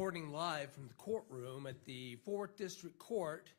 reporting live from the courtroom at the 4th District Court.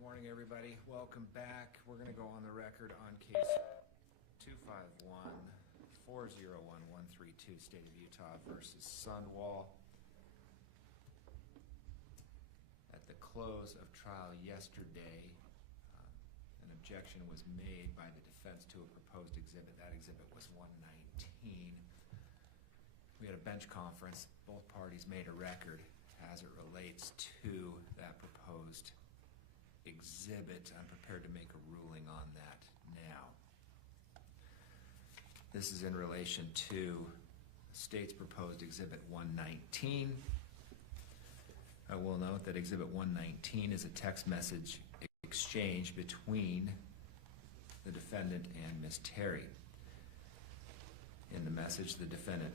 Good morning, everybody. Welcome back. We're going to go on the record on case 251-401-132, State of Utah versus Sundwall. At the close of trial yesterday, an objection was made by the defense to a proposed exhibit. That exhibit was 119. We had a bench conference. Both parties made a record as it relates to that proposed exhibit. I'm prepared to make a ruling on that now. This is in relation to the state's proposed exhibit 119. I will note that exhibit 119 is a text message exchange between the defendant and Ms. Terry. In the message, the defendant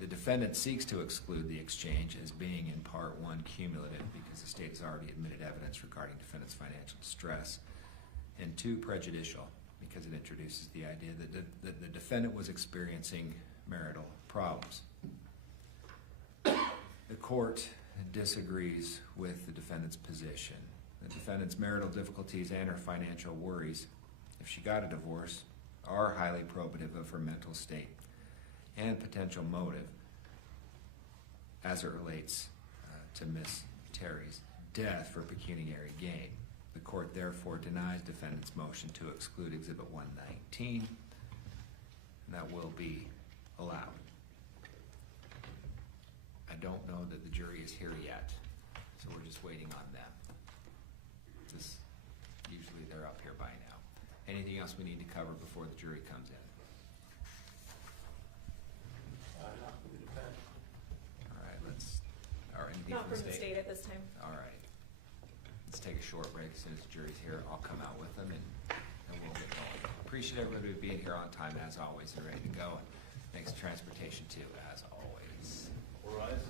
the defendant seeks to exclude the exchange as being in part one cumulative because the state has already admitted evidence regarding defendant's financial distress, and two, prejudicial because it introduces the idea that the defendant was experiencing marital problems. The court disagrees with the defendant's position. The defendant's marital difficulties and her financial worries, if she got a divorce, are highly probative of her mental state and potential motive as it relates to Ms. Terry's death for pecuniary gain. The court therefore denies defendant's motion to exclude exhibit 119, and that will be allowed. I don't know that the jury is here yet, so we're just waiting on them. Usually they're up here by now. Anything else we need to cover before the jury comes in? Not from the defense. All right, or anything Not from from the state at this time. All right. Let's take a short break. As soon as the jury's here, I'll come out with them and we'll get going. Appreciate everybody being here on time as always and ready to go. Thanks to transportation too, as always. All rise.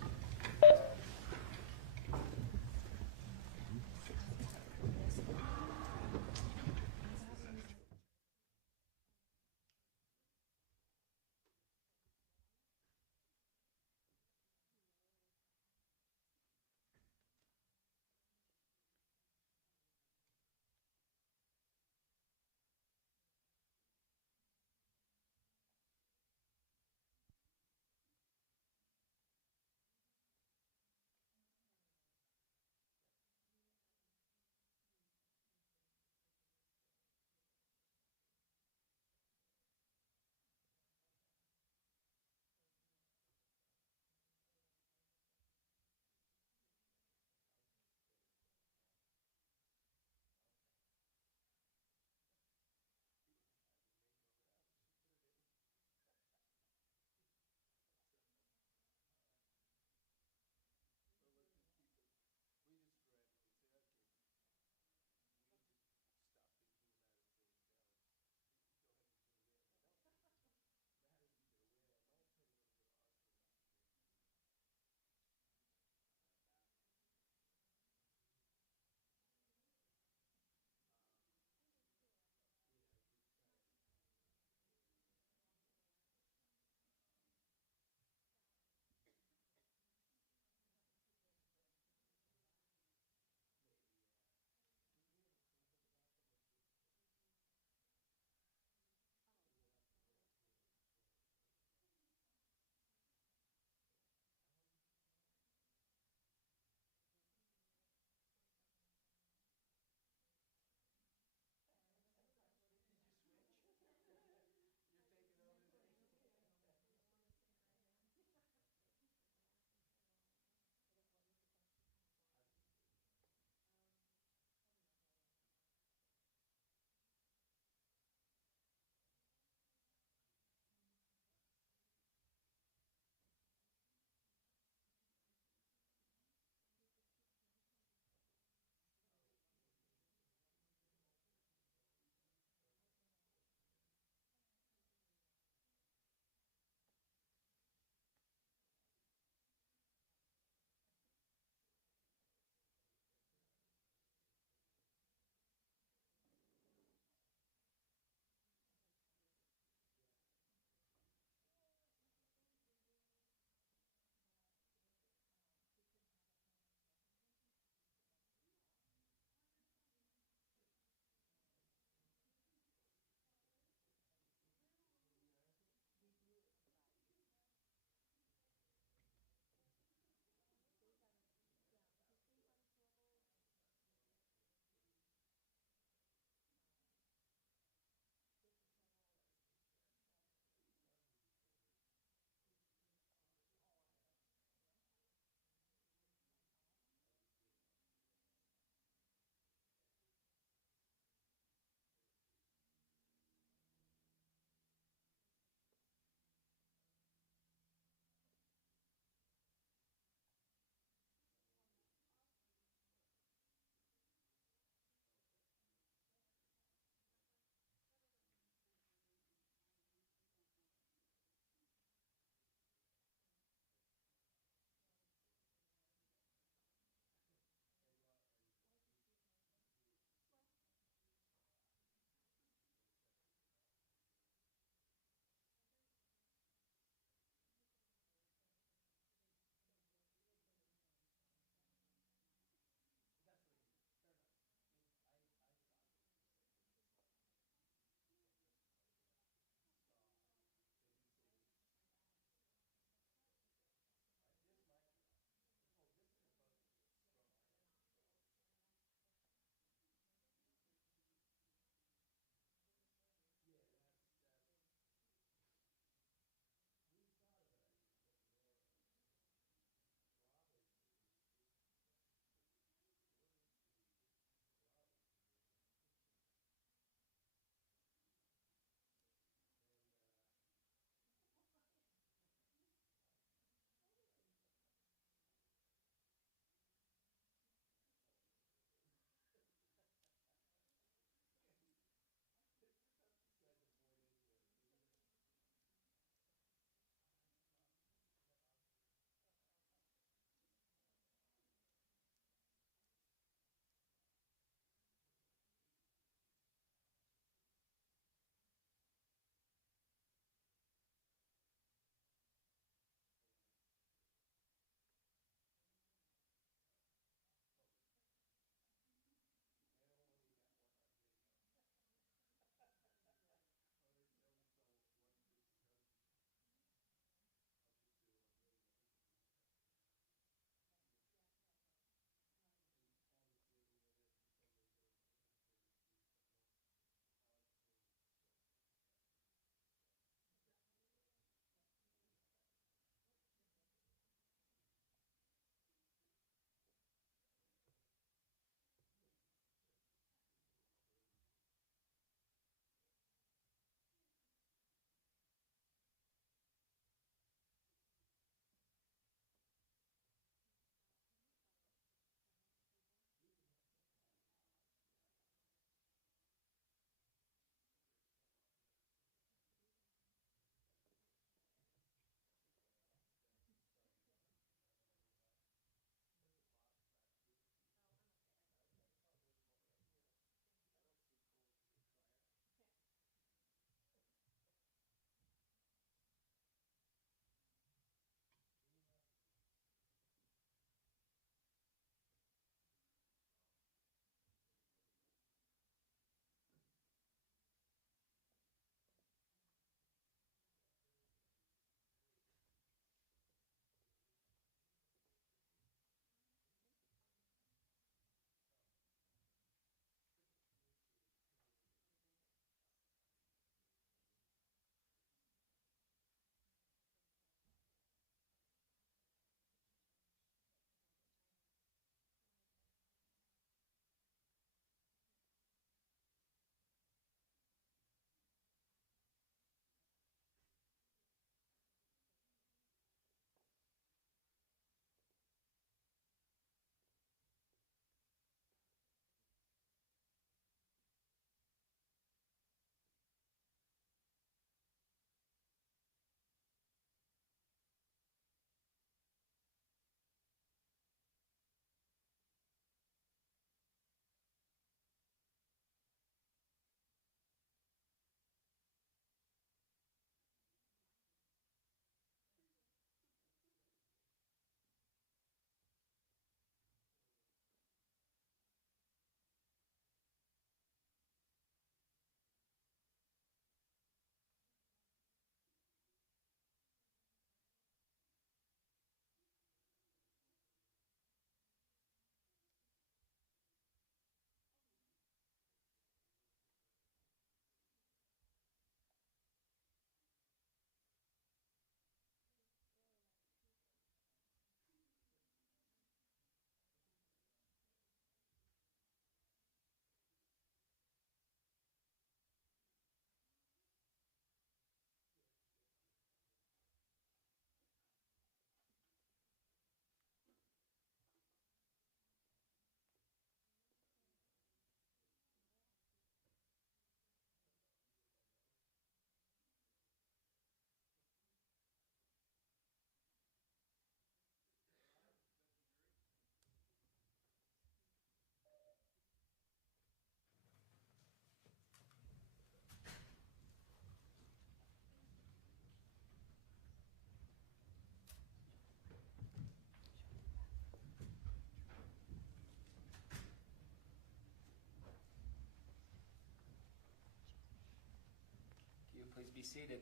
please be seated.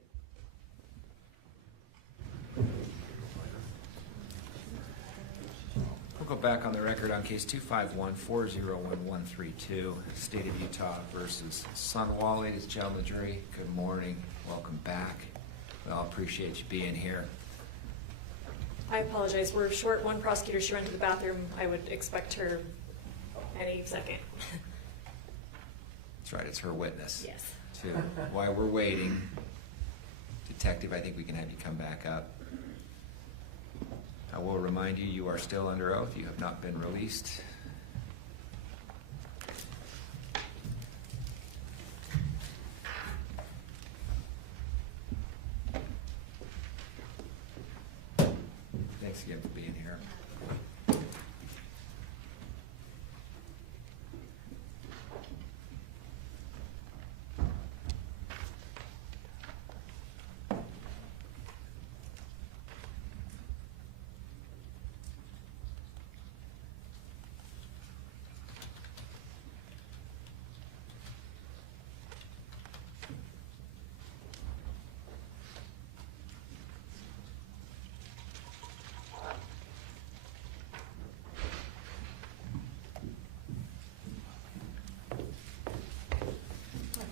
We'll go back on the record on case 251-401-132, State of Utah versus Sundwall. Ladies and gentlemen, jury, good morning. Welcome back. We all appreciate you being here. I apologize. We're short one prosecutor. She went to the bathroom. I would expect her any second. That's right, it's her witness. Yes. Too. While we're waiting, Detective, I think we can have you come back up. I will remind you, you are still under oath. You have not been released. Thanks again for being here.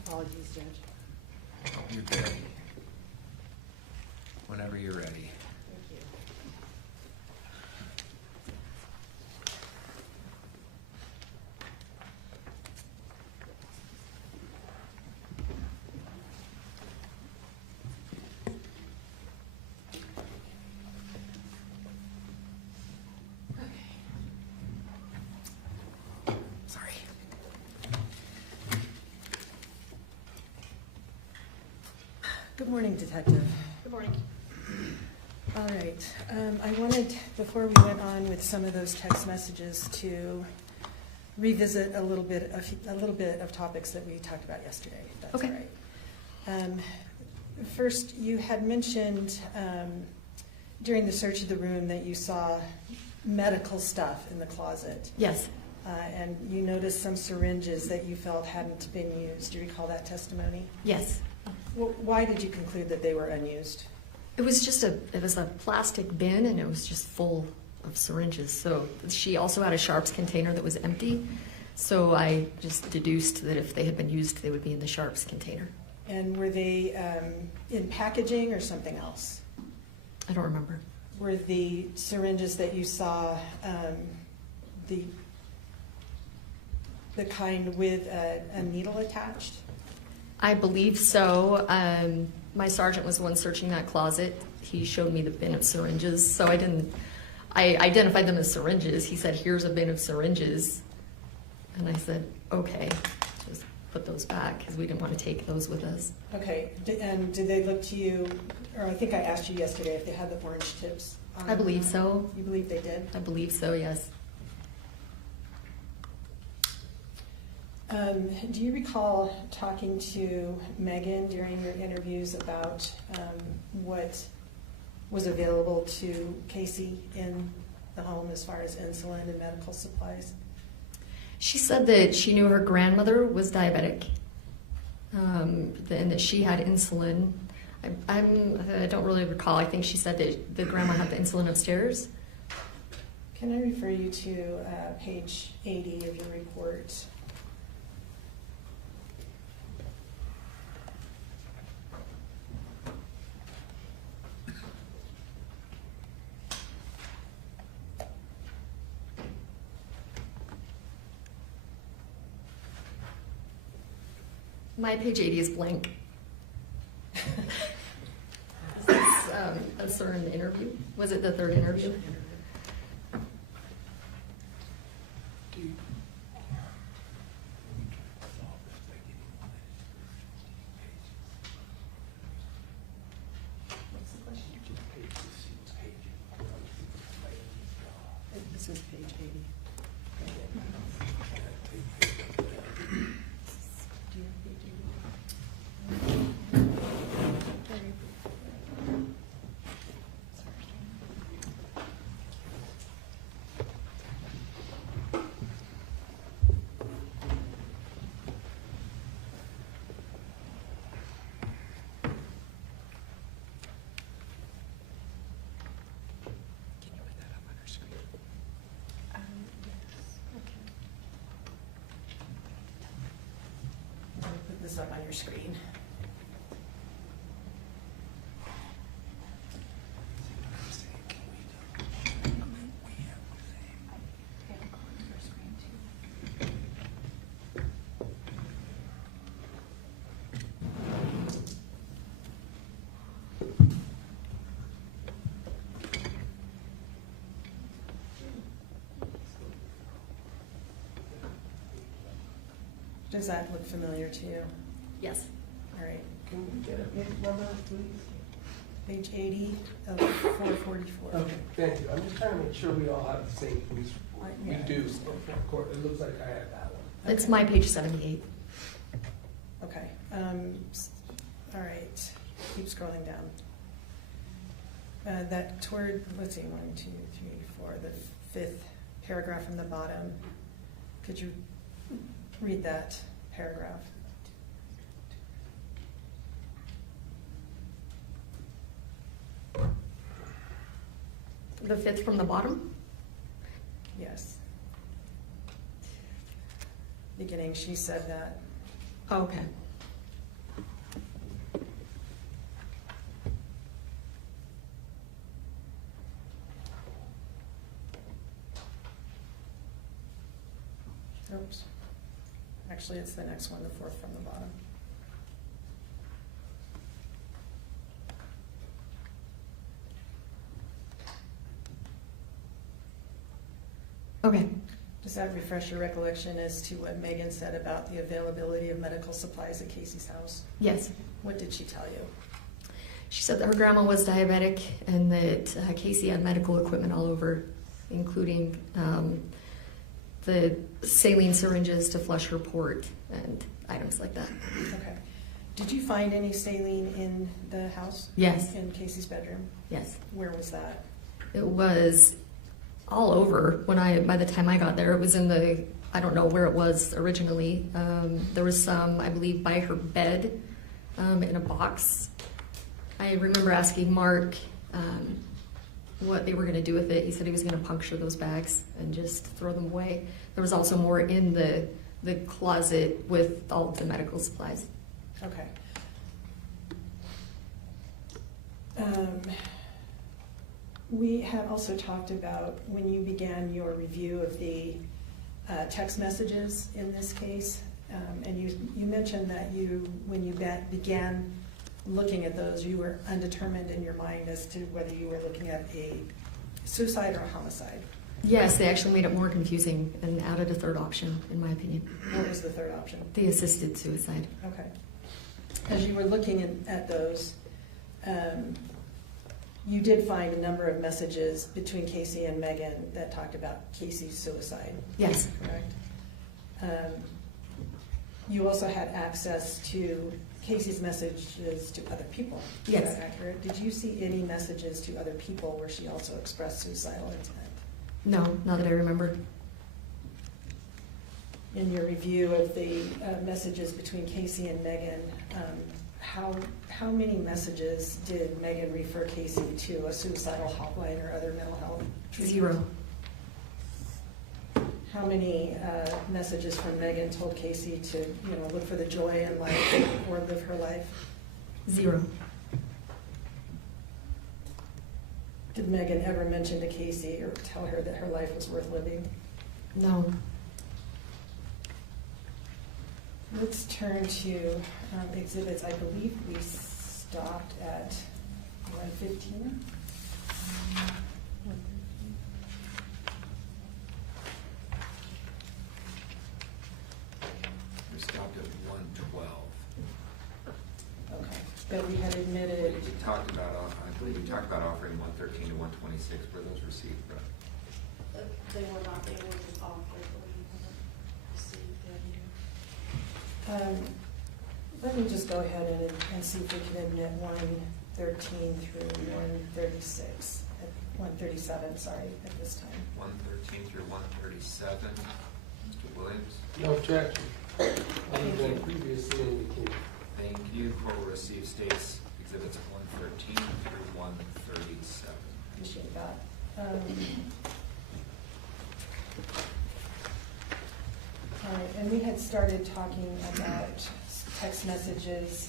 Apologies, Judge. Oh, you're good. Whenever you're ready. Thank you. Sorry. Good morning, Detective. Good morning. All right, I wanted, before we went on with some of those text messages, to revisit a little bit of topics that we talked about yesterday, if that's Okay. all right. First, you had mentioned during the search of the room that you saw medical stuff in the closet. Yes. And you noticed some syringes that you felt hadn't been used. Do you recall that testimony? Yes. Why did you conclude that they were unused? It was a plastic bin, and it was just full of syringes. So she also had a sharps container that was empty. So I just deduced that if they had been used, they would be in the sharps container. And were they in packaging or something else? I don't remember. Were the syringes that you saw the kind with a needle attached? I believe so. My sergeant was the one searching that closet. He showed me the bin of syringes. So I identified them as syringes. He said, "Here's a bin of syringes." And I said, "Okay, just put those back," because we didn't want to take those with us. Okay, and did they look to you, or I think I asked you yesterday if they had the orange tips on I them? believe so. You believe they did? I believe so, yes. Do you recall talking to Megan during your interviews about what was available to Casey in the home as far as insulin and medical supplies? She said that she knew her grandmother was diabetic, and that she had insulin. I don't really recall. I think she said that the grandma had the insulin upstairs. Can I refer you to page 80 of your report? My page 80 is blank. Is this a certain interview? Was it the third interview? This is page 80. Do you have page 80? comes up on your screen. Does that look familiar to you? Yes. All right, Can we get a page number, please? page 80 of 444. Okay, thank you. I'm just trying to make sure we all have the same police report. We Yeah. do, of course, it looks like I have that one. It's Okay. my page 78. Okay, all right, keep scrolling down. That toward, let's see, 1, 2, 3, 4, the 5th paragraph from the bottom. Could you read that paragraph? The 5th from the bottom? Yes. Beginning, she said that. Oh, okay. Oops. Actually, it's the next one, the 4th from the bottom. Okay. Does that refresh your recollection as to what Megan said about the availability of medical supplies at Casey's house? Yes. What did she tell you? She said that her grandma was diabetic and that Casey had medical equipment all over, including the saline syringes to flush her port and items like that. Okay. Did you find any saline in the house? Yes. In Casey's bedroom? Yes. Where was that? It was all over by the time I got there. It was in the, I don't know where it was originally. There was some, I believe, by her bed in a box. I remember asking Mark what they were going to do with it. He said he was going to puncture those bags and just throw them away. There was also more in the closet with all of the medical supplies. Okay. We had also talked about when you began your review of the text messages in this case, and you mentioned that when you began looking at those, you were undetermined in your mind as to whether you were looking at a suicide or a homicide. Yes, they actually made it more confusing and added a third option, in my opinion. What was the third option? The assisted suicide. Okay. As you were looking at those, you did find a number of messages between Casey and Meggan that talked about Casey's suicide. Yes. Correct. You also had access to Casey's messages to other people. Yes. Is that accurate? Did you see any messages to other people where she also expressed suicidal intent? No, not that I remember. In your review of the messages between Casey and Meggan, how many messages did Meggan refer Casey to a suicidal hotline or other mental health treatment? 0. How many messages from Meggan told Casey to, look for the joy in life or live her life? 0. Did Meggan ever mention to Casey or tell her that her life was worth living? No. Let's turn to exhibits. I believe we stopped at 115. We stopped at 112. Okay, but we had admitted, We talked about, I believe we talked about offering 113 to 126 for those received, but They were not able to offer, but we haven't received them yet. let me just go ahead and see if we can admit 113 through 136, 137, sorry, at this time. 113 through 137. Mr. Williams, No objection. Other than previously indicated. thank you. Court will receive states exhibits 113 through 137. Appreciate that. All right, and we had started talking about text messages.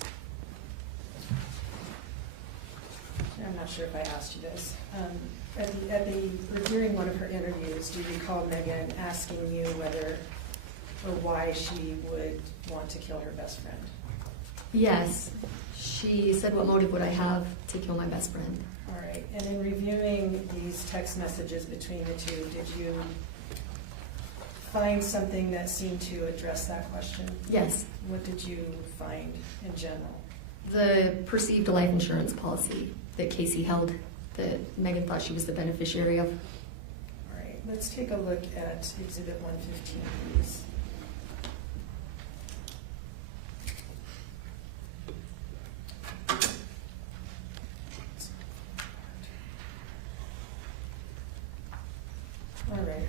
I'm not sure if I asked you this. During one of her interviews, do you recall Meggan asking you whether or why she would want to kill her best friend? Yes. She said, what motive would I have to kill my best friend? All right, and in reviewing these text messages between the two, did you find something that seemed to address that question? Yes. What did you find in general? The perceived life insurance policy that Casey held that Meggan thought she was the beneficiary of. All right, let's take a look at Exhibit 115, please. All right.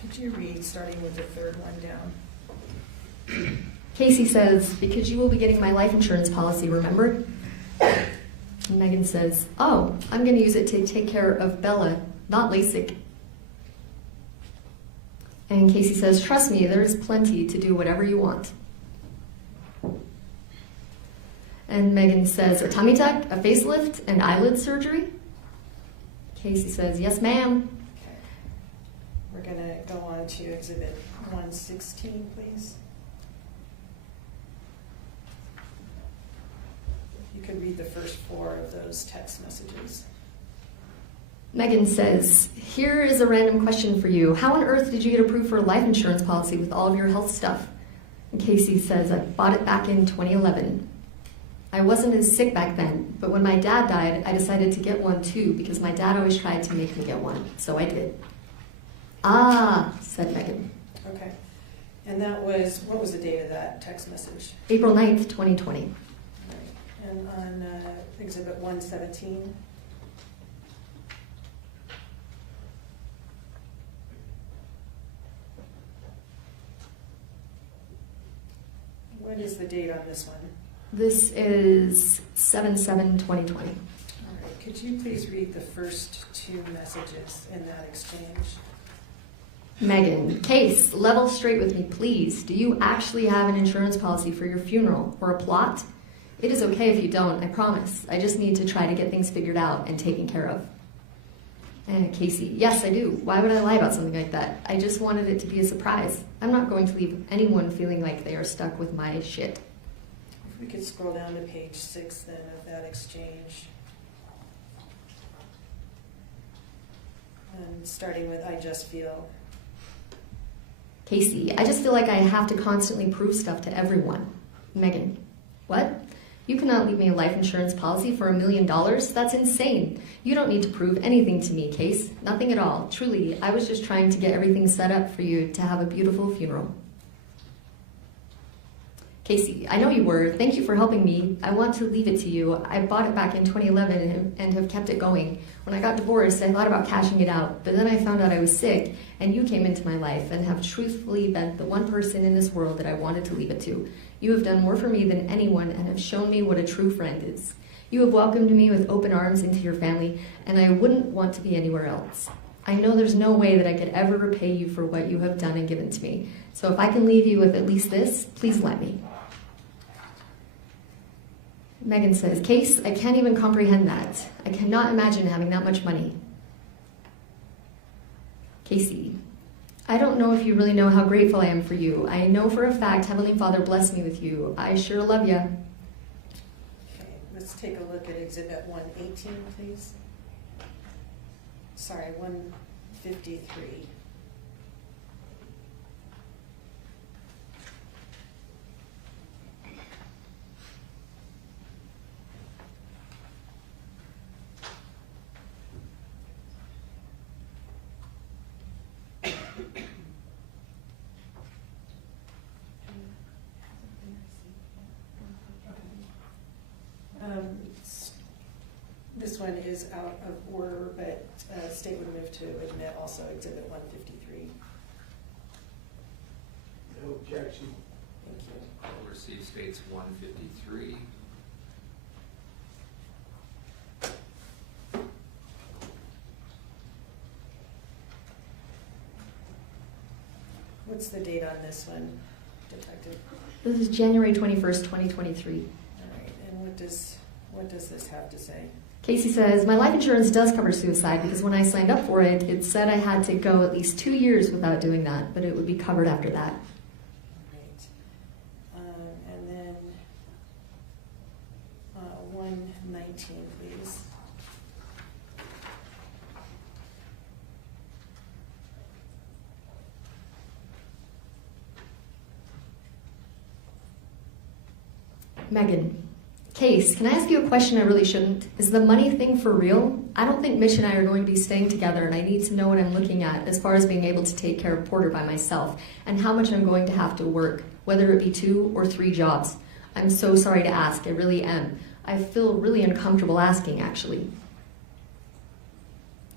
Could you read, starting with the third one down? Casey says, because you will be getting my life insurance policy, remember? And Meggan says, oh, I'm going to use it to take care of Bella, not LASIK. And Casey says, trust me, there is plenty to do whatever you want. And Meggan says, a tummy tuck, a facelift, and eyelid surgery? Casey says, yes, ma'am. Okay. We're going to go on to Exhibit 116, please. You could read the first 4 of those text messages. Meggan says, here is a random question for you. How on earth did you get approved for a life insurance policy with all of your health stuff? And Casey says, I bought it back in 2011. I wasn't as sick back then, but when my dad died, I decided to get one too because my dad always tried to make me get one, so I did. Ah, said Meggan. Okay. And that was, what was the date of that text message? April 9th, 2020. Right. And on Exhibit 117? What is the date on this one? This is 7/7/2020. All right. Could you please read the first 2 messages in that exchange? Meggan, Case, level straight with me, please. Do you actually have an insurance policy for your funeral or a plot? It is okay if you don't, I promise. I just need to try to get things figured out and taken care of. And Casey, yes, I do. Why would I lie about something like that? I just wanted it to be a surprise. I'm not going to leave anyone feeling like they are stuck with my shit. If we could scroll down to page 6 then of that exchange. And starting with, I just feel. Casey, I just feel like I have to constantly prove stuff to everyone. Meggan, what? You cannot leave me a life insurance policy for $1 million? That's insane. You don't need to prove anything to me, Case. Nothing at all. Truly, I was just trying to get everything set up for you to have a beautiful funeral. Casey, I know you were. Thank you for helping me. I want to leave it to you. I bought it back in 2011 and have kept it going. When I got divorced, I thought about cashing it out, but then I found out I was sick, and you came into my life and have truthfully been the one person in this world that I wanted to leave it to. You have done more for me than anyone and have shown me what a true friend is. You have welcomed me with open arms into your family, and I wouldn't want to be anywhere else. I know there's no way that I could ever repay you for what you have done and given to me. So if I can leave you with at least this, please let me. Meggan says, Case, I can't even comprehend that. I cannot imagine having that much money. Casey, I don't know if you really know how grateful I am for you. I know for a fact Heavenly Father blessed me with you. I sure love you. Okay, let's take a look at Exhibit 118, please. Sorry, 153. This one is out of order, but state would move to admit also Exhibit 153. No objection. Thank you. I'll receive states 153. What's the date on this one? Detective? This is January 21st, 2023. All right, and what does this have to say? Casey says, my life insurance does cover suicide because when I signed up for it, it said I had to go at least 2 years without doing that, but it would be covered after that. Right. And then 119, please. Megan, Case, can I ask you a question I really shouldn't? Is the money thing for real? I don't think Mitch and I are going to be staying together, and I need to know what I'm looking at as far as being able to take care of Porter by myself and how much I'm going to have to work, whether it be 2 or 3 jobs. I'm so sorry to ask, I really am. I feel really uncomfortable asking, actually.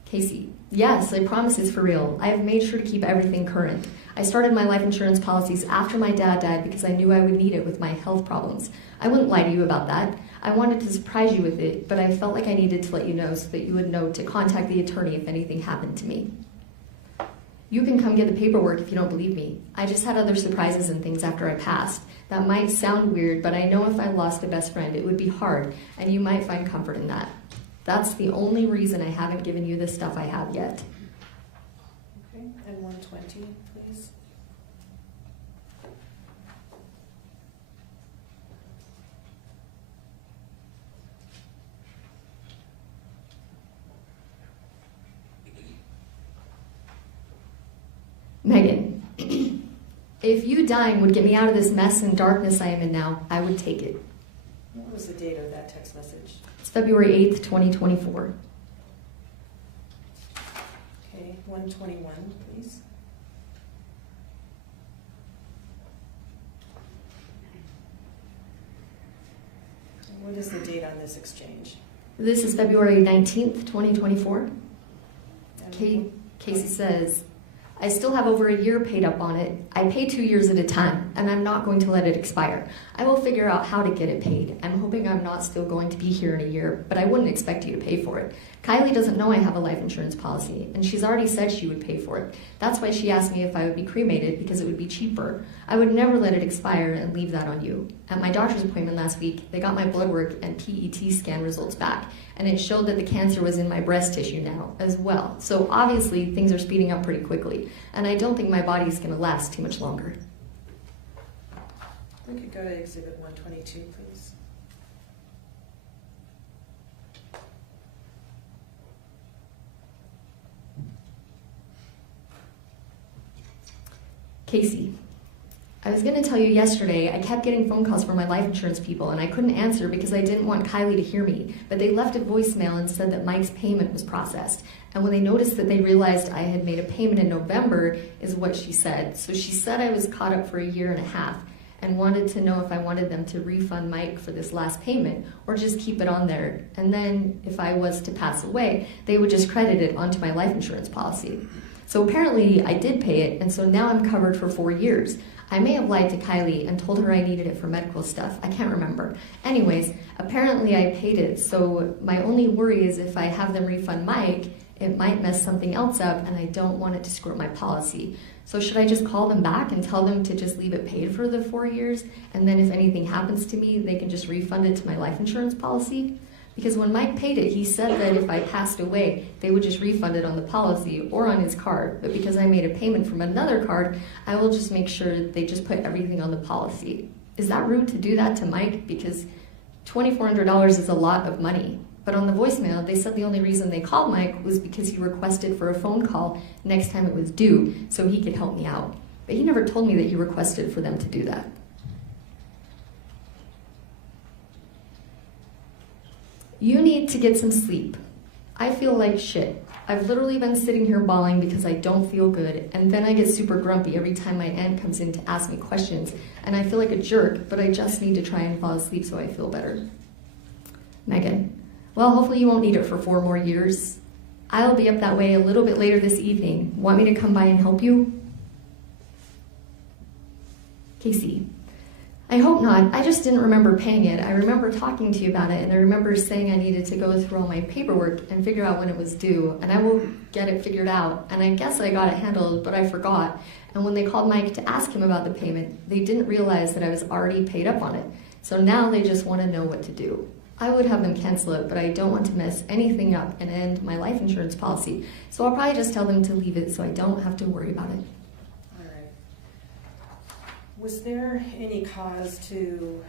Casey, yes, I promise it's for real. I have made sure to keep everything current. I started my life insurance policies after my dad died because I knew I would need it with my health problems. I wouldn't lie to you about that. I wanted to surprise you with it, but I felt like I needed to let you know so that you would know to contact the attorney if anything happened to me. You can come get the paperwork if you don't believe me. I just had other surprises and things after I passed. That might sound weird, but I know if I lost a best friend, it would be hard, and you might find comfort in that. That's the only reason I haven't given you the stuff I have yet. Okay, and 120, please. Megan, if you dying would get me out of this mess and darkness I am in now, I would take it. What was the date of that text message? It's February 8th, 2024. Okay, 121, please. And what is the date on this exchange? This is February 19th, 2024. And Casey says, I still have over a year paid up on it. I pay 2 years at a time, and I'm not going to let it expire. I will figure out how to get it paid. I'm hoping I'm not still going to be here in a year, but I wouldn't expect you to pay for it. Kylie doesn't know I have a life insurance policy, and she's already said she would pay for it. That's why she asked me if I would be cremated, because it would be cheaper. I would never let it expire and leave that on you. At my doctor's appointment last week, they got my blood work and PET scan results back, and it showed that the cancer was in my breast tissue now as well. So obviously things are speeding up pretty quickly, and I don't think my body's going to last too much longer. we could go to Exhibit 122, please. Casey, I was going to tell you yesterday, I kept getting phone calls from my life insurance people and I couldn't answer because I didn't want Kylie to hear me, but they left a voicemail and said that Mike's payment was processed. And when they noticed that they realized I had made a payment in November is what she said. So she said I was caught up for a year and a half and wanted to know if I wanted them to refund Mike for this last payment or just keep it on there. And then if I was to pass away, they would just credit it onto my life insurance policy. So apparently I did pay it, and so now I'm covered for 4 years. I may have lied to Kylie and told her I needed it for medical stuff. I can't remember. Anyways, apparently I paid it, so my only worry is if I have them refund Mike, it might mess something else up, and I don't want it to screw up my policy. So should I just call them back and tell them to just leave it paid for the 4 years, and then if anything happens to me, they can just refund it to my life insurance policy? Because when Mike paid it, he said that if I passed away, they would just refund it on the policy or on his card. But because I made a payment from another card, I will just make sure they just put everything on the policy. Is that rude to do that to Mike? Because $2,400 is a lot of money. But on the voicemail, they said the only reason they called Mike was because he requested for a phone call next time it was due so he could help me out. But he never told me that he requested for them to do that. You need to get some sleep. I feel like shit. I've literally been sitting here bawling because I don't feel good, and then I get super grumpy every time my aunt comes in to ask me questions, and I feel like a jerk, but I just need to try and fall asleep so I feel better. Megan, well, hopefully you won't need it for 4 more years. I'll be up that way a little bit later this evening. Want me to come by and help you? Casey, I hope not. I just didn't remember paying it. I remember talking to you about it, and I remember saying I needed to go through all my paperwork and figure out when it was due, and I will get it figured out. And I guess I got it handled, but I forgot. And when they called Mike to ask him about the payment, they didn't realize that I was already paid up on it. So now they just want to know what to do. I would have them cancel it, but I don't want to mess anything up and end my life insurance policy. So I'll probably just tell them to leave it so I don't have to worry about it. All right. Was there any cause to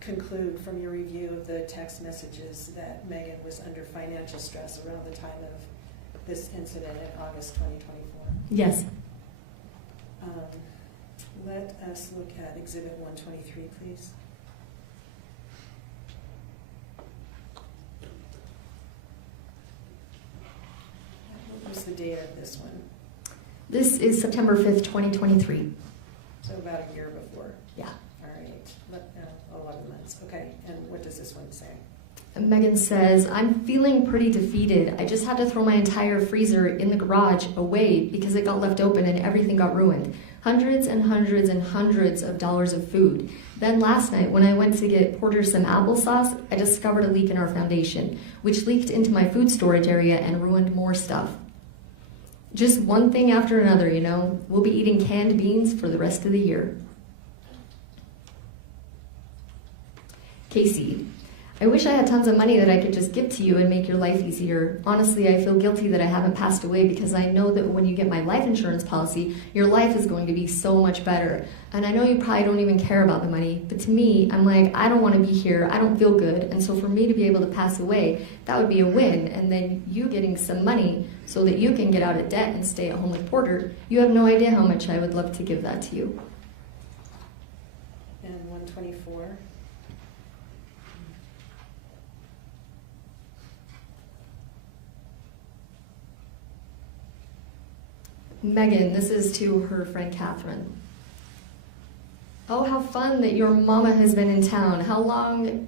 conclude from your review of the text messages that Meggan was under financial stress around the time of this incident in August 2024? Yes. Let us look at Exhibit 123, please. What was the date of this one? This is September 5th, 2023. So about a year before. Yeah. All right. 11 months. Okay. And what does this one say? Meggan says, I'm feeling pretty defeated. I just had to throw my entire freezer in the garage away because it got left open and everything got ruined. Hundreds and hundreds and hundreds of dollars of food. Then last night, when I went to get Porter some applesauce, I discovered a leak in our foundation, which leaked into my food storage area and ruined more stuff. Just one thing after another, you know. We'll be eating canned beans for the rest of the year. Casey, I wish I had tons of money that I could just give to you and make your life easier. Honestly, I feel guilty that I haven't passed away because I know that when you get my life insurance policy, your life is going to be so much better. And I know you probably don't even care about the money, but to me, I'm like, I don't want to be here. I don't feel good. And so for me to be able to pass away, that would be a win. And then you getting some money so that you can get out of debt and stay at home with Porter, you have no idea how much I would love to give that to you. And 124. Meggan, this is to her friend Catherine. Oh, how fun that your mama has been in town. How long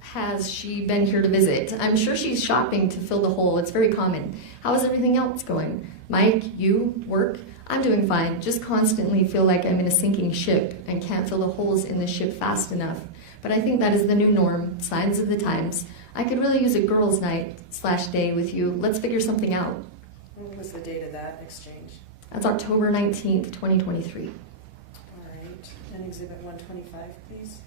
has she been here to visit? I'm sure she's shopping to fill the hole. It's very common. How is everything else going? Mike, you, work? I'm doing fine. Just constantly feel like I'm in a sinking ship and can't fill the holes in the ship fast enough. But I think that is the new norm, signs of the times. I could really use a girls' night/day with you. Let's figure something out. What was the date of that exchange? That's October 19th, 2023. All right. And Exhibit 125, please.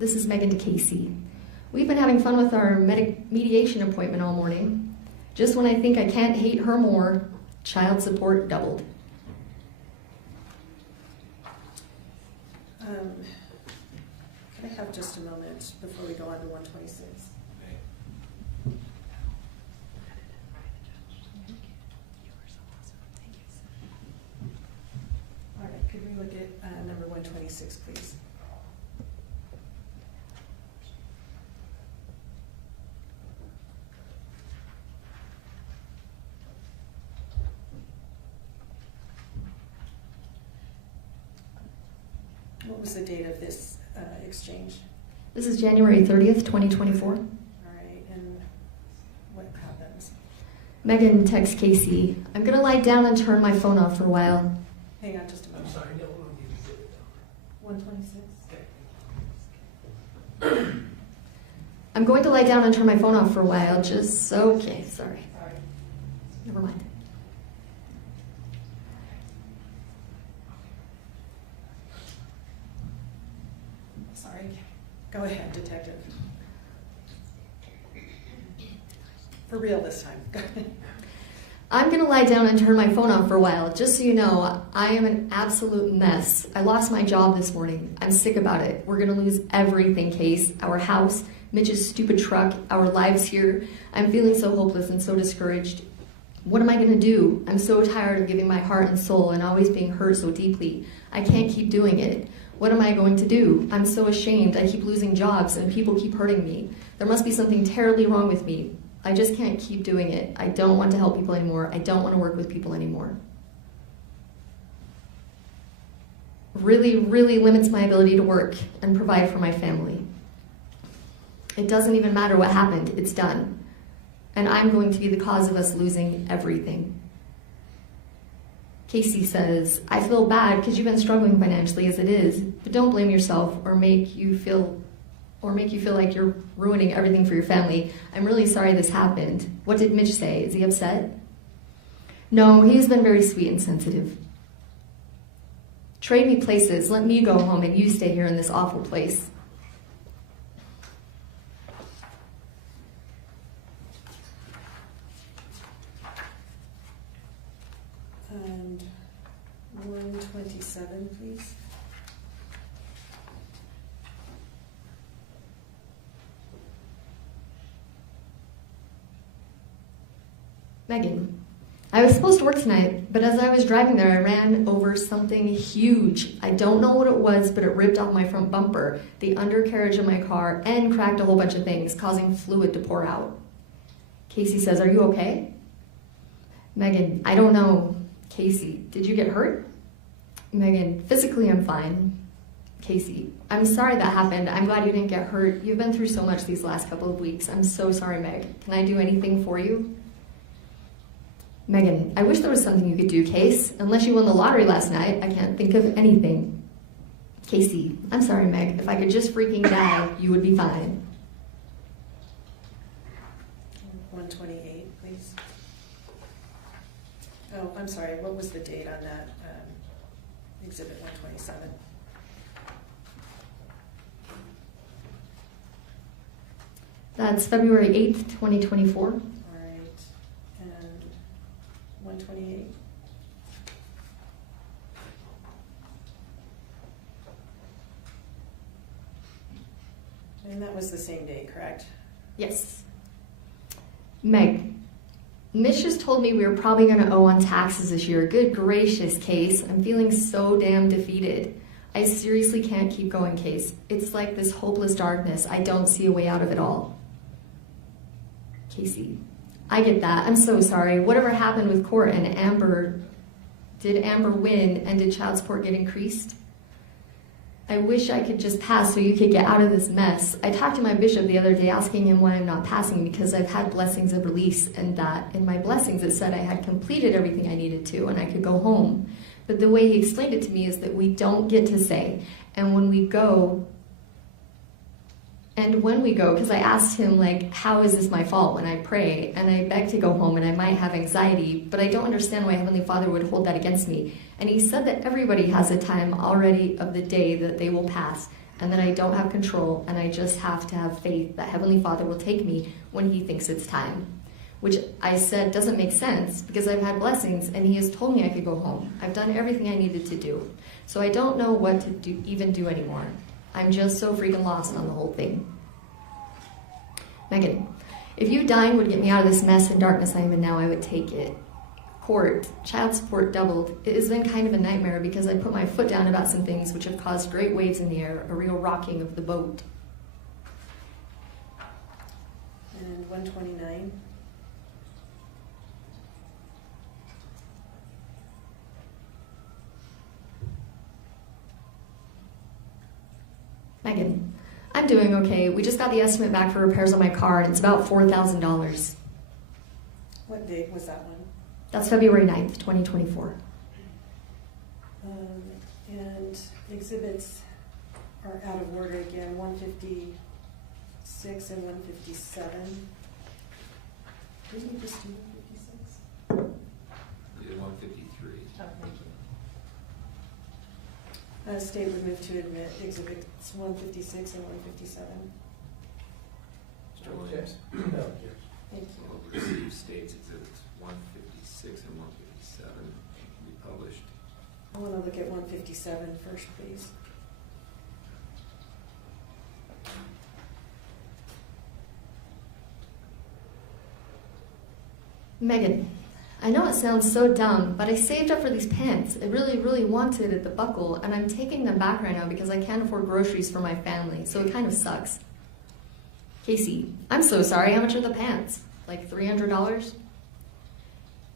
This is Meggan to Casey. We've been having fun with our mediation appointment all morning. Just when I think I can't hate her more, child support doubled. Can I have just a moment before we go on to 126? All right, could we look at number 126, please? What was the date of this exchange? This is January 30th, 2024. All right, and what happens? Meggan texts Casey, I'm gonna lie down and turn my phone off for a while. Hang on just a moment. I'm sorry, no, we'll give you the number. 126? I'm going to lie down and turn my phone off for a while, just so, okay, sorry. Never mind. Sorry. Go ahead, detective. For real this time. Go ahead. I'm gonna lie down and turn my phone off for a while. Just so you know, I am an absolute mess. I lost my job this morning. I'm sick about it. We're gonna lose everything, Case. Our house, Mitch's stupid truck, our lives here. I'm feeling so hopeless and so discouraged. What am I gonna do? I'm so tired of giving my heart and soul and always being hurt so deeply. I can't keep doing it. What am I going to do? I'm so ashamed. I keep losing jobs and people keep hurting me. There must be something terribly wrong with me. I just can't keep doing it. I don't want to help people anymore. I don't want to work with people anymore. Really, really limits my ability to work and provide for my family. It doesn't even matter what happened. It's done. and I'm going to be the cause of us losing everything. Casey says, I feel bad because you've been struggling financially as it is, but don't blame yourself or make you feel like you're ruining everything for your family. I'm really sorry this happened. What did Mitch say? Is he upset? No, he's been very sweet and sensitive. Trade me places. Let me go home and you stay here in this awful place. And 127, please. Megan, I was supposed to work tonight, but as I was driving there, I ran over something huge. I don't know what it was, but it ripped off my front bumper, the undercarriage of my car, and cracked a whole bunch of things, causing fluid to pour out. Casey says, are you okay? Megan, I don't know. Casey, did you get hurt? Megan, physically I'm fine. Casey, I'm sorry that happened. I'm glad you didn't get hurt. You've been through so much these last couple of weeks. I'm so sorry, Meg. Can I do anything for you? Megan, I wish there was something you could do, Case. Unless you won the lottery last night, I can't think of anything. Casey, I'm sorry, Meg. If I could just freaking die, you would be fine. 128, please. Oh, I'm sorry, what was the date on that, exhibit 127? That's February 8th, 2024. All right, and 128? And that was the same day, correct? Yes. Meg, Mitch just told me we were probably going to owe on taxes this year. Good gracious, Case. I'm feeling so damn defeated. I seriously can't keep going, Case. It's like this hopeless darkness. I don't see a way out of it all. Casey, I get that. I'm so sorry. Whatever happened with court and Amber, did Amber win and did child support get increased? I wish I could just pass so you could get out of this mess. I talked to my bishop the other day asking him why I'm not passing because I've had blessings of release and that in my blessings it said I had completed everything I needed to and I could go home. But the way he explained it to me is that we don't get to say. And when we go, because I asked him, like, how is this my fault when I pray and I beg to go home and I might have anxiety, but I don't understand why Heavenly Father would hold that against me. And he said that everybody has a time already of the day that they will pass and that I don't have control and I just have to have faith that Heavenly Father will take me when he thinks it's time. Which I said doesn't make sense because I've had blessings and he has told me I could go home. I've done everything I needed to do. So I don't know what to do anymore. I'm just so freaking lost on the whole thing. Megan, if you dying would get me out of this mess and darkness I am in now, I would take it. Court, child support doubled. It has been kind of a nightmare because I put my foot down about some things which have caused great waves in the air, a real rocking of the boat. And 129? Megan, I'm doing okay. We just got the estimate back for repairs on my car and it's about $4,000. What date was that one? That's February 9th, 2024. And exhibits are out of order again, 156 and 157. Didn't you just do 156? You did 153. Oh, thank you. State would move to admit exhibits 156 and 157. Mr. Williams. No, yes. Thank you. Will receive states exhibits 156 and 157 can be published. I want to look at 157 first, please. Megan, I know it sounds so dumb, but I saved up for these pants. I really, really wanted at the buckle, and I'm taking them back right now because I can't afford groceries for my family, so it kind of sucks. Casey, I'm so sorry. How much are the pants? Like $300?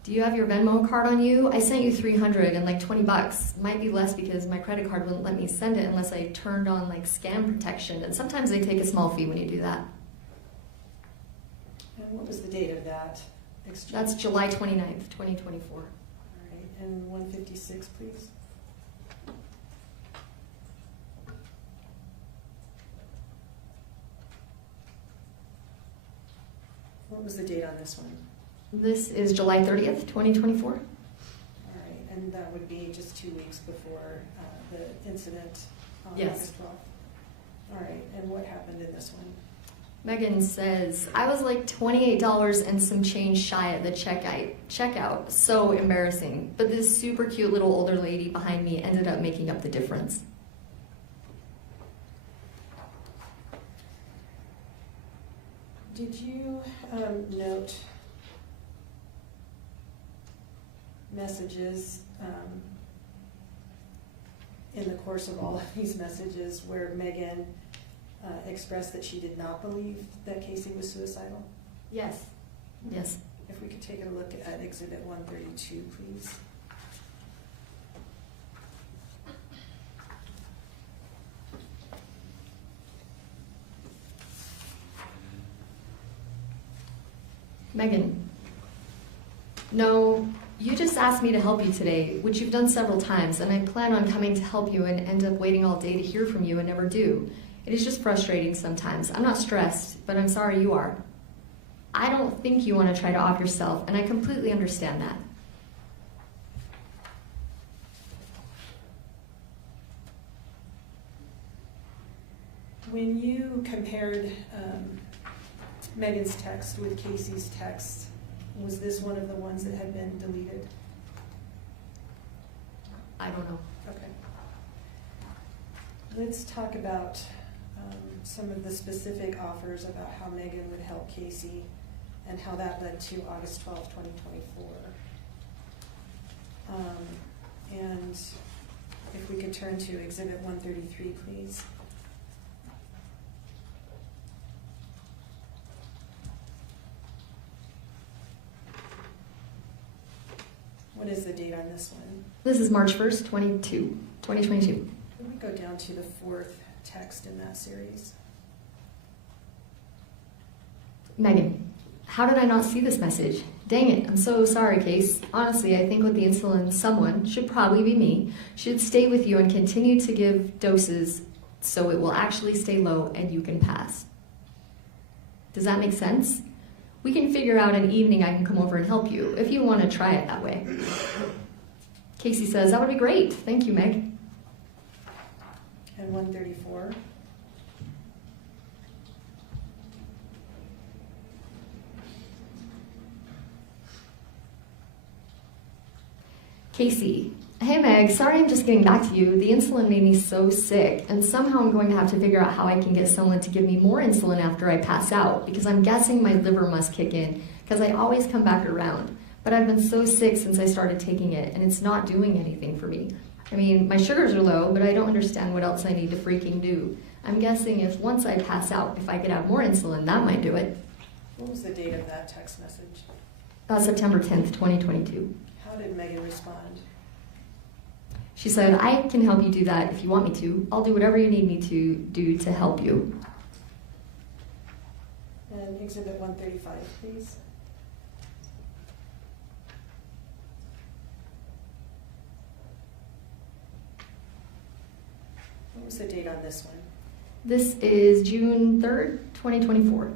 Do you have your Venmo card on you? I sent you $300 and like $20. Might be less because my credit card wouldn't let me send it unless I turned on like scam protection, and sometimes they take a small fee when you do that. what was the date of that exchange? That's July 29th, 2024. All right, and 156, please. What was the date on this one? This is July 30th, 2024. All right, and that would be just 2 weeks before the incident on Yes. August 12th. All right, and what happened in this one? Megan says, I was like $28 and some change shy at the checkout. So embarrassing. But this super cute little older lady behind me ended up making up the difference. Did you note messages in the course of all of these messages where Megan expressed that she did not believe that Casey was suicidal? Yes. Yes. If we could take a look at Exhibit 132, please. Megan. No, you just asked me to help you today, which you've done several times, and I plan on coming to help you and end up waiting all day to hear from you and never do. It is just frustrating sometimes. I'm not stressed, but I'm sorry you are. I don't think you want to try to off yourself, and I completely understand that. When you compared Megan's text with Casey's text, was this one of the ones that had been deleted? I don't know. Okay. Let's talk about some of the specific offers about how Megan would help Casey and how that led to August 12, 2024. And if we could turn to Exhibit 133, please. What is the date on this one? This is March 1st, 2022. Could we go down to the fourth text in that series? Megan, how did I not see this message? Dang it, I'm so sorry, Case. Honestly, I think with the insulin, someone, should probably be me, should stay with you and continue to give doses so it will actually stay low and you can pass. Does that make sense? We can figure out an evening I can come over and help you, if you want to try it that way. Casey says, that would be great. Thank you, Meg. And 134? Casey, hey Meg, sorry I'm just getting back to you. The insulin made me so sick, and somehow I'm going to have to figure out how I can get someone to give me more insulin after I pass out, because I'm guessing my liver must kick in, because I always come back around. But I've been so sick since I started taking it, and it's not doing anything for me. I mean, my sugars are low, but I don't understand what else I need to freaking do. I'm guessing if once I pass out, if I could have more insulin, that might do it. What was the date of that text message? September 10th, 2022. How did Megan respond? She said, I can help you do that if you want me to. I'll do whatever you need me to do to help you. And Exhibit 135, please. What was the date on this one? This is June 3rd, 2024.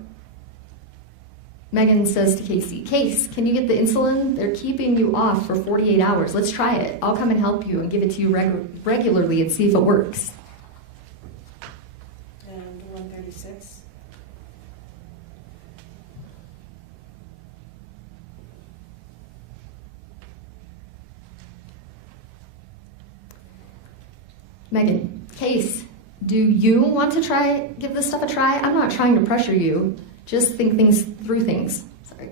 Megan says to Casey, Case, can you get the insulin? They're keeping you off for 48 hours. Let's try it. I'll come and help you and give it to you regularly and see if it works. And 136? Megan, Case, do you want to give this stuff a try? I'm not trying to pressure you. Just think through things. Sorry.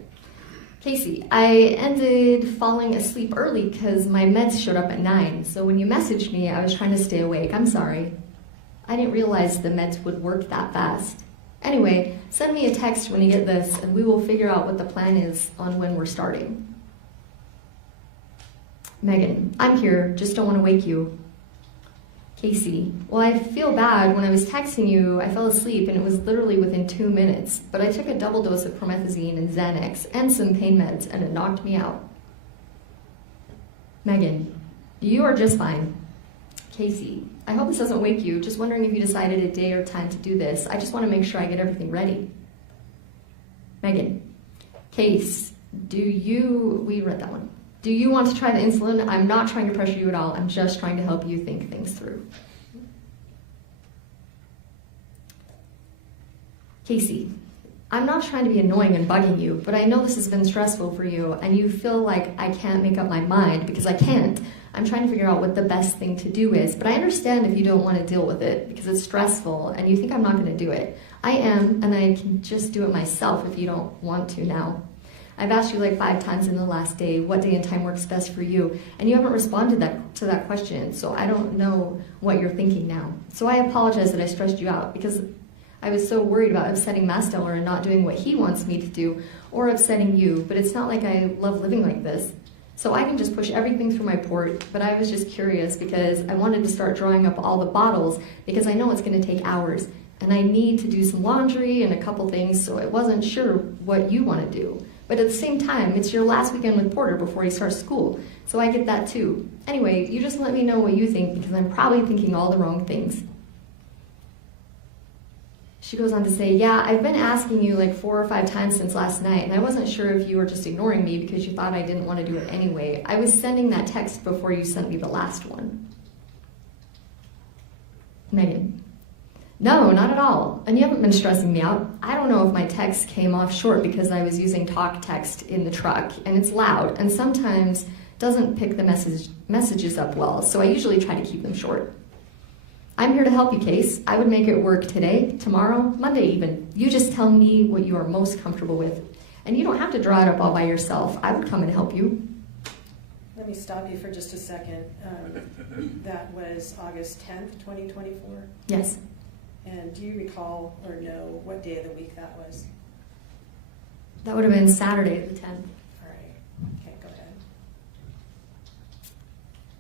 Casey, I ended falling asleep early because my meds showed up at 9. So when you messaged me, I was trying to stay awake. I'm sorry. I didn't realize the meds would work that fast. Anyway, send me a text when you get this, and we will figure out what the plan is on when we're starting. Megan, I'm here. Just don't want to wake you. Casey, well, I feel bad. When I was texting you, I fell asleep and it was literally within 2 minutes. But I took a double dose of promethazine and Xanax and some pain meds and it knocked me out. Megan, you are just fine. Casey, I hope this doesn't wake you. Just wondering if you decided a day or time to do this. I just want to make sure I get everything ready. Megan, Case, we read that one. Do you want to try the insulin? I'm not trying to pressure you at all. I'm just trying to help you think things through. Casey, I'm not trying to be annoying and bugging you, but I know this has been stressful for you and you feel like I can't make up my mind because I can't. I'm trying to figure out what the best thing to do is, but I understand if you don't want to deal with it because it's stressful and you think I'm not going to do it. I am, and I can just do it myself if you don't want to now. I've asked you like 5 times in the last day what day and time works best for you, and you haven't responded to that question, so I don't know what you're thinking now. So I apologize that I stressed you out because I was so worried about upsetting Masteller and not doing what he wants me to do, or upsetting you, but it's not like I love living like this. So I can just push everything through my port, but I was just curious because I wanted to start drawing up all the bottles because I know it's going to take hours, and I need to do some laundry and a couple things, so I wasn't sure what you want to do. But at the same time, it's your last weekend with Porter before he starts school, so I get that too. Anyway, you just let me know what you think because I'm probably thinking all the wrong things. She goes on to say, yeah, I've been asking you like 4 or 5 times since last night, and I wasn't sure if you were just ignoring me because you thought I didn't want to do it anyway. I was sending that text before you sent me the last one. Megan, no, not at all. And you haven't been stressing me out. I don't know if my text came off short because I was using talk text in the truck, and it's loud, and sometimes doesn't pick the messages up well, so I usually try to keep them short. I'm here to help you, Case. I would make it work today, tomorrow, Monday even. You just tell me what you are most comfortable with. And you don't have to draw it up all by yourself. I would come and help you. Let me stop you for just a second. That was August 10th, 2024? Yes. And do you recall or know what day of the week that was? That would have been Saturday the 10th. All right. Okay, go ahead.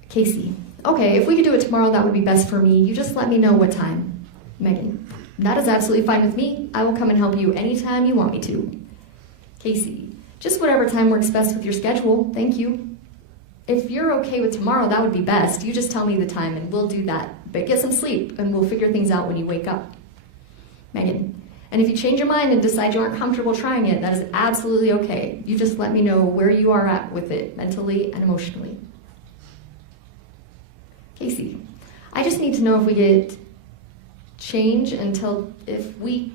Casey, okay, if we could do it tomorrow, that would be best for me. You just let me know what time. Megan, that is absolutely fine with me. I will come and help you anytime you want me to. Casey, just whatever time works best with your schedule. Thank you. If you're okay with tomorrow, that would be best. You just tell me the time and we'll do that. But get some sleep and we'll figure things out when you wake up. Megan, and if you change your mind and decide you aren't comfortable trying it, that is absolutely okay. You just let me know where you are at with it mentally and emotionally. Casey, I just need to know if we get change until, if we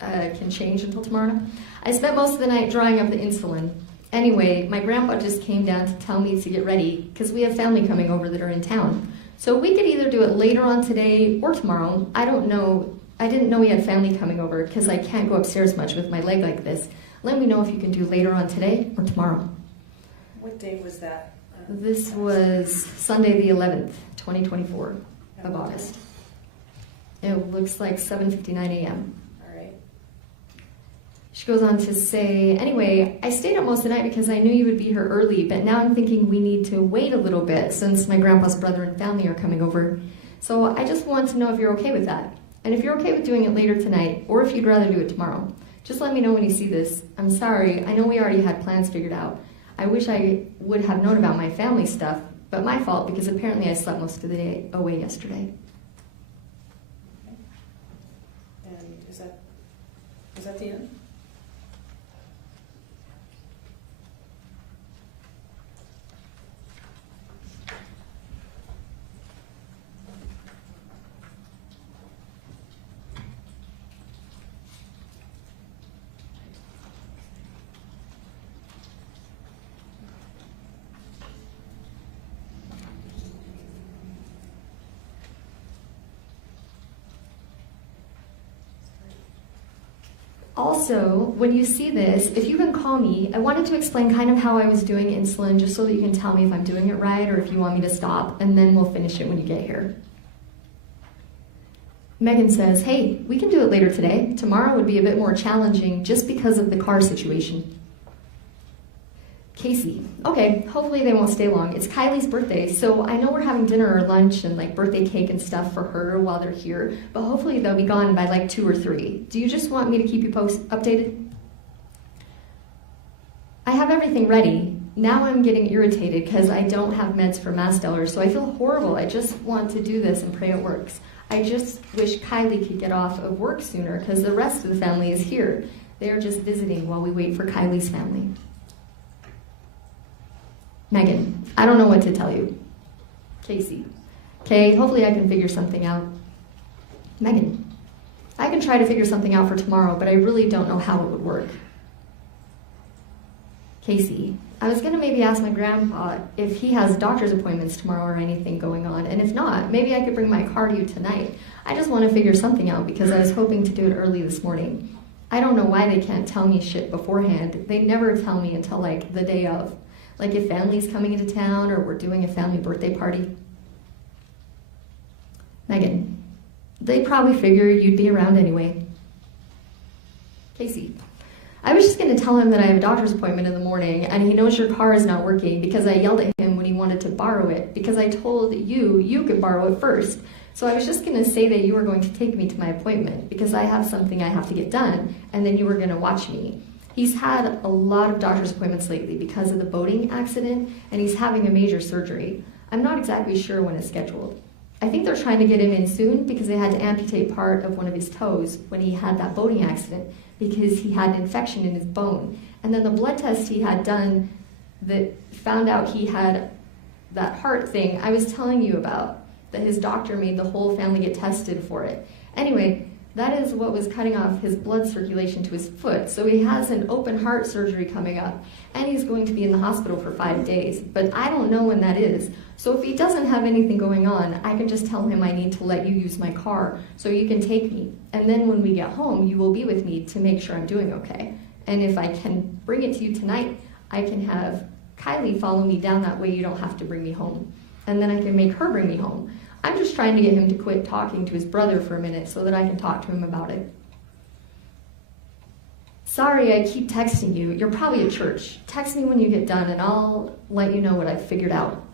can change until tomorrow. I spent most of the night drawing up the insulin. Anyway, my grandpa just came down to tell me to get ready because we have family coming over that are in town. So we could either do it later on today or tomorrow. I don't know. I didn't know we had family coming over because I can't go upstairs much with my leg like this. Let me know if you can do later on today or tomorrow. What day was that? This was Sunday the 11th, 2024 of August. It looks like 7:59 a.m. All right. She goes on to say, anyway, I stayed up most of the night because I knew you would be here early, but now I'm thinking we need to wait a little bit since my grandpa's brother and family are coming over. So I just want to know if you're okay with that. And if you're okay with doing it later tonight, or if you'd rather do it tomorrow, just let me know when you see this. I'm sorry, I know we already had plans figured out. I wish I would have known about my family stuff, but my fault because apparently I slept most of the day away yesterday. And is that the end? Also, when you see this, if you can call me, I wanted to explain kind of how I was doing insulin just so that you can tell me if I'm doing it right or if you want me to stop, and then we'll finish it when you get here. Megan says, hey, we can do it later today. Tomorrow would be a bit more challenging just because of the car situation. Casey. Okay, hopefully they won't stay long. It's Kylie's birthday, so I know we're having dinner or lunch and like birthday cake and stuff for her while they're here, but hopefully they'll be gone by like 2 or 3. Do you just want me to keep you updated? I have everything ready. Now I'm getting irritated because I don't have meds for mast cellars, so I feel horrible. I just want to do this and pray it works. I just wish Kylie could get off of work sooner because the rest of the family is here. They're just visiting while we wait for Kylie's family. Meggan, I don't know what to tell you. Casey. Okay, hopefully I can figure something out. Meggan, I can try to figure something out for tomorrow, but I really don't know how it would work. Casey, I was gonna maybe ask my grandpa if he has doctor's appointments tomorrow or anything going on, and if not, maybe I could bring my car to you tonight. I just want to figure something out because I was hoping to do it early this morning. I don't know why they can't tell me shit beforehand. They never tell me until like the day of. Like if family's coming into town or we're doing a family birthday party. Meggan, they probably figure you'd be around anyway. Casey, I was just going to tell him that I have a doctor's appointment in the morning and he knows your car is not working because I yelled at him when he wanted to borrow it because I told you could borrow it first. So I was just going to say that you were going to take me to my appointment because I have something I have to get done and then you were going to watch me. He's had a lot of doctor's appointments lately because of the boating accident, and he's having a major surgery. I'm not exactly sure when it's scheduled. I think they're trying to get him in soon because they had to amputate part of one of his toes when he had that boating accident because he had an infection in his bone. And then the blood test he had done that found out he had that heart thing I was telling you about, that his doctor made the whole family get tested for it. Anyway, that is what was cutting off his blood circulation to his foot. So he has an open heart surgery coming up, and he's going to be in the hospital for 5 days. But I don't know when that is. So if he doesn't have anything going on, I can just tell him I need to let you use my car so you can take me. And then when we get home, you will be with me to make sure I'm doing okay. And if I can bring it to you tonight, I can have Kylie follow me down that way. You don't have to bring me home. And then I can make her bring me home. I'm just trying to get him to quit talking to his brother for a minute so that I can talk to him about it. Sorry, I keep texting you. You're probably at church. Text me when you get done and I'll let you know what I've figured out.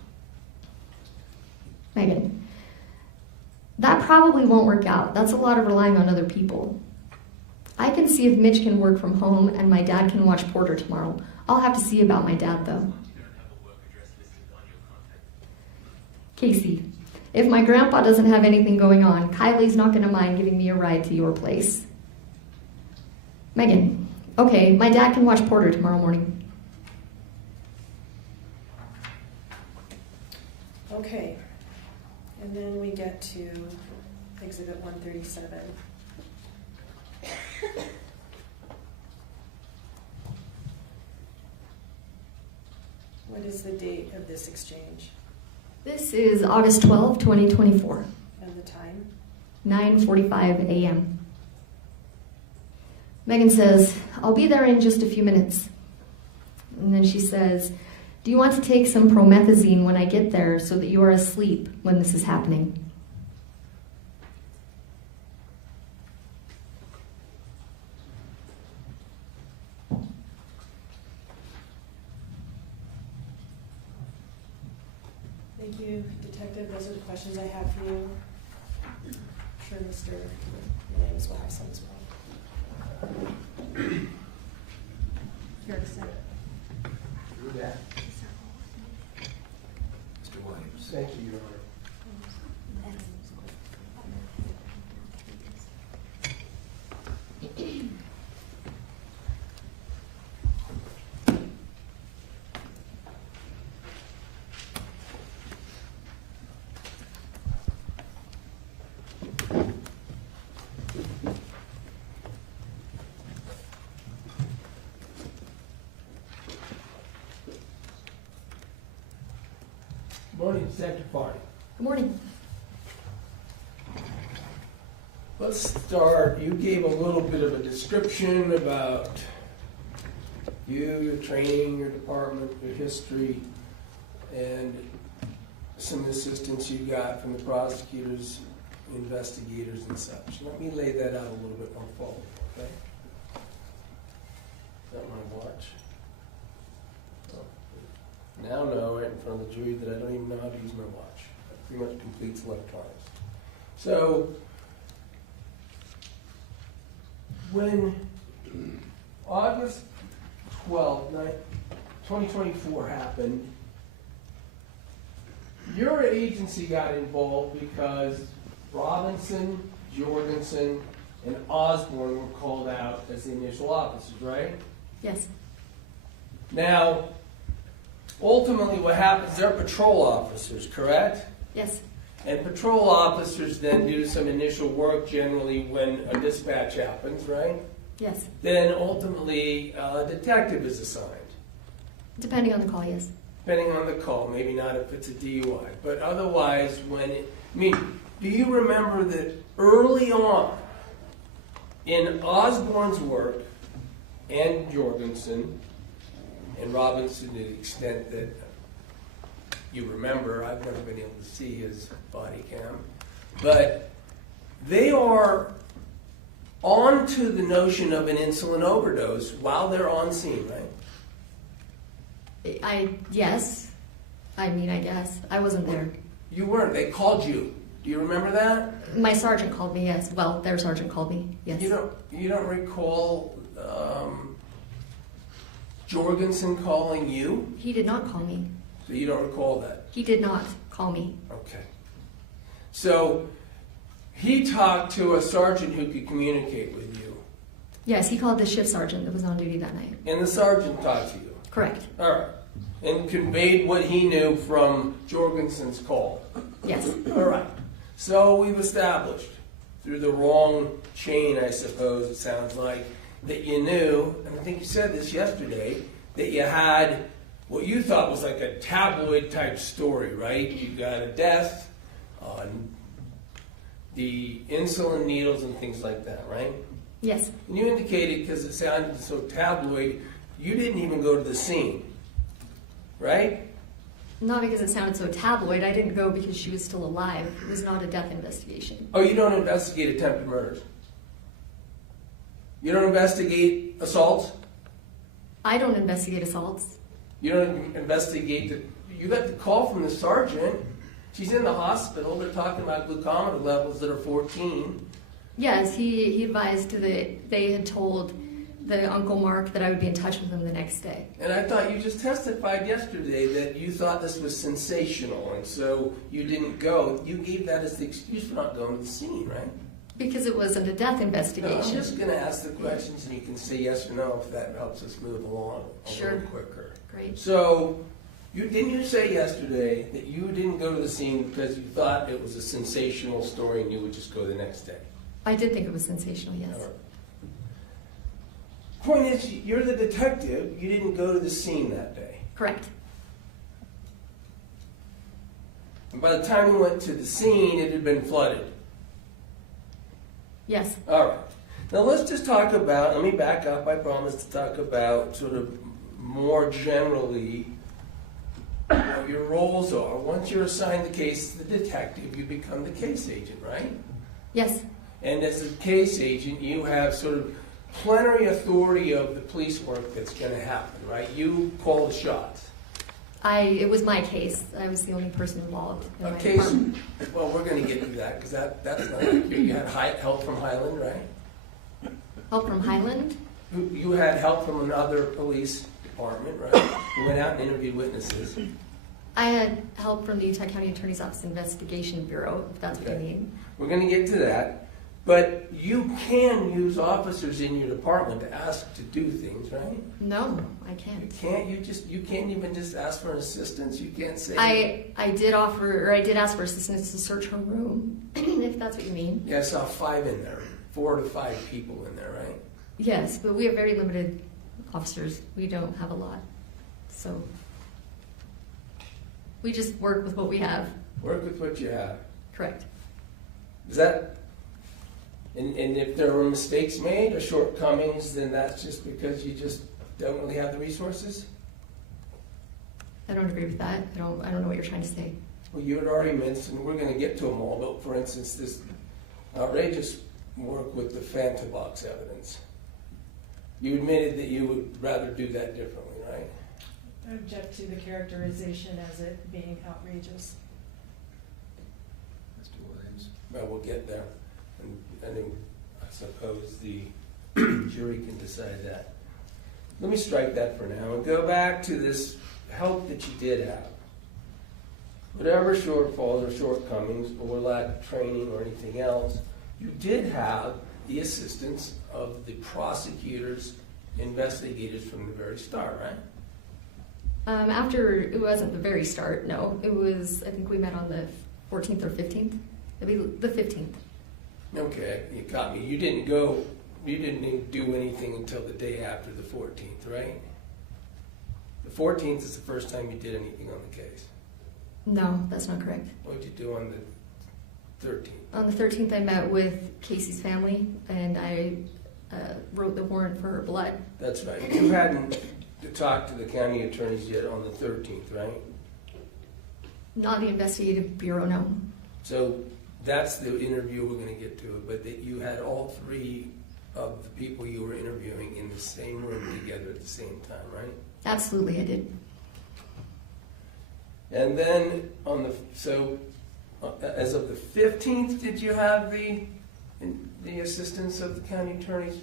Meggan, that probably won't work out. That's a lot of relying on other people. I can see if Mitch can work from home and my dad can watch Porter tomorrow. I'll have to see about my dad though. Casey, if my grandpa doesn't have anything going on, Kylie's not going to mind giving me a ride to your place. Meggan, okay, my dad can watch Porter tomorrow morning. Okay, and then we get to Exhibit 137. What is the date of this exchange This is August 12, 2024, and the time? 9:45 a.m. Meggan says, I'll be there in just a few minutes. And then she says, do you want to take some promethazine when I get there so that you are asleep when this is happening? Thank you, Detective. Those are the questions I have for you. I'm sure Mr. Williams will have some as well. Here to say. Do that. Mr. Williams. Thank you, Your Honor. Morning, Detective Party. Good morning. Let's start, you gave a little bit of a description about you, your training, your department, your history, and some assistance you got from the prosecutors, investigators, and such. Let me lay that out a little bit more forward, okay? Is that my watch? Oh. now know right in front of the jury that I don't even know how to use my watch. It pretty much completes electronics. So, when August 12th, 2024 happened, your agency got involved because Robinson, Jorgensen, and Osborne were called out as the initial officers, right? Yes. Now, ultimately what happens, they're patrol officers, correct? Yes. And patrol officers then do some initial work generally when a dispatch happens, right? Yes. Then ultimately a detective is assigned, Depending on the call, yes. depending on the call, maybe not if it's a DUI. But otherwise, do you remember that early on in Osborne's work and Jorgensen and Robinson, to the extent that you remember, I've never been able to see his body cam, but they are on to the notion of an insulin overdose while they're on scene, right? Yes. I mean, I guess. I wasn't there. You weren't. They called you. Do you remember that? My sergeant called me, yes. Well, their sergeant called me, yes. You don't recall Jorgensen calling you? He did not call me. So you don't recall that? He did not call me. Okay. So he talked to a sergeant who could communicate with you. Yes, he called the shift sergeant that was on duty that night. And the sergeant talked to you? Correct. All right. And conveyed what he knew from Jorgensen's call? Yes. All right. So we've established, through the wrong chain, I suppose it sounds like, that you knew, and I think you said this yesterday, that you had what you thought was like a tabloid type story, right? You got a death, the insulin needles and things like that, right? Yes. And you indicated, because it sounded so tabloid, you didn't even go to the scene, right? Not because it sounded so tabloid. I didn't go because she was still alive. It was not a death investigation. Oh, you don't investigate attempted murders? You don't investigate assaults? I don't investigate assaults. You don't investigate you got the call from the sergeant. She's in the hospital. They're talking about glucometer levels that are 14. Yes, he advised that they had told the Uncle Mark that I would be in touch with him the next day. And I thought you just testified yesterday that you thought this was sensational, and so you didn't go. You gave that as the excuse for not going to the scene, right? Because it wasn't a death No, investigation. I'm just going to ask the questions, and you can say yes or no if that helps us move along a Sure. little quicker. Great. So, didn't you say yesterday that you didn't go to the scene because you thought it was a sensational story and you would just go the next day? I did think it was sensational, yes. All right. Point is, you're the detective. You didn't go to the scene that day. Correct. And by the time you went to the scene, it had been flooded. Yes. All right. Now let's just talk about, let me back up, I promise to talk about sort of more generally what your roles are. Once you're assigned the case to the detective, you become the case agent, right? Yes. And as a case agent, you have sort of plenary authority of the police work that's going to happen, right? You call the shots. It was my case. I was the only person involved in A my case, department. well, we're going to get to that because that's not, you had help from Highland, right? Help from Highland? You had help from another police department, right? You went out and interviewed witnesses. I had help from the Utah County Attorney's Office Investigation Bureau, if that's what you Okay. mean. We're going to get to that. But you can use officers in your department to ask to do things, right? No, I You can't. can't. You can't even just ask for assistance. You can't say. I did ask for assistance to search her room, if that's what you mean. Yeah, I saw 5 in there, 4 to 5 people in there, right? Yes, but we have very limited officers. We don't have a lot. So we just work with what we have. Work with what you have. Correct. Is that? And if there were mistakes made or shortcomings, then that's just because you just don't really have the resources? I don't agree with that. I don't know what you're trying to say. Well, you had already mentioned, we're going to get to them all, but for instance, this outrageous work with the phantom box evidence. You admitted that you would rather do that differently, right? object to the characterization as it being outrageous. Mr. Williams? Well, we'll get there. And then I suppose the jury can decide that. Let me strike that for now and go back to this help that you did have. Whatever shortfalls or shortcomings or lack of training or anything else, you did have the assistance of the prosecutors, investigators from the very start, right? After, it wasn't the very start, no. It was, I think we met on the 14th or 15th. It'd be the 15th. Okay, you got me. You didn't even do anything until the day after the 14th, right? The 14th is the first time you did anything on the case. No, that's not correct. What did you do on the 13th? On the 13th, I met with Casey's family, and I wrote the warrant for her blood. That's right. You hadn't talked to the county attorneys yet on the 13th, right? Not the investigative bureau, no. So that's the interview we're going to get to, but that you had all three of the people you were interviewing in the same room together at the same time, right? Absolutely, I did. And then as of the 15th, did you have the assistance of the county attorneys,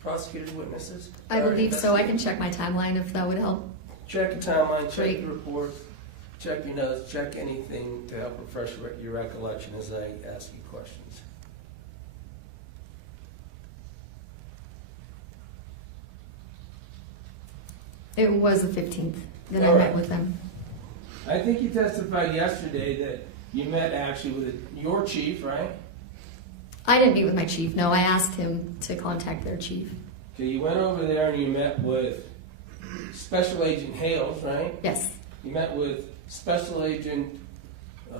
prosecutors, witnesses? I believe so. I can check my timeline if that would help. Check the timeline, check Great. the reports, check your notes, check anything to help refresh your recollection as I ask you questions. It was the 15th that I All met right. with them. I think you testified yesterday that you met actually with your chief, right? I didn't meet with my chief, no. I asked him to contact their chief. So you went over there and you met with Special Agent Hales, right? Yes, You met with Special Agent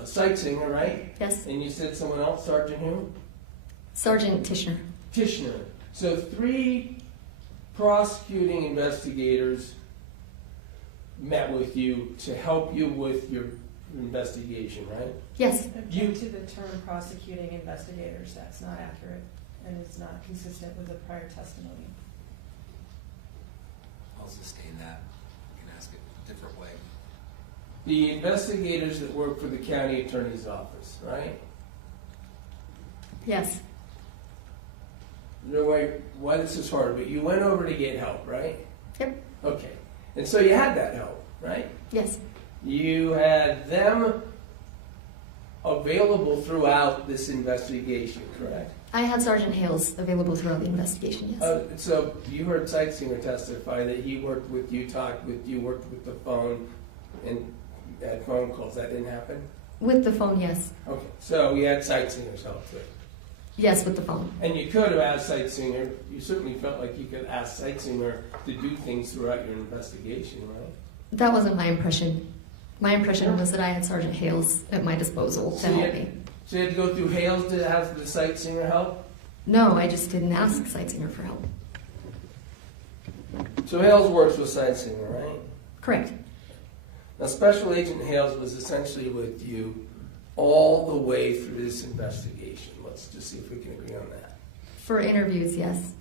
Sightsinger, right? yes. And you said someone else, Sergeant who? Sergeant Tishner. Tishner. So 3 prosecuting investigators met with you to help you with your investigation, right? Yes, Object to the term prosecuting investigators, that's not accurate and is not consistent with the prior testimony. I'll sustain that. You can ask it a different way. The investigators that work for the county attorney's office, right? yes, No way why this is hard, but you went over to get help, right? Yep. Okay. And so you had that help, right? yes, You had them available throughout this investigation, correct? I had Sergeant Hales available throughout the investigation, yes. So you heard Sightsinger testify that he worked with you, talked with you, worked with the phone, and had phone calls. That didn't happen? With the phone, yes. Okay. So you had Sightsinger's help too. Yes, with the phone. And you could have asked Sightsinger, you certainly felt like you could ask Sightsinger to do things throughout your investigation, right? That wasn't my impression. My impression was that I had Sergeant Hales at my disposal to help me. So you had to go through Hales to have the Sightsinger help? No, I just didn't ask Sightsinger for help. So Hales works with Sightsinger, right? Correct. Now, Special Agent Hales was essentially with you all the way through this investigation. Let's just see if we can agree on that. For interviews, yes.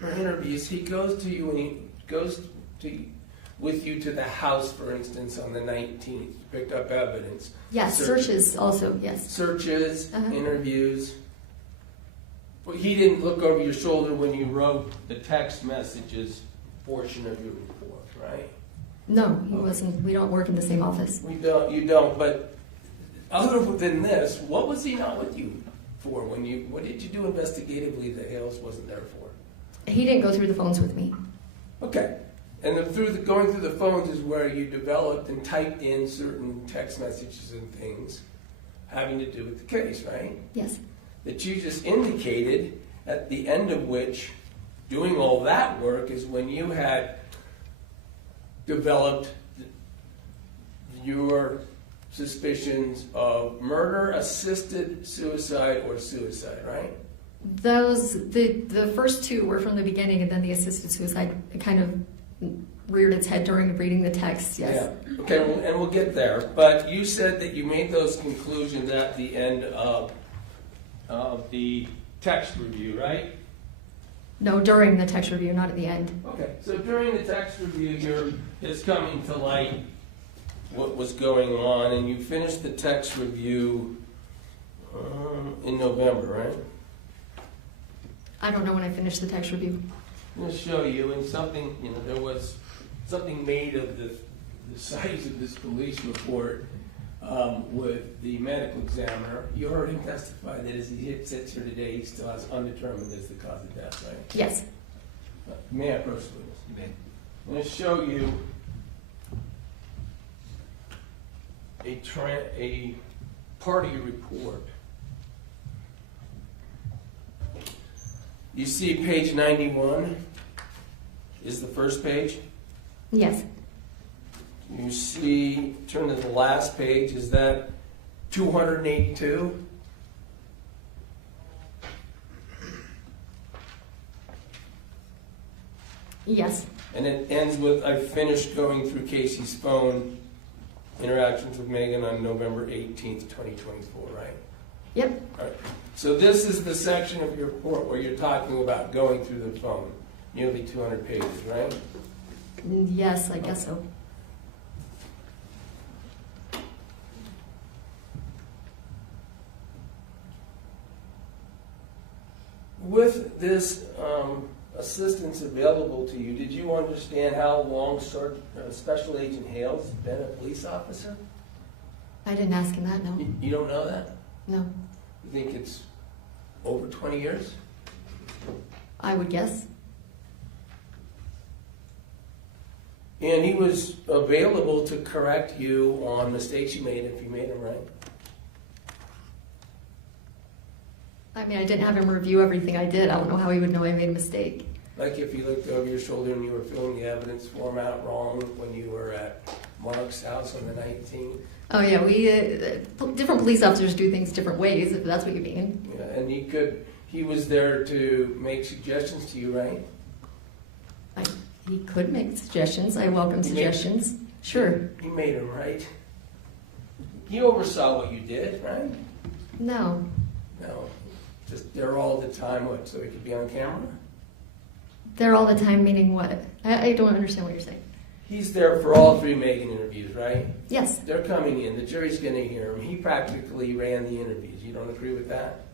For interviews, he goes to you and he goes with you to the house, for instance, on the 19th, picked up evidence. Yes, searches also, yes. Searches, Uh-huh. interviews. But he didn't look over your shoulder when you wrote the text messages portion of your report, right? No, he wasn't. We don't work in the same office. You don't, but other than this, what was he not with you for what did you do investigatively that Hales wasn't there for? He didn't go through the phones with me. Okay. And then going through the phones is where you developed and typed in certain text messages and things having to do with the case, right? Yes. That you just indicated, at the end of which, doing all that work is when you had developed your suspicions of murder, assisted suicide, or suicide, right? The first 2 were from the beginning, and then the assisted suicide kind of reared its head during reading the text, yes. Yeah. Okay, and we'll get there. But you said that you made those conclusions at the end of the text review, right? No, during the text review, not at the end. Okay, so during the text review, it's coming to light what was going on, and you finished the text review in November, right? I don't know when I finished the text review. I'm going to show you, and something, there was something made of the size of this police report with the medical examiner. You heard him testify that as he sits here today, he still has undetermined as the cause of death, right? Yes. May I approach the witness? You may. I'm going to show you a party report. You see page 91 is the first page. Yes. You see, turn to the last page, is that 282? Yes. And it ends with, I finished going through Casey's phone interactions with Meggan on November 18th, 2024, right? Yep. All right. So this is the section of your report where you're talking about going through the phone, nearly 200 pages, right? Yes, I guess so. With this assistance available to you, did you understand how long Special Agent Hale's been a police officer? I didn't ask him that, no. You don't know that? No. You think it's over 20 years? I would guess. And he was available to correct you on mistakes you made if you made them right? I mean, I didn't have him review everything I did. I don't know how he would know I made a mistake. Like if you looked over your shoulder and you were filling the evidence form out wrong when you were at Mark's house on the 19th? Oh, yeah, we, different police officers do things different ways, if that's what you mean. Yeah, and he was there to make suggestions to you, right? He could make suggestions. I welcome suggestions. Sure. You made them right. He oversaw what you did, right? No. No. Just there all the time, what, so it could be on camera? There all the time, meaning what? I don't understand what you're saying. He's there for all three Meggan interviews, right? Yes. They're coming in. The jury's going to hear him. He practically ran the interviews. You don't agree with that?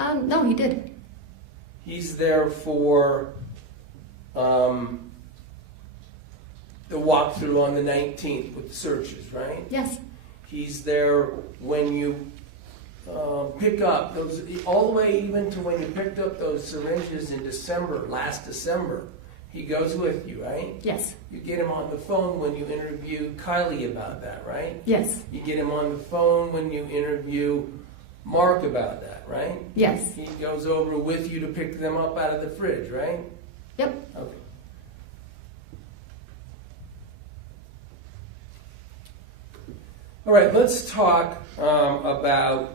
No, he did. He's there for the walkthrough on the 19th with the searches, right? Yes. He's there when you pick up those, all the way even to when you picked up those syringes in December, last December. He goes with you, right? Yes. You get him on the phone when you interview Kylie about that, right? Yes. You get him on the phone when you interview Mark about that, right? Yes. He goes over with you to pick them up out of the fridge, right? Yep. Okay. All right, let's talk about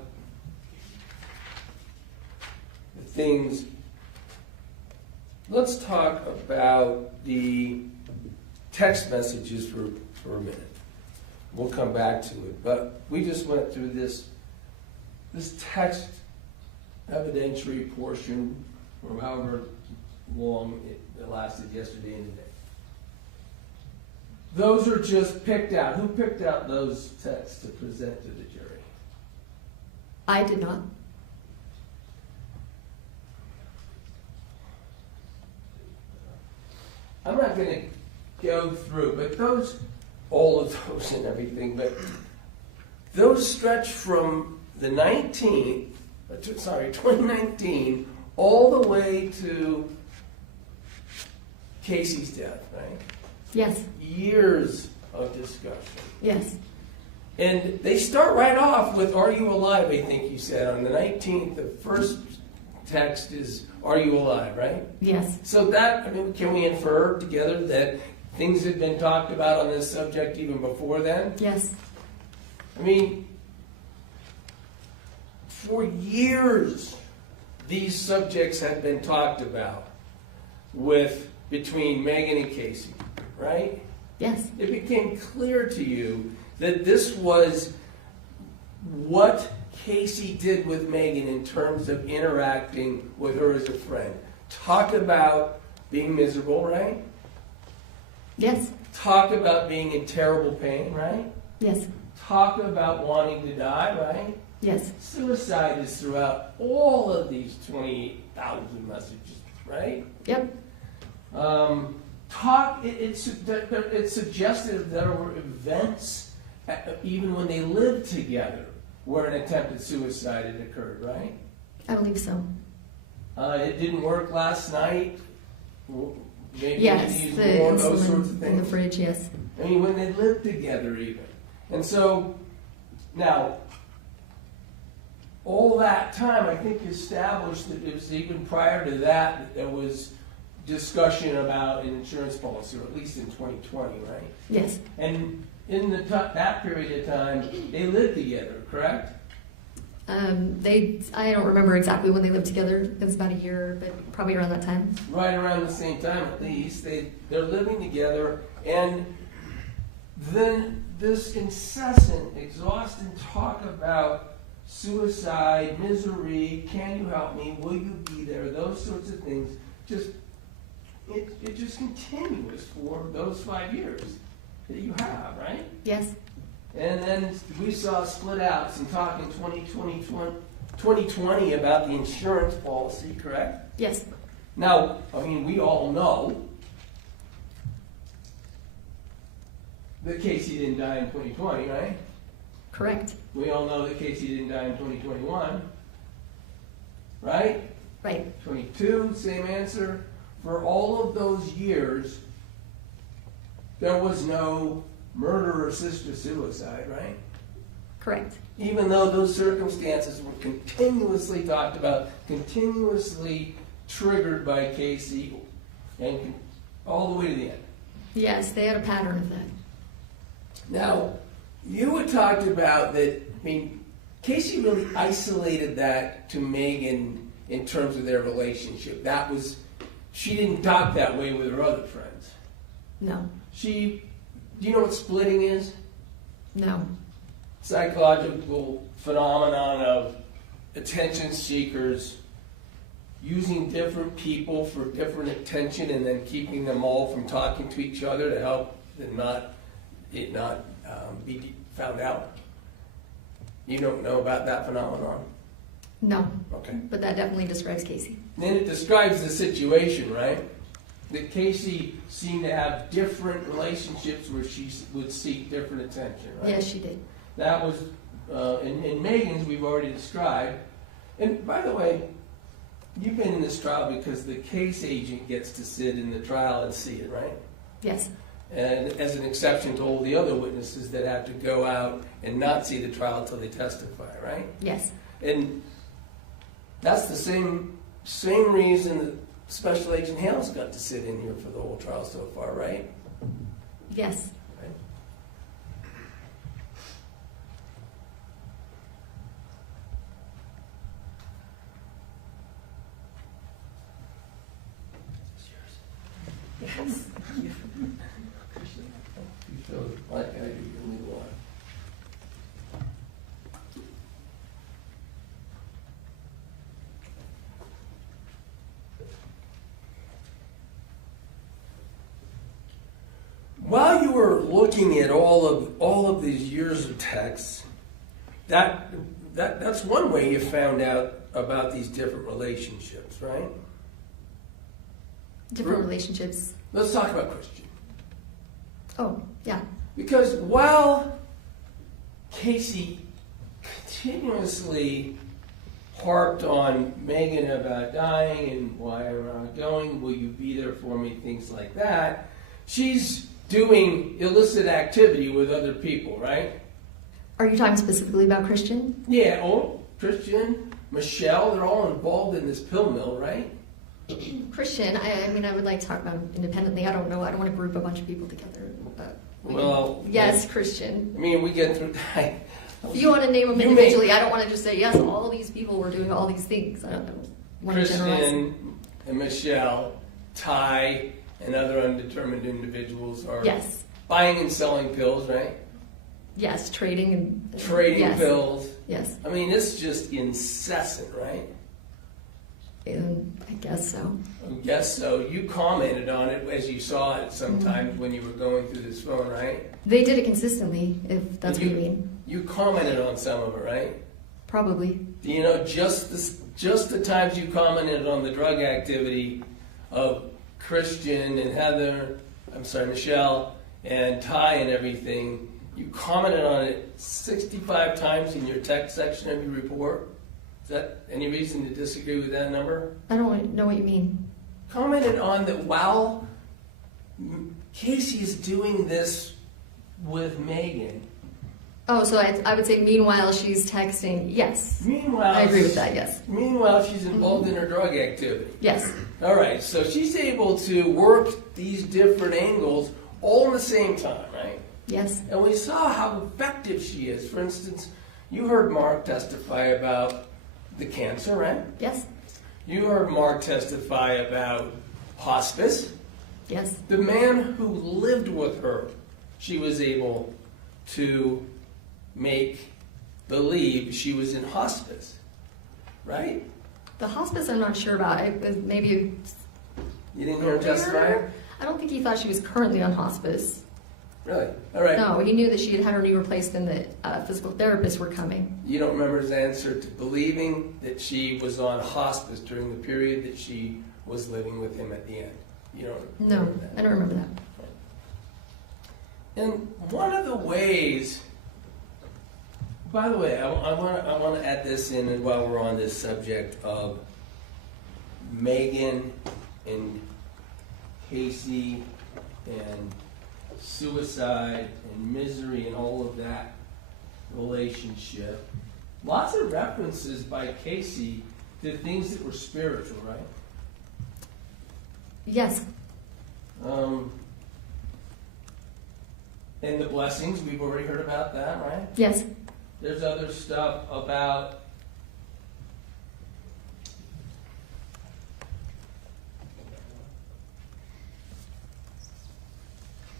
the things. Let's talk about the text messages for a minute. We'll come back to it, but we just went through this text evidentiary portion for however long it lasted yesterday and today. Those are just picked out. Who picked out those texts to present to the jury? I did not. I'm not going to go through, but those, all of those and everything, but those stretch from the 2019, all the way to Casey's death, right? Yes. Years of discussion. Yes. And they start right off with, "Are you alive?" I think you said. On the 19th, the first text is, "Are you alive?" right? Yes. So that, I mean, can we infer together that things had been talked about on this subject even before then? Yes. I mean, for years, these subjects had been talked about between Meggan and Casey, right? Yes. It became clear to you that this was what Casey did with Meggan in terms of interacting with her as a friend. Talk about being miserable, right? Yes, Talk about being in terrible pain, right? yes, Talk about wanting to die, right? yes, Suicide is throughout all of these 28,000 messages, right? yep, It's suggestive that there were events, even when they lived together, where an attempted suicide had occurred, right? I believe so. It didn't work last night. Maybe Yes, they used the more of those sorts of insulin in the things. fridge, yes. I mean, when they lived together even. And so, now, all that time, I think established that it was even prior to that there was discussion about an insurance policy, or at least in 2020, right? Yes, And in that period of time, they lived together, correct? I don't remember exactly when they lived together. It was about a year, but probably around that time. Right around the same time, at least. They're living together, and then this incessant, exhausting talk about suicide, misery, can you help me, will you be there, those sorts of things, it just continues for those 5 years that you have, right? Yes, And then we saw split outs and talk in 2020 about the insurance policy, correct? yes, Now, I mean, we all know that Casey didn't die in 2020, right? correct, We all know that Casey didn't die in 2021, right? right, 22, same answer. For all of those years, there was no murder or assisted suicide, right? correct, Even though those circumstances were continuously talked about, continuously triggered by Casey, and all the way to the end. yes, they had a pattern of that. Now, you had talked about that, I mean, Casey really isolated that to Megan in terms of their relationship. She didn't talk that way with her other friends. No, Do you know what splitting is? no, Psychological phenomenon of attention seekers using different people for different attention and then keeping them all from talking to each other to help it not be found out. You don't know about that phenomenon? no, Okay. but that definitely describes Casey. Then it describes the situation, right? That Casey seemed to have different relationships where she would seek different attention, right? Yes, she did. That was, in Megan's, we've already described. And by the way, you've been in this trial because the case agent gets to sit in the trial and see it, right? Yes, And as an exception to all the other witnesses that have to go out and not see the trial until they testify, right? yes, And that's the same reason that Special Agent Hales got to sit in here for the whole trial so far, right? yes, Right. yes. You feel like I do, you need one. While you were looking at all of these years of texts, that's one way you found out about these different relationships, right? Different relationships. Let's talk about Christian. Oh, yeah, Because while Casey continuously harped on Megan about dying and why am I not going, will you be there for me, things like that, she's doing illicit activity with other people, right? are you talking specifically about Christian? Yeah, Christian, Michelle, they're all involved in this pill mill, right? Christian, I mean, I would like to talk about him independently. I don't know. I don't want to group a bunch of people together. But Well, yes, Christian. I mean, we get through. If you want to name them You individually, I don't want to just say, yes, all these people were doing all these things. I don't know. Want to generalize. Christian and Michelle, Ty, and other undetermined individuals are Yes. buying and selling pills, right? Yes, trading and Trading yes. pills. Yes. I mean, it's just incessant, right? I guess so. I guess so. You commented on it as you saw it sometimes when you were going through this phone, right? They did it consistently, if that's what you mean. You commented on some of it, right? Probably. Do you know just the times you commented on the drug activity of Christian and Michelle and Ty and everything, you commented on it 65 times in your text section of your report? Is that any reason to disagree with that number? I don't know what you mean. Commented on that while Casey is doing this with Meggan. Oh, so I would say meanwhile she's texting, yes. Meanwhile, I agree with that, yes. Meanwhile, she's involved in her drug activity. Yes. All right, so she's able to work these different angles all at the same time, right? Yes. And we saw how effective she is. For instance, you heard Mark testify about the cancer, right? Yes. You heard Mark testify about hospice. Yes. The man who lived with her, she was able to make believe she was in hospice, right? The hospice I'm not sure about. Maybe You didn't hear him testify? I don't think he thought she was currently on hospice. Really? All right. No, he knew that she had had her knee replaced and that physical therapists were coming. You don't remember his answer to believing that she was on hospice during the period that she was living with him at the end. You don't No, remember that? I don't remember that. And one of the ways, by the way, I want to add this in while we're on this subject of Meggan and Casey and suicide and misery and all of that relationship. Lots of references by Casey to things that were spiritual, right? Yes. And the blessings, we've already heard about that, right? Yes. There's other stuff about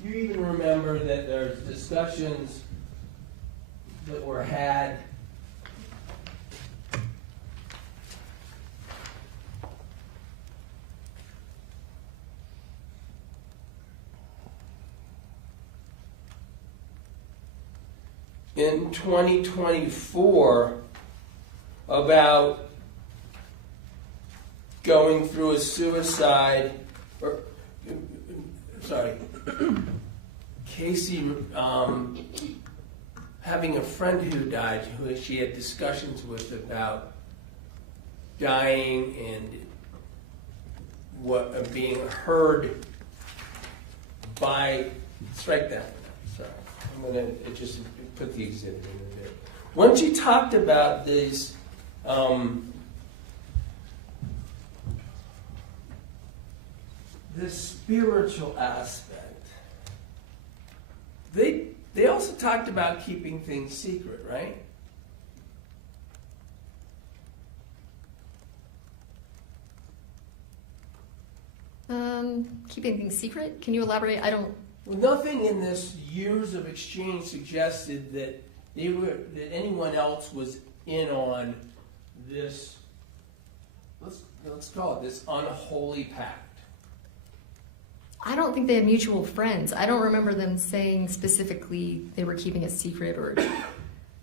you even remember that there's discussions that were had in 2024 about going through a suicide, Casey having a friend who died, who she had discussions with about dying and what being heard by, strike that. Sorry, I'm gonna just put the exhibit in a bit. When she talked about these, this spiritual aspect, they also talked about keeping things secret, right? Keeping things secret? Can you elaborate? I don't. Well, nothing in this years of exchange suggested that that anyone else was in on this. Let's call it this unholy pact. I don't think they had mutual friends. I don't remember them saying specifically they were keeping it secret, or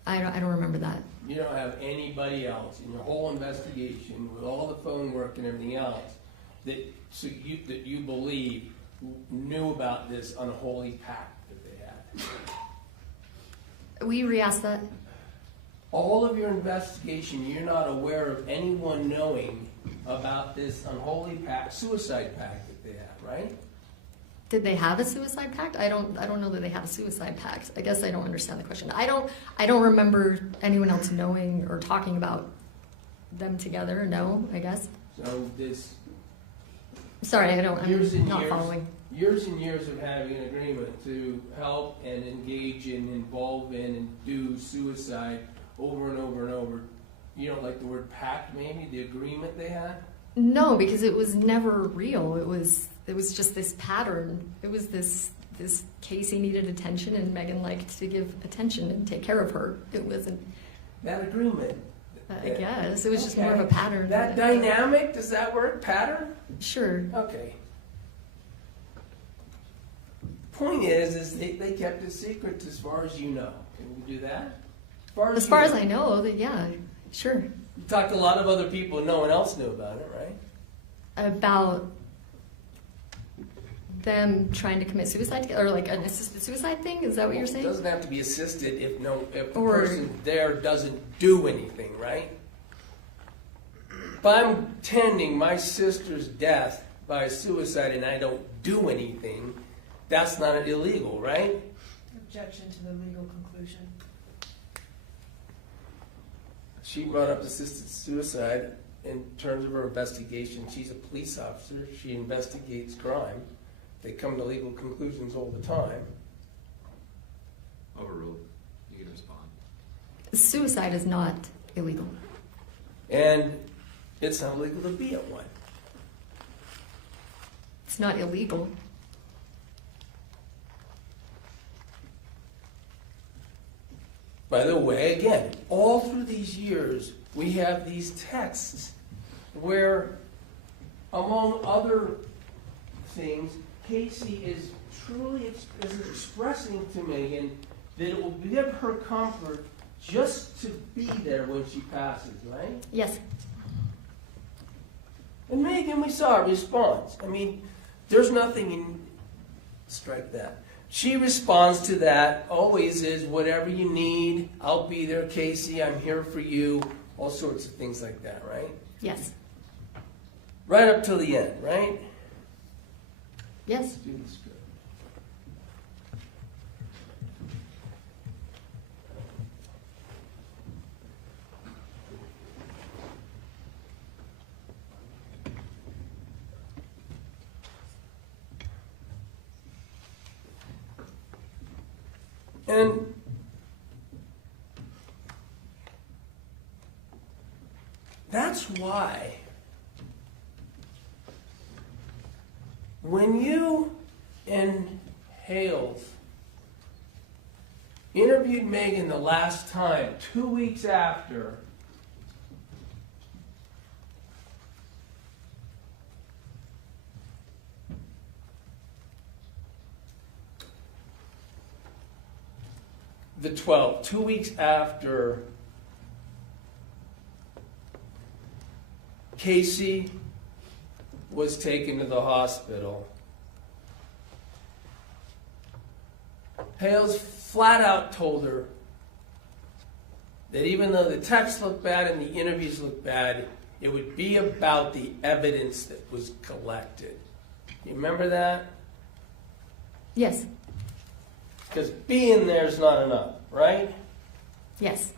I don't remember that. You don't have anybody else in your whole investigation with all the phone work and everything else that you believe knew about this unholy pact that they had. We re-asked that. All of your investigation, you're not aware of anyone knowing about this unholy pact, suicide pact that they had, right? Did they have a suicide pact? I don't know that they had a suicide pact. I guess I don't understand the question. I don't remember anyone else knowing or talking about them together. No, I guess. So this Sorry, I'm years and not years, following. years and years of having an agreement to help and engage in, involve in, and do suicide over and over and over. You don't like the word pact, maybe? The agreement they had? No, because it was never real. It was just this pattern. It was this Casey needed attention and Meggan liked to give attention and take care of her. It wasn't. That agreement, I guess. It was just more of a Okay. pattern. That dynamic, does that work? Pattern? Sure. Okay. Point is they kept it secret as far as you know. Can we do that? As far as I know, that yeah, sure. You talked to a lot of other people, no one else knew about it, right? About them trying to commit suicide, or like an assisted suicide thing? Is that what you're It saying? doesn't have to be assisted if the Or- person there doesn't do anything, right? If I'm tending my sister's death by suicide and I don't do anything, that's not illegal, right? Objection to the legal conclusion. She brought up assisted suicide in terms of her investigation. She's a police officer. She investigates crime. They come to legal conclusions all the time. Overruled. You can respond. Suicide is not illegal. And it's not illegal to be at one. It's not illegal. By the way, again, all through these years, we have these texts where, among other things, Casey is truly expressing to Meggan that it will give her comfort just to be there when she passes, right? Yes. And Meggan, we saw a response. I mean, there's nothing in... Strike that. She responds to that, always is, whatever you need, I'll be there, Casey, I'm here for you, all sorts of things like that, right? Yes. Right up till the end, right? Yes. Do the script. And that's why when you and Hales interviewed Meggan the last time, 2 weeks after, the 12th, 2 weeks after Casey was taken to the hospital, Hales flat out told her that even though the texts looked bad and the interviews looked bad, it would be about the evidence that was collected. You remember that? Yes. Because being there is not enough, right? Yes.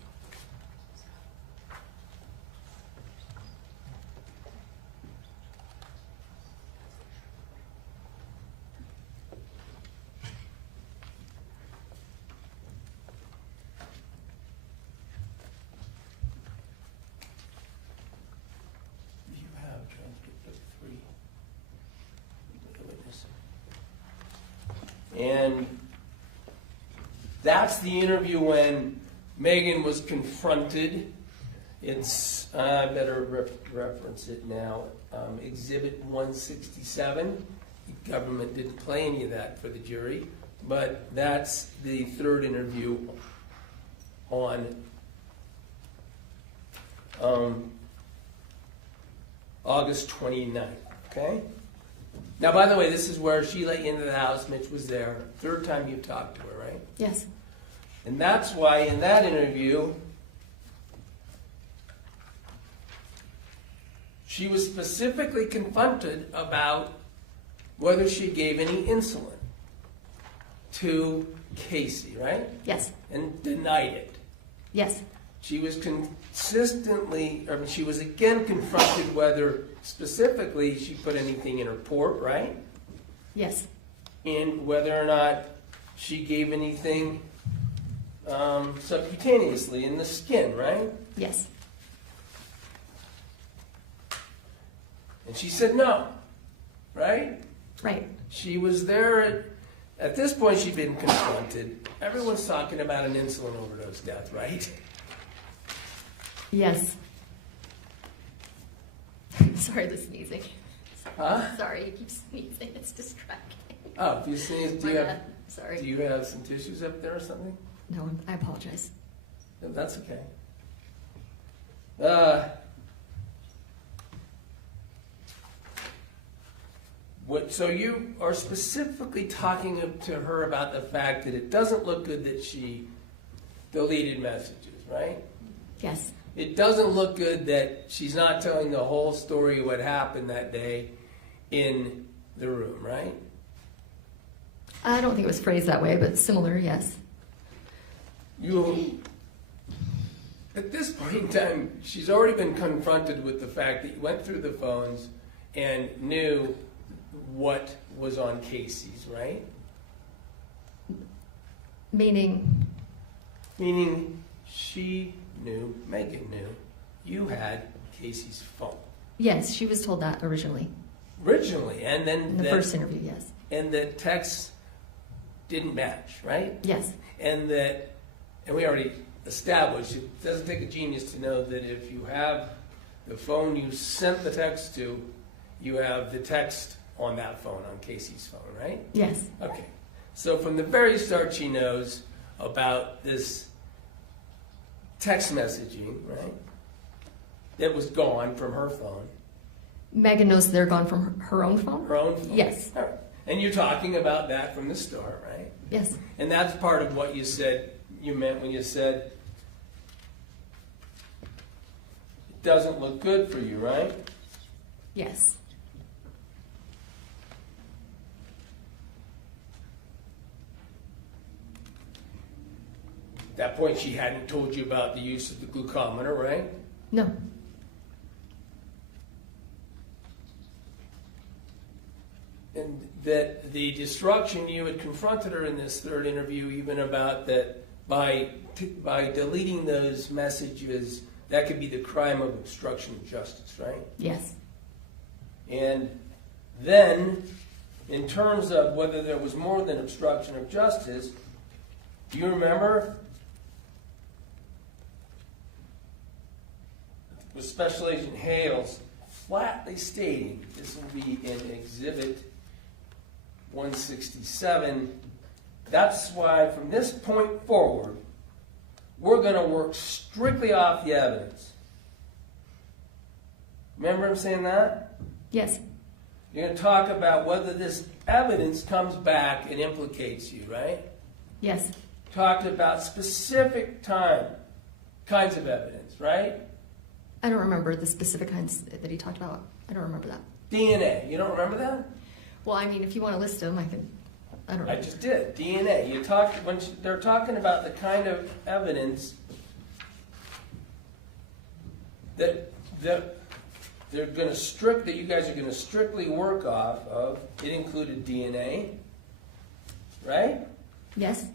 You have transcript of 3 witnesses. And that's the interview when Meggan was confronted. It's, I better reference it now, Exhibit 167. The government didn't play any of that for the jury, but that's the third interview on August 29th, okay? Now, by the way, this is where she let you into the house. Mitch was there. Third time you talked to her, right? Yes. And that's why in that interview, she was specifically confronted about whether she gave any insulin to Casey, right? Yes. And denied it. Yes. She was she was again confronted whether specifically she put anything in her port, right? Yes. And whether or not she gave anything subcutaneously in the skin, right? Yes. And she said no, right? Right. She was there at this point she'd been confronted. Everyone's talking about an insulin overdose death, right? Yes. Sorry, the sneezing. Huh? Sorry, you keep sneezing. It's distracting. Oh, if you sneeze, do My you have, bad. Sorry. do you have some tissues up there or something? No, I apologize. No, that's okay. So you are specifically talking to her about the fact that it doesn't look good that she deleted messages, right? Yes. It doesn't look good that she's not telling the whole story of what happened that day in the room, right? I don't think it was phrased that way, but similar, yes. At this point in time, she's already been confronted with the fact that you went through the phones and knew what was on Casey's, right? Meaning, Meaning she knew, Meggan knew, you had Casey's phone. yes, she was told that originally. Originally, and then In the first interview, yes. and the texts didn't match, right? Yes. And we already established, it doesn't take a genius to know that if you have the phone you sent the text to, you have the text on that phone, on Casey's phone, right? Yes. Okay. So from the very start, she knows about this text messaging, right? That was gone from her phone. Meggan knows they're gone from her own phone? Her own phone. Yes. All right. And you're talking about that from the start, right? Yes. And that's part of what you said, you meant when you said, it doesn't look good for you, right? Yes. At that point, she hadn't told you about the use of the glucometer, right? No. And that the destruction, you had confronted her in this third interview even about that by deleting those messages, that could be the crime of obstruction of justice, right? Yes. And then, in terms of whether there was more than obstruction of justice, do you remember? With Special Agent Hales flatly stating, this will be in Exhibit 167, that's why from this point forward, we're going to work strictly off the evidence. Remember him saying that? Yes. You're going to talk about whether this evidence comes back and implicates you, right? Yes. Talked about specific kinds of evidence, right? I don't remember the specific kinds that he talked about. I don't remember that. DNA. You don't remember that? Well, I mean, if you want to list them, I can. I don't know. I just did. DNA. You talked when they're talking about the kind of evidence that they're going to that you guys are going to strictly work off of. It included DNA, right? Yes.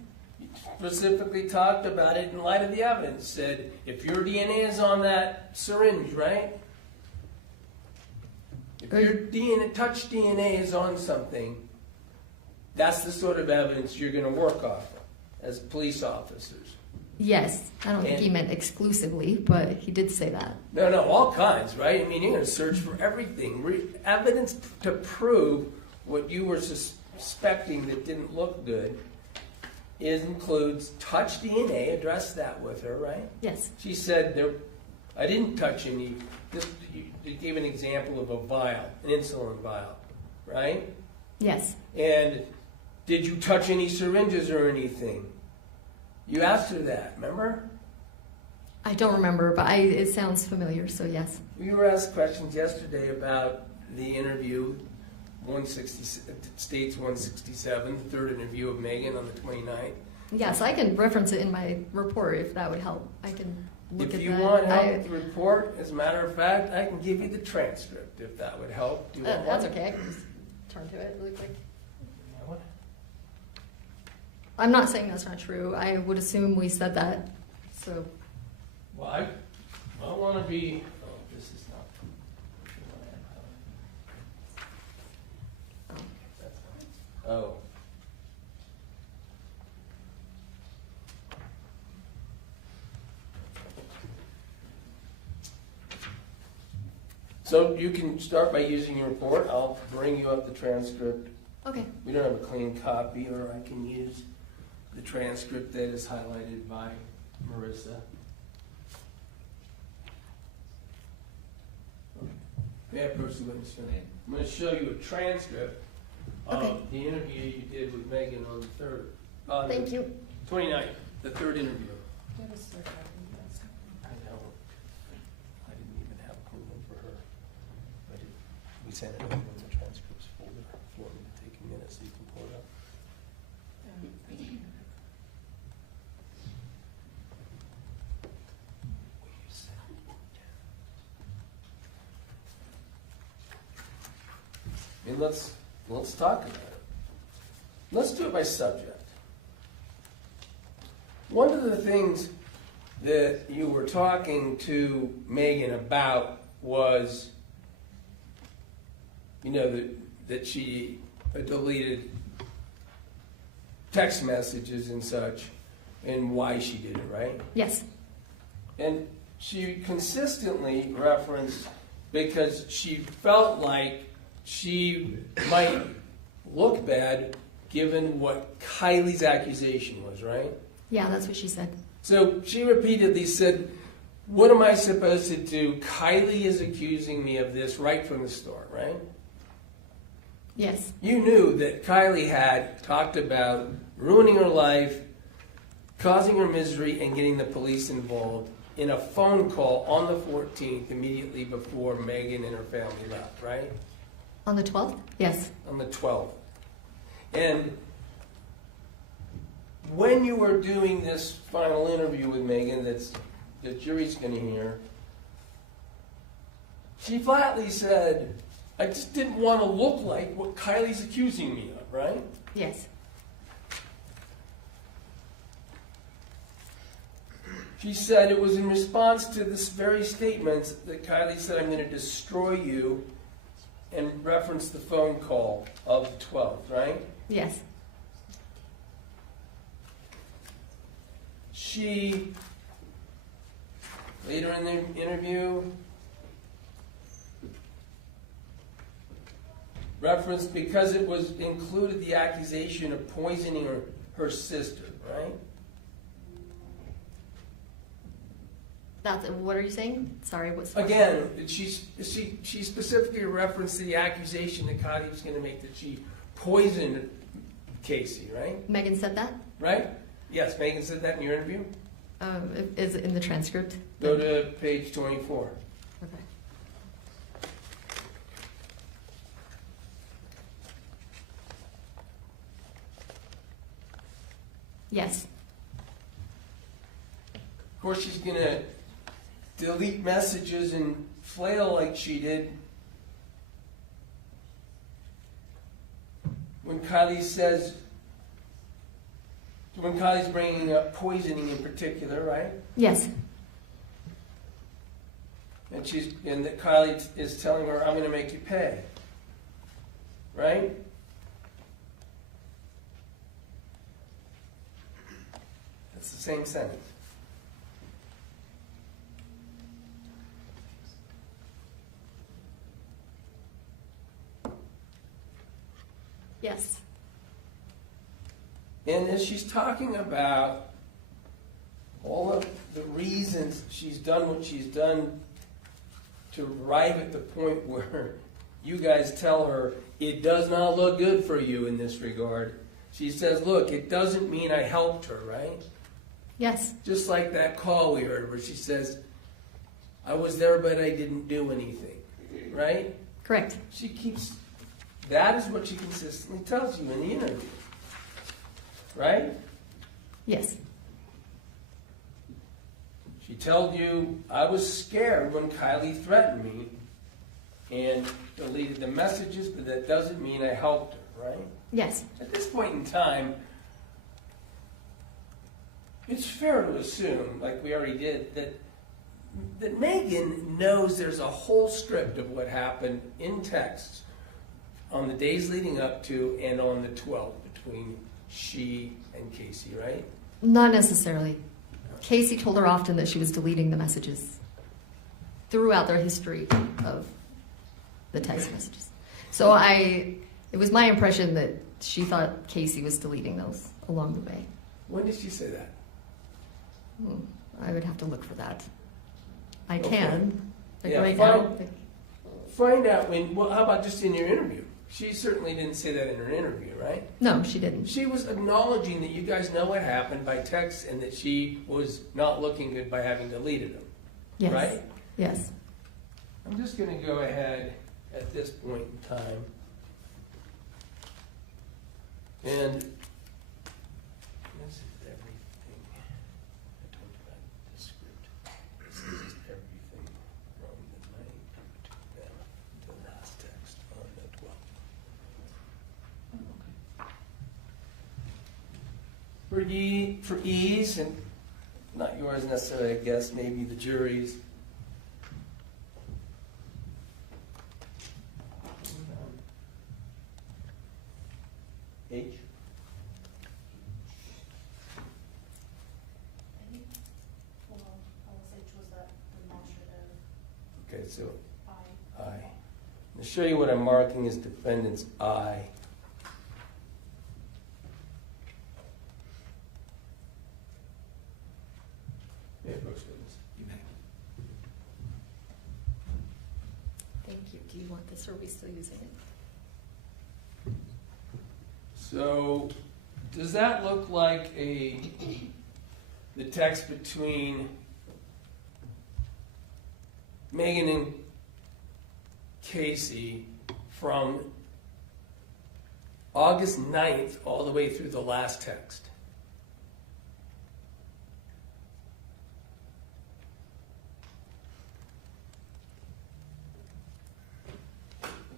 Specifically talked about it in light of the evidence. Said if your DNA is on that syringe, right? If your DNA, touch DNA is on something, that's the sort of evidence you're going to work off of as police officers. Yes. I don't think he meant exclusively, but he did say that. No, all kinds, right? I mean, you're going to search for everything. Evidence to prove what you were suspecting that didn't look good. It includes touch DNA, address that with her, right? Yes. She said, I didn't touch any. You gave an example of a vial, an insulin vial, right? Yes. And did you touch any syringes or anything? You asked her that, remember? I don't remember, but it sounds familiar, so yes. We were asked questions yesterday about the interview, States 167, the third interview of Meggan on the 29th. Yes, I can reference it in my report if that would help. I can look If at you that. want help with the report, as a matter of fact, I can give you the transcript if that would help. Do you want That's one? okay. I can just turn to it really quick. You want one? I'm not saying that's not true. I would assume we said that. So, Well, I want to be. Oh, this is not. That's not. Oh. So you can start by using your report. I'll bring you up the transcript. Okay. We don't have a clean copy, or I can use the transcript that is highlighted by Marissa. May I approach the witness stand? I'm going to show you a transcript Okay. of the interview you did with Meggan on the 3rd. Thank you. 29th, the 3rd interview. That was so happy. I know. I didn't even have a clue for her. But we sent it over in the transcripts folder. If you want me to take a minute so you can pull it up. And let's talk about it. Let's do it by subject. One of the things that you were talking to Meggan about was, that she deleted text messages and such, and why she did it, right? Yes. And she consistently referenced because she felt like she might look bad given what Kylie's accusation was, right? Yeah, that's what she said. So she repeatedly said, what am I supposed to do? Kylie is accusing me of this right from the start, right? Yes. You knew that Kylie had talked about ruining her life, causing her misery, and getting the police involved in a phone call on the 14th, immediately before Meggan and her family left, right? On the 12th? Yes. On the 12th. And when you were doing this final interview with Meggan that the jury's going to hear, she flatly said, I just didn't want to look like what Kylie's accusing me of, right? Yes. She said it was in response to this very statement that Kylie said, I'm going to destroy you, and referenced the phone call of the 12th, right? Yes. She, later in the interview, referenced because it was included the accusation of poisoning her sister, right? That's, what are you saying? Sorry, what's... Again, she specifically referenced the accusation that Kylie was going to make that she poisoned Casey, right? Meggan said that? Right? Yes, Meggan said that in your interview. Is it in the transcript? Go to page 24. Okay. Yes. Of course, she's going to delete messages and flail like she did when Kylie's bringing up poisoning in particular, right? Yes. And that Kylie is telling her, I'm going to make you pay, right? That's the same sentence. Yes. And as she's talking about all of the reasons she's done what she's done to arrive at the point where you guys tell her it does not look good for you in this regard, she says, look, it doesn't mean I helped her, right? Yes. Just like that call we heard where she says, I was there but I didn't do anything, right? Correct. That is what she consistently tells you in the interview. Right? Yes. She told you, I was scared when Kylie threatened me and deleted the messages, but that doesn't mean I helped her, right? Yes. At this point in time, it's fair to assume, like we already did, that Meggan knows there's a whole script of what happened in text on the days leading up to and on the 12th between she and Casey, right? Not necessarily. Casey told her often that she was deleting the messages throughout their history of the text messages. So it was my impression that she thought Casey was deleting those along the way. When did she say that? I would have to look for that. I Okay. can, but Yeah, right fine. now. Find out well, how about just in your interview? She certainly didn't say that in her interview, right? No, she didn't. She was acknowledging that you guys know what happened by text and that she was not looking good by having deleted them, Yes. right? Yes. I'm just gonna go ahead at this point in time. And this is everything. I told you about the script. This is just everything from the 9th to now, the last text on the 12th. For ease, and not yours necessarily, I guess, maybe the jury's. H. I think, well, LSH was that demonstrative Okay, so I. I. To show you what I'm marking as defendant's I. Yeah, Brooks Witness. You may. Thank you. Do you want this, or are we still using it? So, does that look like the text between Meggan and Casey from August 9th all the way through the last text?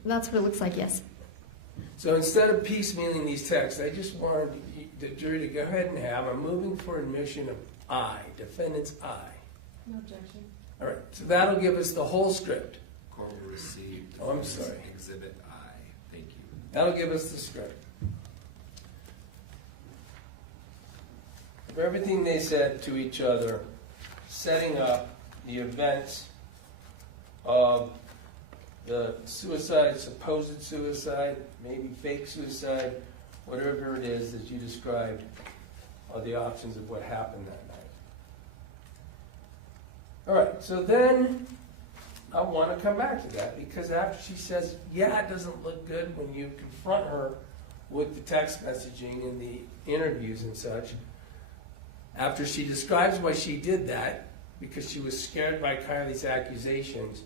That's what it looks like, yes. So instead of piecemealing these texts, I just wanted the jury to go ahead and have, I'm moving for admission of I, defendant's I. No objection. All right, so that'll give us the whole script. Court will receive. Oh, I'm sorry. Exhibit I. Thank you. That'll give us the script. For everything they said to each other, setting up the events of the suicide, supposed suicide, maybe fake suicide, whatever it is that you described, are the options of what happened that night. All right, so then I want to come back to that because after she says, yeah, it doesn't look good when you confront her with the text messaging and the interviews and such, after she describes why she did that, because she was scared by Kylie's accusations,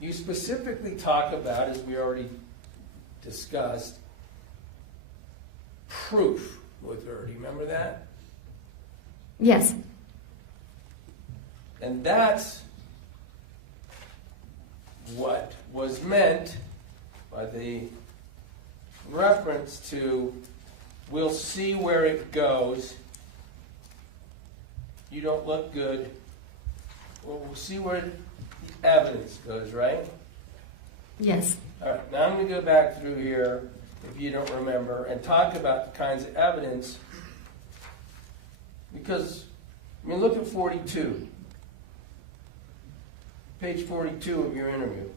you specifically talk about, as we already discussed, proof with her. Do you remember that? Yes. And that's what was meant by the reference to, we'll see where it goes. You don't look good. Well, we'll see where the evidence goes, right? Yes. All right, now I'm going to go back through here, if you don't remember, and talk about the kinds of evidence. Because, I mean, look at 42. Page 42 of your interview.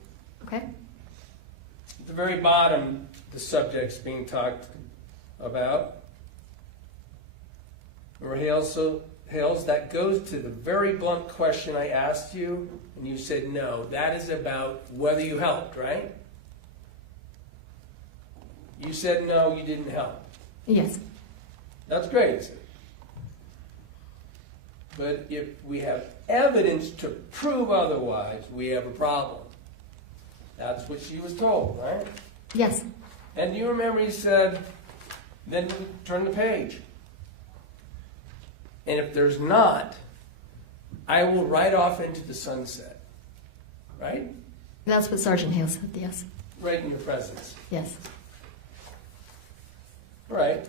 Okay. At the very bottom, the subject's being talked about. Remember, Hales, that goes to the very blunt question I asked you, and you said no. That is about whether you helped, right? You said no, you didn't help. Yes. That's great, isn't it? But if we have evidence to prove otherwise, we have a problem. That's what she was told, right? Yes. And you remember he said, then turn the page. And if there's not, I will ride off into the sunset. Right? That's what Sergeant Hale said, yes. Right in your presence. Yes. All right.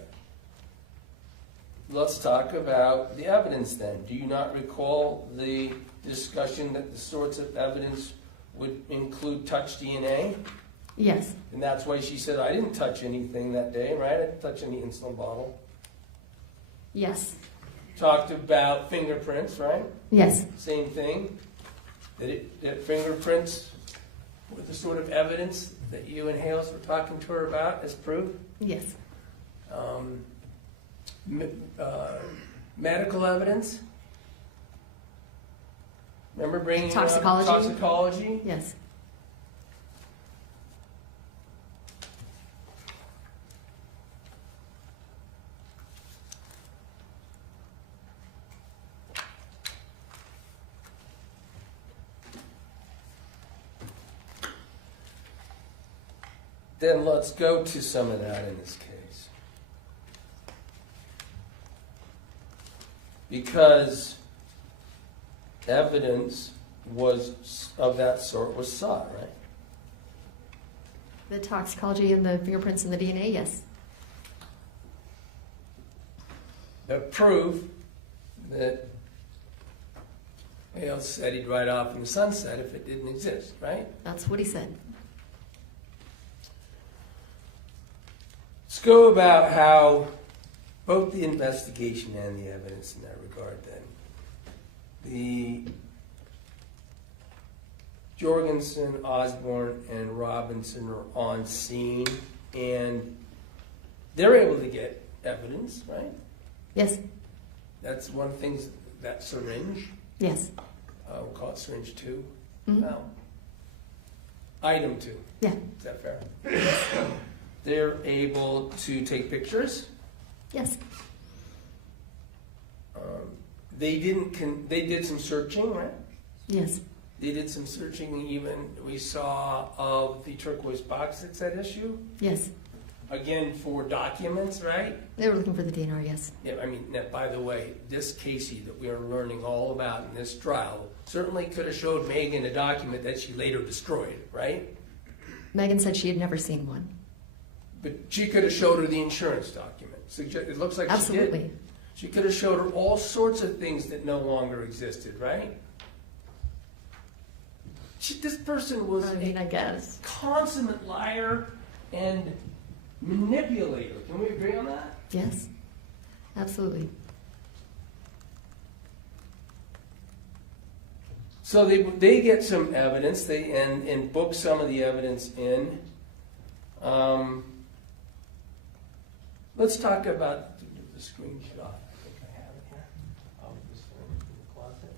Let's talk about the evidence then. Do you not recall the discussion that the sorts of evidence would include touch DNA? Yes. And that's why she said, I didn't touch anything that day, right? I didn't touch any insulin bottle. Yes. Talked about fingerprints, right? Yes. Same thing. That fingerprints were the sort of evidence that you and Hales were talking to her about as proof? Yes. Medical evidence? Remember bringing up Toxicology? toxicology? Yes. Then let's go to some of that in this case. Because evidence was of that sort was sought, right? The toxicology and the fingerprints and the DNA, yes. The proof that Hales said he'd ride off in the sunset if it didn't exist, right? That's what he said. Let's go about how both the investigation and the evidence in that regard then. The Jorgensen, Osborne, and Robinson are on scene, and they're able to get evidence, right? Yes. That's one of the things, that syringe, Yes. we'll call it syringe 2. Mhm. Well, item 2, Yeah. is that fair? They're able to take pictures. Yes. They did some searching, right? Yes. They did some searching, even we saw of the turquoise box that's at issue. Yes. Again, for documents, right? They were looking for the DNR, yes. Yeah, I mean, now, by the way, this Casey that we are learning all about in this trial certainly could have showed Meggan a document that she later destroyed, right? Meggan said she had never seen one. But she could have showed her the insurance document. It looks like she did. Absolutely. She could have showed her all sorts of things that no longer existed, right? This person was I mean, I guess. consummate liar and manipulator. Can we agree on that? Yes. Absolutely. So they get some evidence, and book some of the evidence in. Let's talk about the screenshot. I think I have it here. Of this one in the closet.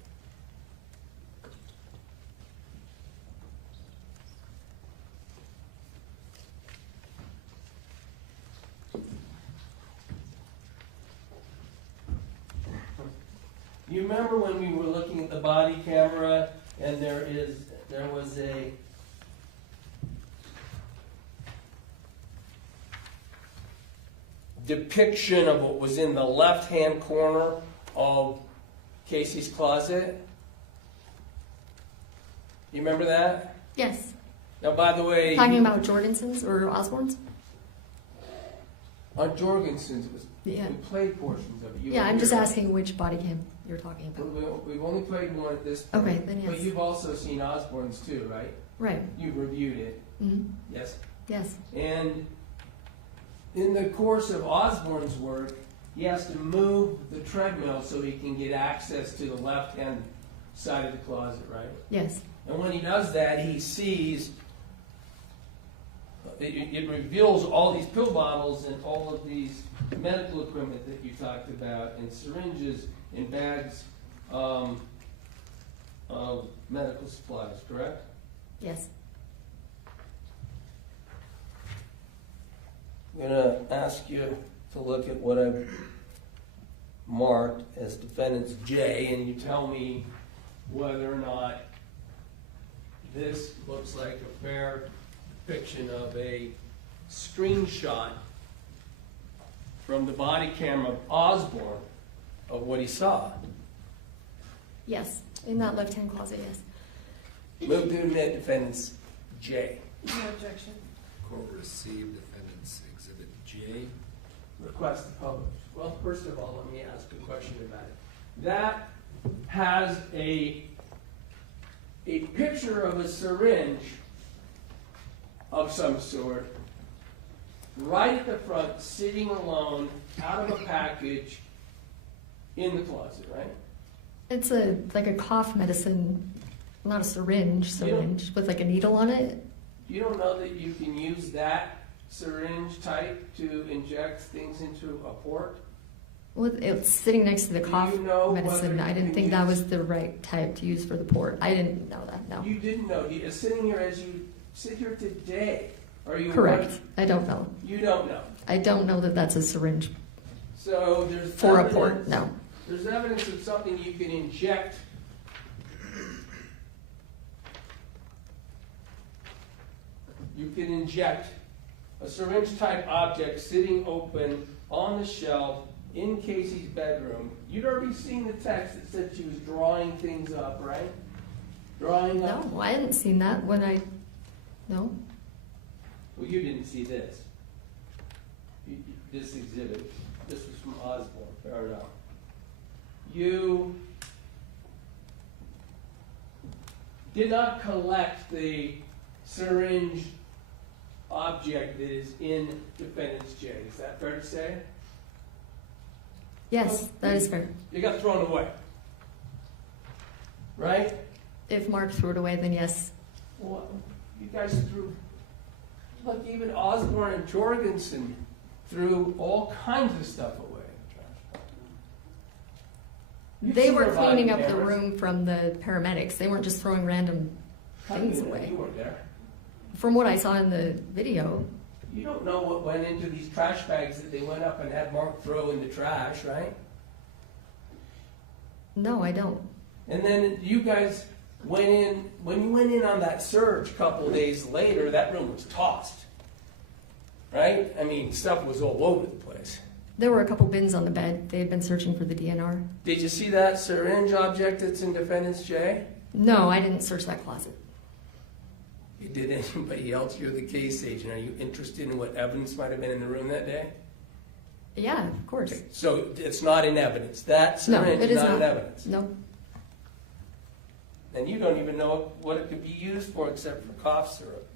You remember when we were looking at the body camera and there was a depiction of what was in the left-hand corner of Casey's closet? You remember that? Yes. Now, by the way, Talking about Jorgensen's or Osborne's? on Jorgensen's, it was, Yeah. we played portions of it. You Yeah, I'm were just here. asking which body cam you're talking about. We've only played one at this point. Okay, then But yes. you've also seen Osborne's too, right? Right. You've reviewed it, hmm yes? Yes. And in the course of Osborne's work, he has to move the treadmill so he can get access to the left-hand side of the closet, right? Yes. And when he does that, he sees, it reveals all these pill bottles and all of these medical equipment that you talked about, and syringes and bags of medical supplies, correct? Yes. I'm going to ask you to look at what I've marked as defendants J, and you tell me whether or not this looks like a fair depiction of a screenshot from the body camera of Osborne of what he saw. Yes. In that left-hand closet, yes. Move to admit defendants J. No objection. Court received defendant's exhibit J. Request to publish. Well, first of all, let me ask a question about it. That has a picture of a syringe of some sort right at the front, sitting alone, out of a package in the closet, right? It's like a cough medicine, not a syringe with like a needle on it. You don't know that you can use that syringe type to inject things into a port? Well, it's sitting next to the Do cough you know medicine. whether I you didn't can think that use- was the right type to use for the port. I didn't know that, no. You didn't know. You, sitting here as you sit here today, are you? Correct. I don't know. You don't know. I don't know that that's a syringe So there's for a evidence- port, no. There's evidence of something you can inject. You can inject a syringe-type object sitting open on the shelf in Casey's bedroom. You'd already seen the text that said she was drawing things up, right? Drawing up. No, I hadn't seen that when no. Well, you didn't see this. This exhibit. This was from Osborne. Fair enough. You did not collect the syringe object that is in defendant's J. Is that fair to say? Yes, that is fair. It got thrown away. Right? If Mark threw it away, then yes. Well, you guys threw, look, even Osborne and Jorgensen threw all kinds of stuff away. You've They seen were their body cleaning up the cameras. room from the paramedics. They weren't just throwing random things away. You weren't there. From what I saw in the video, You don't know what went into these trash bags that they went up and had Mark throw in the trash, right? no, I don't. And then you guys went in, when you went in on that surge a couple days later, that room was tossed. Right? I mean, stuff was all over the place. There were a couple bins on the bed. They had been searching for the DNR. Did you see that syringe object that's in defendant's J? No, I didn't search that closet. Did anybody else? You're the case agent. Are you interested in what evidence might have been in the room that day? Yeah, of course. So it's not in evidence. That No, syringe it is is not in not. evidence. No, And you don't even know what it could be used for except for cough syrup.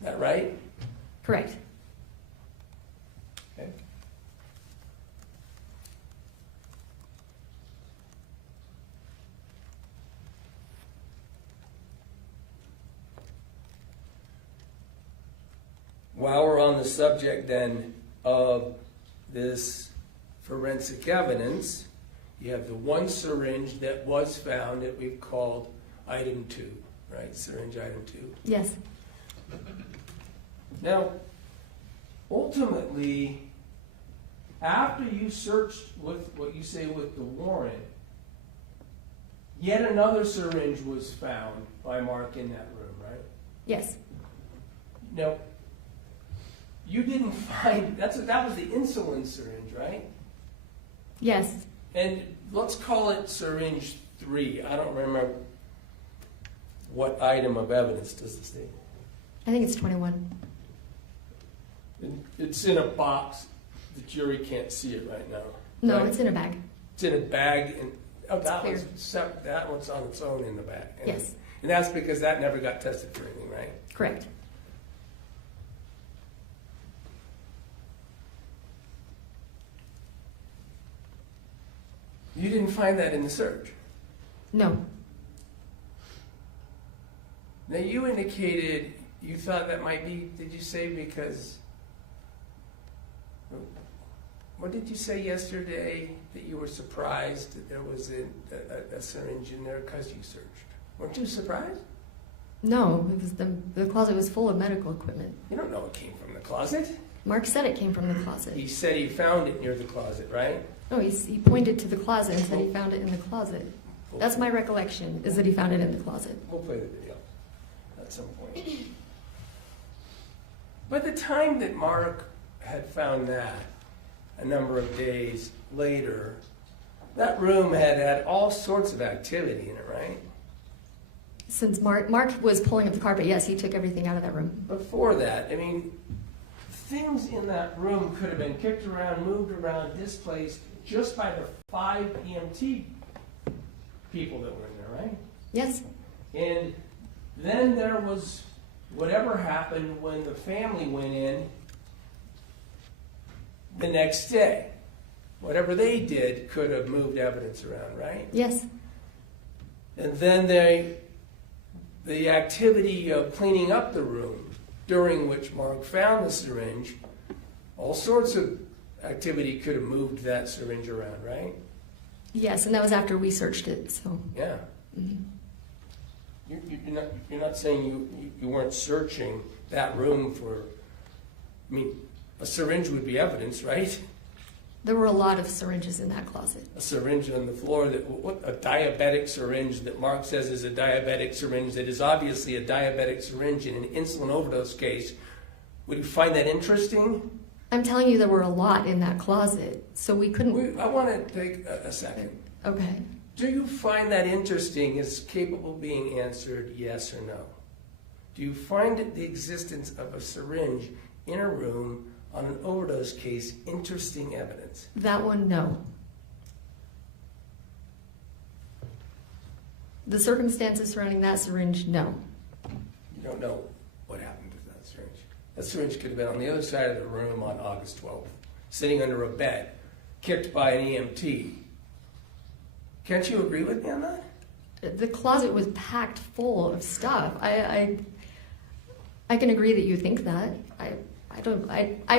Is that right? correct. Okay. While we're on the subject then of this forensic evidence, you have the one syringe that was found that we've called item 2, right? Syringe item 2. Yes. Now, ultimately, after you searched with what you say with the warrant, yet another syringe was found by Mark in that room, right? Yes. Now, you didn't find, that was the insulin syringe, right? Yes. And let's call it syringe 3. I don't remember what item of evidence does it state. I think it's 21. It's in a box. The jury can't see it right now. No, right? it's in a bag. It's in a bag, and that clear. one's separate. That one's on its own in the bag. And Yes. and that's because that never got tested for anything, right? Correct. You didn't find that in the search. No. Now you indicated you thought that might be. Did you say because? What did you say yesterday that you were surprised that there was a syringe in there because you searched? Weren't you surprised? No, because the closet was full of medical equipment. You don't know it came from the closet. Mark said it came from the closet. He said he found it near the closet, right? No, he pointed to the closet and said he found it in the closet. That's my recollection, is that he found it in the closet. We'll play the video at some point. By the time that Mark had found that, a number of days later, that room had had all sorts of activity in it, right? Since Mark was pulling up the carpet, yes, he took everything out of that room. Before that, I mean, things in that room could have been kicked around, moved around, displaced just by the 5 EMT people that were in there, right? Yes. And then there was whatever happened when the family went in the next day. Whatever they did could have moved evidence around, right? Yes. And then the activity of cleaning up the room during which Mark found the syringe, all sorts of activity could have moved that syringe around, right? Yes, and that was after we searched it, so. Yeah. Mhm. You're not saying you weren't searching that room for, I mean, a syringe would be evidence, right? There were a lot of syringes in that closet. A syringe on the floor, a diabetic syringe that Mark says is a diabetic syringe that is obviously a diabetic syringe in an insulin overdose case. Would you find that interesting? I'm telling you, there were a lot in that closet, so we couldn't. I want to take a second. Okay. Do you find that interesting? Is capable of being answered yes or no? Do you find the existence of a syringe in a room on an overdose case interesting evidence? That one, no. The circumstances surrounding that syringe, no. You don't know what happened to that syringe. That syringe could have been on the other side of the room on August 12th, sitting under a bed, kicked by an EMT. Can't you agree with me on that? The closet was packed full of stuff. I can agree that you think that. I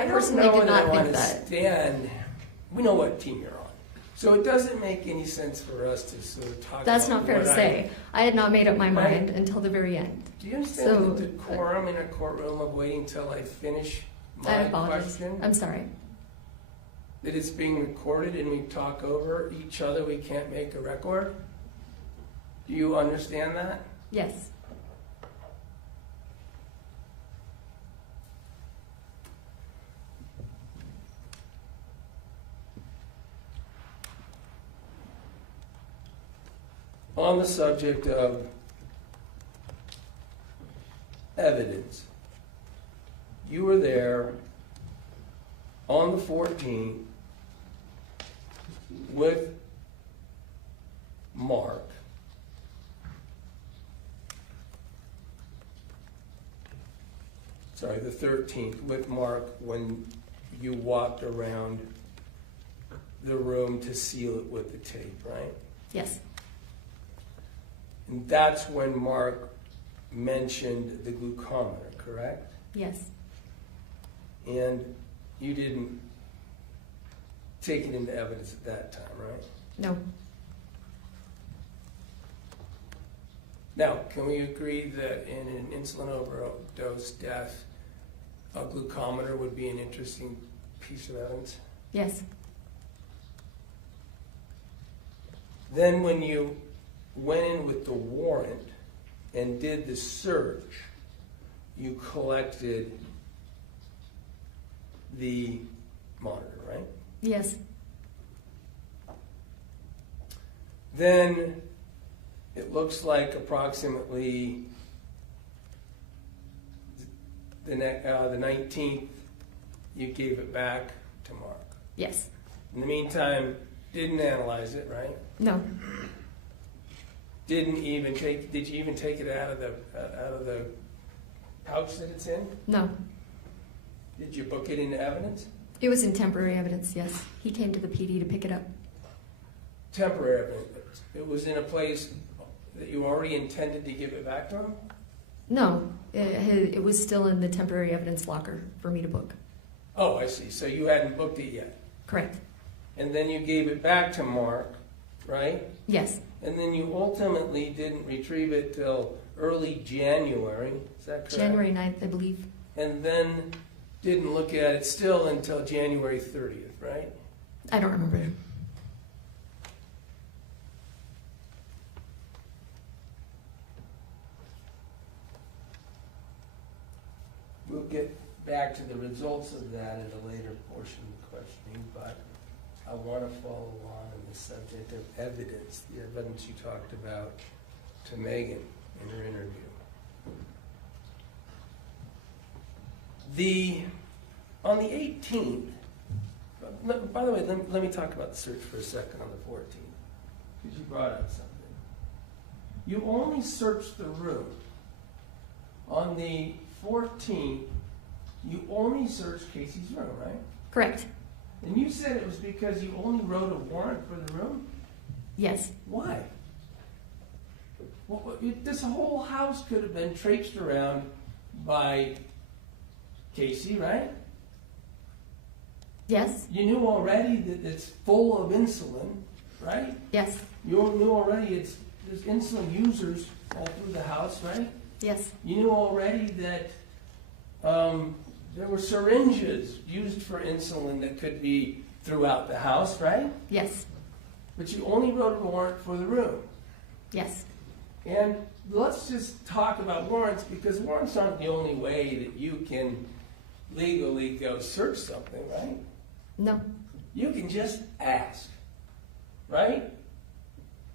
personally did not think that. Stand. We know what team you're on. So it doesn't make any sense for us to sort of talk That's about not fair to what say. I had not made up my Right. mind until the very end. Do you understand So, the decorum in a courtroom of waiting till I finish I my apologize. question? I'm sorry. That it's being recorded and we talk over each other, we can't make a record? Do you understand that? Yes. On the subject of evidence, you were there on the 14th with Mark. Sorry, the 13th with Mark when you walked around the room to seal it with the tape, right? Yes. And that's when Mark mentioned the glucometer, correct? Yes. And you didn't take it into evidence at that time, right? No. Now, can we agree that in an insulin overdose death, a glucometer would be an interesting piece of evidence? Yes. Then when you went in with the warrant and did the search, you collected the monitor, right? Yes. Then it looks like approximately the 19th, you gave it back to Mark. Yes. In the meantime, didn't analyze it, right? No. Did you even take it out of the pouch that it's in? No. Did you book it into evidence? It was in temporary evidence, yes. He came to the PD to pick it up. Temporary evidence. It was in a place that you already intended to give it back to him? No. It was still in the temporary evidence locker for me to book. Oh, I see. So you hadn't booked it yet. Correct. And then you gave it back to Mark, right? Yes. And then you ultimately didn't retrieve it till early January. Is that correct? January 9th, I believe. And then didn't look at it still until January 30th, right? I don't remember. We'll get back to the results of that in a later portion of the questioning, but I want to follow on the subject of evidence, the evidence you talked about to Meggan in her interview. On the 18th, by the way, let me talk about the search for a second on the 14th, because you brought up something. You only searched the room. On the 14th, you only searched Casey's room, right? Correct. And you said it was because you only wrote a warrant for the room? Yes. Why? This whole house could have been traipsed around by Casey, right? Yes, You knew already that it's full of insulin, right? yes, You knew already there's insulin users all through the house, right? yes, You knew already that there were syringes used for insulin that could be throughout the house, right? yes, But you only wrote a warrant for the room. yes. And let's just talk about warrants, because warrants aren't the only way that you can legally go search something, right? No, You can just ask, right?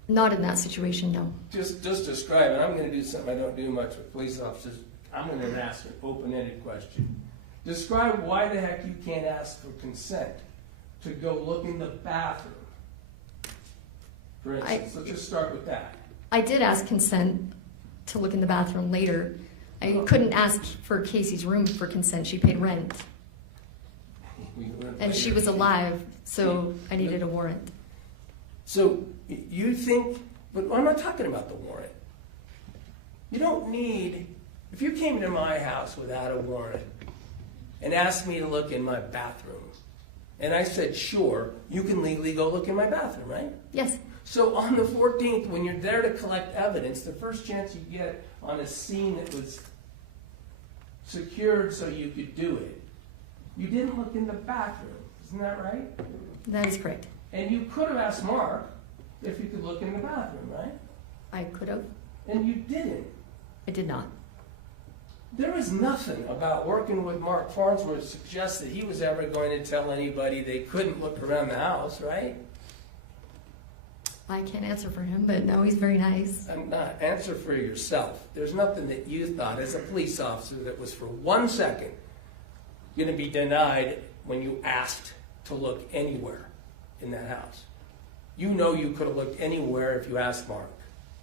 not in that situation, no. Just describe it. I'm going to do something I don't do much with police officers. I'm going to ask an open-ended question. Describe why the heck you can't ask for consent to go look in the bathroom. For instance, let's just start with that. I did ask consent to look in the bathroom later. I couldn't ask for Casey's room for consent. She paid rent. We learned And she later. was alive, so I needed a warrant. So you think, but I'm not talking about the warrant. You don't need, if you came to my house without a warrant and asked me to look in my bathroom, and I said, sure, you can legally go look in my bathroom, right? Yes, So on the 14th, when you're there to collect evidence, the first chance you get on a scene that was secured so you could do it, you didn't look in the bathroom. Isn't that right? that is correct. And you could have asked Mark if you could look in the bathroom, right? I could have. And you didn't. I did not. There is nothing about working with Mark Farnsworth that suggests that he was ever going to tell anybody they couldn't look around the house, right? I can't answer for him, but no, he's very nice. I'm not. Answer for yourself. There's nothing that you thought as a police officer that was for 1 second going to be denied when you asked to look anywhere in that house. You know you could have looked anywhere if you asked Mark.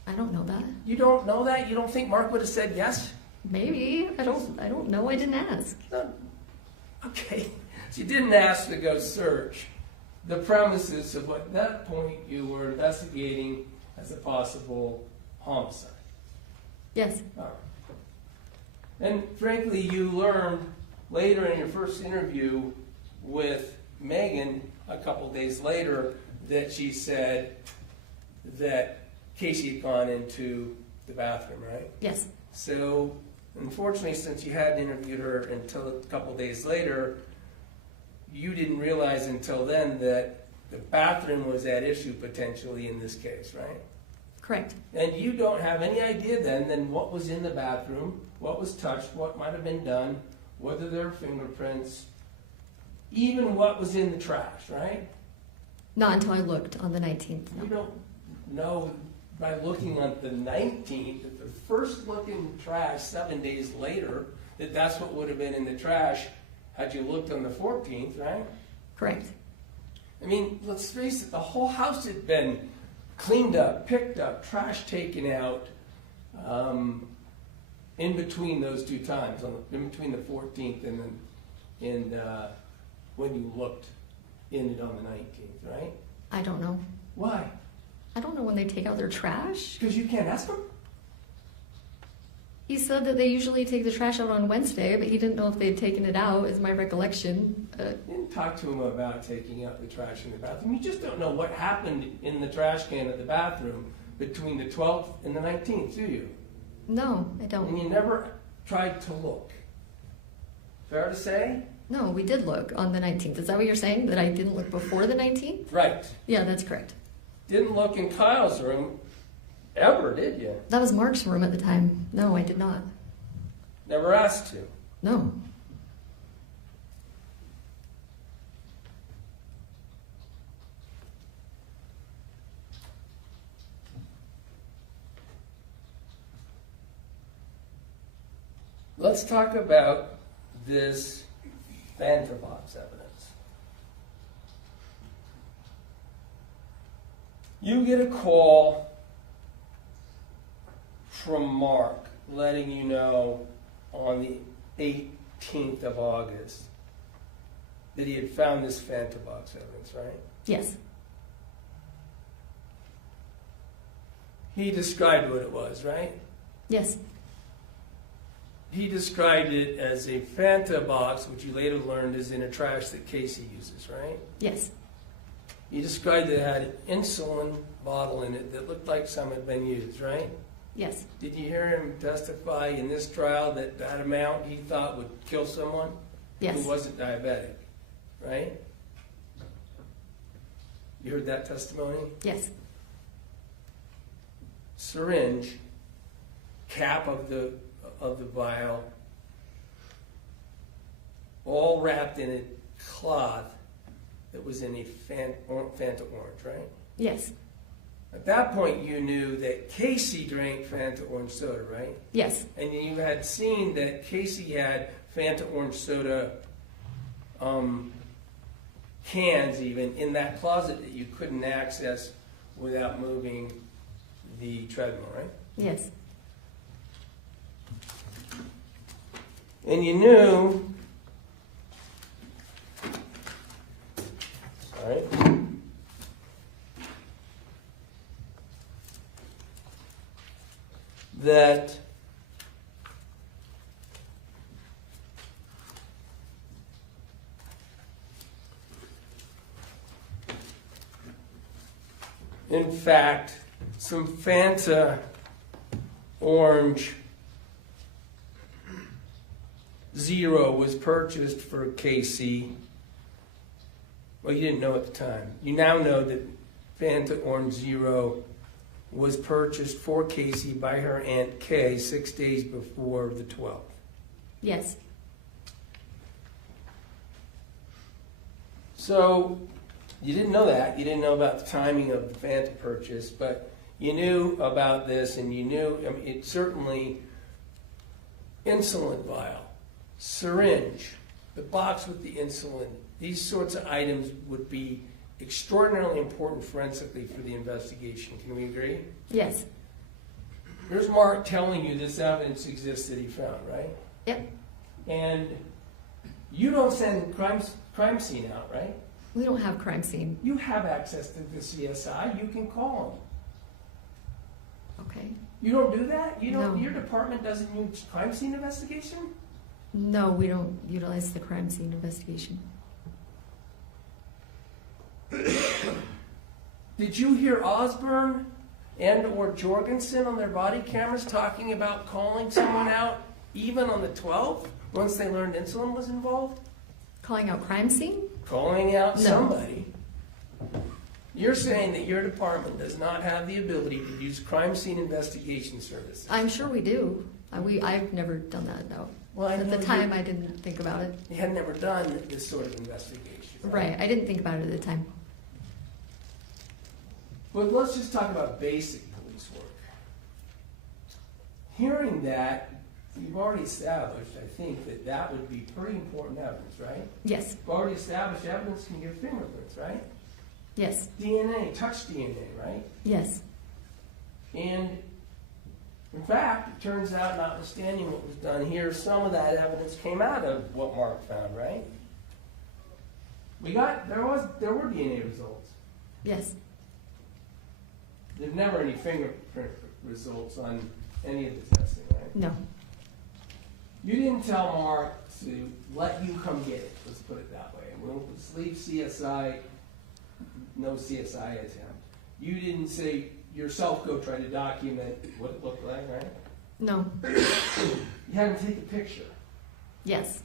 I don't know that. You don't know that? You don't think Mark would have said yes? Maybe. I don't know. I didn't ask. No. Okay. So you didn't ask to go search the premises of what at that point you were investigating as a possible homicide. Yes. All right. And frankly, you learned later in your first interview with Meggan, a couple days later, that she said that Casey had gone into the bathroom, right? Yes. So, unfortunately, since you hadn't interviewed her until a couple days later, you didn't realize until then that the bathroom was at issue potentially in this case, right? Correct. And you don't have any idea then what was in the bathroom, what was touched, what might have been done, whether there were fingerprints, even what was in the trash, right? Not until I looked on the 19th. You No. don't know by looking on the 19th, at the first look in the trash 7 days later, that that's what would have been in the trash had you looked on the 14th, right? Correct. I mean, let's face it, the whole house had been cleaned up, picked up, trash taken out in between those two times, in between the 14th and when you looked in it on the 19th, right? I don't know. Why? I don't know when they take out their trash. Because you can't ask them? He said that they usually take the trash out on Wednesday, but he didn't know if they'd taken it out, is my recollection. You didn't talk to him about taking out the trash in the bathroom. You just don't know what happened in the trash can at the bathroom between the 12th and the 19th, do you? No, I And don't. you never tried to look. Fair to say? No, we did look on the 19th. Is that what you're saying? That I didn't look before the 19th? Right. Yeah, that's correct. Didn't look in Kyle's room ever, did you? That was Mark's room at the time. No, I did not. Never asked to. No. Let's talk about this Phantom Box evidence. You get a call from Mark letting you know on the 18th of August that he had found this Phantom Box evidence, right? Yes. He described what it was, right? Yes. He described it as a Fanta box, which you later learned is in a trash that Casey uses, right? Yes. He described it had an insulin bottle in it that looked like some had been used, right? Yes. Did you hear him testify in this trial that that amount he thought would kill someone Yes. who wasn't diabetic, right? You heard that testimony? Yes. Syringe, cap of the vial, all wrapped in a cloth that was in a Fanta orange, right? Yes. At that point, you knew that Casey drank Fanta orange soda, right? Yes. And you had seen that Casey had Fanta orange soda cans even in that closet that you couldn't access without moving the treadmill, right? Yes. And you knew, sorry, that in fact, some Fanta orange Zero was purchased for Casey. Well, you didn't know at the time. You now know that Fanta Orange Zero was purchased for Casey by her Aunt Kay 6 days before the 12th. Yes. So you didn't know that. You didn't know about the timing of the Fanta purchase, but you knew about this, and you knew, I mean, it certainly, insulin vial, syringe, the box with the insulin, these sorts of items would be extraordinarily important forensically for the investigation. Can we agree? Yes. Here's Mark telling you this evidence exists that he found, right? Yep. And you don't send crime scene out, right? We don't have crime scene. You have access to the CSI. You can call them. Okay. You don't do that? You don't. No. Your department doesn't use crime scene investigation? No, we don't utilize the crime scene investigation. Did you hear Osborne and or Jorgensen on their body cameras talking about calling someone out even on the 12th once they learned insulin was involved? Calling out crime scene? Calling out No. somebody. You're saying that your department does not have the ability to use crime scene investigation services. I'm sure we do. I've never done that, no. Well, I At know the time, I didn't think about it. You had never done this sort of investigation. Right, I didn't think about it at the time. But let's just talk about basic police work. Hearing that, you've already established, I think, that that would be pretty important evidence, right? Yes, You've already established evidence can give fingerprints, right? yes, DNA, touch DNA, right? yes, And in fact, it turns out, notwithstanding what was done here, some of that evidence came out of what Mark found, right? There were DNA results. yes. There's never any fingerprint results on any of the testing, right? No, You didn't tell Mark to let you come get it, let's put it that way. We'll leave CSI, no CSI attempt. You didn't say yourself go try to document what it looked like, right? no, You had him take a picture, yes,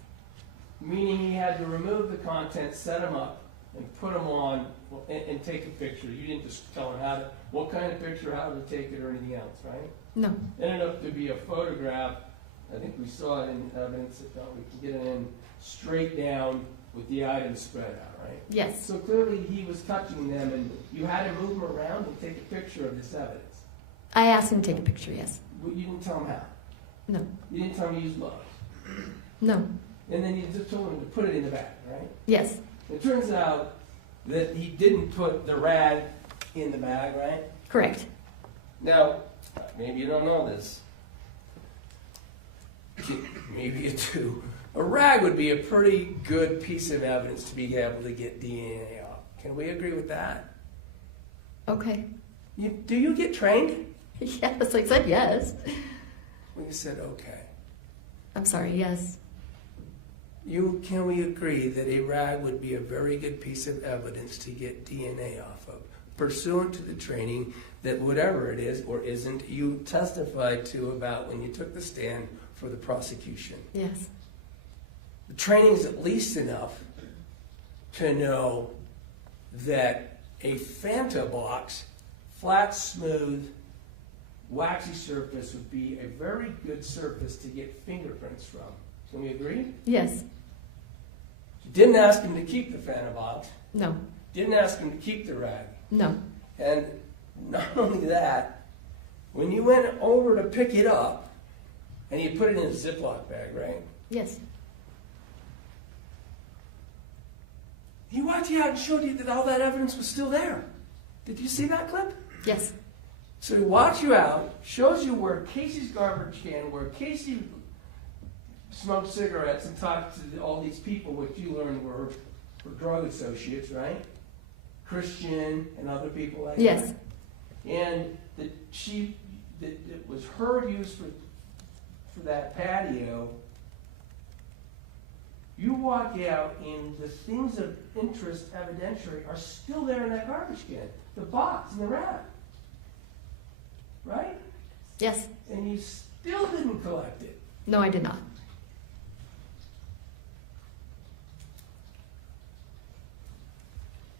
meaning he had to remove the content, set them up, and put them on, and take a picture. You didn't just tell him what kind of picture, how to take it, or anything else, right? no, It ended up to be a photograph. I think we saw it in evidence that we can get it in straight down with the items spread out, right? yes, So clearly he was touching them, and you had to move them around and take a picture of this evidence. I asked him to take a picture, yes. But you didn't tell him how. No, You didn't tell him to use gloves. no, And then you just told him to put it in the bag, right? yes, It turns out that he didn't put the rag in the bag, right? correct. Now, maybe you don't know this. Maybe you do. A rag would be a pretty good piece of evidence to be able to get DNA off. Can we agree with that? Okay. Do you get trained? Yes, I said yes. Well, you said okay. I'm sorry, yes. Can we agree that a rag would be a very good piece of evidence to get DNA off of, pursuant to the training that whatever it is or isn't, you testified to about when you took the stand for the prosecution? Yes. The training is at least enough to know that a Fanta box, flat, smooth, waxy surface would be a very good surface to get fingerprints from. Can we agree? Yes. You didn't ask him to keep the Fanta box. No. Didn't ask him to keep the rag. No. And not only that, when you went over to pick it up, and you put it in a Ziploc bag, right? Yes. He walked you out and showed you that all that evidence was still there. Did you see that clip? Yes. So he walks you out, shows you where Casey's garbage can, where Casey smoked cigarettes and talked to all these people, which you learned were drug associates, right? Christian and other people like Yes. that. And that it was her use for that patio. You walk out and the things of interest evidentiary are still there in that garbage can. The box and the rag. Right? Yes. And you still didn't collect it. No, I did not.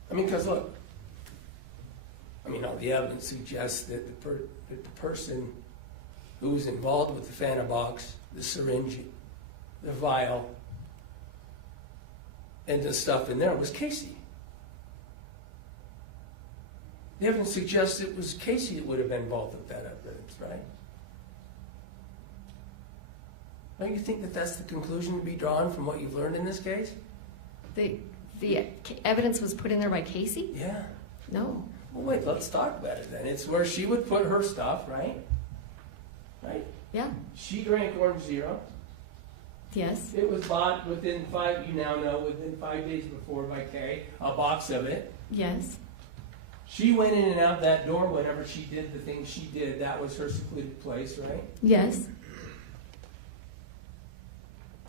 I mean, because look, all the evidence suggests that the person who was involved with the Fanta box, the syringe, the vial, and the stuff in there was Casey. The evidence suggests it was Casey that would have been involved with that evidence, right? Don't you think that that's the conclusion to be drawn from what you've learned in this case? The evidence was put in there by Casey? Yeah. No. Well, wait, let's talk about it then. It's where she would put her stuff, right? Right? Yeah. She drank Orange Zero. Yes. It was bought within 5 days before by Kay, a box of it. Yes. She went in and out that door whenever she did the things she did. That was her secluded place, right? Yes.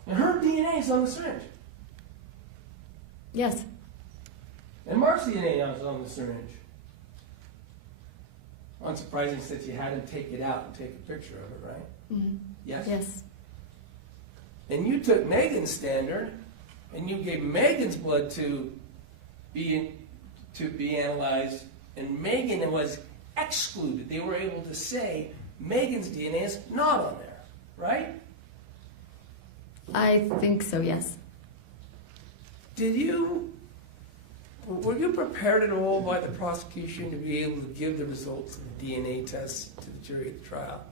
And her DNA is on the syringe. Yes. And Mark's DNA is on the syringe. Unsurprising since you had him take it out and take a picture of it, right? Mm-hmm. Yes? Yes. And you took Meggan's standard and you gave Meggan's blood to be analyzed, and Meggan was excluded. They were able to say Meggan's DNA is not on there, right? I think so, yes. Were you prepared at all by the prosecution to be able to give the results of the DNA tests to the jury at the trial?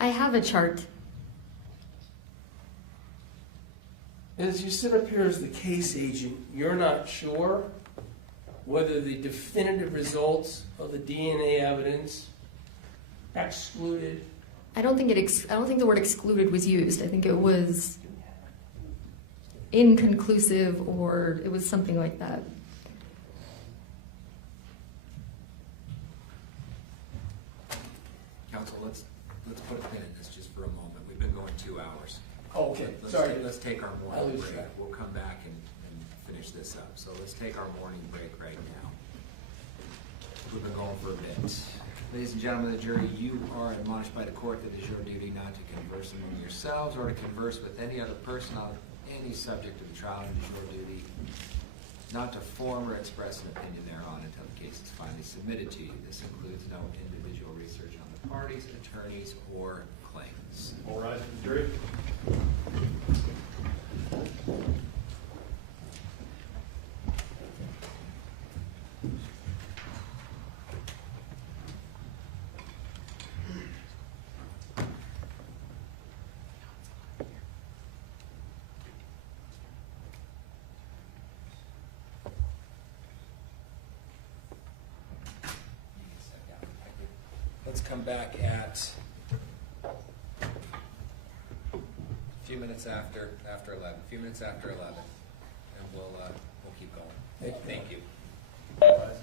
I have a chart. As you sit up here as the case agent, you're not sure whether the definitive results of the DNA evidence excluded. I don't think the word excluded was used. I think it was inconclusive, or it was something like that. Counsel, let's put a pin in this just for a moment. We've been going 2 hours. Oh, okay. Sorry. Let's take our I morning lose break. track. We'll come back and finish this up. So let's take our morning break right now. We've been going for a bit. Ladies and gentlemen of the jury, you are admonished by the court that it is your duty not to converse among yourselves or to converse with any other person on any subject of the trial. It is your duty not to form or express an opinion thereon until the case is finally submitted to you. This includes no individual research on the parties, attorneys, or claims. All rise for the jury. Let's come back at a few minutes after 11. A few minutes after 11, and we'll keep going. Thank you. All rise.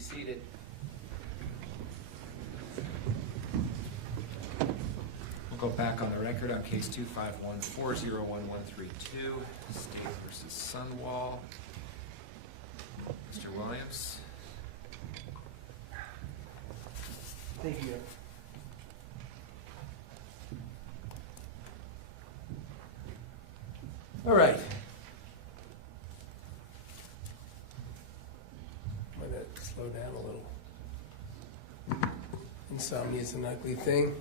Be seated. We'll go back on the record on case 251401132, State versus Sundwall. Mr. Williams? Thank you. All right. I'm gonna slow down a little. Insomnia is an ugly thing,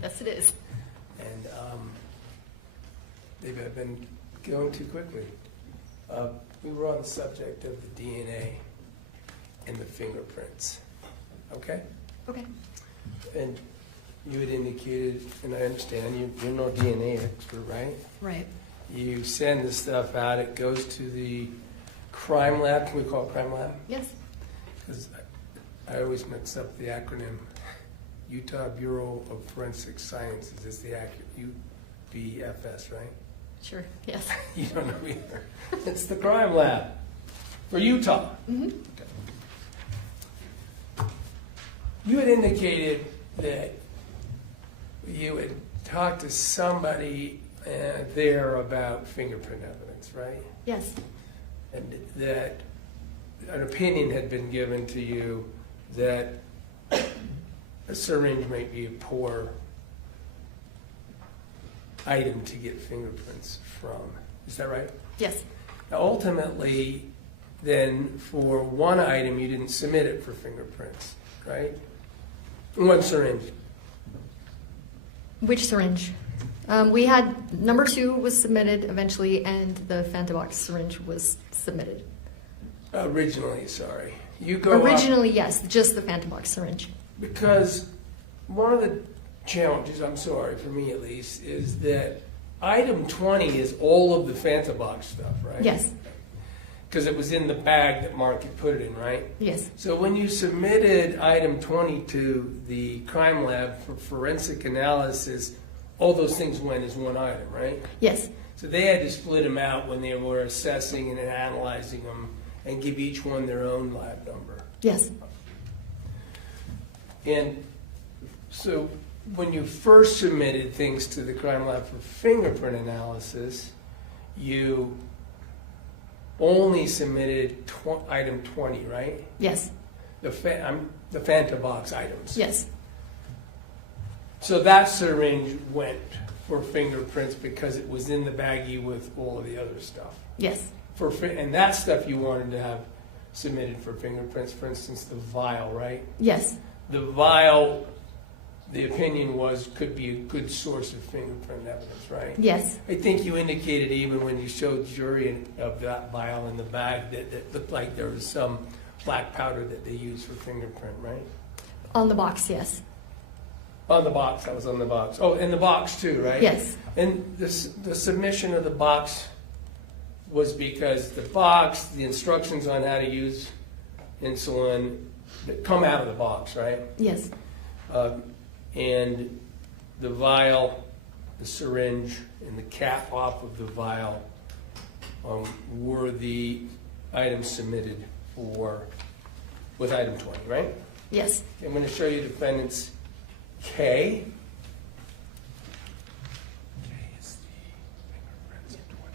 Yes, it is. and they've been going too quickly. We were on the subject of the DNA and the fingerprints, okay? Okay. And you had indicated, and I understand, you're no DNA expert, right? Right. You send the stuff out, it goes to the crime lab, can we call it crime lab? Yes. Because I always mix up the acronym. Utah Bureau of Forensic Sciences is the UBFS, right? Sure. Yes. You don't know either. It's the crime lab for Utah. Mm-hmm. You had indicated that you had talked to somebody there about fingerprint evidence, right? Yes. And that an opinion had been given to you that a syringe might be a poor item to get fingerprints from. Is that right? Yes. Now, ultimately, then, for one item, you didn't submit it for fingerprints, right? One syringe. Which syringe? We had number 2 was submitted eventually, and the Fantabox syringe was submitted. Originally, sorry. You go up- Originally, yes, just the Fantabox syringe. Because one of the challenges, I'm sorry, for me at least, is that item 20 is all of the Fantabox stuff, right? Yes. Because it was in the bag that Mark had put it in, right? Yes. So when you submitted item 20 to the crime lab for forensic analysis, all those things went as one item, right? Yes. So they had to split them out when they were assessing and analyzing them and give each one their own lab number. Yes. And so when you first submitted things to the crime lab for fingerprint analysis, you only submitted item 20, right? Yes. The Fantabox items. Yes. So that syringe went for fingerprints because it was in the baggie with all of the other stuff. Yes. And that stuff you wanted to have submitted for fingerprints, for instance, the vial, right? Yes. The vial, the opinion was, could be a good source of fingerprint evidence, right? Yes. I think you indicated even when you showed jury of that vial in the bag that it looked like there was some black powder that they used for fingerprint, right? On the box, yes. On the box, that was on the box. Oh, in the box too, right? Yes. And the submission of the box was because the box, the instructions on how to use insulin that come out of the box, right? Yes. And the vial, the syringe, and the cap off of the vial were the items submitted with item 20, right? Yes. I'm going to show you defendant's K. K is the fingerprints of 20.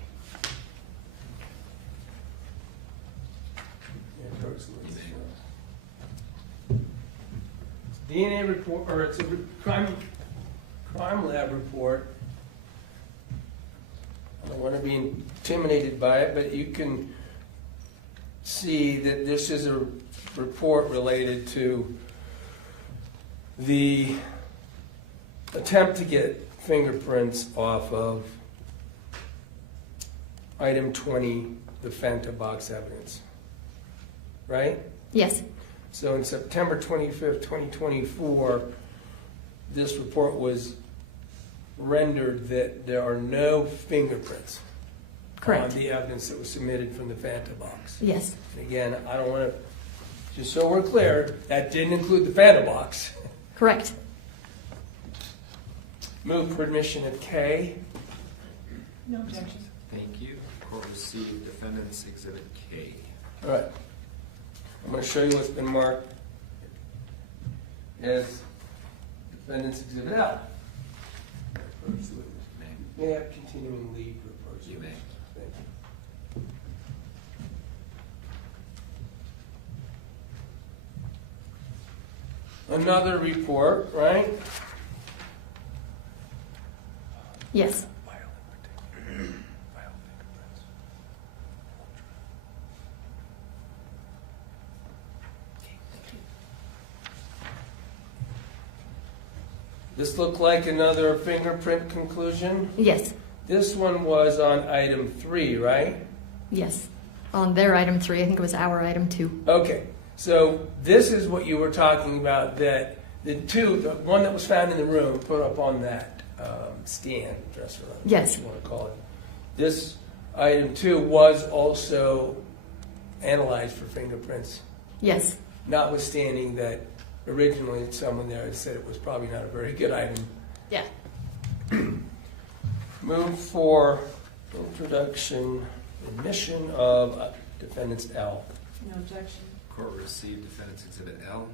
DNA report, or it's a crime lab report. I don't want to be intimidated by it, but you can see that this is a report related to the attempt to get fingerprints off of item 20, the Fantabox evidence, right? Yes. So on September 25th, 2024, this report was rendered that there are no fingerprints Correct. on the evidence that was submitted from the Fantabox. Yes. And again, I don't want to, just so we're clear, that didn't include the Fantabox. Correct. Move for admission of K. No objection. Thank you. Court received defendant's exhibit K. All right. I'm gonna show you what's been marked as defendant's exhibit L. May have continuing lead refers to You it. may. Thank you. Another report, right? Yes. This looked like another fingerprint conclusion. Yes. This one was on item 3, right? Yes. On their item 3, I think it was our item 2. Okay, so this is what you were talking about, that the one that was found in the room, put up on that stand, dresser, Yes. what you want to call it. This item 2 was also analyzed for fingerprints, Yes. notwithstanding that originally someone there had said it was probably not a very good item. Yeah. Move for introduction, admission of defendant's L. No objection. Court received defendant's exhibit L.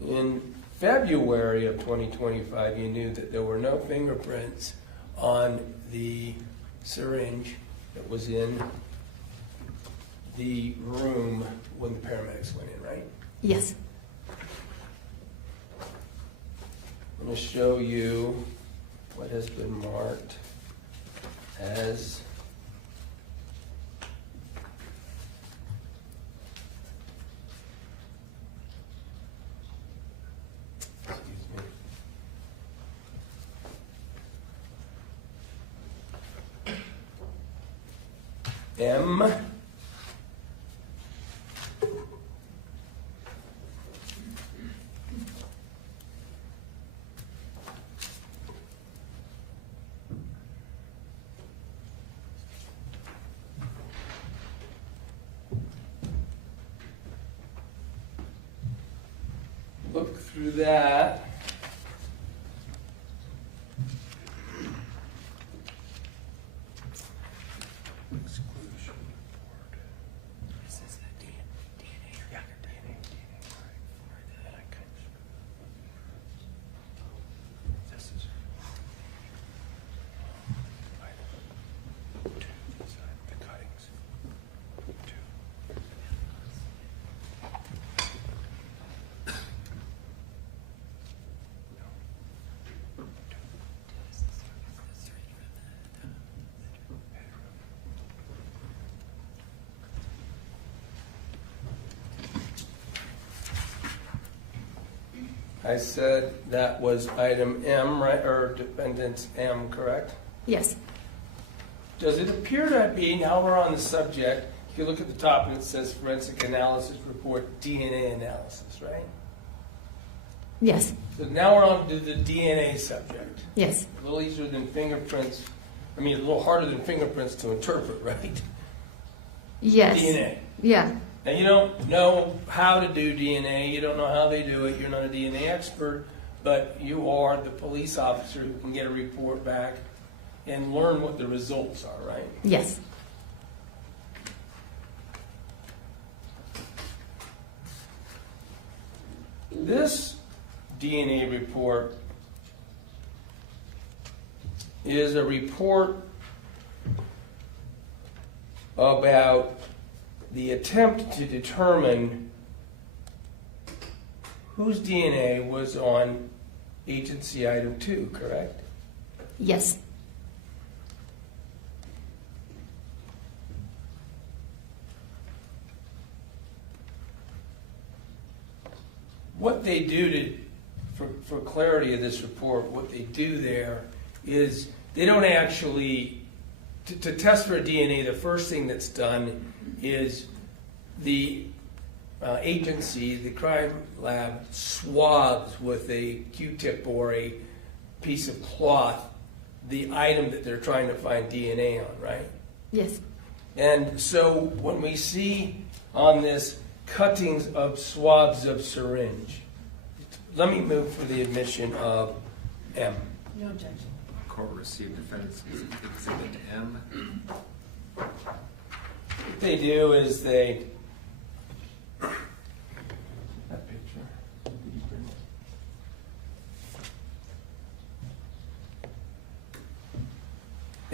In February of 2025, you knew that there were no fingerprints on the syringe that was in the room when the paramedics went in, right? Yes. I'm going to show you what has been marked as M. Look through that. I said that was item M, right, or defendant's M, correct? Yes. Does it appear to be, now we're on the subject, if you look at the top and it says forensic analysis report, DNA analysis, right? Yes. So now we're on to the DNA subject. Yes. A little easier than fingerprints, I mean, a little harder than fingerprints to interpret, right? Yes. DNA. Yeah. Now, you don't know how to do DNA, you don't know how they do it, you're not a DNA expert, but you are the police officer who can get a report back and learn what the results are, right? Yes. This DNA report is a report about the attempt to determine whose DNA was on agency item 2, correct? Yes. What they do for clarity of this report, what they do there is they don't actually, to test for DNA, the first thing that's done is the agency, the crime lab, swabs with a Q-tip or a piece of cloth the item that they're trying to find DNA on, right? Yes. And so when we see on this cuttings of swabs of syringe, let me move for the admission of M. No objection. Court received defendant's exhibit M. What they do is they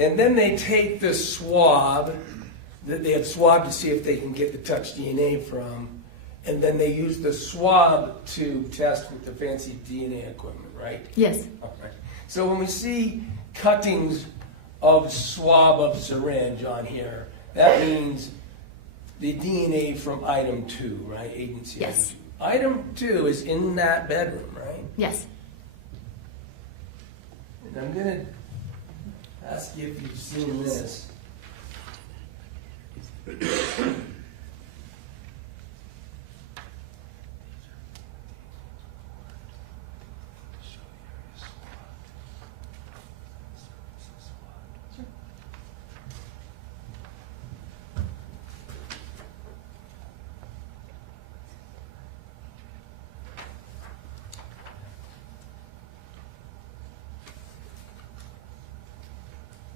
And then they take the swab that they have swabbed to see if they can get the touch DNA from, and then they use the swab to test with the fancy DNA equipment, right? Yes. All right. So when we see cuttings of swab of syringe on here, that means the DNA from item 2, right? Agency Yes. item 2. Item 2 is in that bedroom, right? Yes. And I'm gonna ask you if you've seen this.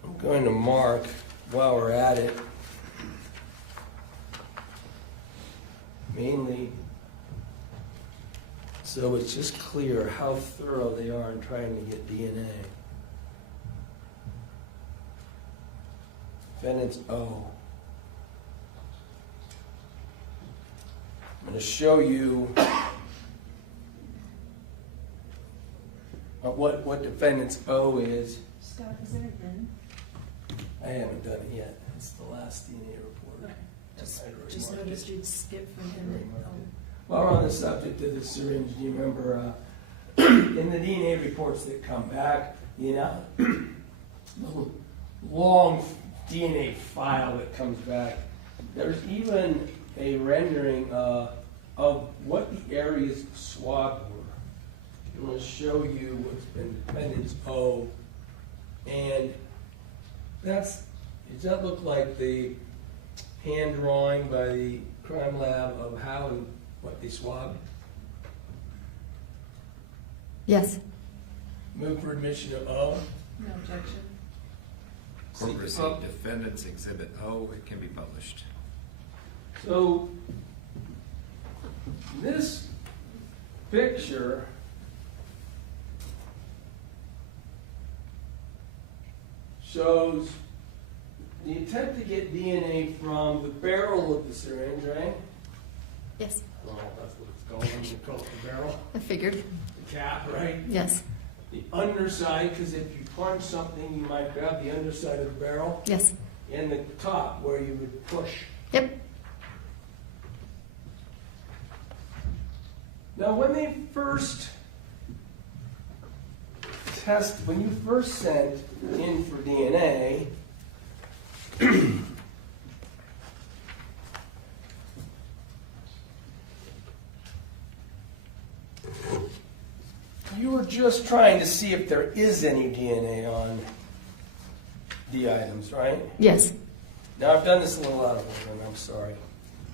I'm going to mark while we're at it. Mainly so it's just clear how thorough they are in trying to get DNA. Defendant's O. I'm going to show you what defendant's O is. Scott, is there an N? I haven't done it yet. It's the last DNA report. Just, I'd already just marked noticed it. you'd skip from I'd N already to marked O. it. While we're on the subject of the syringe, do you remember in the DNA reports that come back, the long DNA file that comes back, there's even a rendering of what the areas swabbed were. I'm going to show you what's been defendant's O, and does that look like the hand drawing by the crime lab of how and what they swabbed? Yes. Move for admission of O. No objection. Court See, received defendant's exhibit O, it can be published. So, this picture shows the attempt to get DNA from the barrel of the syringe, right? Yes. Well, that's what it's called. I'm gonna call it the barrel. I figured. The cap, right? Yes. The underside, because if you punch something, you might grab the underside of the barrel. Yes. And the top, where you would push. Yep. Now, when you first sent in for DNA, you were just trying to see if there is any DNA on the items, right? Yes. Now, I've done this a little out of order, and I'm sorry.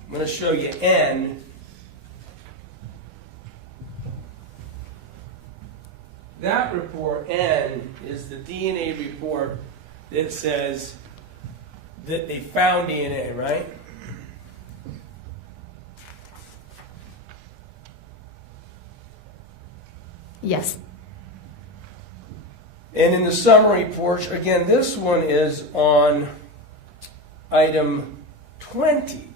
I'm going to show you N. That report, N, is the DNA report that says that they found DNA, right? Yes. And in the summary portion, again, this one is on item 20,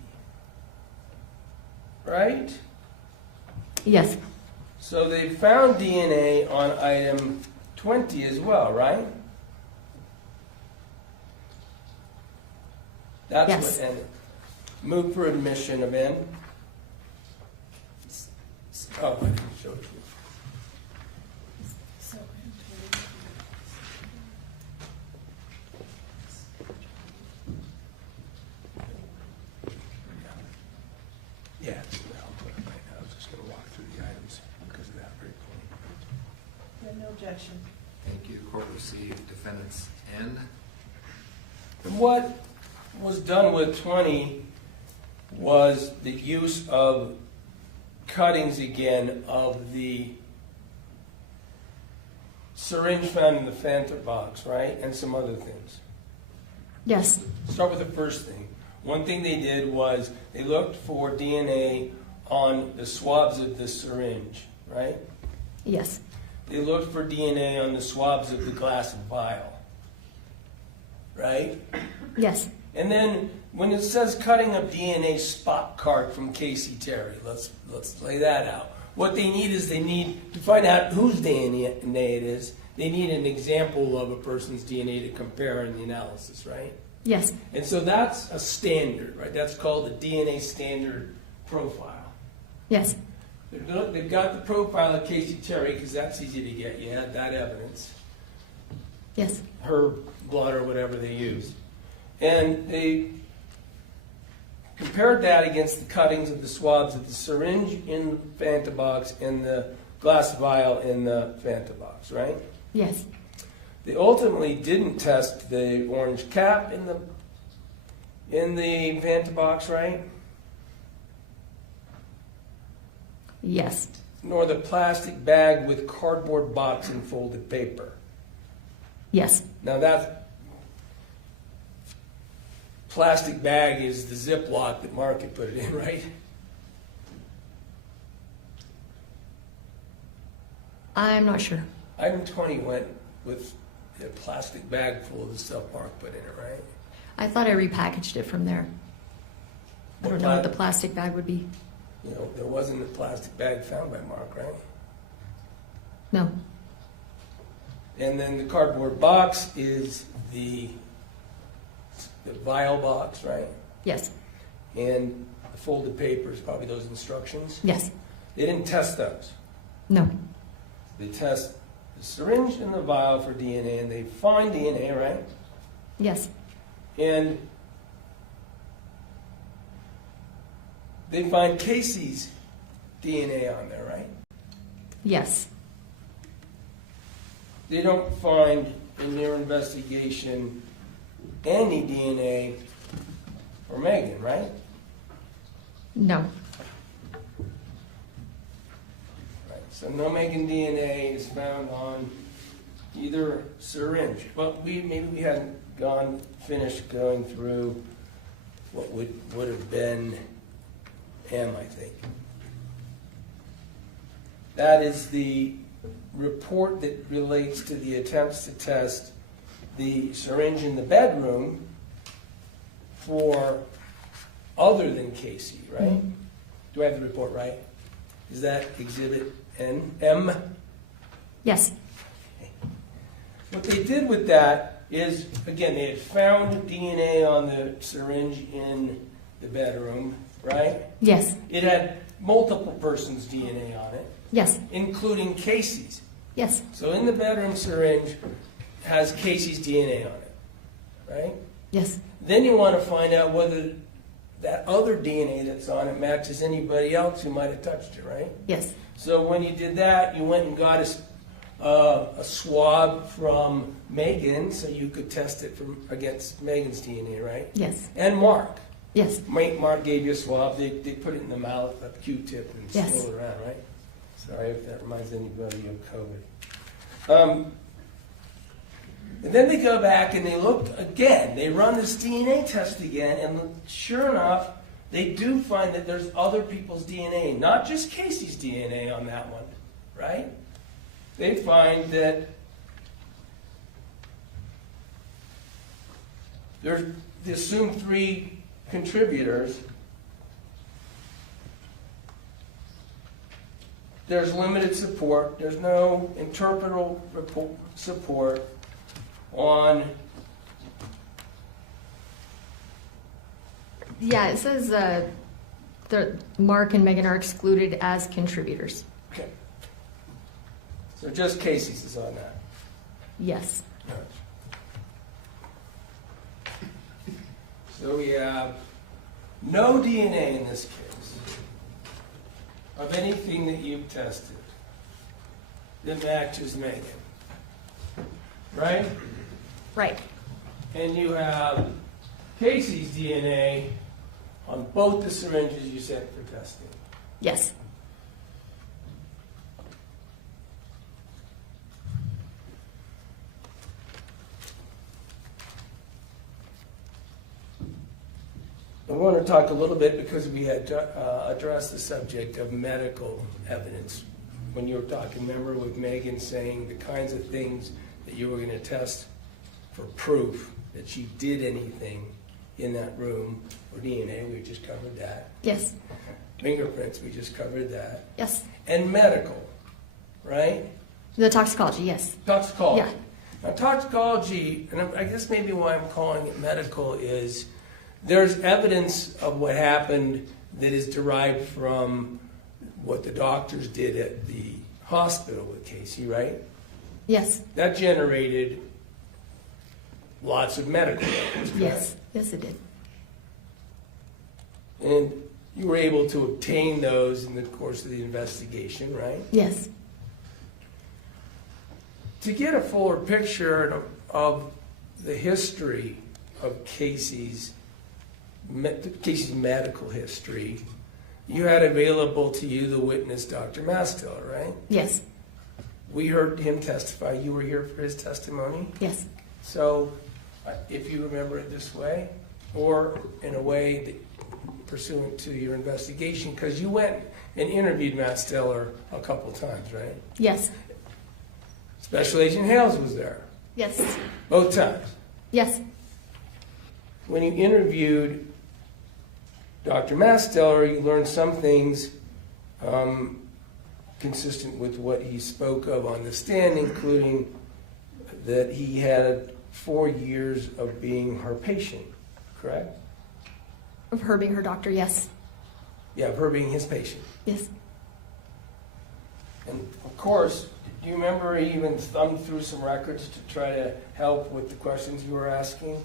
right? Yes. So they found DNA on item 20 as well, right? That's Yes. what N. Move for admission of N. Oh, I can show it to you. So, Yeah, I'll put it right now. I was just going to walk through the items because of that very point. no objection. Thank you. Court received defendant's N. And what was done with 20 was the use of cuttings again of the syringe found in the Fanta box, right? And some other things. Yes. Start with the first thing. One thing they did was they looked for DNA on the swabs of the syringe, right? Yes. They looked for DNA on the swabs of the glass vial. right? Yes. And then when it says cutting a DNA spot card from Casey Terry, let's lay that out. What they need is they need to find out whose DNA it is. They need an example of a person's DNA to compare in the analysis, right? Yes. And so that's a standard, right? That's called the DNA standard profile. Yes. They've got the profile of Casey Terry because that's easy to get. You had that evidence. Yes. Her blood or whatever they used. And they compared that against the cuttings of the swabs of the syringe in the Fanta box and the glass vial in the Fanta box, right? Yes. They ultimately didn't test the orange cap in the Fanta box, right? Yes. Nor the plastic bag with cardboard box and folded paper. Yes. Now that plastic bag is the Ziploc that Mark had put it in, right? I'm not sure. Item 20 went with a plastic bag full of the stuff Mark put in it, right? I thought I repackaged it from there. I don't know what the plastic bag would be. You know, there wasn't a plastic bag found by Mark, right? No. And then the cardboard box is the vial box, right? Yes. And the folded paper is probably those instructions. Yes. They didn't test those. No. They test the syringe and the vial for DNA, and they find DNA, right? Yes. And they find Casey's DNA on there, right? Yes. They don't find in their investigation any DNA for Meggan, right? No. Right. So no Meggan DNA is found on either syringe. Well, maybe we hadn't finished going through what would have been M, I think. That is the report that relates to the attempts to test the syringe in the bedroom for other than Casey, right? Mhm. Do I have the report right? Is that Exhibit M? Yes. What they did with that is, again, they had found DNA on the syringe in the bedroom, right? Yes. It had multiple persons' DNA on it, Yes. including Casey's. Yes. So in the bedroom syringe has Casey's DNA on it, right? Yes. Then you want to find out whether that other DNA that's on it matches anybody else who might have touched it, right? Yes. So when you did that, you went and got a swab from Meggan so you could test it against Megan's DNA, right? Yes. And Mark. Yes. Mark gave you a swab. They put it in the mouth, a Q-tip, and Yes. swirl it around, right? Sorry if that reminds anybody of COVID. And then they go back and they look again. They run this DNA test again, and sure enough, they do find that there's other people's DNA, not just Casey's DNA on that one, right? They find that there's the assumed 3 contributors. There's limited support. There's no interpretal support on. Yeah, it says Mark and Meggan are excluded as contributors. Okay. So just Casey's is on that. Yes. So we have no DNA in this case of anything that you've tested that matches Meggan. Right? Right. And you have Casey's DNA on both the syringes you sent for testing. Yes. I want to talk a little bit because we had addressed the subject of medical evidence. When you were talking, remember, with Meggan saying the kinds of things that you were going to test for proof that she did anything in that room, or DNA, we just covered that. Yes, Fingerprints, we just covered that. yes. And medical, right? The toxicology, yes. Toxicology. Yeah. Now, toxicology, and I guess maybe why I'm calling it medical is there's evidence of what happened that is derived from what the doctors did at the hospital with Casey, right? Yes, That generated lots of medical records, correct? yes, yes, it did. And you were able to obtain those in the course of the investigation, right? Yes, To get a fuller picture of the history of Casey's medical history, you had available to you the witness, Dr. Mastiller, right? yes, We heard him testify. You were here for his testimony. yes. So if you remember it this way, or in a way that pursuant to your investigation, because you went and interviewed Matt Steller a couple times, right? Yes, Special Agent Hales was there, yes, both times. yes, When you interviewed Dr. Masteller, you learned some things consistent with what he spoke of on the stand, including that he had 4 years of being her patient, correct? of her being her doctor, yes, Yeah, of her being his patient. yes, And of course, do you remember he even thumbed through some records to try to help with the questions you were asking?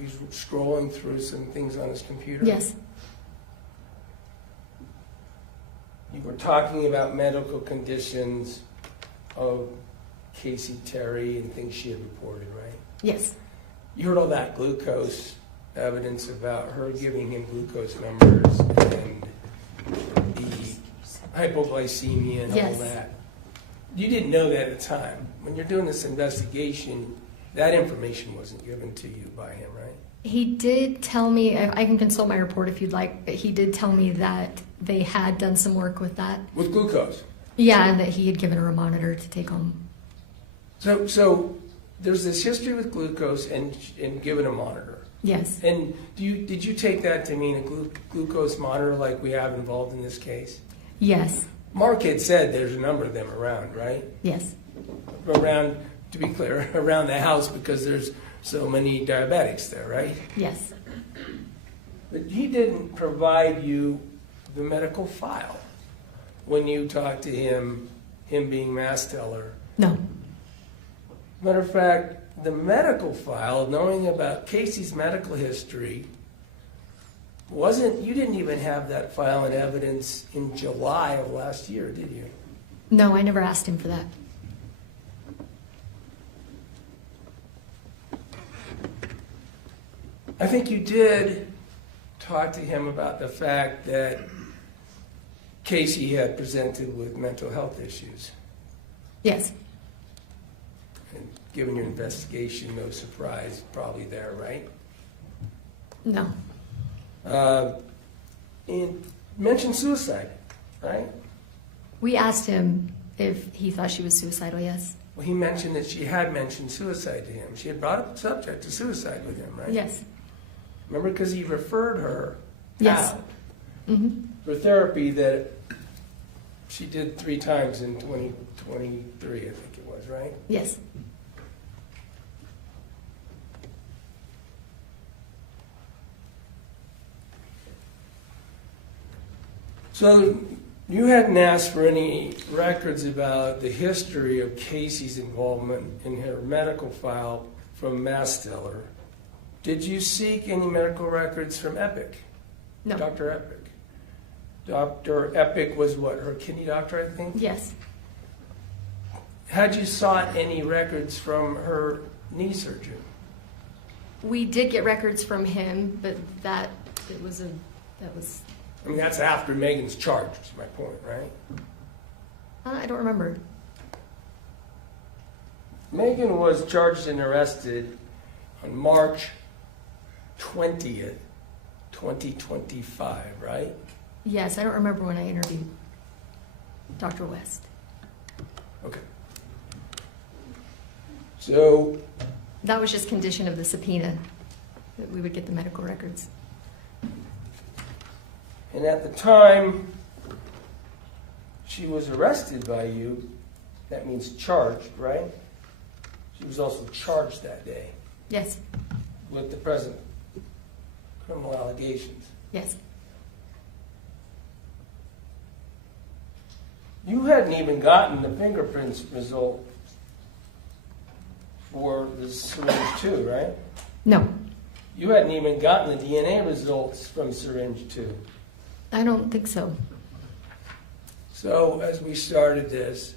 He's scrolling through some things on his computer. yes, You were talking about medical conditions of Casey Terry and things she had reported, right? yes, You heard all that glucose evidence about her giving him glucose numbers and the hypoglycemia and all Yes. that. You didn't know that at the time. When you're doing this investigation, that information wasn't given to you by him, right? He did tell me, I can consult my report if you'd like, but he did tell me that they had done some work with that. With glucose. Yeah, and that he had given her a monitor to take home. So there's this history with glucose and given a monitor. Yes, And did you take that to mean a glucose monitor like we have involved in this case? yes, Mark had said there's a number of them around, right? yes, Around, to be clear, around the house because there's so many diabetics there, right? yes, But he didn't provide you the medical file when you talked to him being Masteller. no, Matter of fact, the medical file, knowing about Casey's medical history, you didn't even have that file in evidence in July of last year, did you? no, I never asked him for that. I think you did talk to him about the fact that Casey had presented with mental health issues. Yes, And given your investigation, no surprise, probably there, right? no, And mentioned suicide, right? we asked him if he thought she was suicidal, yes, Well, he mentioned that she had mentioned suicide to him. She had brought up the subject of suicide with him, right? yes, Remember, because he referred her Yes. out mm-hmm. for therapy that she did 3 times in 2023, I think it was, right? yes, So you hadn't asked for any records about the history of Casey's involvement in her medical file from Masteller. Did you seek any medical records from Epic? no, Dr. Epic? Dr. Epic was what, her kidney doctor, I think? yes, Had you sought any records from her knee surgeon? we did get records from him, but that was, I mean, that's after Megan's charged, is my point, right? I don't remember. Meggan was charged and arrested on March 20th, 2025, right? Yes, I don't remember when I interviewed Dr. West. Okay. So That was just condition of the subpoena, that we would get the medical records. And at the time she was arrested by you, that means charged, right? She was also charged that day Yes, with the present criminal allegations. yes. You hadn't even gotten the fingerprints result for the syringe too, right? No, You hadn't even gotten the DNA results from syringe 2. I don't think so. So as we started this,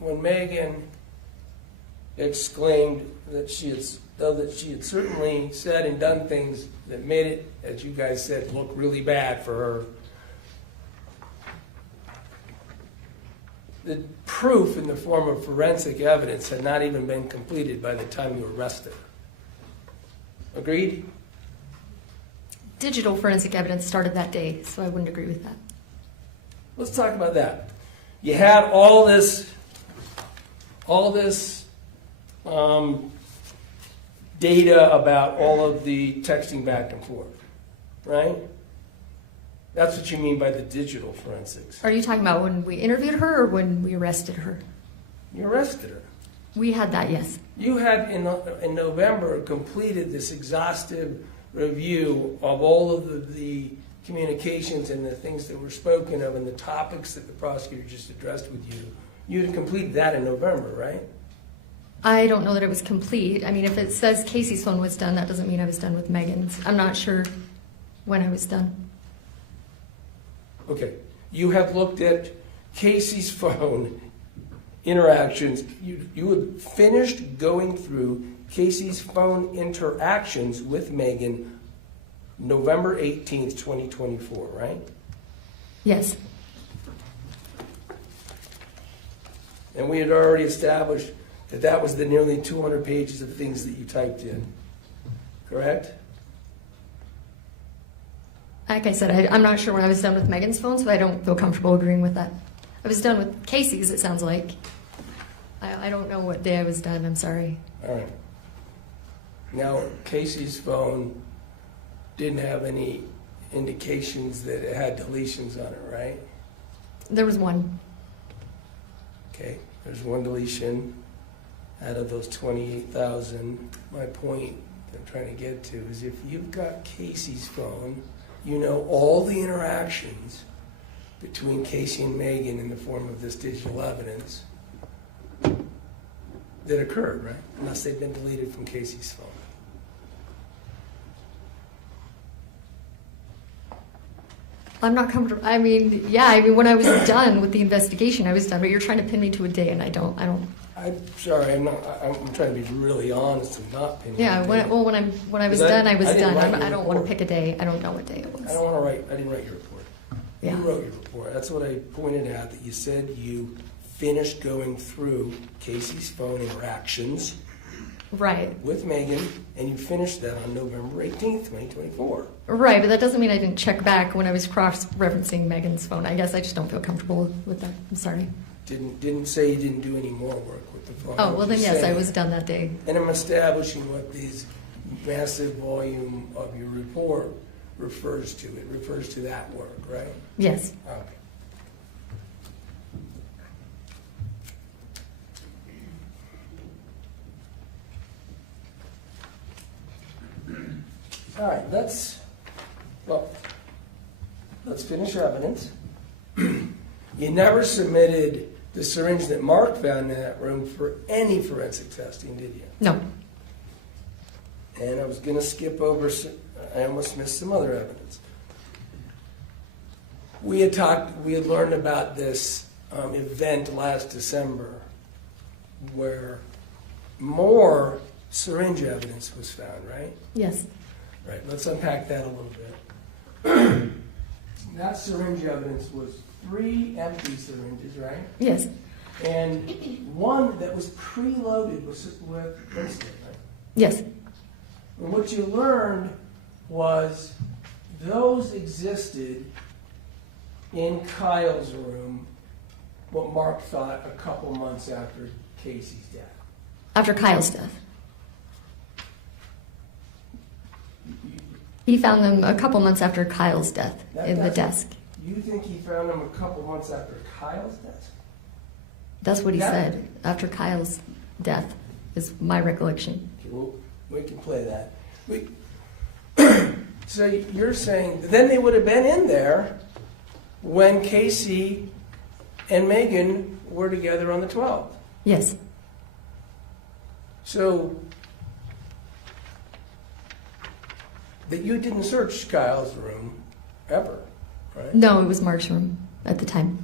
when Meggan exclaimed that she had certainly said and done things that made it, as you guys said, look really bad for her, the proof in the form of forensic evidence had not even been completed by the time you arrested her. Agreed? Digital forensic evidence started that day, so I wouldn't agree with that. Let's talk about that. You had all this data about all of the texting back and forth, right? That's what you mean by the digital forensics. Are you talking about when we interviewed her or when we arrested her? You arrested her. We had that, yes. You had in November completed this exhaustive review of all of the communications and the things that were spoken of and the topics that the prosecutor just addressed with you. You had completed that in November, right? I don't know that it was complete. I mean, if it says Casey's phone was done, that doesn't mean I was done with Meggan's. I'm not sure when I was done. Okay. You have looked at Casey's phone interactions. You had finished going through Casey's phone interactions with Meggan November 18th, 2024, right? Yes, And we had already established that that was the nearly 200 pages of things that you typed in, correct? like I said, I'm not sure when I was done with Meggan's phone, so I don't feel comfortable agreeing with that. I was done with Casey's, it sounds like. I don't know what day I was done, I'm sorry. All right. Now, Casey's phone didn't have any indications that it had deletions on it, right? There was one. Okay, there's one deletion out of those 28,000. My point I'm trying to get to is if you've got Casey's phone, you know all the interactions between Casey and Meggan in the form of this digital evidence that occurred, right? Unless they've been deleted from Casey's phone. I'm not comfortable. I mean, yeah, I mean, when I was done with the investigation, I was done, but you're trying to pin me to a day, and I don't. I'm sorry, I'm trying to be really honest and not pinning. Yeah, you. when I was Because done, I was I didn't done. write your I don't want to report. pick a day. I don't know what day it was. I don't want to write, I didn't write your report. Yeah. You wrote your report. That's what I pointed out, that you said you finished going through Casey's phone interactions Right. with Meggan, and you finished that on November 18th, 2024. Right, but that doesn't mean I didn't check back when I was cross-referencing Meggan's phone. I guess I just don't feel comfortable with that. I'm sorry. Didn't say you didn't do any more work with the phone. Oh, well then, Just yes, I saying. was done that day. And I'm establishing what this massive volume of your report refers to. It refers to that work, right? Yes. Okay. All right, let's finish evidence. You never submitted the syringe that Mark found in that room for any forensic testing, did you? No. And I was gonna skip over, I almost missed some other evidence. We had learned about this event last December where more syringe evidence was found, right? Yes. Right, let's unpack that a little bit. That syringe evidence was 3 empty syringes, right? Yes. And one that was preloaded with insulin, right? Yes. And what you learned was those existed in Kyle's room, what Mark thought a couple months after Casey's death. After Kyle's death. He found them a couple months after Kyle's death That in the doesn't- desk. You think he found them a couple months after Kyle's death? That's what he Yeah. said, after Kyle's death, is my recollection. Okay, well, we can play that. So you're saying, then they would have been in there when Casey and Meggan were together on the 12th. Yes, So that you didn't search Kyle's room ever, right? no, it was Mark's room at the time.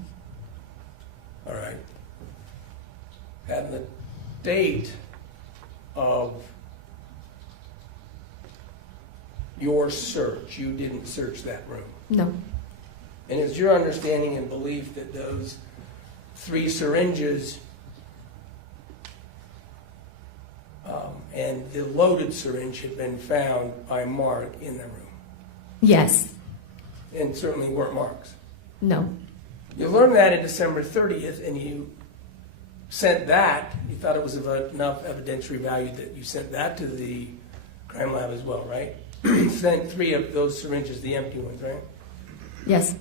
All right. And the date of your search, you didn't search that room. No, And it's your understanding and belief that those 3 syringes and the loaded syringe had been found by Mark in the room, yes, and certainly weren't Mark's. no, You learned that in December 30th, and you sent that, you thought it was of enough evidentiary value that you sent that to the crime lab as well, right? Sent 3 of those syringes, the empty ones, right? yes,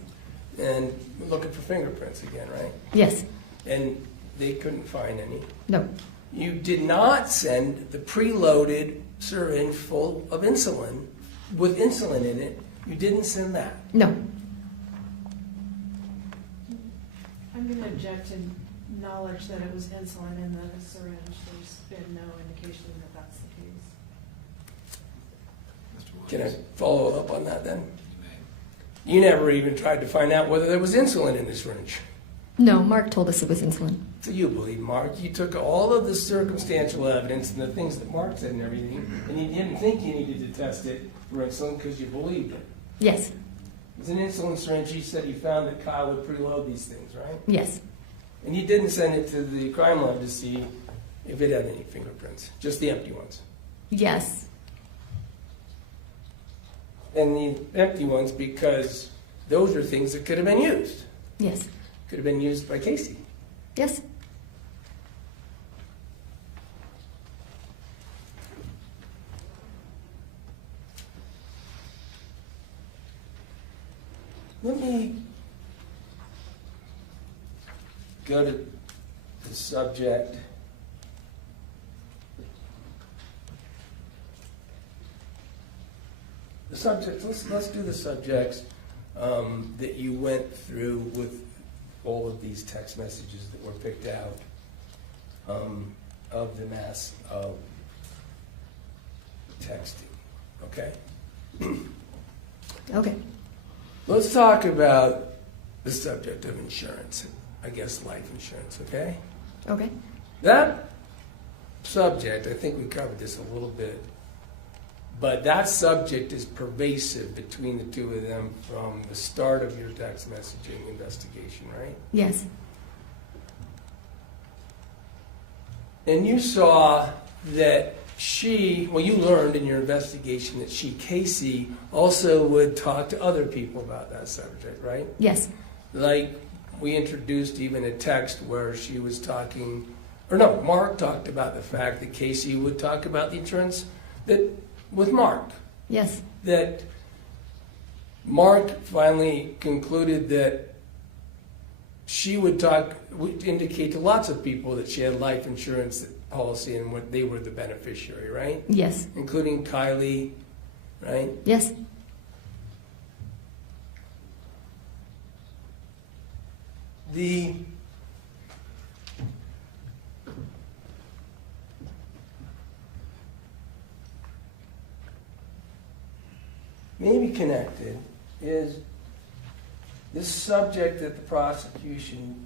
And looking for fingerprints again, right? yes, And they couldn't find any. no, You did not send the preloaded syringe full of insulin, with insulin in it. You didn't send that. no, I'm gonna object to knowledge that it was insulin in the syringe. There's been no indication that that's the case. Can I follow up on that then? You never even tried to find out whether there was insulin in the syringe. no, Mark told us it was insulin. So you believe Mark. You took all of the circumstantial evidence and the things that Mark said and everything, and you didn't think you needed to test it for insulin because you believed it. Yes, It was an insulin syringe. You said you found that Kyle would preload these things, right? yes, And you didn't send it to the crime lab to see if it had any fingerprints, just the empty ones. yes, And the empty ones because those are things that could have been used. yes, Could have been used by Casey. yes, Let me go to the subject. The subject, let's do the subjects that you went through with all of these text messages that were picked out of the mass of texting, okay? okay, Let's talk about the subject of insurance, I guess life insurance, okay? okay, That subject, I think we covered this a little bit, but that subject is pervasive between the two of them from the start of your text messaging investigation, right? yes, And you saw that you learned in your investigation that Casey, also would talk to other people about that subject, right? yes, Like, we introduced even a text where she was talking, Mark talked about the fact that Casey would talk about the insurance with Mark. yes, That Mark finally concluded that she would indicate to lots of people that she had life insurance policy and what they were the beneficiary, right? yes, Including Kylie, right? yes, Maybe connected is this subject that the prosecution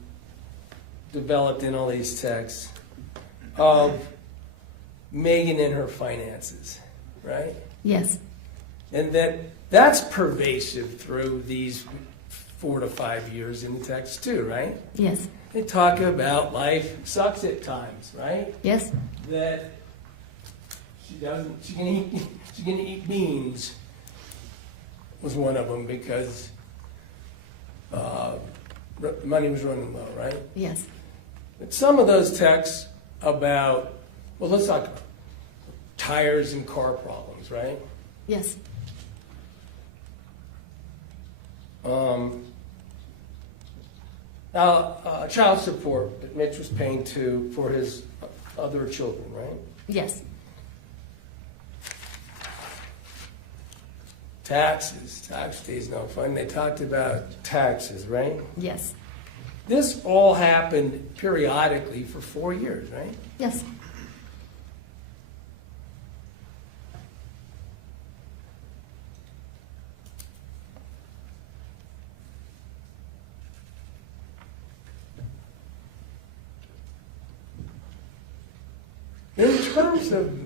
developed in all these texts of Meggan and her finances, right? yes, And that's pervasive through these 4 to 5 years in the text too, right? yes, They talk about life sucks at times, right? yes, That she can eat beans was one of them because money was running low, right? yes, But some of those texts about, let's talk tires and car problems, right? yes, child support that Mitch was paying for his other children, right? Yes. Taxes, tax day is no fun. They talked about taxes, right? Yes. This all happened periodically for 4 years, right? Yes. In terms of,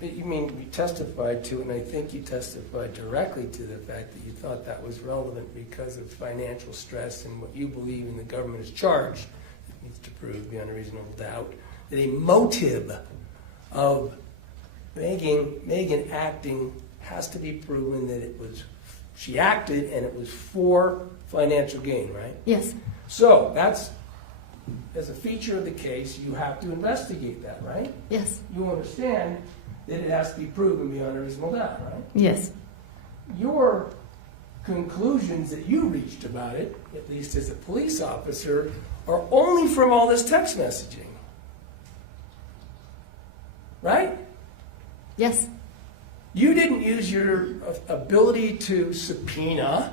you mean you testified to, and I think you testified directly to the fact that you thought that was relevant because of financial stress and what you believe in the government is charged, it needs to prove beyond a reasonable doubt, that a motive of Meggan acting has to be proven that it was, she acted and it was for financial gain, right? Yes. So that's, as a feature of the case, you have to investigate that, right? Yes. You understand that it has to be proven beyond a reasonable doubt, right? Yes. Your conclusions that you reached about it, at least as a police officer, are only from all this text messaging. Right? Yes. You didn't use your ability to subpoena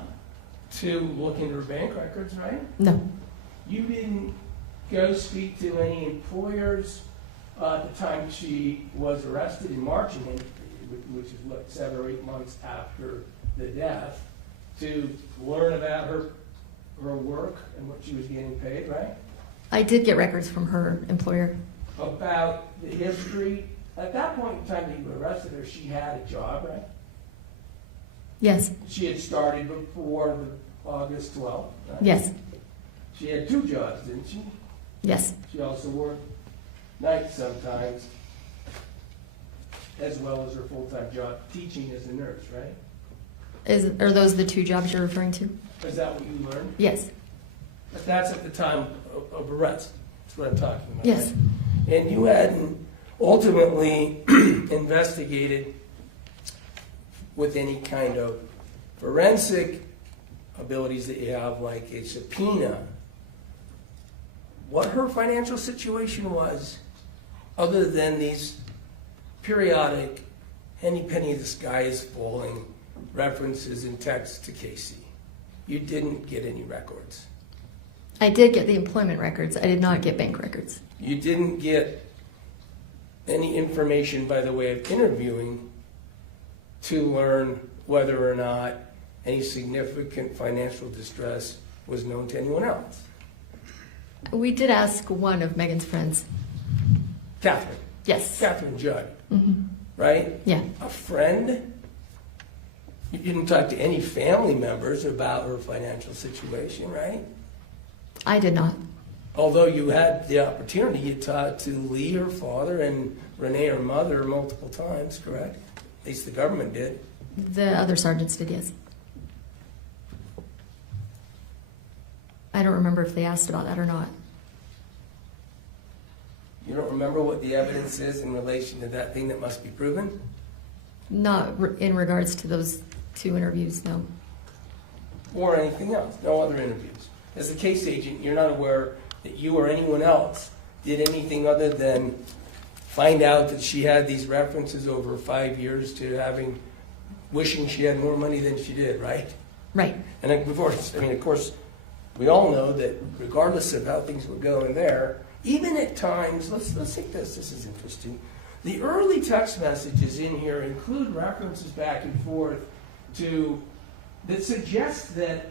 to look into her bank records, right? No. You didn't go speak to any employers at the time she was arrested in March, which is what, 7 or 8 months after the death, to learn about her work and what she was getting paid, right? I did get records from her employer. About the history. At that point in time that you arrested her, she had a job, right? Yes. She had started before the August 12th, right? Yes. She had 2 jobs, didn't she? Yes. She also worked nights sometimes, as well as her full-time job teaching as a nurse, right? Are those the 2 jobs you're referring to? Is that what you learned? Yes. But that's at the time of arrest. That's what I'm talking about. Yes. Right? And you hadn't ultimately investigated with any kind of forensic abilities that you have, like a subpoena, what her financial situation was, other than these periodic henny penny the sky is falling references in text to Casey. You didn't get any records. I did get the employment records. I did not get bank records. You didn't get any information by the way of interviewing to learn whether or not any significant financial distress was known to anyone else. We did ask one of Megan's friends. Catherine. Yes. Catherine Judd, Mm-hmm. right? Yeah. A friend? You didn't talk to any family members about her financial situation, right? I did not. Although you had the opportunity, you talked to Lee, her father, and Renee, her mother, multiple times, correct? At least the government did. The other sergeants did, yes. I don't remember if they asked about that or not. You don't remember what the evidence is in relation to that thing that must be proven? Not in regards to those 2 interviews, no. Or anything else, no other interviews. As a case agent, you're not aware that you or anyone else did anything other than find out that she had these references over 5 years to wishing she had more money than she did, right? Right. And of course, we all know that regardless of how things would go in there, even at times, let's take this is interesting. The early text messages in here include references back and forth that suggest that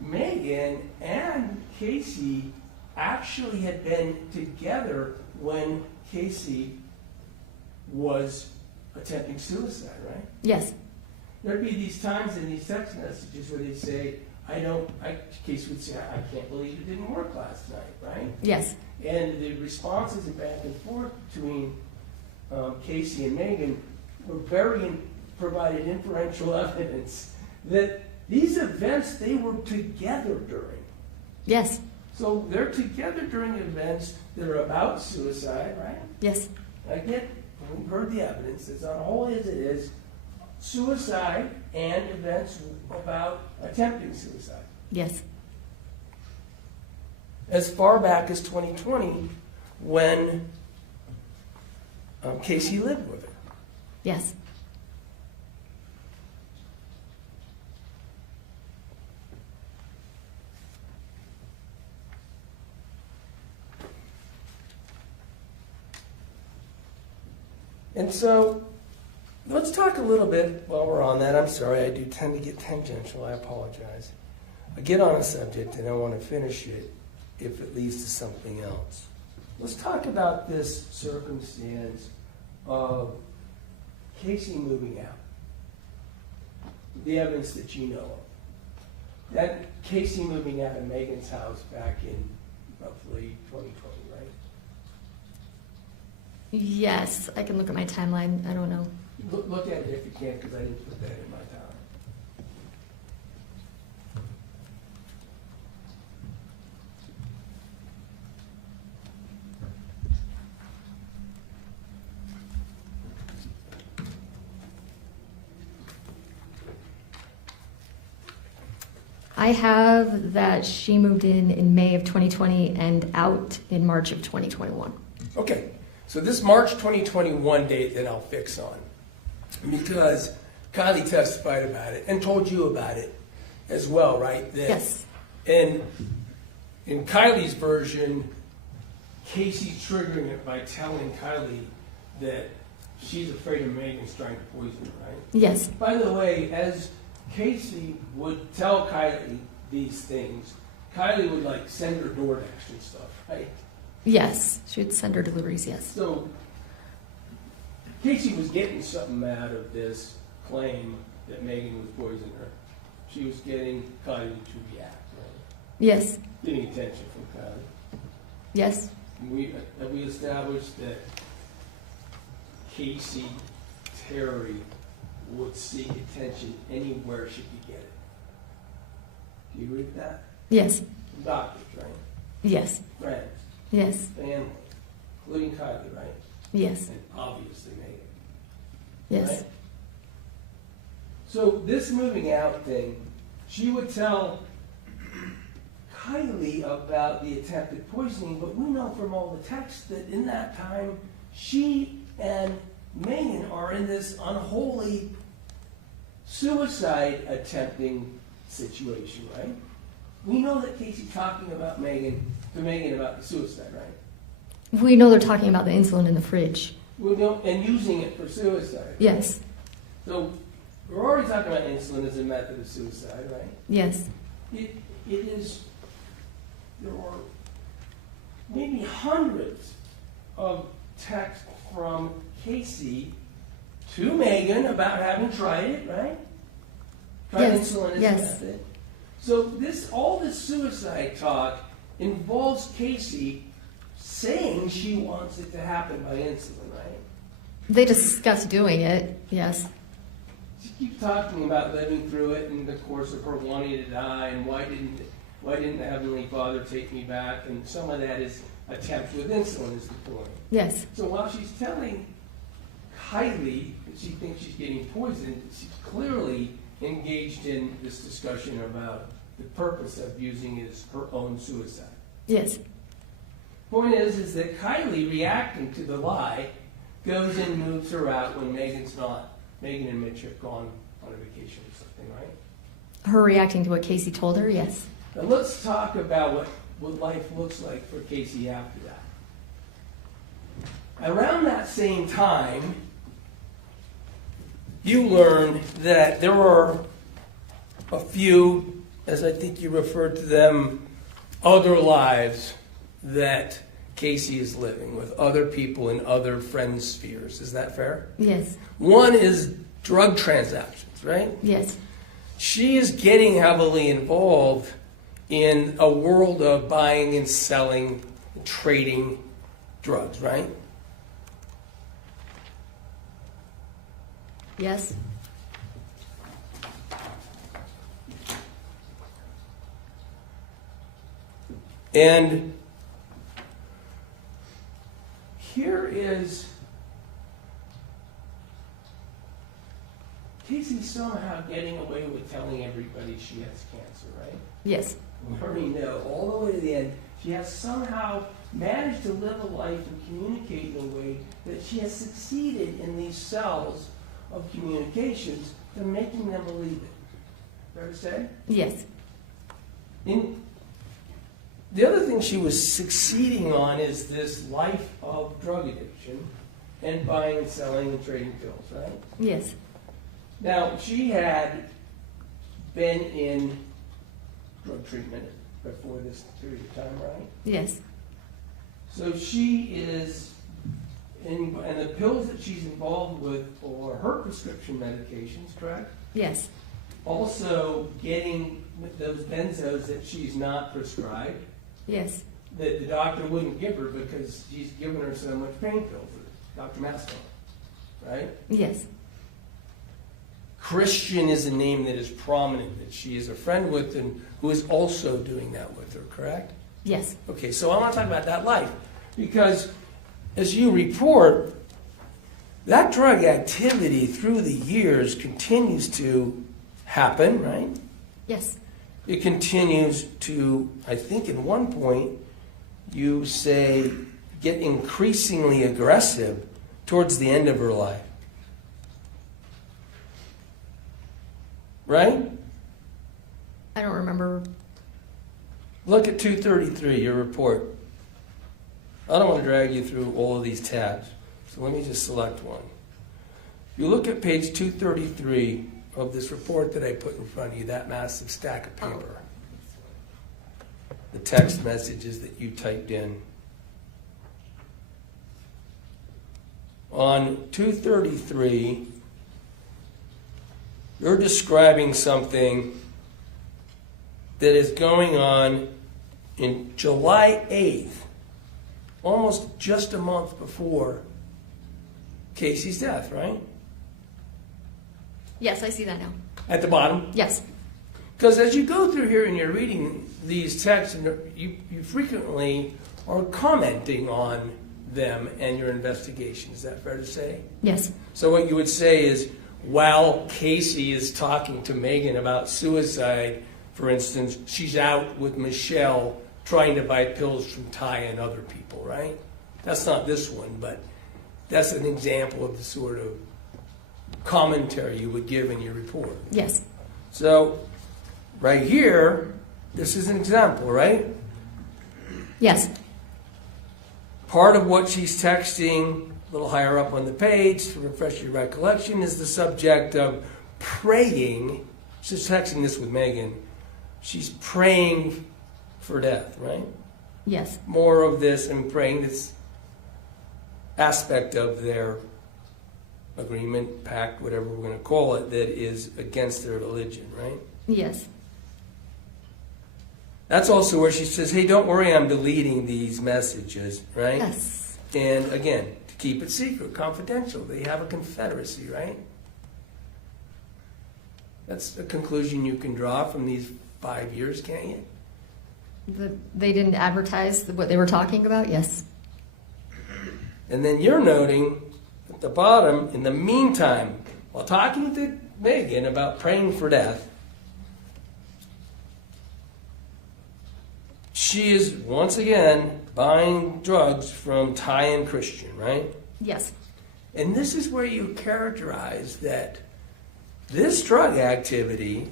Meggan and Casey actually had been together when Casey was attempting suicide, right? Yes. There'd be these times in these text messages where they'd say, Casey would say, I can't believe it didn't work last night, right? Yes. And the responses back and forth between Casey and Meggan were provided inferential evidence that these events they were together during. Yes. So they're together during events that are about suicide, right? Yes. We've heard the evidence. It's not all as it is suicide and events about attempting suicide. Yes. As far back as 2020, when Casey lived with her. Yes. And so, let's talk a little bit while we're on that. I'm sorry, I do tend to get tangential. I apologize. I get on a subject and I want to finish it if it leads to something else. Let's talk about this circumstance of Casey moving out. The evidence that you know of. That Casey moving out of Meggan's house back in roughly 2020, right? Yes, I can look at my timeline. I don't know. Look at it if you can, because I didn't put that in my time. I have that she moved in May of 2020 and out in March of 2021. Okay, so this March 2021 date that I'll fix on, because Kylie testified about it and told you about it as well, right? That Yes. And in Kylie's version, Casey's triggering it by telling Kylie that she's afraid of Megan's trying to poison her, right? Yes. By the way, as Casey would tell Kylie these things, Kylie would like send her DoorDash and stuff, right? Yes. She would send her deliveries, yes. So Casey was getting something out of this claim that Meggan was poisoning her. She was getting Kylie to react, right? Yes. Getting attention from Kylie. Yes. Have we established that Casey Terry would seek attention anywhere she could get it? Do you agree with that? Yes. Doctors, right? Yes. Friends, Yes. family, including Kylie, right? Yes. And obviously Meggan. Yes. Right? So this moving out thing, she would tell Kylie about the attempted poisoning, but we know from all the texts that in that time, she and Meggan are in this unholy suicide attempting situation, right? We know that Casey's talking about Meggan about the suicide, right? We know they're talking about the insulin in the fridge. We know, and using it for suicide. Yes. So we're already talking about insulin as a method of suicide, right? Yes. It is, there are maybe hundreds of texts from Casey to Meggan about having tried it, right? Tried Yes, insulin as yes. a method. So all this suicide talk involves Casey saying she wants it to happen by insulin, right? They discussed doing it. Yes. She keeps talking about living through it in the course of her wanting to die, and why didn't the Heavenly Father take me back? And some of that is attempts with insulin is the point. Yes. So while she's telling Kylie that she thinks she's getting poisoned, she's clearly engaged in this discussion about the purpose of using it as her own suicide. Yes. Point is that Kylie, reacting to the lie, goes and moves her out when Meggan's not. Meggan and Mitch have gone on a vacation or something, right? Her reacting to what Casey told her. Yes. Now let's talk about what life looks like for Casey after that. Around that same time, you learned that there were a few, as I think you referred to them, other lives that Casey is living with, other people in other friend spheres. Is that fair? Yes. One is drug transactions, right? Yes. She is getting heavily involved in a world of buying and selling, trading drugs, right? Yes. And here is somehow getting away with telling everybody she has cancer, right? Yes, We already know, all the way to the end, she has somehow managed to live a life and communicate in a way that she has succeeded in these cells of communications to making them believe it. Fair to say? yes, The other thing she was succeeding on is this life of drug addiction and buying and selling and trading pills, right? yes, Now, she had been in drug treatment before this period of time, right? yes, So she is, and the pills that she's involved with are her prescription medications, correct? yes, Also getting those benzos that she's not prescribed, yes, that the doctor wouldn't give her because he's given her so much pain pills, Dr. Maslow, right? yes, Christian is a name that is prominent, that she is a friend with and who is also doing that with her, correct? yes, Okay, so I want to talk about that life because as you report, that drug activity through the years continues to happen, right? yes, It continues to, I think at one point, you say, get increasingly aggressive towards the end of her life. Right? I don't remember. Look at 233, your report. I don't want to drag you through all of these tabs, so let me just select one. You look at page 233 of this report that I put in front of you, that massive stack of paper. The text messages that you typed in. On 233, you're describing something that is going on in July 8th, almost just a month before Casey's death, right? Yes, I see that now. At the bottom. Yes, Because as you go through here and you're reading these texts, and you frequently are commenting on them and your investigation. Is that fair to say? yes, So what you would say is, while Casey is talking to Meggan about suicide, for instance, she's out with Michelle trying to buy pills from Ty and other people, right? That's not this one, but that's an example of the sort of commentary you would give in your report. yes, So right here, this is an example, right? yes, Part of what she's texting, a little higher up on the page, to refresh your recollection, is the subject of praying. She's texting this with Meggan. She's praying for death, right? yes, More of this and praying this aspect of their agreement, pact, whatever we're going to call it, that is against their religion, right? yes, That's also where she says, hey, don't worry, I'm deleting these messages, right? yes, And again, to keep it secret, confidential. They have a confederacy, right? That's a conclusion you can draw from these 5 years, can't you? They didn't advertise what they were talking about? Yes, And then you're noting at the bottom, in the meantime, while talking to Meggan about praying for death, she is once again buying drugs from Ty and Christian, right? yes, And this is where you characterize that this drug activity,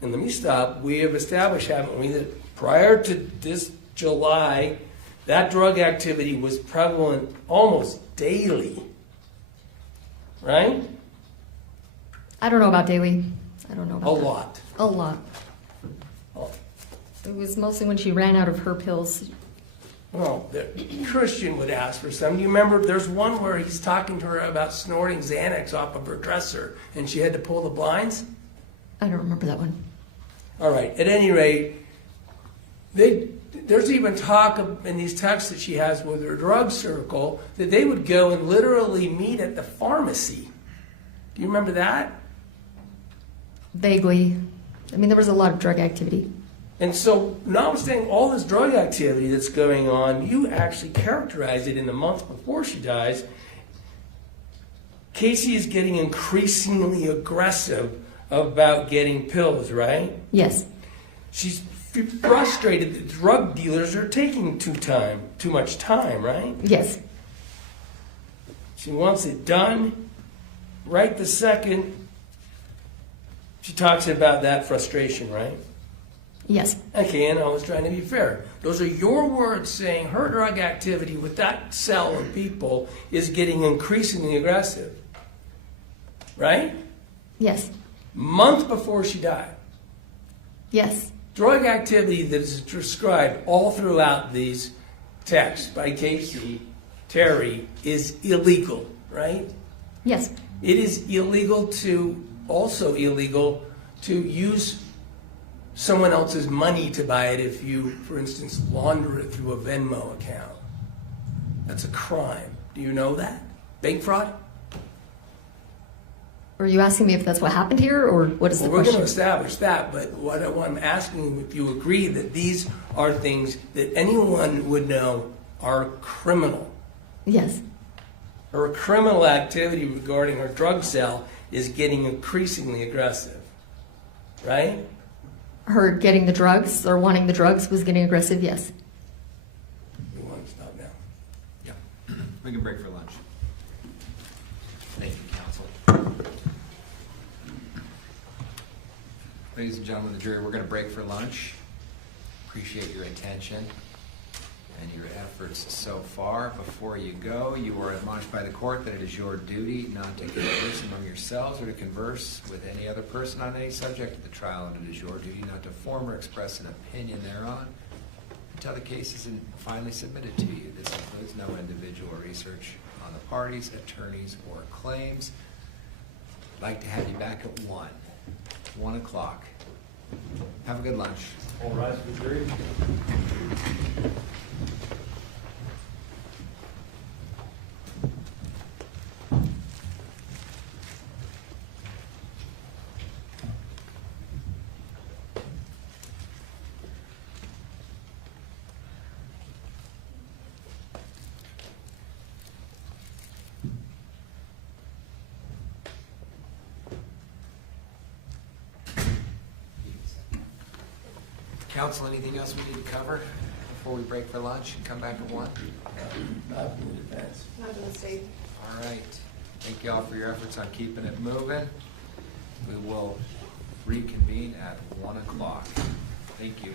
and let me stop, we have established, haven't we, that prior to this July, that drug activity was prevalent almost daily, right? I don't know about daily. I don't know A about that. lot. A lot. Oh, It was mostly when she ran out of her pills. well, the Christian would ask for some. You remember there's one where he's talking to her about snorting Xanax off of her dresser, and she had to pull the blinds? I don't remember that one. All right. At any rate, there's even talk in these texts that she has with her drug circle that they would go and literally meet at the pharmacy. Do you remember that? Vaguely. I mean, there was a lot of drug activity. And so, notwithstanding all this drug activity that's going on, you actually characterize it in the month before she dies Casey is getting increasingly aggressive about getting pills, right? Yes. She's frustrated that drug dealers are taking too much time, right? Yes. She wants it done right the second. She talks about that frustration, right? Yes. Okay, and I was trying to be fair. Those are your words saying her drug activity with that cell of people is getting increasingly aggressive. Right? Yes. Month before she died. Yes. Drug activity that is described all throughout these texts by Casey Terry is illegal, right? Yes. It is also illegal to use someone else's money to buy it if you, for instance, launder it through a Venmo account. That's a crime. Do you know that? Bank fraud? Are you asking me if that's what happened here, or what is the Well, we're going question? to establish that, but what I'm asking if you agree that these are things that anyone would know are criminal. Yes. Her criminal activity regarding her drug sale is getting increasingly aggressive, right? Her getting the drugs or wanting the drugs was getting aggressive, yes. We want to stop now. Yeah. We can break for lunch. Thank you, counsel. Ladies and gentlemen of the jury, we're going to break for lunch. Appreciate your attention and your efforts so far. Before you go, you are admonished by the court that it is your duty not to converse among yourselves or to converse with any other person on any subject of the trial, and it is your duty not to form or express an opinion thereon until the case is finally submitted to you. This includes no individual research on the parties, attorneys, or claims. I'd like to have you back at 1 o'clock. Have a good lunch. All rise for the jury. Counsel, anything else we need to cover before we break for lunch and come back at 1? Not in advance. Not in the state. All right. Thank you all for your efforts on keeping it moving. We will reconvene at 1 o'clock. Thank you.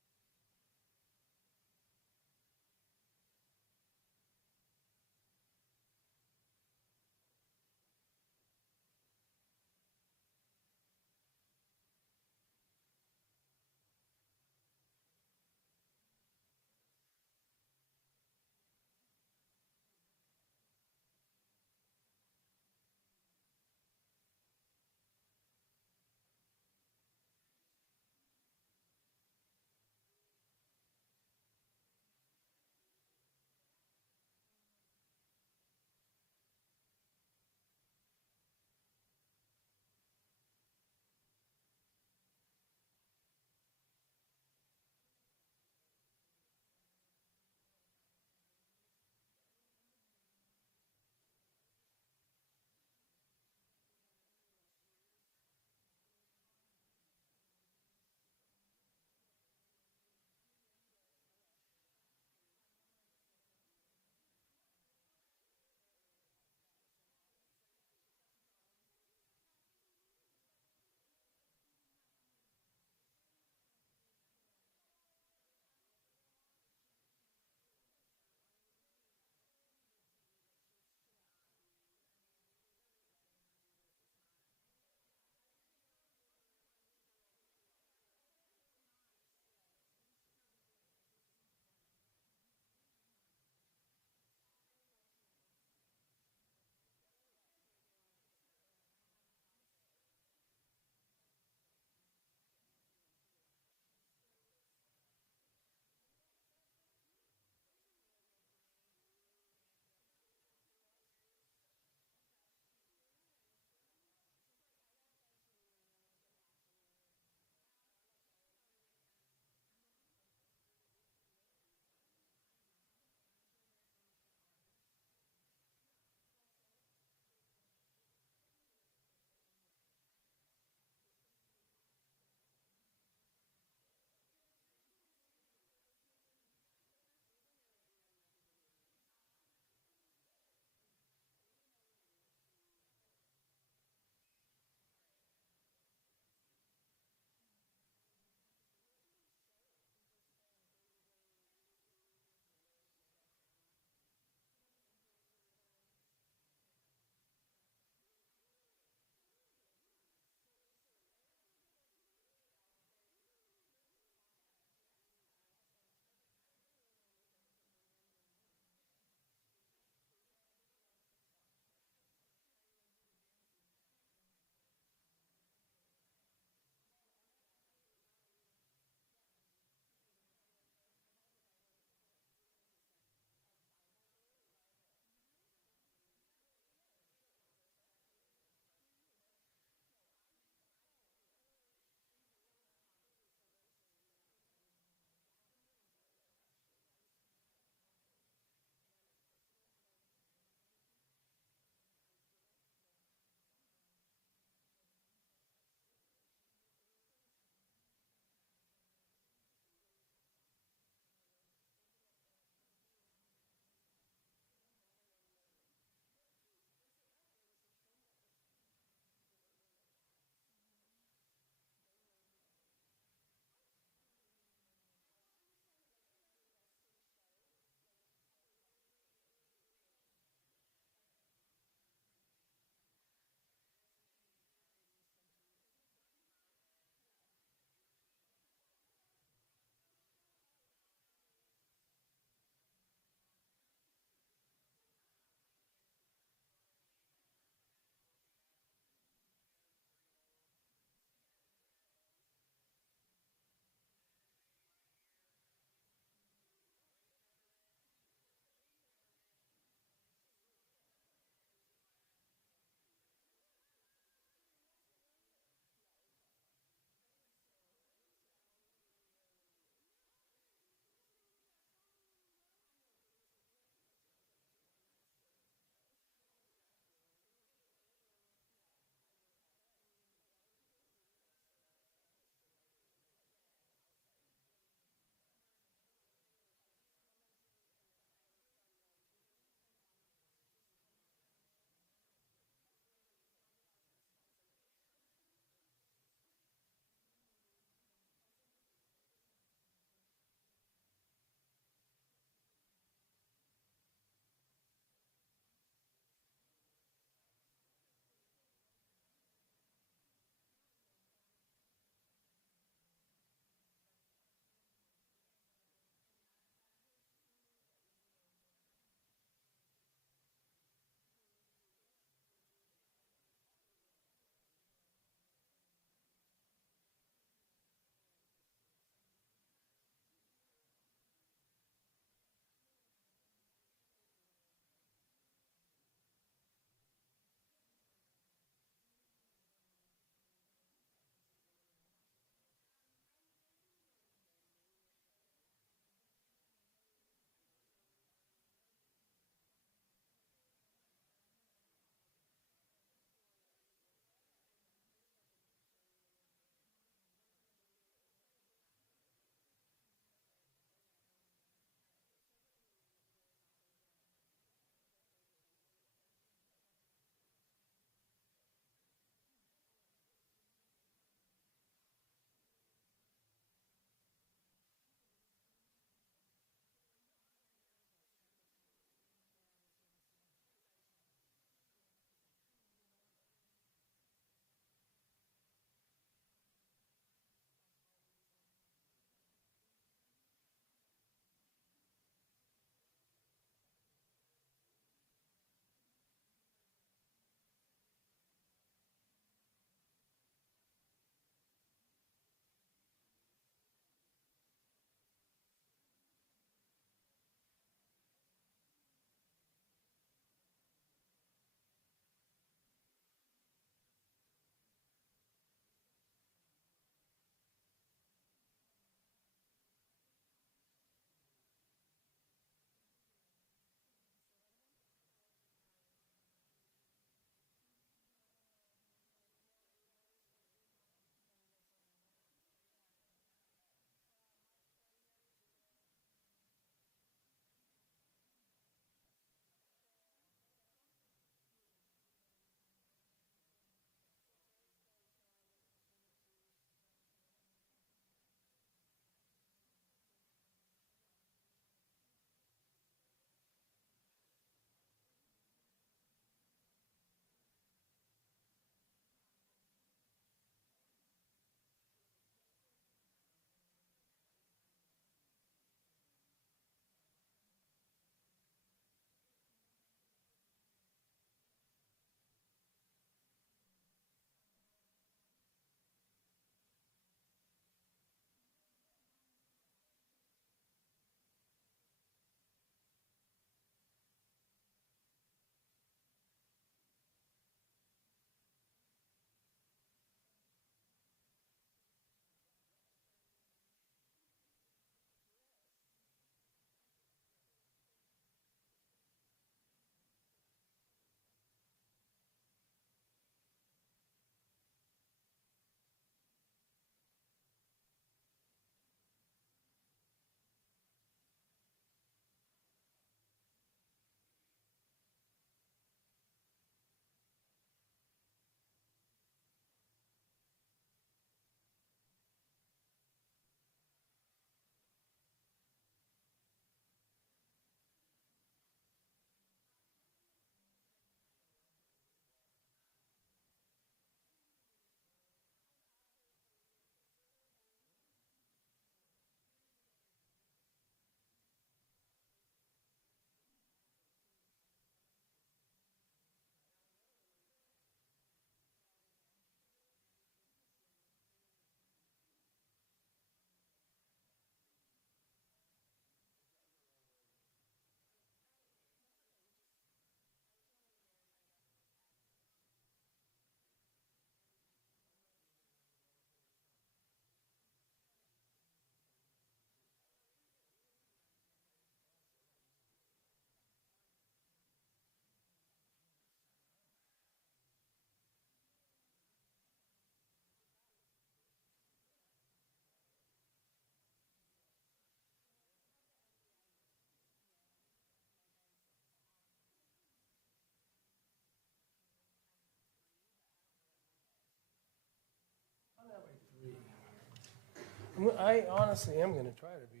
I honestly am gonna try to be.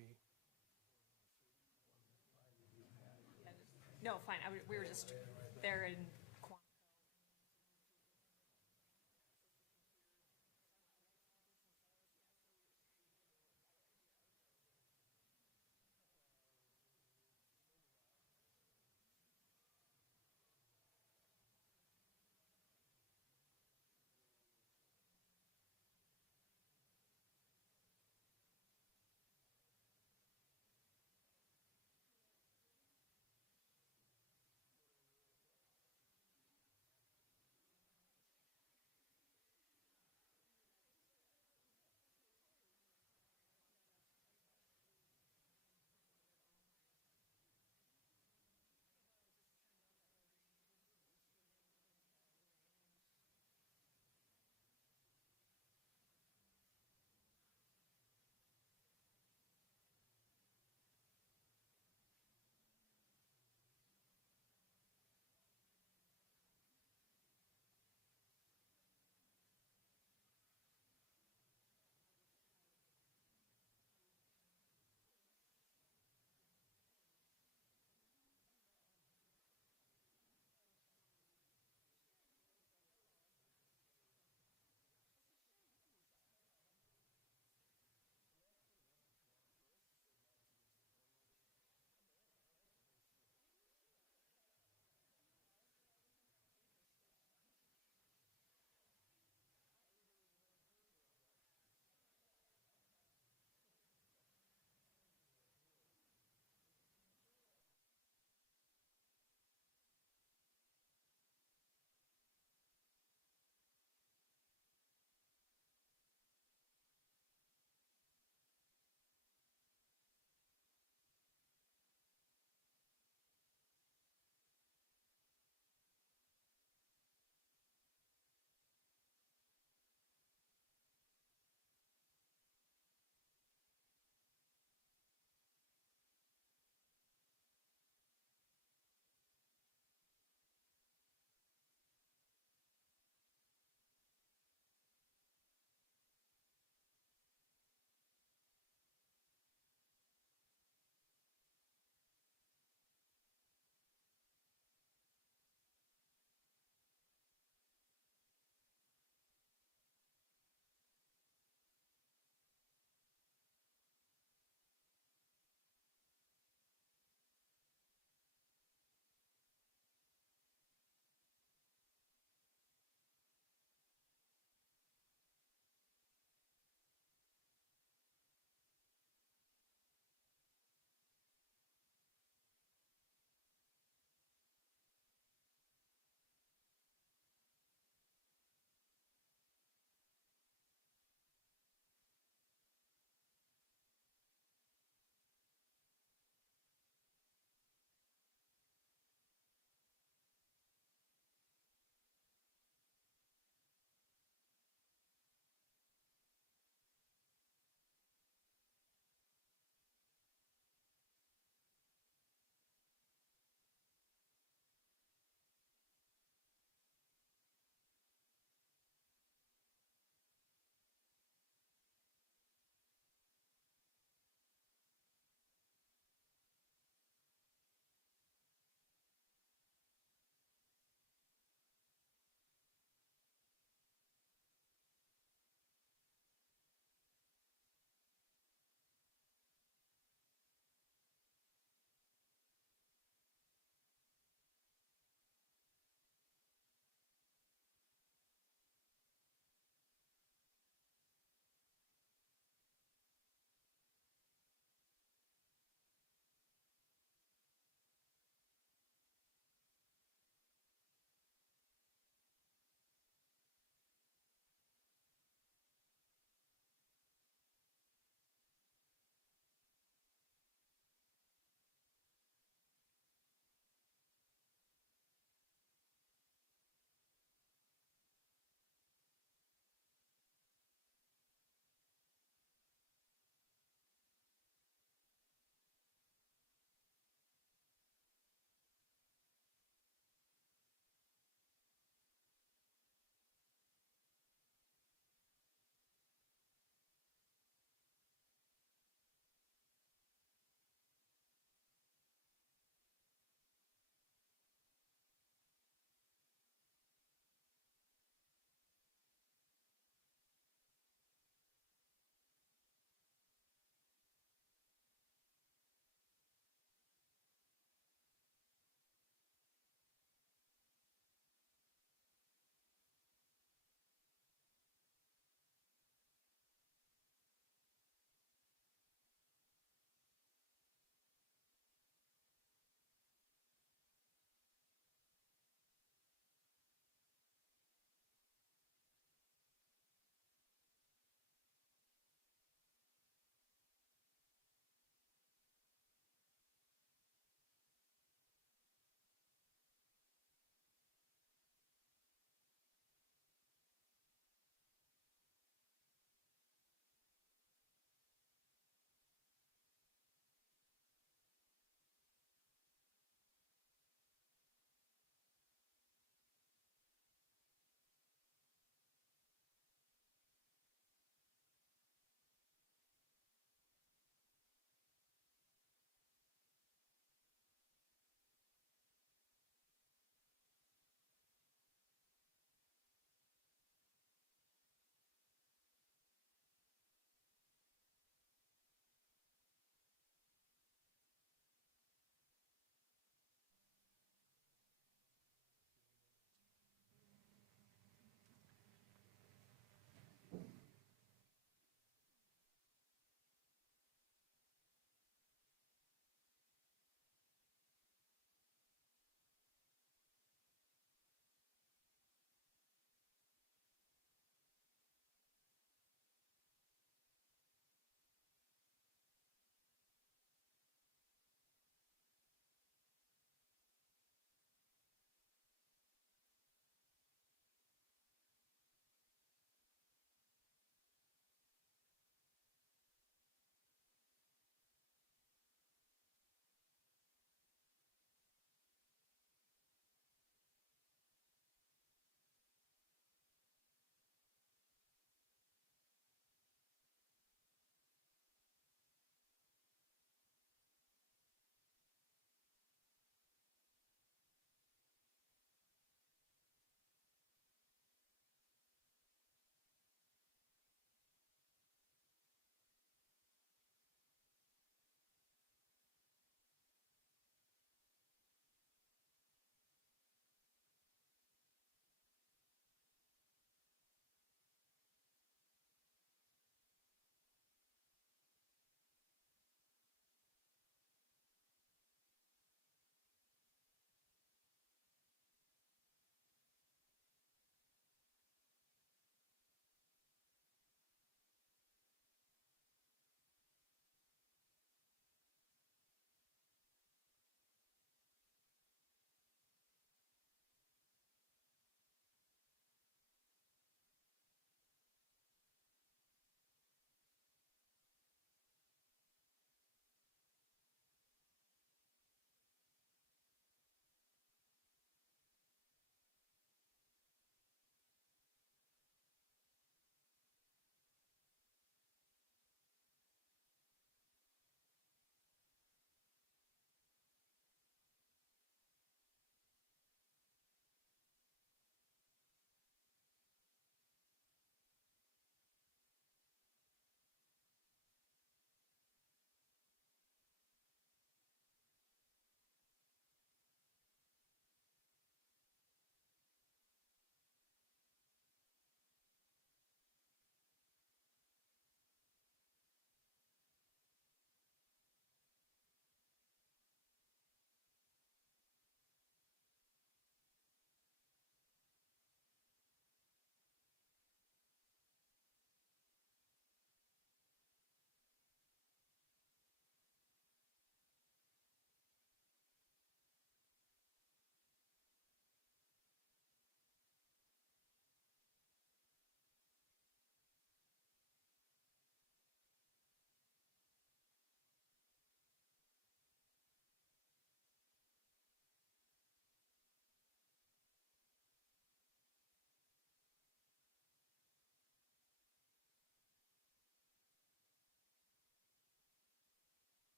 No, fine, we were just there in.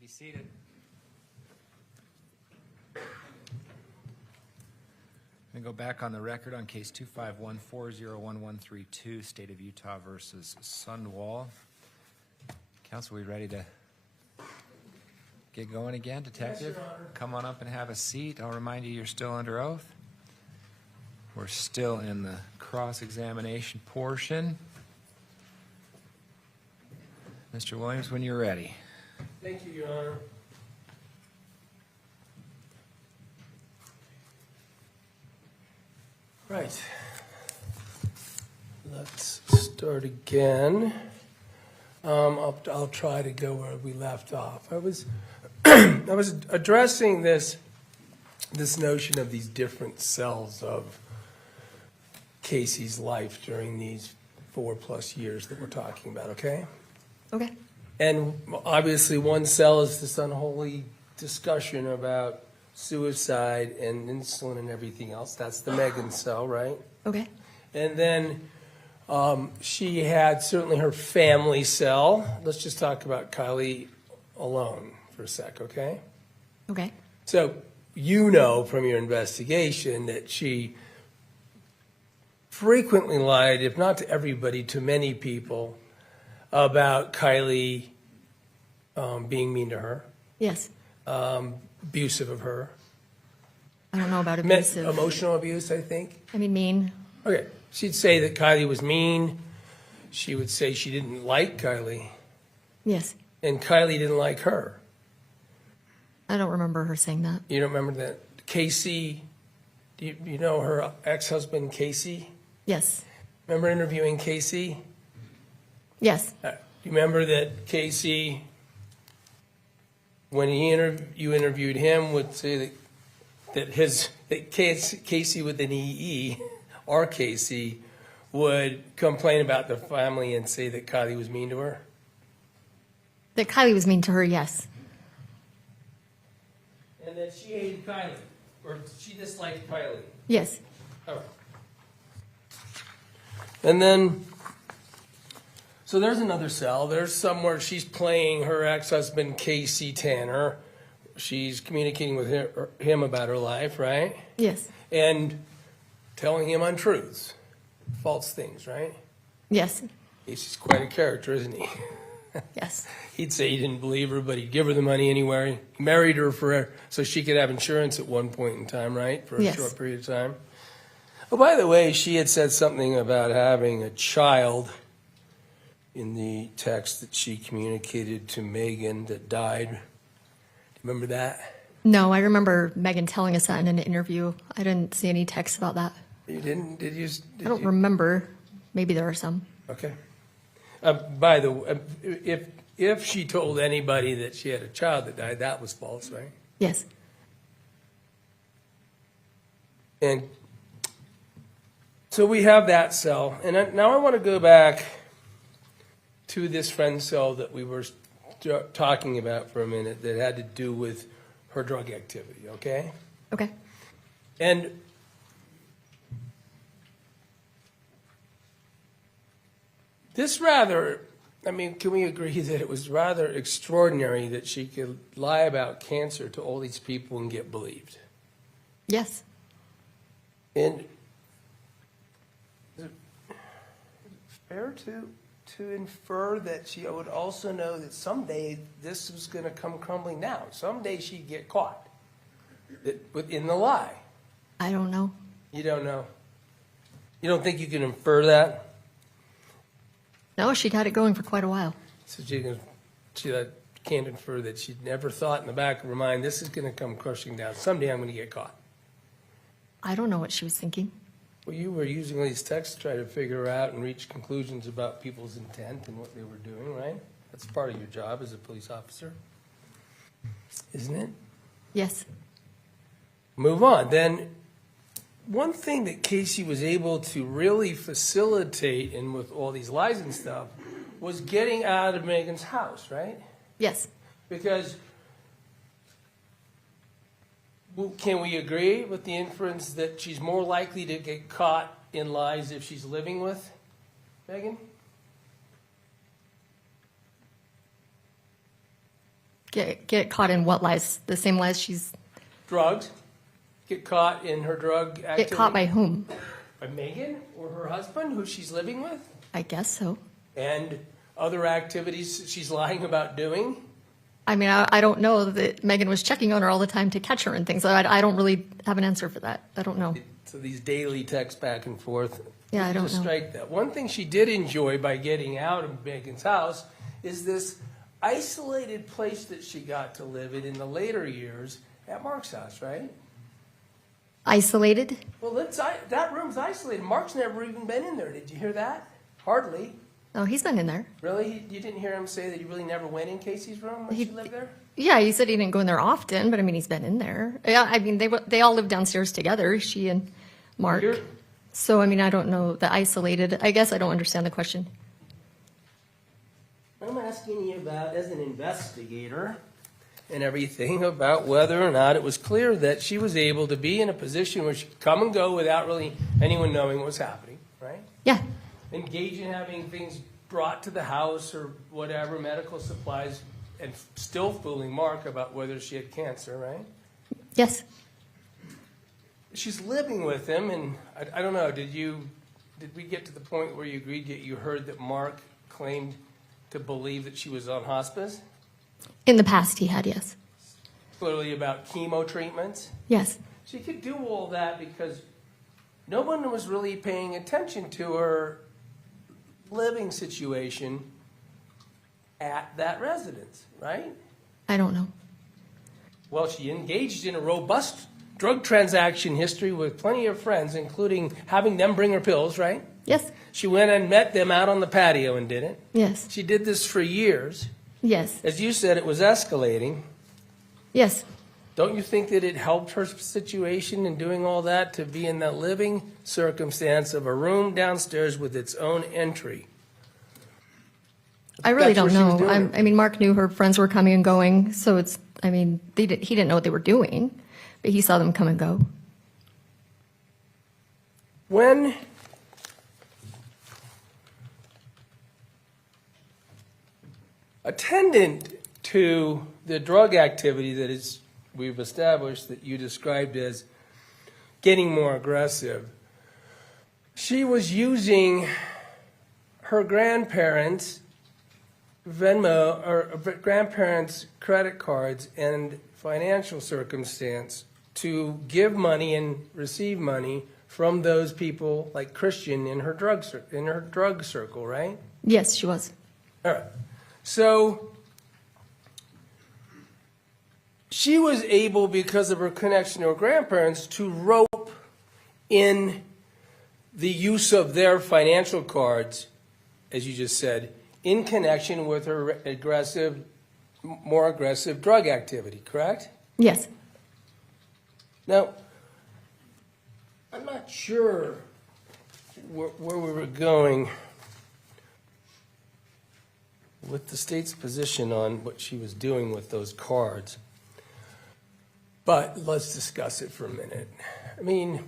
be seated. I'm going to go back on the record on case 251401132, State of Utah versus Sundwall. Counsel, we ready to get going again? Detective, Yes, Your Honor. come on up and have a seat. I'll remind you, you're still under oath. We're still in the cross-examination portion. Mr. Williams, when you're ready. Thank you, Your Honor. Right. Let's start again. I'll try to go where we left off. I was addressing this notion of these different cells of Casey's life during these 4+ years that we're talking about, okay? Okay. And obviously, one cell is this unholy discussion about suicide and insulin and everything else. That's the Meggan cell, right? Okay. And then she had certainly her family cell. Let's just talk about Kylie alone for a sec, okay? Okay. So you know from your investigation that she frequently lied, if not to everybody, to many people, about Kylie being mean to her, Yes. abusive of her, I don't know about abusive. emotional abuse, I think. I mean, mean. Okay, she'd say that Kylie was mean. She would say she didn't like Kylie, Yes. and Kylie didn't like her. I don't remember her saying that. You don't remember that? Casey, do you know her ex-husband, Casey? Yes. Remember interviewing Casey? Yes. Do you remember that Casey, when you interviewed him, would say that Casey with an EE, or Casey, would complain about the family and say that Kylie was mean to her? That Kylie was mean to her, yes. And that she hated Kylie, or she disliked Kylie. Yes. All right. And then, so there's another cell. There's somewhere she's playing her ex-husband, Casey Tanner. She's communicating with him about her life, right? Yes. And telling him untruths, false things, right? Yes. Casey's quite a character, isn't he? Yes. He'd say he didn't believe her, but he'd give her the money anyway. He married her so she could have insurance at one point in time, right? For a Yes. short period of time. Oh, by the way, she had said something about having a child in the text that she communicated to Meggan that died. Do you remember that? No, I remember Meggan telling us that in an interview. I didn't see any text about that. You didn't? Did you? I don't remember. Maybe there are some. Okay. By the way, if she told anybody that she had a child that died, that was false, right? Yes. And so we have that cell. And now I want to go back to this friend cell that we were talking about for a minute that had to do with her drug activity, okay? Okay. And this can we agree that it was rather extraordinary that she could lie about cancer to all these people and get believed? Yes. And is it fair to infer that she would also know that someday this was going to come crumbling down? Someday she'd get caught in the lie. I don't know. You don't know? You don't think you can infer that? No, she'd had it going for quite a while. So she can't infer that she'd never thought in the back of her mind, this is going to come crushing down. Someday I'm going to get caught. I don't know what she was thinking. Well, you were using these texts to try to figure out and reach conclusions about people's intent and what they were doing, right? That's part of your job as a police officer, isn't it? Yes. Move on. Then one thing that Casey was able to really facilitate, and with all these lies and stuff, was getting out of Meggan's house, right? Yes. Because can we agree with the inference that she's more likely to get caught in lies if she's living with Meggan? Get caught in what lies? The same lies she's Drugs? Get caught in her drug activity? get caught by whom? By Meggan or her husband, who she's living with? I guess so. And other activities she's lying about doing? I mean, I don't know that Meggan was checking on her all the time to catch her and things. I don't really have an answer for that. I don't know. So these daily texts back and forth. Yeah, I don't Just know. strike that. One thing she did enjoy by getting out of Megan's house is this isolated place that she got to live in the later years at Mark's house, right? Isolated? Well, that room's isolated. Mark's never even been in there. Did you hear that? Hardly. Oh, he's been in there. Really? You didn't hear him say that he really never went in Casey's room when He- she lived there? Yeah, he said he didn't go in there often, but I mean, he's been in there. Yeah, I mean, they all live downstairs together, she and Mark. You're- So, I mean, I don't know the isolated. I guess I don't understand the question. I'm asking you about, as an investigator and everything, about whether or not it was clear that she was able to be in a position where she could come and go without really anyone knowing what was happening, right? Yeah, Engage in having things brought to the house or whatever, medical supplies, and still fooling Mark about whether she had cancer, right? yes. She's living with him, and I don't know, did we get to the point where you agreed that you heard that Mark claimed to believe that she was on hospice? In the past, he had, yes. Clearly about chemo treatments? Yes. She could do all that because no one was really paying attention to her living situation at that residence, right? I don't know. Well, she engaged in a robust drug transaction history with plenty of friends, including having them bring her pills, right? Yes, She went and met them out on the patio and did it. yes, She did this for years. yes, As you said, it was escalating. yes. Don't you think that it helped her situation in doing all that to be in that living circumstance of a room downstairs with its own entry? I really That's don't where she was know. doing it. I mean, Mark knew her friends were coming and going, so it's, I mean, he didn't know what they were doing, but he saw them come and go. When attendant to the drug activity that is, we've established that you described as getting more aggressive, she was using her grandparents' Venmo or grandparents' credit cards and financial circumstance to give money and receive money from those people like Christian in her drug circle, right? Yes, she was. All right. So she was able, because of her connection to her grandparents, to rope in the use of their financial cards, as you just said, in connection with her more aggressive drug activity, correct? Yes. Now, I'm not sure where we were going with the state's position on what she was doing with those cards. But let's discuss it for a minute. I mean,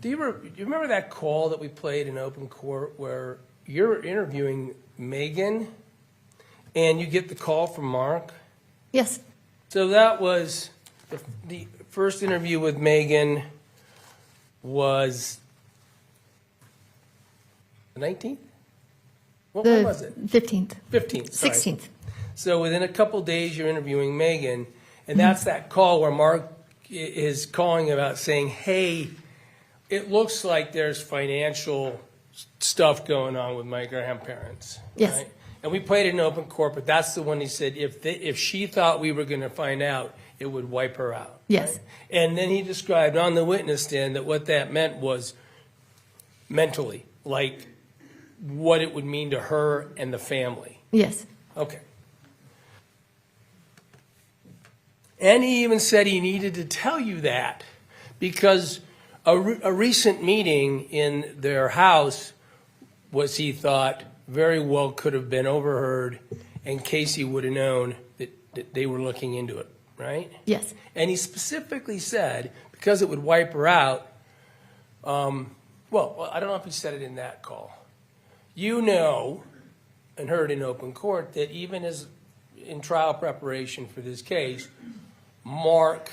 do you remember that call that we played in open court where you're interviewing Meggan and you get the call from Mark? Yes. So that was, the first interview with Meggan was the 19th? When was it? 15th. 15th, sorry. 16th. So within a couple days, you're interviewing Meggan, and that's that call where Mark is calling about saying, hey, it looks like there's financial stuff going on with my grandparents. Yes. Right? And we played it in open court, but that's the one he said, if she thought we were going to find out, it would wipe her out. Yes. Right? And then he described on the witness stand that what that meant was mentally, like what it would mean to her and the family. Yes. Okay. And he even said he needed to tell you that because a recent meeting in their house was, he thought, very well could have been overheard, and Casey would have known that they were looking into it, right? Yes. And he specifically said, because it would wipe her out, well, I don't know if he said it in that call. You know, and heard in open court, that even as in trial preparation for this case, Mark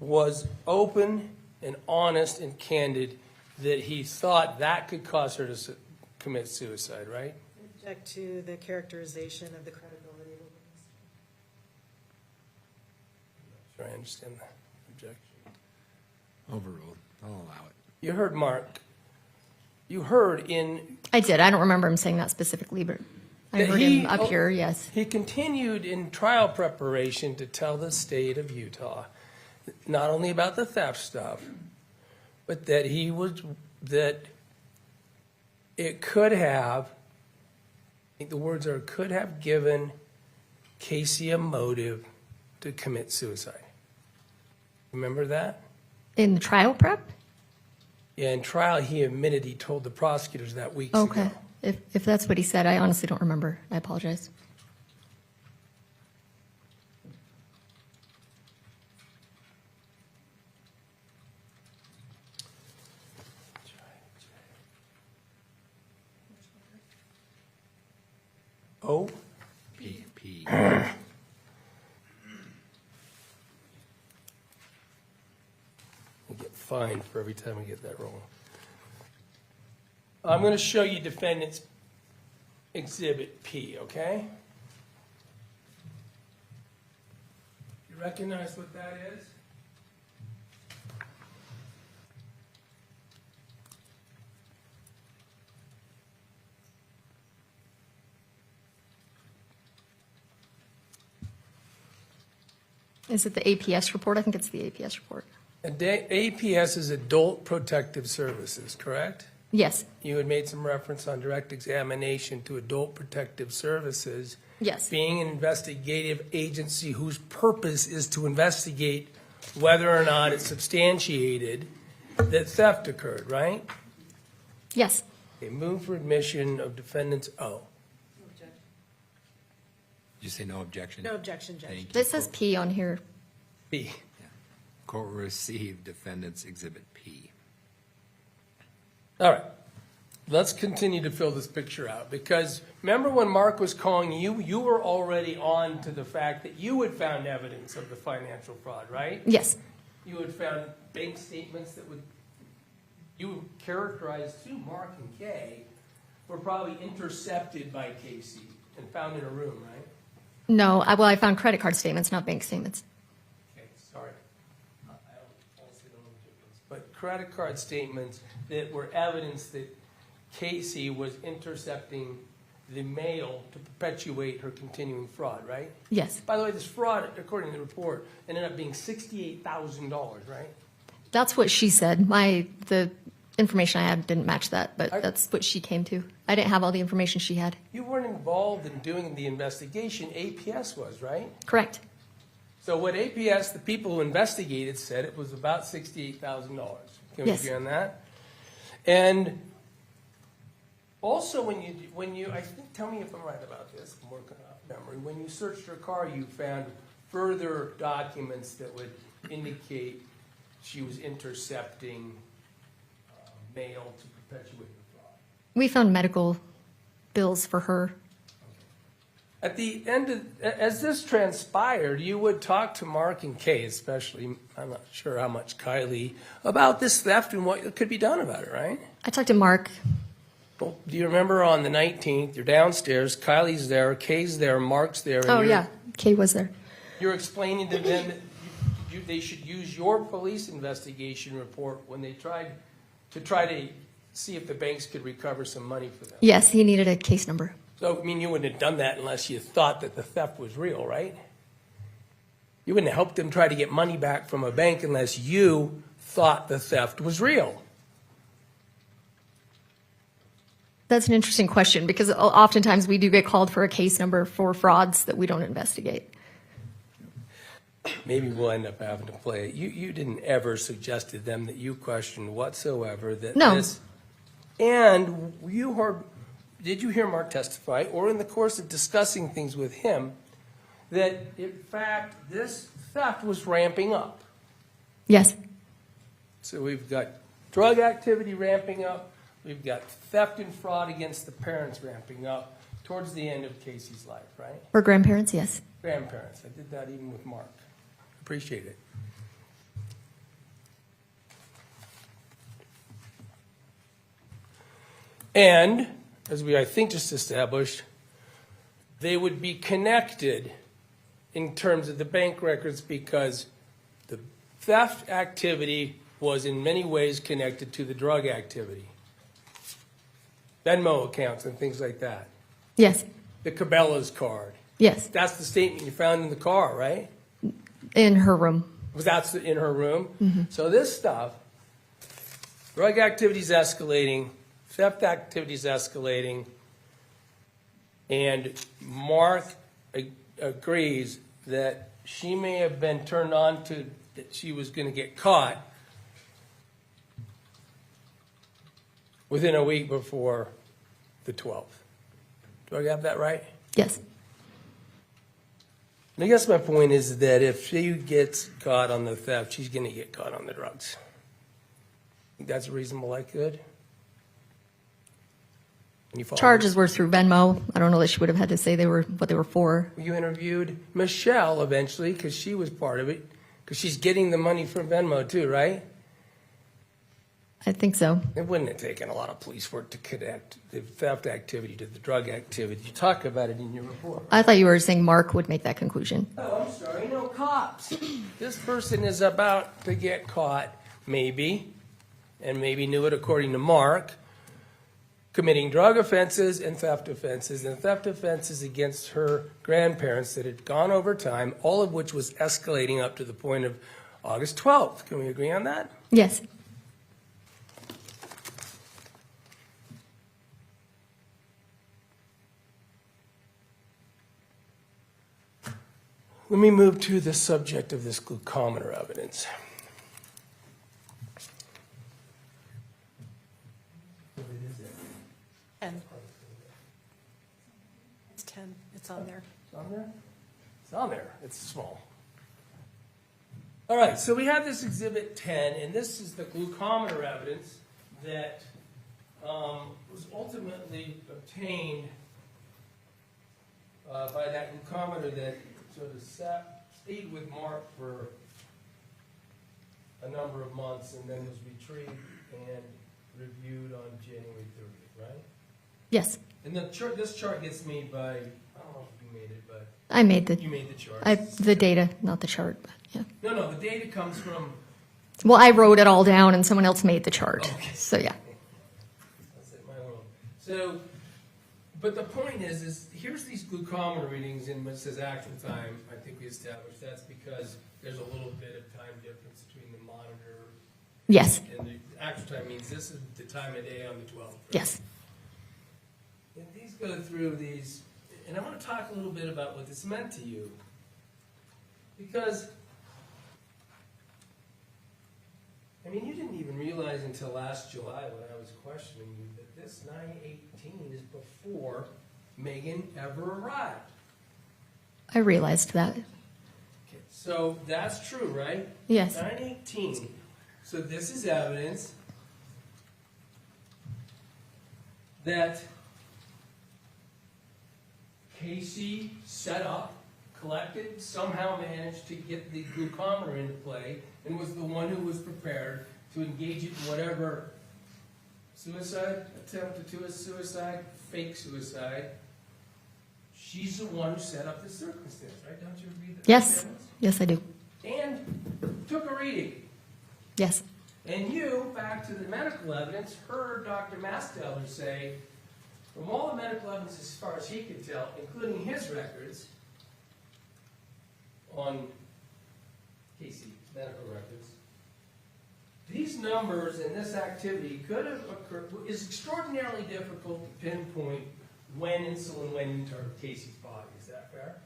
was open and honest and candid that he thought that could cause her to commit suicide, right? Object to the characterization of the credibility of the witness. Sure, I understand the objection. Overruled. I'll allow it. You heard Mark. You heard in. I did. I don't remember him saying that specifically, but I that heard him up here, yes. He continued in trial preparation to tell the state of Utah, not only about the theft stuff, but that that it could have, I think the words are, could have given Casey a motive to commit suicide. Remember that? In the trial prep? Yeah, in trial, he admitted he told the prosecutors that weeks Okay. ago. If that's what he said, I honestly don't remember. I apologize. Oh? P. We'll get fined for every time we get that wrong. I'm going to show you defendant's exhibit P, okay? You recognize what that is? Is it the APS report? I think it's the APS report. APS is Adult Protective Services, correct? Yes, You had made some reference on direct examination to Adult Protective Services yes, being an investigative agency whose purpose is to investigate whether or not it's substantiated that theft occurred, right? yes. Okay, move for admission of defendants O. Did you say no objection? No objection, Judge. Thank you. This says P on here. B. Court will receive defendant's exhibit P. All right, let's continue to fill this picture out, because remember when Mark was calling you, you were already on to the fact that you had found evidence of the financial fraud, right? Yes, You had found bank statements that would, you characterized to Mark and Kay, were probably intercepted by Casey and found in a room, right? no, I found credit card statements, not bank statements. Okay, sorry. I honestly don't know the difference. But credit card statements that were evidence that Casey was intercepting the mail to perpetuate her continuing fraud, right? Yes, By the way, this fraud, according to the report, ended up being $68,000, right? that's what she said. The information I had didn't match that, but that's what she came to. I didn't have all the information she had. You weren't involved in doing the investigation, APS was, right? Correct. So what APS, the people who investigated, said it was about $68,000. Can we Yes. agree on that? And also, when you, I think, tell me if I'm right about this, I'm working off memory. When you searched her car, you found further documents that would indicate she was intercepting mail to perpetuate the fraud. We found medical bills for her. At the end of, as this transpired, you would talk to Mark and Kay, especially, I'm not sure how much Kylie, about this theft and what could be done about it, right? I talked to Mark. Well, do you remember on the 19th, you're downstairs, Kylie's there, Kay's there, Mark's there. and Oh, you're- yeah, Kay was there. You're explaining to them that they should use your police investigation report when they try to see if the banks could recover some money for them. Yes, he needed a case number. So, I mean, you wouldn't have done that unless you thought that the theft was real, right? You wouldn't have helped them try to get money back from a bank unless you thought the theft was real. That's an interesting question because oftentimes we do get called for a case number for frauds that we don't investigate. Maybe we'll end up having to play it. You didn't ever suggest to them that you questioned whatsoever that No. this. And you heard, did you hear Mark testify, or in the course of discussing things with him, that in fact this theft was ramping up? Yes, So we've got drug activity ramping up, we've got theft and fraud against the parents ramping up. towards the end of Casey's life, right? For grandparents, yes. Grandparents. I did that even with Mark. Appreciate it. And, as we, I think, just established, they would be connected in terms of the bank records because the theft activity was in many ways connected to the drug activity. Venmo accounts and things like that. Yes. The Cabela's card. Yes. That's the statement you found in the car, right? In her room. Was that in her room? So this stuff, drug activity's escalating, theft activity's escalating, and Mark agrees that she may have been turned on to that she was going to get caught within a week before the 12th. Do I have that right? Yes. And I guess my point is that if she gets caught on the theft, she's going to get caught on the drugs. Think that's a reasonable likelihood? Can you follow Charges were through Venmo. I don't know that she would have had to say what they were for. me? You interviewed Michelle eventually because she was part of it, because she's getting the money from Venmo too, right? I think so. It wouldn't have taken a lot of police work to connect the theft activity to the drug activity. You talk about it in your report. I thought you were saying Mark would make that conclusion. Oh, I'm sorry, no cops. This person is about to get caught, maybe, and maybe knew it according to Mark, committing drug offenses and theft offenses against her grandparents that had gone over time, all of which was escalating up to the point of August 12th. Can we agree on that? Yes. Let me move to the subject of this glucometer evidence. It's 10, it's on there. It's on there? It's on there. It's small. All right, so we have this Exhibit 10, and this is the glucometer evidence that was ultimately obtained by that glucometer that sort of stayed with Mark for a number of months and then was retrieved and reviewed on January 30th, right? Yes. And the chart, this chart gets made by, I don't know if you made it, but I made you made the chart. the data, not the chart, but yeah. No, the data comes from, Well, I wrote it all down and someone else made the chart. Okay. So yeah. that's it, my world. So, but the point is here's these glucometer readings in what says actual time. I think we established that's because there's a little bit of time difference between the monitor Yes. and the actual time means this is the time of day on the 12th. Right? Yes. And these go through these, and I want to talk a little bit about what this meant to you. Because, I mean, you didn't even realize until last July when I was questioning you that this 9/18 is before Meggan ever arrived. I realized that. Okay, so that's true, right? Yes. 9/18. So this is evidence that Casey set up, collected, somehow managed to get the glucometer into play, and was the one who was prepared to engage it in whatever suicide, attempt to suicide, fake suicide. She's the one who set up this circumstance, right? Don't you agree that? Yes. Yes, I do. And took a reading. Yes. And you, back to the medical evidence, heard Dr. Masteller say, from all the medical evidence as far as he could tell, including his records on Casey's medical records, these numbers and this activity could have occurred. It's extraordinarily difficult to pinpoint when insulin went into Casey's body. Is that fair?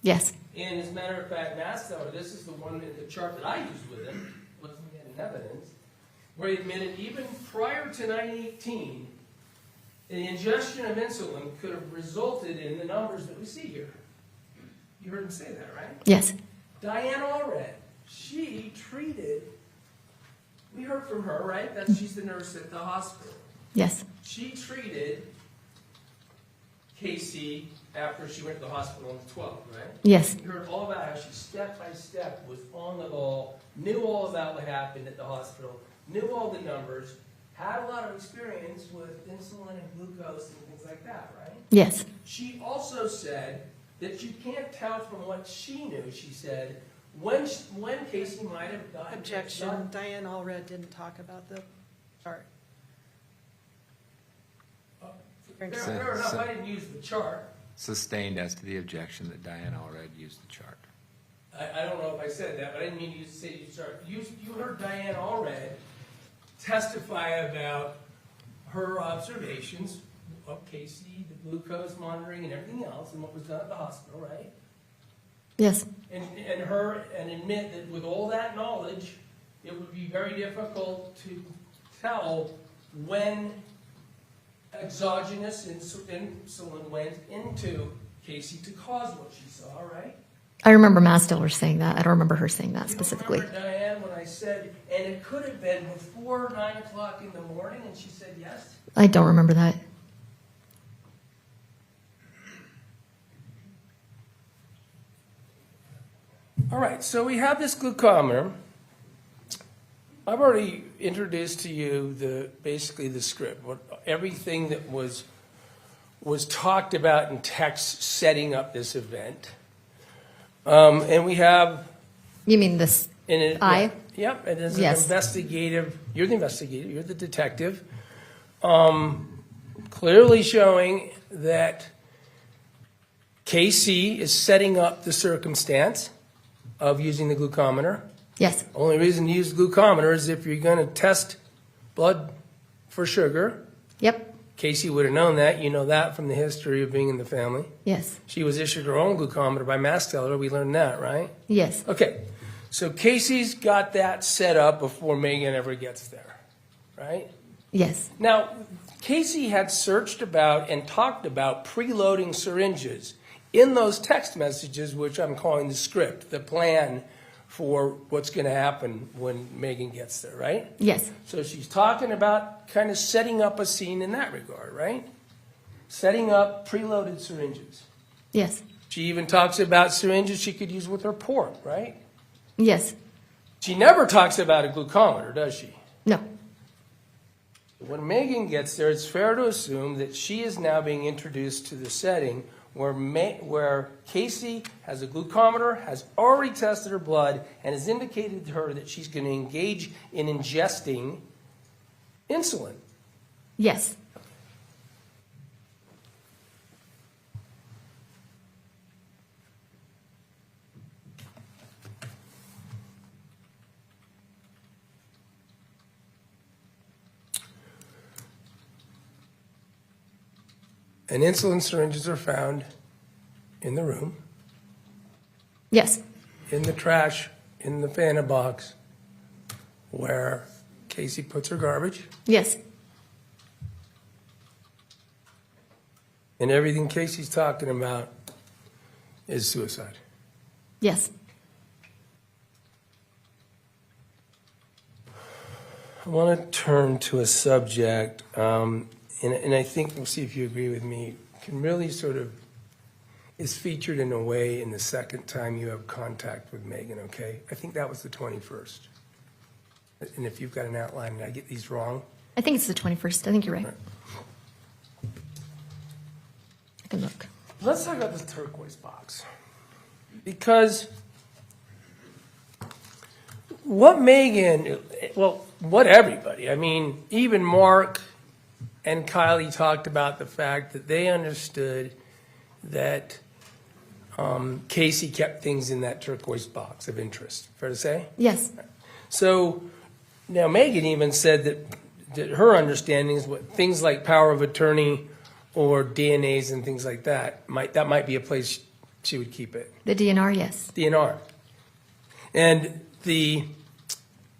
Yes. And as a matter of fact, Masteller, this is the one in the chart that I used with him, looking at an evidence, where he admitted even prior to 9/18, the ingestion of insulin could have resulted in the numbers that we see here. You heard him say that, right? Yes. Diane Allred, she treated, we heard from her, right? She's the nurse at the hospital. Yes. She treated Casey after she went to the hospital on the 12th, right? Yes. You heard all about how she step by step was on the ball, knew all about what happened at the hospital, knew all the numbers, had a lot of experience with insulin and glucose and things like that, right? Yes. She also said that you can't tell from what she knew, she said, when Casey might have gotten... Objection, Diane Allred didn't talk about the chart. Fair enough, I didn't use the chart. Sustained as to the objection that Diane Allred used the chart. I don't know if I said that, but I didn't mean you to say you chart. You heard Diane Allred testify about her observations of Casey, the glucose monitoring and everything else, and what was done at the hospital, right? Yes. And admit that with all that knowledge, it would be very difficult to tell when exogenous insulin went into Casey to cause what she saw, right? I remember Mastiller saying that. I don't remember her saying that specifically. You remember, Diane, when I said, and it could have been before 9 o'clock in the morning, and she said yes? I don't remember that. All right, so we have this glucometer. I've already introduced to you basically the script, everything that was talked about in text setting up this event. And we have... You mean this I? Yep, it is an Yes. investigative, you're the investigator, you're the detective, clearly showing that Casey is setting up the circumstance of using the glucometer. Yes. Only reason to use the glucometer is if you're going to test blood for sugar. Yep. Casey would have known that. You know that from the history of being in the family. Yes. She was issued her own glucometer by Mastiller. We learned that, right? Yes. Okay. So Casey's got that set up before Meggan ever gets there, right? Yes. Now, Casey had searched about and talked about preloading syringes in those text messages, which I'm calling the script, the plan for what's going to happen when Meggan gets there, right? Yes. So she's talking about kind of setting up a scene in that regard, right? Setting up preloaded syringes. Yes. She even talks about syringes she could use with her port, right? Yes. She never talks about a glucometer, does she? No. When Meggan gets there, it's fair to assume that she is now being introduced to the setting where Casey has a glucometer, has already tested her blood, and has indicated to her that she's going to engage in ingesting insulin. Yes. And insulin syringes are found in the room, Yes. in the trash, in the Fanta box, where Casey puts her garbage. Yes. And everything Casey's talking about is suicide. Yes. I want to turn to a subject, and I think, we'll see if you agree with me, can really sort of, is featured in a way in the second time you have contact with Meggan, okay? I think that was the 21st. And if you've got an outline and I get these wrong. I think it's the 21st. I think you're right. I can look. Let's talk about this turquoise box. Because what Meggan, well, what everybody, I mean, even Mark and Kylie talked about the fact that they understood that Casey kept things in that turquoise box of interest. Fair to say? Yes. So now Meggan even said that her understanding is what things like power of attorney or DNAs and things like that might be a place she would keep it. The DNR, yes. DNR. And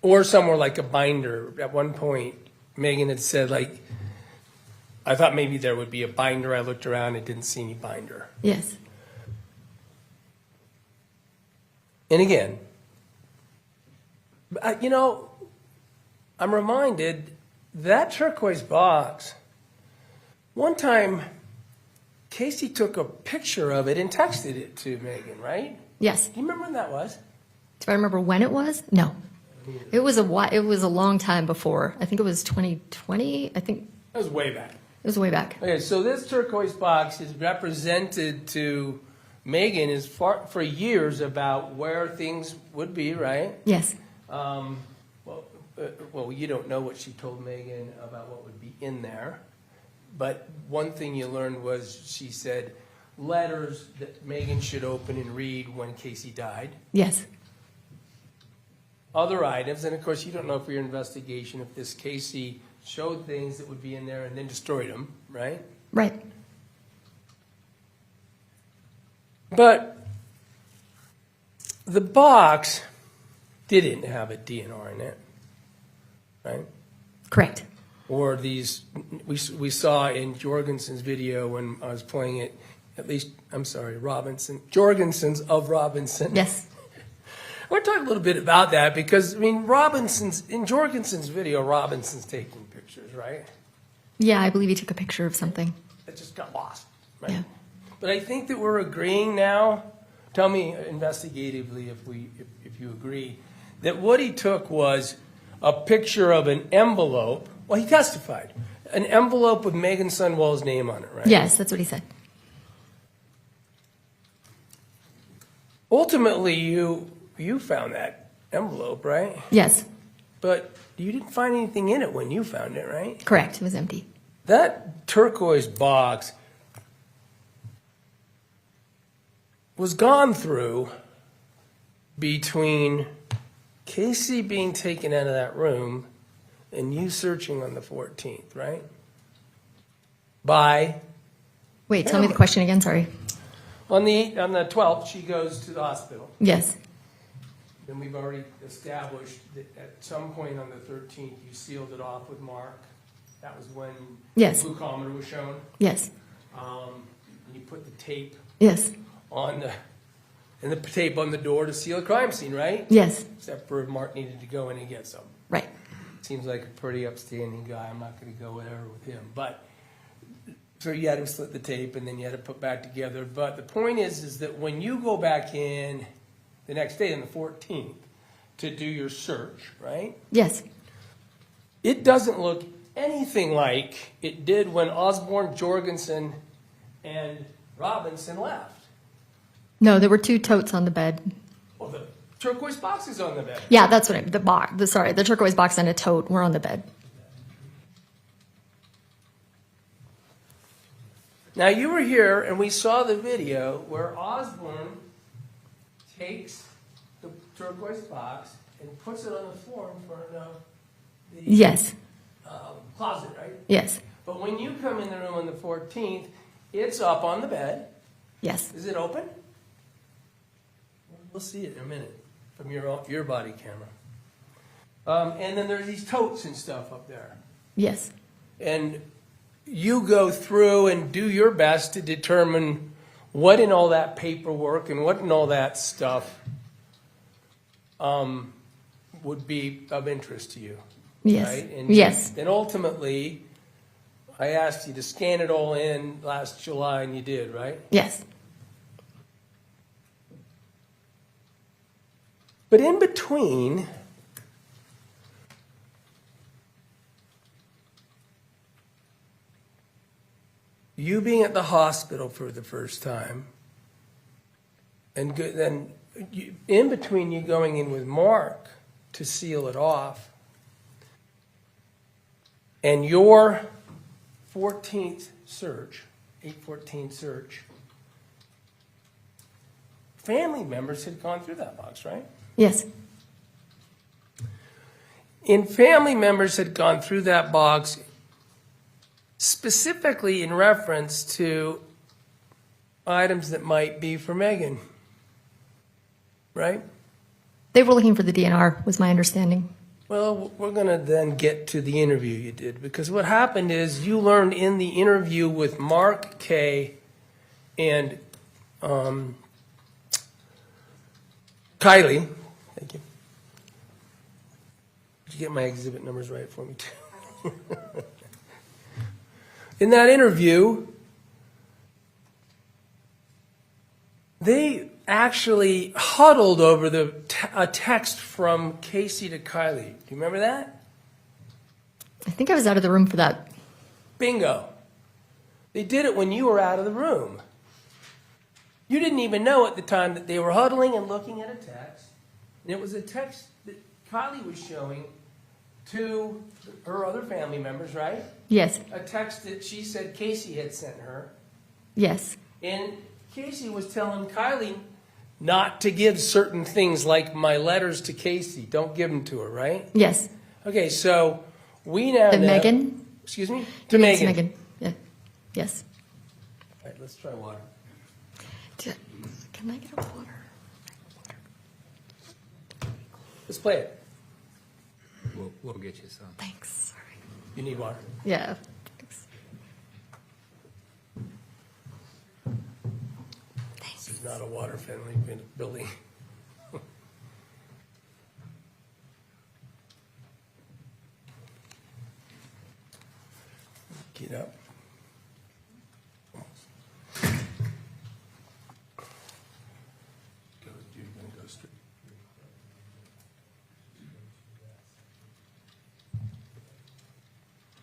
or somewhere like a binder. At one point, Meggan had said, like, I thought maybe there would be a binder. I looked around and didn't see any binder. Yes. And again, I'm reminded that turquoise box, one time Casey took a picture of it and texted it to Megan, right? Yes. Do you remember when that was? Do I remember when it was? No. It was a long time before. I think it was 2020. I think That was way back. it was way back. Okay, so this turquoise box is represented to Megan for years about where things would be, right? Yes. Well, you don't know what she told Megan about what would be in there, but one thing you learned was she said letters that Megan should open and read when Casey died. Yes. Other items, and of course, you don't know for your investigation if this Casey showed things that would be in there and then destroyed them, right? Right. But the box didn't have a DNR in it, right? Correct. Or these, we saw in Jorgensen's video when I was playing it, at least, I'm sorry, Jorgensen's of Robinson. Yes. I want to talk a little bit about that because, I mean, in Jorgensen's video, Robinson's taking pictures, right? Yeah, I believe he took a picture of something. It just got lost, right? Yeah. But I think that we're agreeing now, tell me investigatively if you agree, that what he took was a picture of an envelope. Well, he testified. An envelope with Meggan Sundwall's name on it, right? Yes, that's what he said. Ultimately, you found that envelope, right? Yes. But you didn't find anything in it when you found it, right? Correct. It was empty. That turquoise box was gone through between Casey being taken out of that room and you searching on the 14th, right? Wait, tell me the question again. Sorry. On the 12th, she goes to the hospital. Yes. And we've already established that at some point on the 13th, you sealed it off with Mark. That was when Yes. the glucometer was shown. Yes. And you put the tape Yes. on the tape on the door to seal a crime scene, right? Yes. Except for if Mark needed to go in and get some. Right. Seems like a pretty upstanding guy. I'm not going to go whatever with him. But so you had him slit the tape and then you had to put back together. But the point is that when you go back in the next day, on the 14th, to do your search, right? Yes. It doesn't look anything like it did when Osborne, Jorgensen, and Robinson left. No, there were two totes on the bed. Well, the turquoise box is on the bed. Yeah, that's what the turquoise box and a tote were on the bed. Now, you were here, and we saw the video where Osborne takes the turquoise box and puts it on the floor in front of the Yes. closet, right? Yes. But when you come in the room on the 14th, it's up on the bed. Yes. Is it open? We'll see it in a minute from your body camera. And then there's these totes and stuff up there. Yes. And you go through and do your best to determine what in all that paperwork and what in all that stuff would be of interest to you. Yes. Right? And Yes. And ultimately, I asked you to scan it all in last July, and you did, right? Yes. But in between, you being at the hospital for the first time, and then in between you going in with Mark to seal it off, and your 14th search, 814 search, family members had gone through that box, right? Yes. And family members had gone through that box specifically in reference to items that might be for Meggan, right? They were looking for the DNR, was my understanding. Well, we're going to then get to the interview you did, because what happened is you learned in the interview with Mark Kay and Kylie, thank you. Did you get my exhibit numbers right for me too? In that interview, They actually huddled over a text from Casey to Kylie. Do you remember that? I think I was out of the room for that. Bingo. They did it when you were out of the room. You didn't even know at the time that they were huddling and looking at a text. And it was a text that Kylie was showing to her other family members, right? Yes, A text that she said Casey had sent her. yes, And Casey was telling Kylie not to give certain things like my letters to Casey. Don't give them to her, right? yes. Okay, so we now To know. Meggan? Excuse me? He To means Meggan. Meggan. Yeah. Yes. All right, let's try water. Can I get a water? Let's play it. We'll get you some. Thanks. Sorry. You need water. Yeah. Thanks. This is not a water-friendly building. Get up. You're gonna go straight.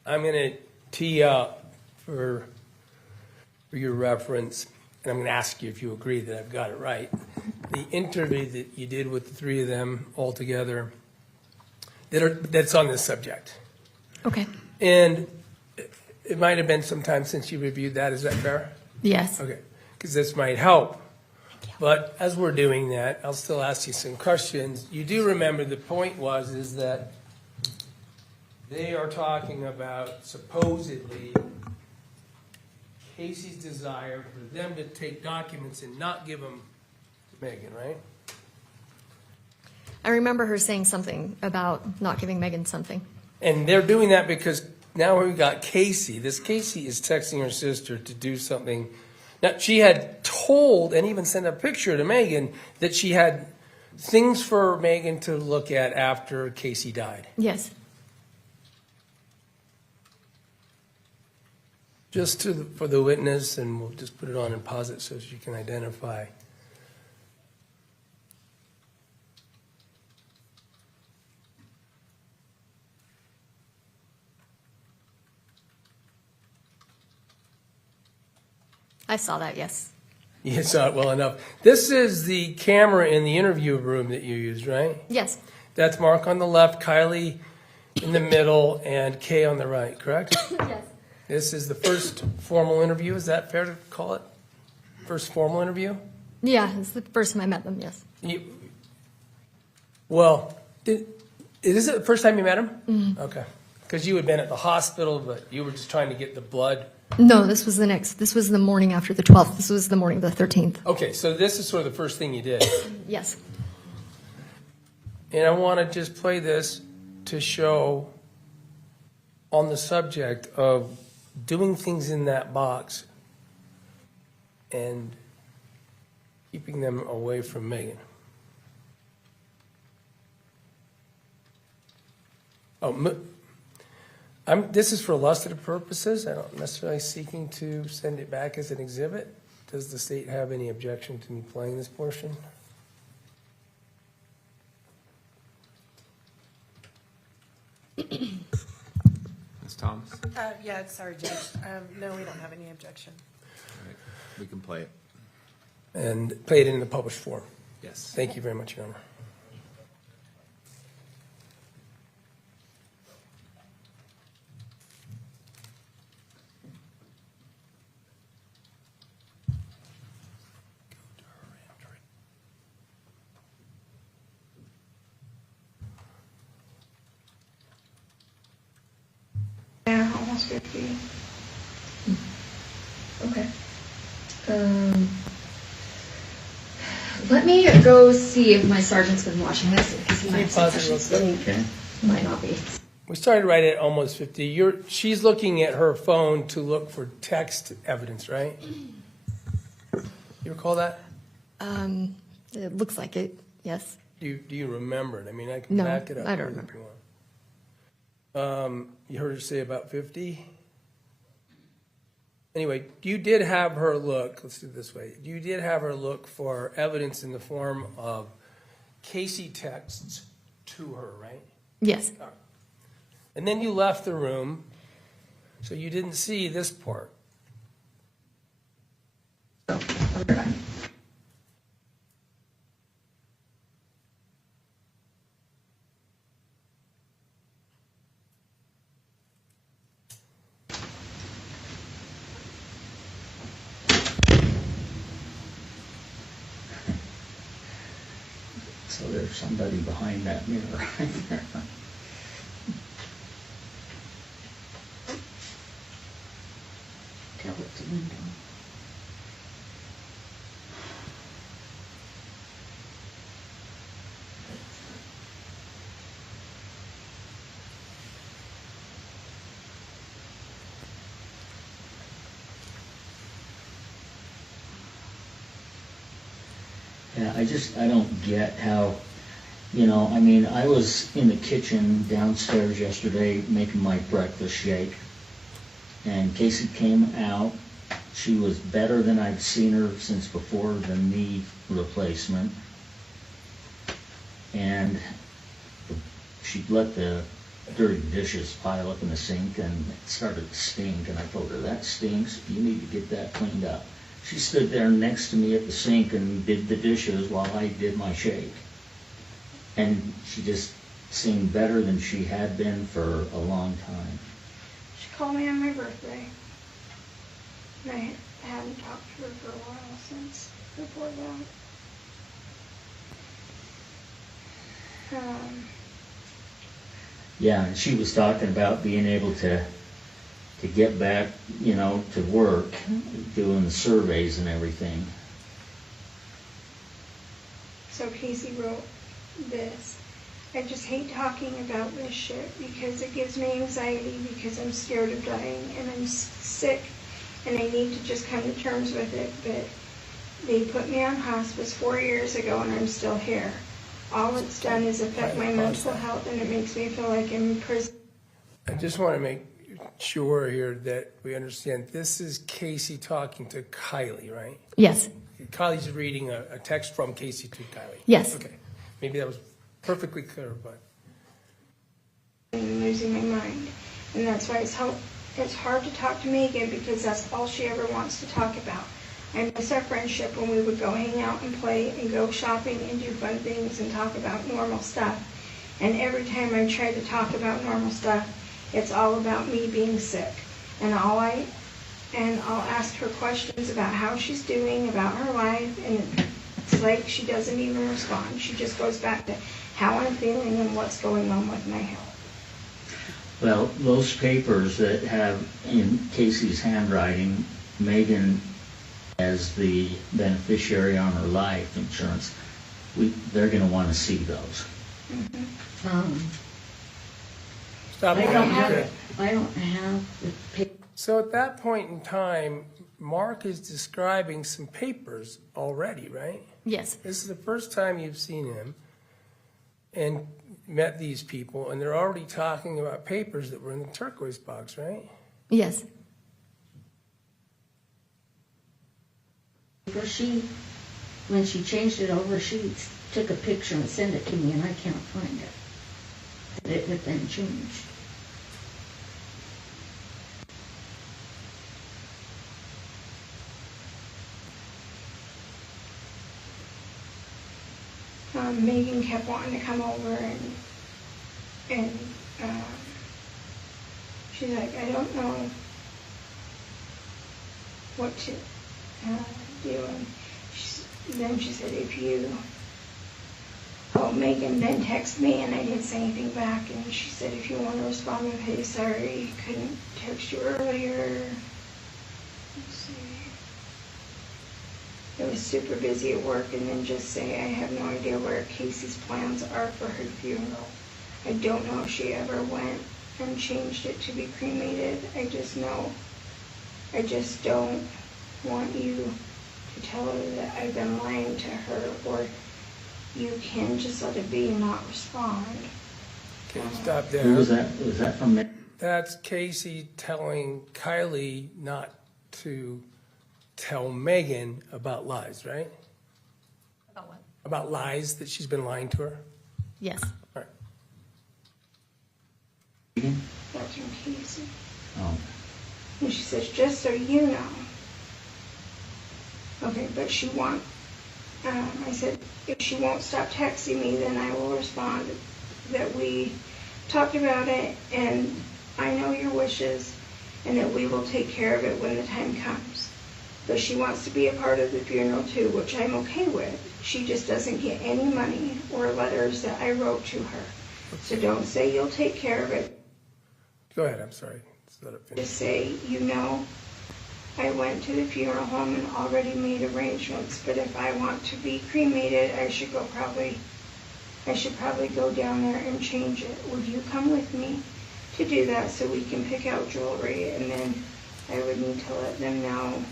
I'm going to tee up for your reference, and I'm going to ask you if you agree that I've got it right. The interview that you did with the three of them all together that's on this subject. Okay. And it might have been some time since you reviewed that. Is that fair? Yes. Okay, because this might help. But as we're doing that, I'll still ask you some questions. You do remember the point is that they are talking about supposedly Casey's desire for them to take documents and not give them to Meggan, right? I remember her saying something about not giving Meggan something. And they're doing that because now we've got Casey. This Casey is texting her sister to do something. Now, she had told and even sent a picture to Meggan that she had things for Meggan to look at after Casey died. Yes. Just for the witness, and we'll just put it on and pause it so she can identify. I saw that, yes. You saw it well enough. This is the camera in the interview room that you used, right? Yes. That's Mark on the left, Kylie in the middle, and Kay on the right, correct? Yes. This is the first formal interview. Is that fair to call it? First formal interview? Yeah, it's the first time I met them, yes. Is it the first time you met him? Mm-hmm. Okay. Because you had been at the hospital, but you were just trying to get the blood. No, this was the morning after the 12th. This was the morning of the 13th. Okay, so this is sort of the first thing you did. Yes. And I want to just play this to show on the subject of doing things in that box and keeping them away from Meggan. This is for illustrative purposes. I'm not necessarily seeking to send it back as an exhibit. Does the state have any objection to me playing this portion? Ms. Thomas? Yeah, sorry, Judge. No, we don't have any objection. All right, we can play it. And play it in the published form. Yes. Thank you very much, Your Honor. Yeah, almost 50. Okay. Let me go see if my sergeant's been watching this, because he Can you might have pause some it real questions. quick? Might not be. We started right at almost 50. She's looking at her phone to look for text evidence, right? You recall that? It looks like it, yes. Do you remember it? I mean, I can No, back it up. I don't if remember. you want. You heard her say about 50? Anyway, you did have her look, let's do it this way, you did have her look for evidence in the form of Casey texts to her, right? Yes. And then you left the room, so you didn't see this part. So there's somebody behind that mirror right there. Tell it to Linda. Yeah, I don't get how, I mean, I was in the kitchen downstairs yesterday making my breakfast shake, and Casey came out. She was better than I'd seen her since before the knee replacement, and she let the dirty dishes pile up in the sink, and it started to stink, and I told her, that stinks, you need to get that cleaned up. She stood there next to me at the sink and did the dishes while I did my shake. And she just seemed better than she had been for a long time. She called me on my birthday. And I hadn't talked to her for a while since before that. Yeah, and she was talking about being able to get back, to work, doing the surveys and everything. So Casey wrote this. I just hate talking about this shit because it gives me anxiety because I'm scared of dying and I'm sick and I need to just come to terms with it. But they put me on hospice 4 years ago and I'm still here. All it's done is affect my mental health and it makes me feel like I'm in prison. I just want to make sure here that we understand this is Casey talking to Kylie, right? Yes. Kylie's reading a text from Casey to Kylie. Yes. Okay. Maybe that was perfectly clear, but. I'm losing my mind. And that's why it's hard to talk to Meggan because that's all she ever wants to talk about. I miss our friendship when we would go hang out and play and go shopping and do fun things and talk about normal stuff. And every time I try to talk about normal stuff, it's all about me being sick. And I'll ask her questions about how she's doing, about her life, and it's like she doesn't even respond. She just goes back to how I'm feeling and what's going on with my health. Well, those papers that have in Casey's handwriting, Meggan as the beneficiary on her life insurance, they're going to want to see those. Mm-hmm. Stop. I don't have the paper. So at that point in time, Mark is describing some papers already, right? Yes. This is the first time you've seen him and met these people, and they're already talking about papers that were in the turquoise box, right? Yes. When she changed it over, she took a picture and sent it to me, and I can't find it. It had been changed. Meggan kept wanting to come over and she's like, I don't know what to do. And then she said, Meggan then texted me and I didn't say anything back. And she said, if you want to respond with, hey, sorry, couldn't text you earlier. Let's see. I was super busy at work, and then just say I have no idea where Casey's plans are for her funeral. I don't know if she ever went and changed it to be cremated. I just don't want you to tell her that I've been lying to her, or you can just let it be and not respond. Okay, stop there. Who was that? Was that from me? That's Casey telling Kylie not to tell Meggan about lies, right? About what? About lies, that she's been lying to her? Yes. All right. That's from Casey. Oh, And she says, just so you know. Okay, but she won't. I said, if she won't stop texting me, then I will respond that we talked about it and I know your wishes and that we will take care of it when the time comes. But she wants to be a part of the funeral too, which I'm okay with. She just doesn't get any money or letters that I wrote to her. So don't say you'll take care of it. Go ahead, I'm sorry. Just let it finish. Just say, you know, I went to the funeral home and already made arrangements, but if I want to be cremated, I should probably go down there and change it. Would you come with me to do that so we can pick out jewelry? And then I would need to let them know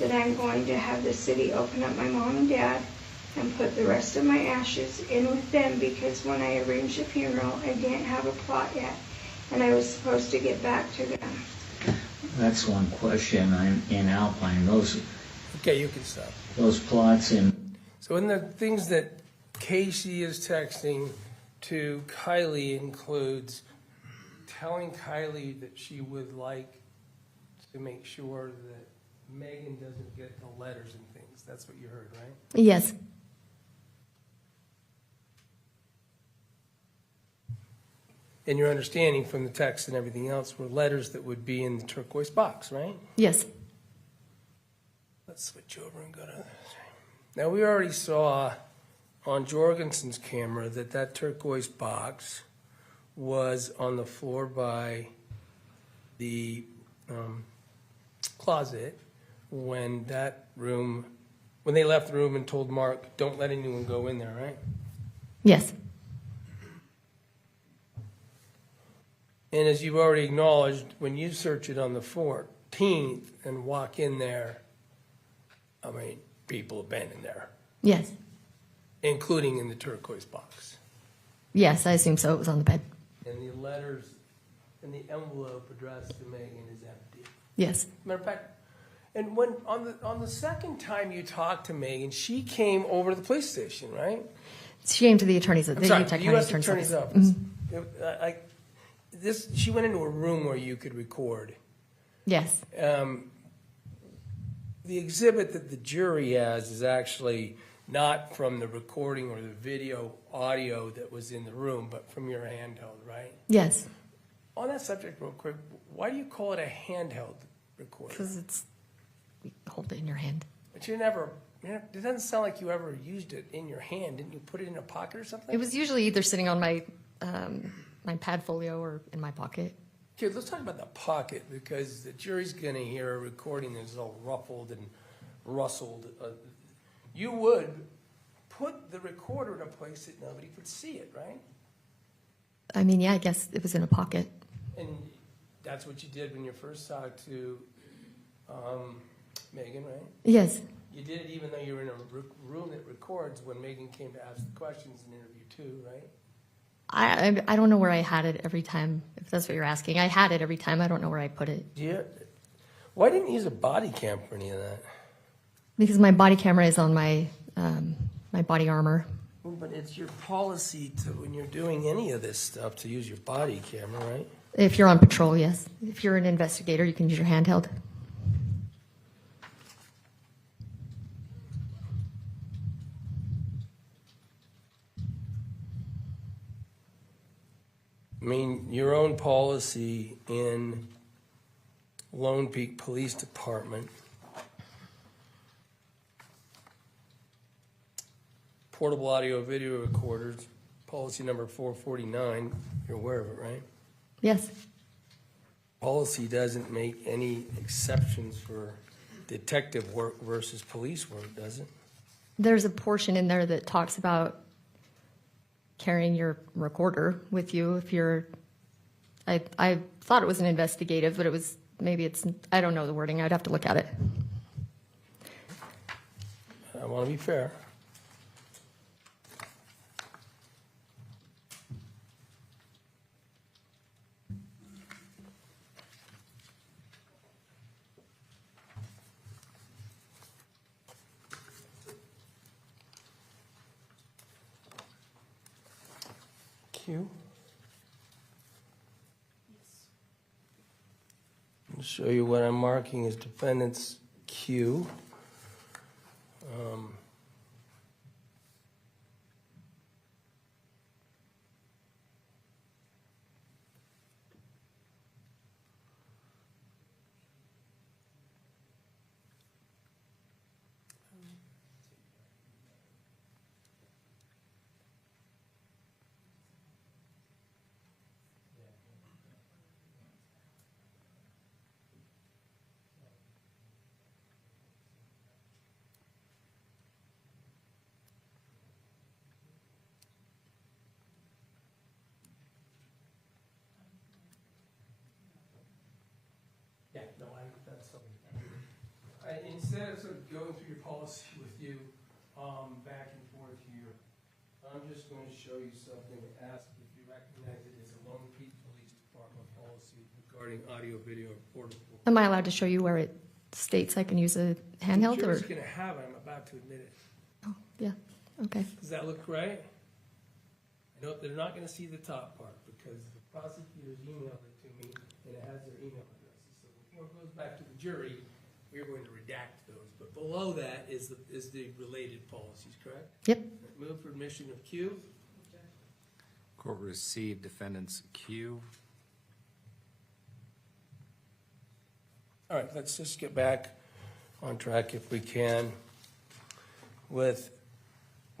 that I'm going to have the city open up my mom and dad and put the rest of my ashes in with them, because when I arranged the funeral, I didn't have a plot yet, and I was supposed to get back to them. that's one question. I'm in Alpine. Okay, you can stop. Those plots in, So in the things that Casey is texting to Kylie includes telling Kylie that she would like to make sure that Meggan doesn't get the letters and things. That's what you heard, right? Yes. And your understanding from the text and everything else were letters that would be in the turquoise box, right? Yes. Let's switch over and go to this. Now, we already saw on Jorgensen's camera that that turquoise box was on the floor by the closet when they left the room and told Mark, don't let anyone go in there, right? Yes. And as you've already acknowledged, when you search it on the 14th and walk in there, I mean, people have been in there, Yes. including in the turquoise box. Yes, I assume so. It was on the bed. And the letters and the envelope addressed to Meggan is empty. Yes. Matter of fact, and when on the second time you talked to Meggan, she came over to the police station, right? She came to the attorney's, I'm the sorry, Utah the County U.S. Attorney's Attorney's Office. Office. She went into a room where you could record. Yes. The exhibit that the jury has is actually not from the recording or the video audio that was in the room, but from your handheld, right? Yes. On that subject, real quick, why do you call it a handheld recorder? Because you hold it in your hand. But it doesn't sound like you ever used it in your hand. Didn't you put it in a pocket or something? It was usually either sitting on my my pad folio or in my pocket. Okay, let's talk about the pocket, because the jury's going to hear a recording that's all ruffled and rustled. You would put the recorder in a place that nobody could see it, right? I mean, yeah, I guess it was in a pocket. And that's what you did when you first talked to Meggan, right? Yes. You did it even though you were in a room that records when Meggan came to ask the questions in interview too, right? I don't know where I had it every time, if that's what you're asking. I had it every time. I don't know where I put it. Yeah. Why didn't you use a body cam for any of that? Because my body camera is on my my body armor. Well, but it's your policy to, when you're doing any of this stuff, to use your body camera, right? If you're on patrol, yes. If you're an investigator, you can use your handheld. I mean, your own policy in Lone Peak Police Department, portable audio video recorders, policy number 449, you're aware of it, right? Yes. Policy doesn't make any exceptions for detective work versus police work, does it? There's a portion in there that talks about carrying your recorder with you if you're, I thought it was an investigative, but it was, maybe it's, I don't know the wording. I'd have to look at it. I want to be fair. Q? I'll show you what I'm marking as defendant's Q. Yeah, no, that's something. Instead of sort of going through your policy with you, back and forth here, I'm just going to show you something, ask if you recognize it as a Lone Peak Police Department policy regarding audio, video, or portable. Am I allowed to show you where it states I can use a handheld You're or? just going to have it, I'm about to admit it. Oh, yeah, okay. Does that look right? I know they're not going to see the top part because the prosecutors emailed it to me and it has their email addresses. So before it goes back to the jury, we're going to redact those. But below that is the related policies, correct? Yep. Move for admission of Q. Court received defendant's Q. All right, let's just get back on track if we can with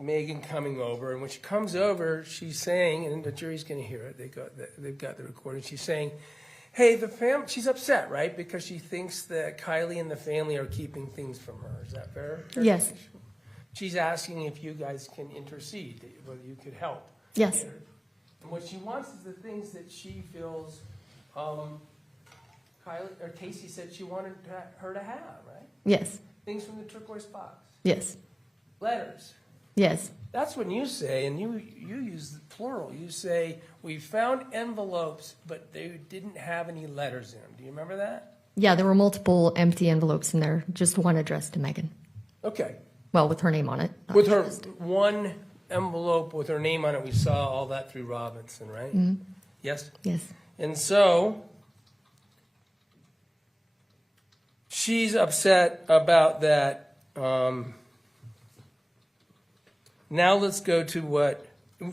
Meggan coming over. And when she comes over, she's saying, and the jury's going to hear it, they've got the recording, she's saying, hey, she's upset, right? Because she thinks that Kylie and the family are keeping things from her. Is that fair? Yes. She's asking if you guys can intercede, whether you could help. Yes. And what she wants is the things that she feels Kylie or Casey said she wanted her to have, right? Yes. Things from the turquoise box. Yes. Letters. Yes. That's what you say, and you use the plural. You say, we found envelopes, but they didn't have any letters in them. Do you remember that? Yeah, there were multiple empty envelopes in there, just one addressed to Meggan. Okay. Well, with her name on it. With her one envelope with her name on it, we saw all that through Robinson, right? Mm-hmm. Yes? Yes. And so she's upset about that. Now let's go to what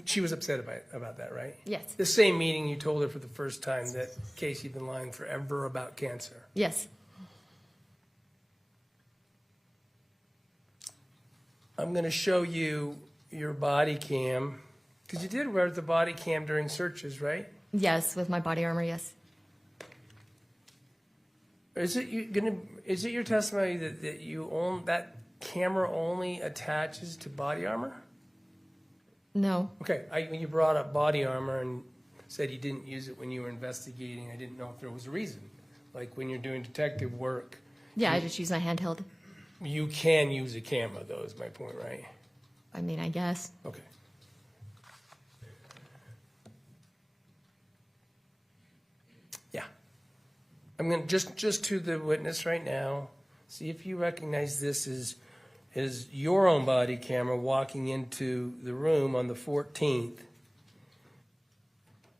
she was upset about that, right? Yes. The same meeting you told her for the first time that Casey'd been lying forever about cancer. Yes. I'm going to show you your body cam, because you did wear the body cam during searches, right? Yes, with my body armor, yes. Is it your testimony that you own that camera only attaches to body armor? No. Okay, when you brought up body armor and said you didn't use it when you were investigating, I didn't know if there was a reason. Like when you're doing detective work. Yeah, I just use my handheld. You can use a camera, though, is my point, right? I mean, I guess. Okay. Yeah. I'm going to just to the witness right now, see if you recognize this as your own body camera walking into the room on the 14th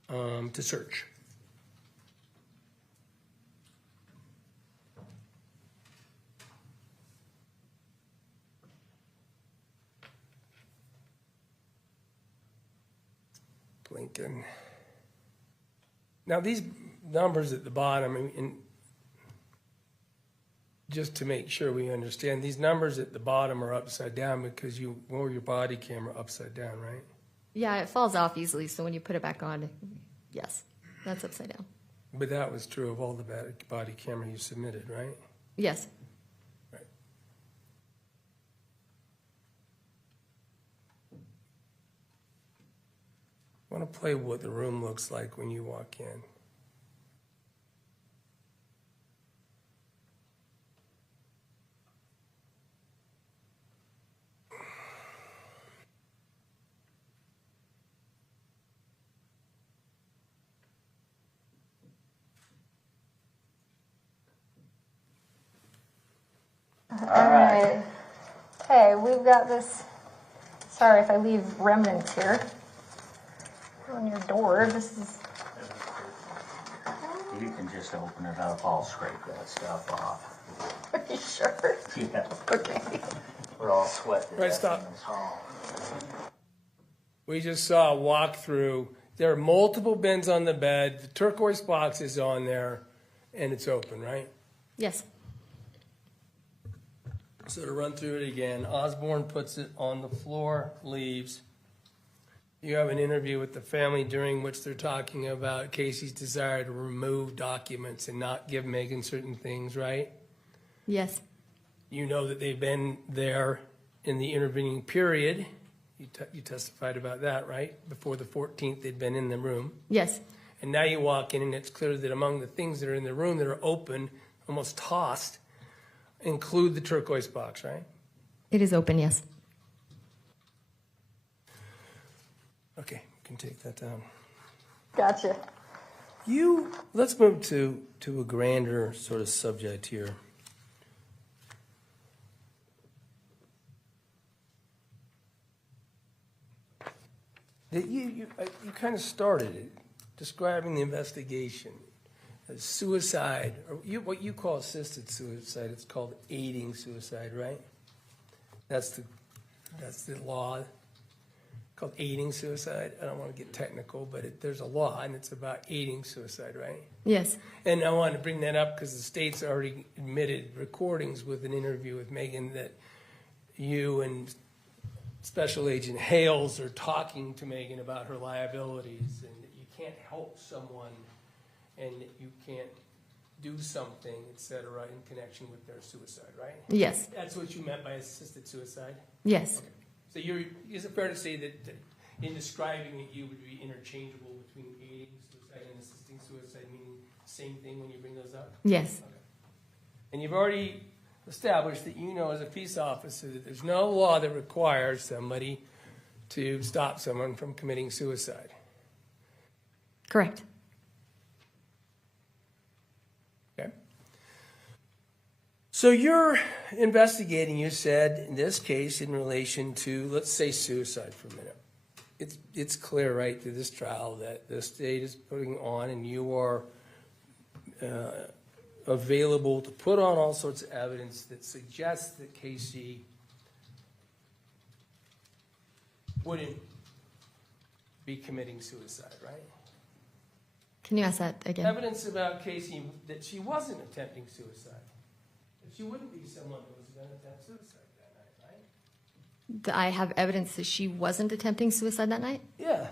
to search. Blinken. Now these numbers at the bottom, and just to make sure we understand, these numbers at the bottom are upside down because you wore your body camera upside down, right? Yeah, it falls off easily, so when you put it back on, yes, that's upside down. But that was true of all the body camera you submitted, right? Yes. Right. I want to play what the room looks like when you walk in. All right. Okay, we've got this. Sorry if I leave remnants here. on your door. This is. You can just open it up, I'll scrape that stuff off. Are you sure? Yeah, Okay. we're all sweating. Right, stop. in this hall. We just saw a walkthrough. There are multiple bins on the bed. The turquoise box is on there, and it's open, right? Yes. So to run through it again, Osborne puts it on the floor, leaves. You have an interview with the family during which they're talking about Casey's desire to remove documents and not give Meggan certain things, right? Yes. You know that they've been there in the intervening period. You testified about that, right? Before the 14th, they'd been in the room. Yes. And now you walk in, and it's clear that among the things that are in the room that are open, almost tossed, include the turquoise box, right? It is open, yes. Okay, you can take that down. Gotcha. Let's move to a grander sort of subject here. You kind of started it, describing the investigation as suicide, or what you call assisted suicide. It's called aiding suicide, right? That's the law called aiding suicide. I don't want to get technical, but there's a law, and it's about aiding suicide, right? Yes. And I wanted to bring that up because the state's already admitted recordings with an interview with Meggan that you and Special Agent Hales are talking to Meggan about her liabilities, and that you can't help someone and that you can't do something, et cetera, in connection with their suicide, right? Yes. That's what you meant by assisted suicide? Yes. Okay. So is it fair to say that in describing it, you would be interchangeable between aiding suicide and assisting suicide, meaning the same thing when you bring those up? Yes. Okay. And you've already established that you know as a peace officer that there's no law that requires somebody to stop someone from committing suicide. Correct. Okay. So you're investigating, you said, in this case, in relation to, let's say, suicide for a minute. It's clear right through this trial that the state is putting on, and you are available to put on all sorts of evidence that suggests that Casey wouldn't be committing suicide, right? Can you ask that again? Evidence about Casey that she wasn't attempting suicide. That she wouldn't be someone who was going to attempt suicide that night, right? I have evidence that she wasn't attempting suicide that night? Yeah.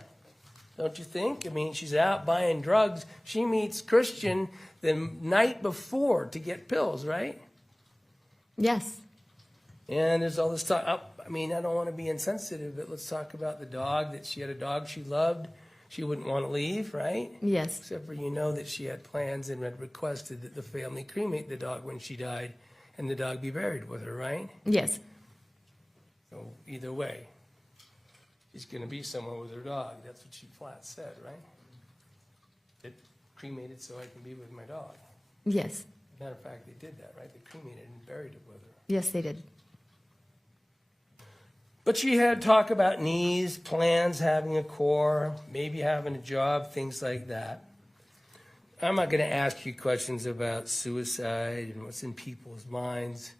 Don't you think? I mean, she's out buying drugs. She meets Christian the night before to get pills, right? Yes. And there's all this talk. I mean, I don't want to be insensitive, but let's talk about the dog, that she had a dog she loved. She wouldn't want to leave, right? Yes. Except for that she had plans and had requested that the family cremate the dog when she died and the dog be buried with her, right? Yes. So either way, she's going to be somewhere with her dog. That's what she flat said, right? It cremated so I can be with my dog. Yes. Matter of fact, they did that, right? They cremated and buried it with her. Yes, they did. But she had talk about needs, plans, having a core, maybe having a job, things like that. I'm not going to ask you questions about suicide and what's in people's minds.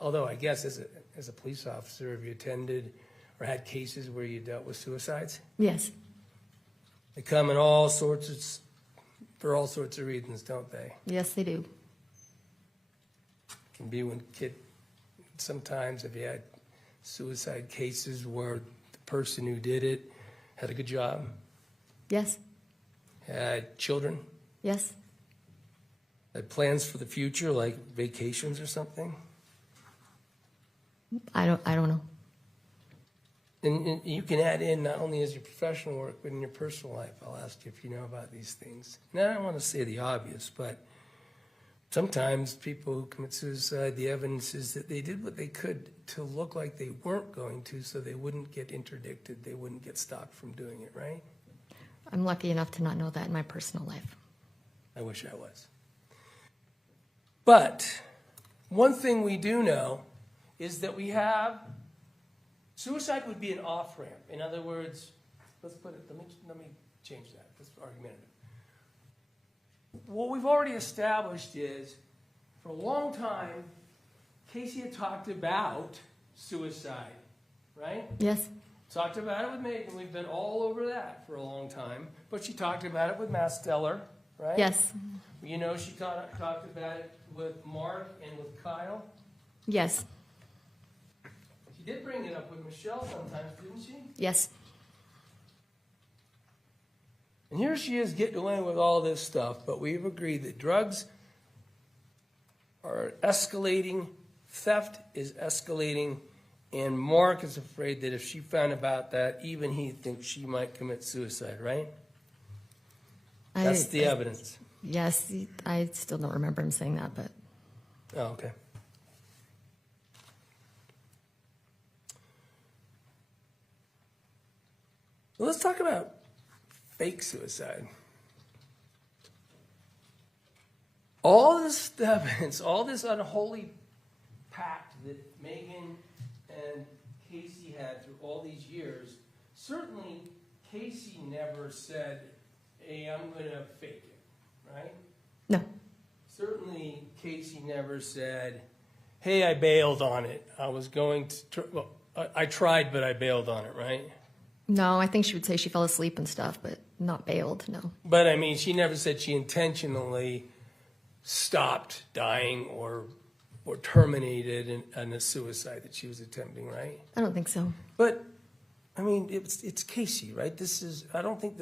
Although I guess as a police officer, have you attended or had cases where you dealt with suicides? Yes. They come in for all sorts of reasons, don't they? Yes, they do. It can be sometimes if you had suicide cases where the person who did it had a good job, Yes. had children, Yes. had plans for the future, like vacations or something. I don't know. And you can add in not only as your professional work, but in your personal life. I'll ask you if you know about these things. Now, I don't want to say the obvious, but sometimes people who commit suicide, the evidence is that they did what they could to look like they weren't going to, so they wouldn't get interdicted, they wouldn't get stopped from doing it, right? I'm lucky enough to not know that in my personal life. I wish I was. But one thing we do know is that suicide would be an off-ramp. In other words, let me change that. That's argumentative. What we've already established is, for a long time, Casey had talked about suicide, right? Yes. Talked about it with Meggan. We've been all over that for a long time. But she talked about it with Matt Steller, right? Yes. You know, she talked about it with Mark and with Kyle. Yes. She did bring it up with Michelle sometimes, didn't she? Yes. And here she is getting away with all this stuff, but we've agreed that drugs are escalating, theft is escalating, and Mark is afraid that if she found about that, even he thinks she might commit suicide, right? That's the evidence. Yes. I still don't remember him saying that, but. Oh, okay. Well, let's talk about fake suicide. All this evidence, all this unholy pact that Meggan and Casey had through all these years, certainly Casey never said, hey, I'm going to fake it, right? No. Certainly Casey never said, hey, I bailed on it. I was going to, well, I tried, but I bailed on it, right? No, I think she would say she fell asleep and stuff, but not bailed, no. But I mean, she never said she intentionally stopped dying or terminated in a suicide that she was attempting, right? I don't think so. But I mean, it's Casey, right? I don't think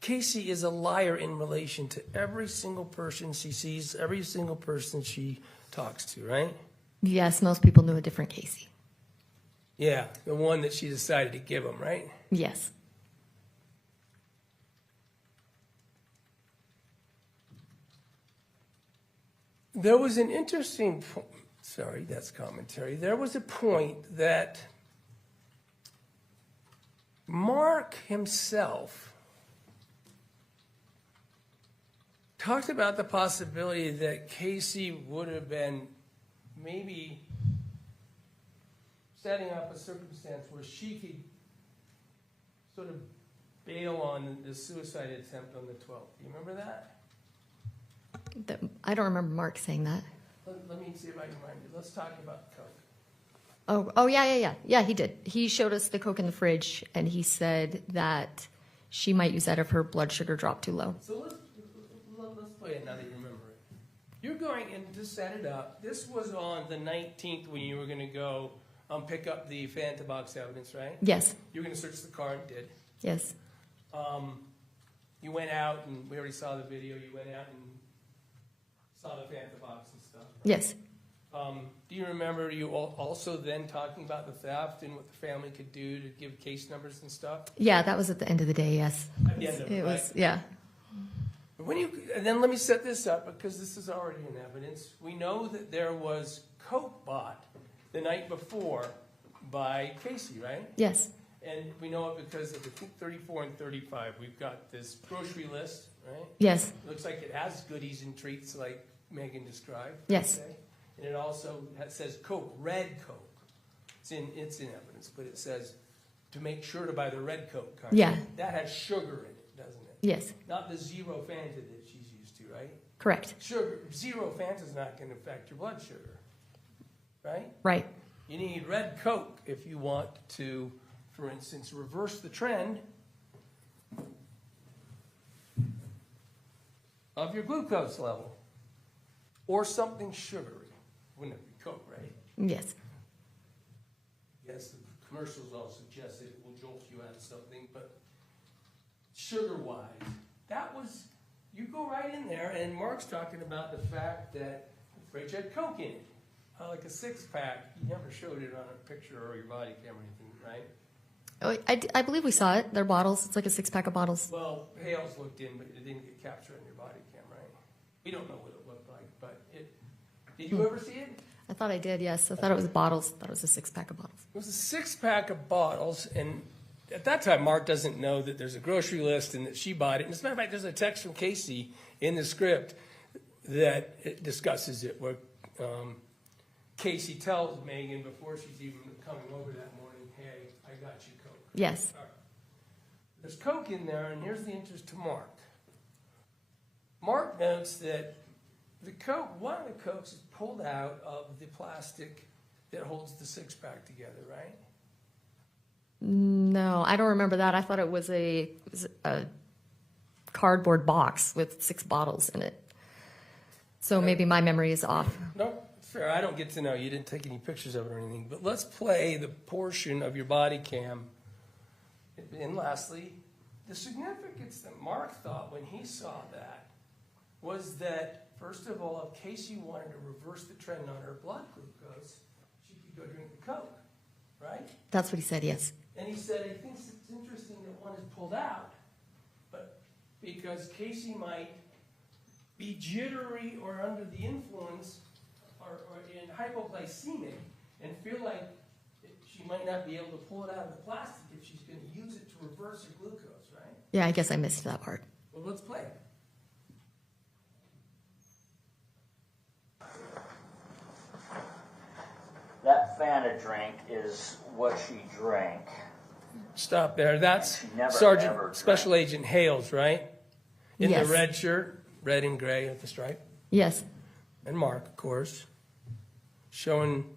Casey is a liar in relation to every single person she sees, every single person she talks to, right? Yes, most people knew a different Casey. Yeah, the one that she decided to give him, right? Yes. There was an interesting point. Sorry, that's commentary. There was a point that Mark himself talked about the possibility that Casey would have been maybe setting up a circumstance where she could sort of bail on the suicide attempt on the 12th. Do you remember that? I don't remember Mark saying that. Let me see if I can remind you. Let's talk about Coke. Oh, yeah. Yeah, he did. He showed us the Coke in the fridge, and he said that she might use that if her blood sugar dropped too low. So let's play it now that you remember it. You're going in to set it up. This was on the 19th when you were going to go pick up the Fanta box evidence, right? Yes. You were going to search the car and did. Yes. You went out, and we already saw the video. You went out and saw the Fanta box and stuff. Right? Yes. Do you remember you also then talking about the theft and what the family could do to give case numbers and stuff? Yeah, that was at the end of the day, yes. At the end of it, right? was, yeah. And then let me set this up because this is already in evidence. We know that there was Coke bought the night before by Casey, right? Yes. And we know it because of, I think, 34 and 35. We've got this grocery list, right? Yes. It looks like it has goodies and treats like Meggan described. Yes. Okay? And it also says Coke, red Coke. It's in evidence, but it says to make sure to buy the red Coke kind. Yeah. That has sugar in it, doesn't it? Yes. Not the zero Fanta that she's used to, right? Correct. Sugar, zero Fanta is not going to affect your blood sugar, right? Right. You need red Coke if you want to, for instance, reverse the trend of your glucose level or something sugary. Wouldn't it be Coke, right? Yes. Yes, the commercials all suggest it will jolt you out of something, but sugar-wise, that was, you go right in there, and Mark's talking about the fact that the fridge had Coke in it. Like a six-pack, you never showed it on a picture or your body camera or anything, right? Oh, I believe we saw it. They're bottles. It's like a 6-pack of bottles. Well, Hales looked in, but it didn't get captured on your body cam, right? We don't know what it looked like, but did you ever see it? I thought I did, yes. I thought it was bottles. I thought it was a 6-pack of bottles. It was a 6-pack of bottles, and at that time, Mark doesn't know that there's a grocery list and that she bought it. And as a matter of fact, there's a text from Casey in the script that it discusses it, where Casey tells Meggan before she's even coming over that morning, hey, I got you Coke. Yes. All right. There's Coke in there, and here's the interest to Mark. Mark notes that the Coke, one of the Cokes is pulled out of the plastic that holds the six-pack together, right? No, I don't remember that. I thought it was a cardboard box with 6 bottles in it. So maybe my memory is off. No, it's fair. I don't get to know. You didn't take any pictures of it or anything. But let's play the portion of your body cam. And lastly, the significance that Mark thought when he saw that was that, first of all, if Casey wanted to reverse the trend on her blood glucose, she could go drink the Coke, right? That's what he said, yes. And he said he thinks it's interesting that one is pulled out, but because Casey might be jittery or under the influence or in hypoglycemic and feel like she might not be able to pull it out of the plastic if she's going to use it to reverse her glucose, right? Yeah, I guess I missed that part. Well, let's play it. That Fanta drink is what she drank. Stop there. That's She never, ever Sergeant drank. Special Agent Hales, right? In Yes. the red shirt, red and gray with the stripe. Yes. And Mark, of course, showing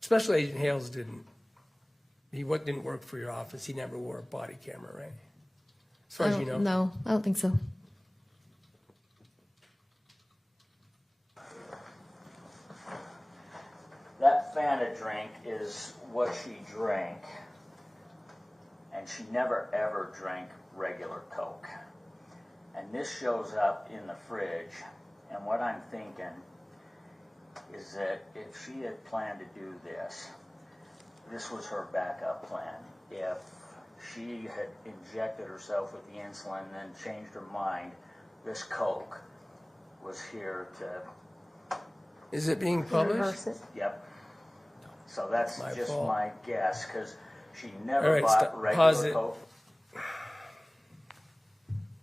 Special Agent Hales didn't work for your office. He never wore a body camera, right? As far as you know. No, I don't think so. That Fanta drink is what she drank, and she never ever drank regular Coke. And this shows up in the fridge, and what I'm thinking is that if she had planned to do this, this was her backup plan. If she had injected herself with the insulin and then changed her mind, this Coke was here to... Is it being published? Reverse it. Yep. So that's My just fault. my guess, because she All never right, bought stop. Pause regular it. Coke.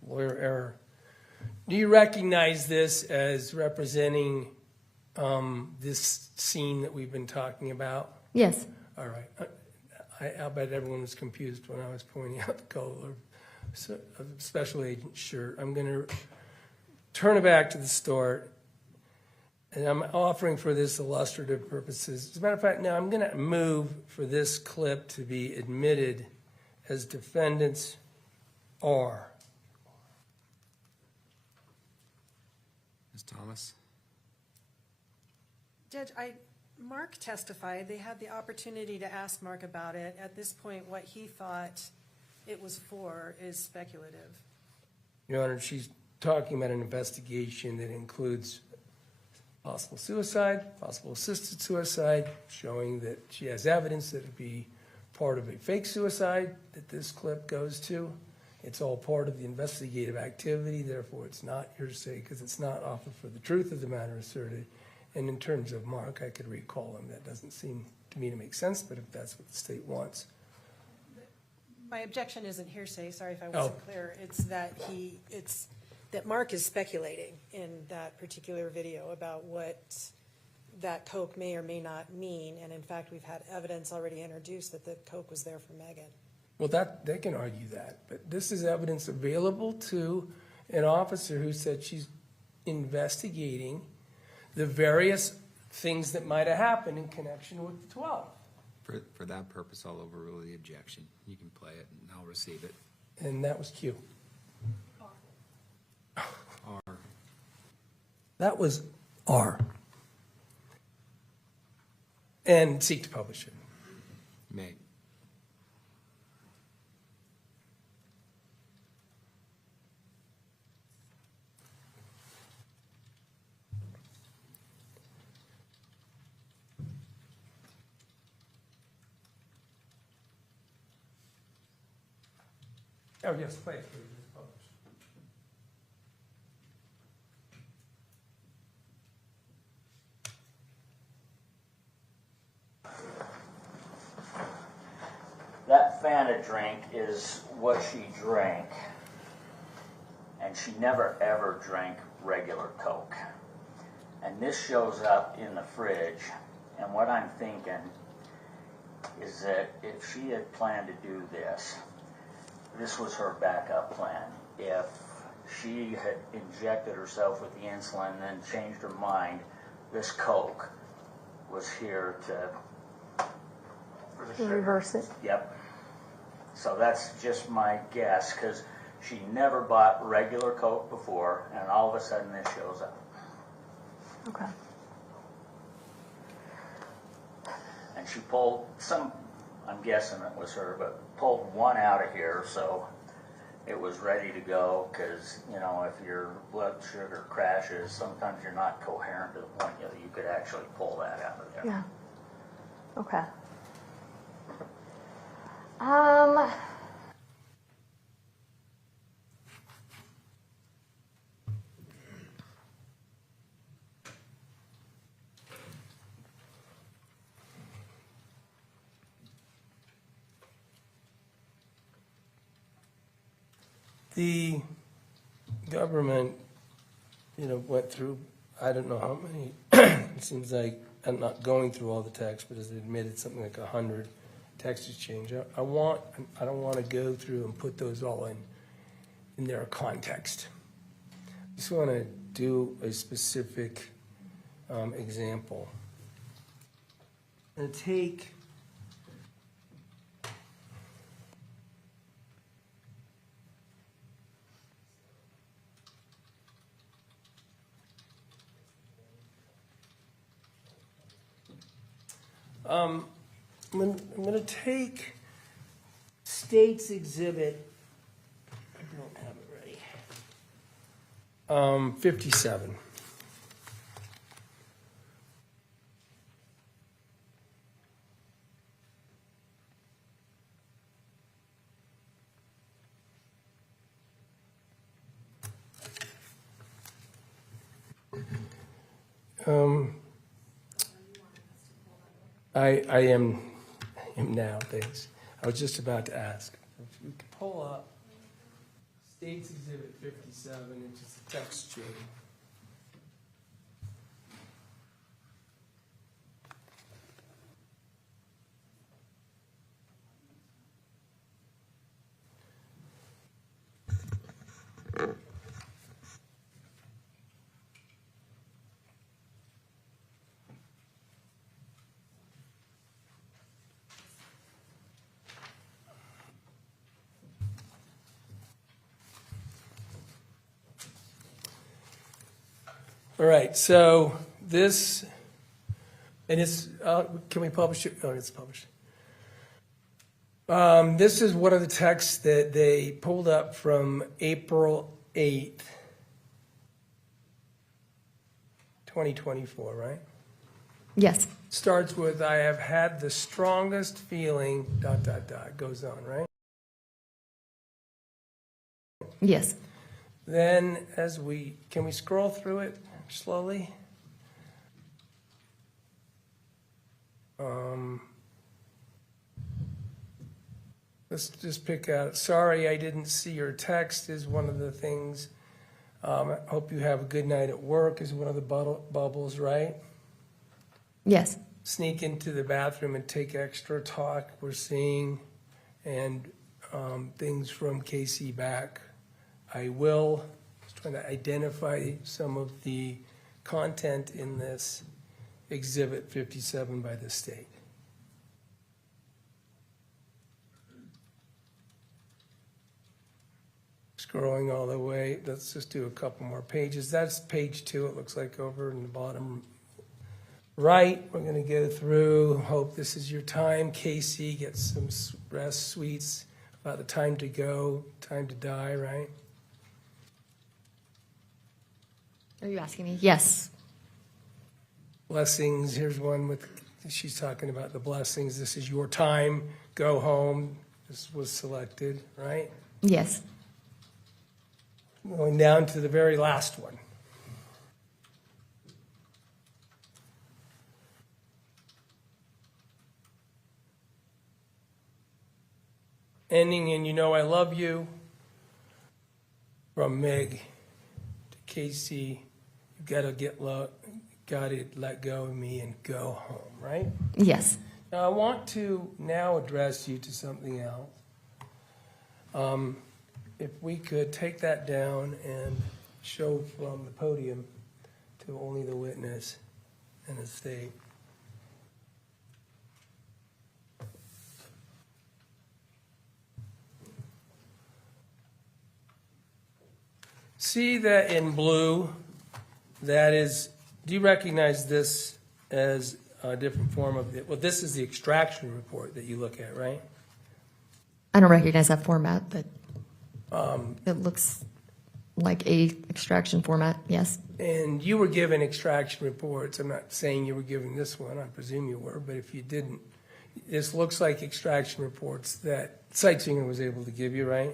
Lawyer error. Do you recognize this as representing this scene that we've been talking about? Yes. All right. I'll bet everyone was confused when I was pointing out the color of Special Agent shirt. I'm going to turn it back to the start, and I'm offering for this illustrative purposes. As a matter of fact, now I'm going to move for this clip to be admitted as defendants are. Ms. Thomas? Judge, Mark testified. They had the opportunity to ask Mark about it. At this point, what he thought it was for is speculative. Your Honor, she's talking about an investigation that includes possible suicide, possible assisted suicide, showing that she has evidence that it would be part of a fake suicide that this clip goes to. It's all part of the investigative activity, therefore it's not hearsay because it's not offered for the truth of the matter asserted. And in terms of Mark, I could recall him. That doesn't seem to me to make sense, but if that's what the state wants. My objection isn't hearsay, sorry if I wasn't clear. It's that Mark is speculating in that particular video about what that Coke may or may not mean. And in fact, we've had evidence already introduced that the Coke was there for Meggan. Well, they can argue that, but this is evidence available to an officer who said she's investigating the various things that might have happened in connection with the 12. For that purpose, I'll overrule the objection. You can play it and I'll receive it. And that was Q. R. That was R. And seek to publish it. May. Oh, yes, play it, please. It's published. That Fanta drink is what she drank, and she never ever drank regular Coke. And this shows up in the fridge, and what I'm thinking is that if she had planned to do this, this was her backup plan. If she had injected herself with the insulin and then changed her mind, this Coke was here to Reverse it. Yep. So that's just my guess, because she never bought regular Coke before, and all of a sudden this shows up. Okay. And she pulled some, I'm guessing it was her, but pulled one out of here, so it was ready to go, because, you know, if your blood sugar crashes, sometimes you're not coherent to the point that you could actually pull that out of there. Yeah. Okay. The government, went through, I don't know how many, it seems like, I'm not going through all the text, but as they admitted, something like 100 text exchange. I don't want to go through and put those all in their context. I just want to do a specific example. And take I'm going to take State's Exhibit, I don't have it ready, 57. I am now, thanks. I was just about to ask. If you could pull up State's Exhibit 57, it's just a text chain. All right, so this, and it's, can we publish it? Oh, it's published. This is one of the texts that they pulled up from April 8th, 2024, right? Yes. Starts with, I have had the strongest feeling, ... goes on, right? Yes. Then can we scroll through it slowly? Let's just pick out, sorry I didn't see your text is one of the things. I hope you have a good night at work is one of the bubbles, right? Yes. Sneak into the bathroom and take extra talk we're seeing, and things from Casey back. I will, just trying to identify some of the content in this Exhibit 57 by the state. Scrolling all the way, let's just do a couple more pages. That's page 2, it looks like, over in the bottom right. We're going to go through, hope this is your time. Casey gets some rest, sweets, about the time to go, time to die, right? Are you asking me? Yes. Blessings, here's one with, she's talking about the blessings. This is your time, go home. This was selected, right? Yes. Going down to the very last one. Ending in, you know I love you, from Meg to Casey. You gotta let go of me and go home, right? Yes. Now, I want to now address you to something else. If we could take that down and show from the podium to only the witness and the state. See that in blue, that is, do you recognize this as a different form of it? Well, this is the extraction report that you look at, right? I don't recognize that format, but it looks like a extraction format, yes. And you were given extraction reports. I'm not saying you were given this one. I presume you were, but if you didn't, this looks like extraction reports that Sightseeing was able to give you, right?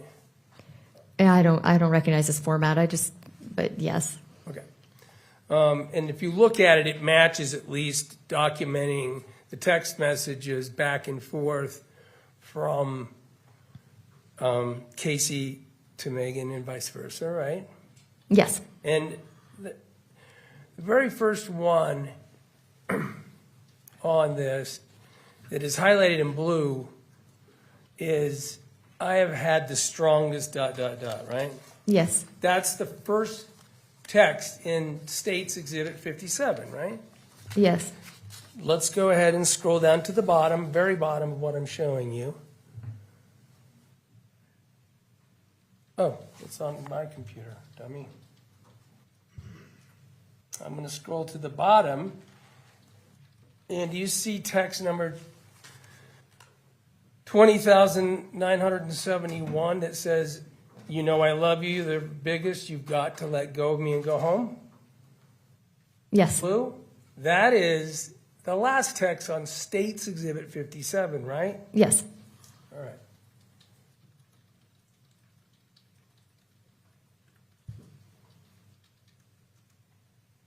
Yeah, I don't recognize this format. But yes. Okay. And if you look at it, it matches at least documenting the text messages back and forth from Casey to Meggan and vice versa, right? Yes. And the very first one on this that is highlighted in blue is, I have had the strongest ... right? Yes. That's the first text in State's Exhibit 57, right? Yes. Let's go ahead and scroll down to the bottom, very bottom of what I'm showing you. Oh, it's on my computer, dummy. I'm going to scroll to the bottom, and you see text number 20,971 that says, "You know I love you, the biggest, you've got to let go of me and go home." Yes. Blue, that is the last text on State's Exhibit 57, right? Yes. All right.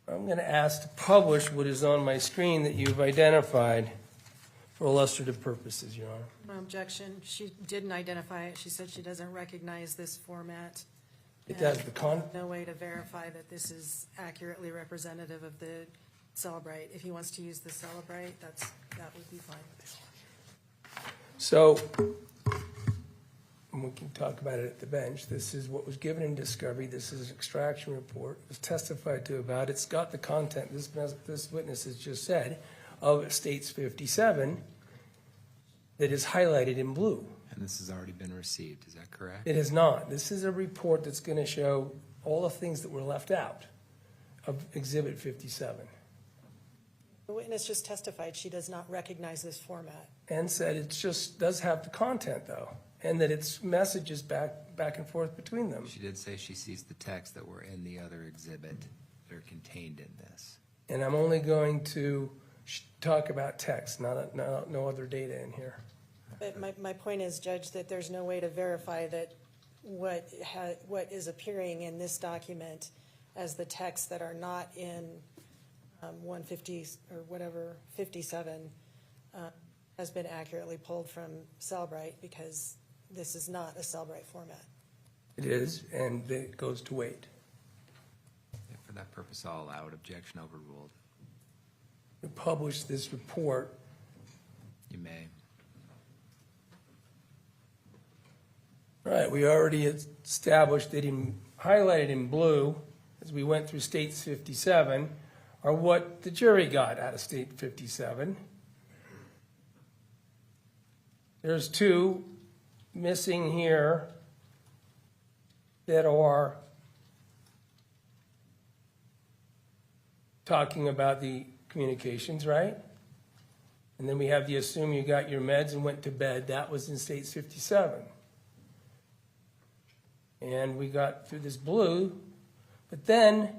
I'm going to ask to publish what is on my screen that you've identified for illustrative purposes, Your Honor. No objection. She didn't identify it. She said she doesn't recognize this format. It does the No way to verify that this is accurately representative of the Celebrate. If he wants to use the Celebrate, that would be fine. So, and we can talk about it at the bench. This is what was given in discovery. This is an extraction report. It was testified to about. It's got the content, this witness has just said, of State's 57 that is highlighted in blue. And this has already been received, is that correct? It is not. This is a report that's going to show all the things that were left out of Exhibit 57. The witness just testified she does not recognize this format. And said it just does have the content, though, and that it's messages back and forth between them. She did say she sees the text that were in the other exhibit that are contained in this. And I'm only going to talk about text, no other data in here. But my point is, Judge, that there's no way to verify that what is appearing in this document as the texts that are not in 150 or whatever 57 has been accurately pulled from Celebrate, because this is not a Celebrate format. It is, and it goes to wait. Yeah, for that purpose, I'll allow it. Objection overruled. We published this report. You may. Right, we already established that highlighted in blue, as we went through State's 57, are what the jury got out of State 57. There's two missing here that are talking about the communications, right? And then we have the assume you got your meds and went to bed. That was in State's 57. And we got through this blue, but then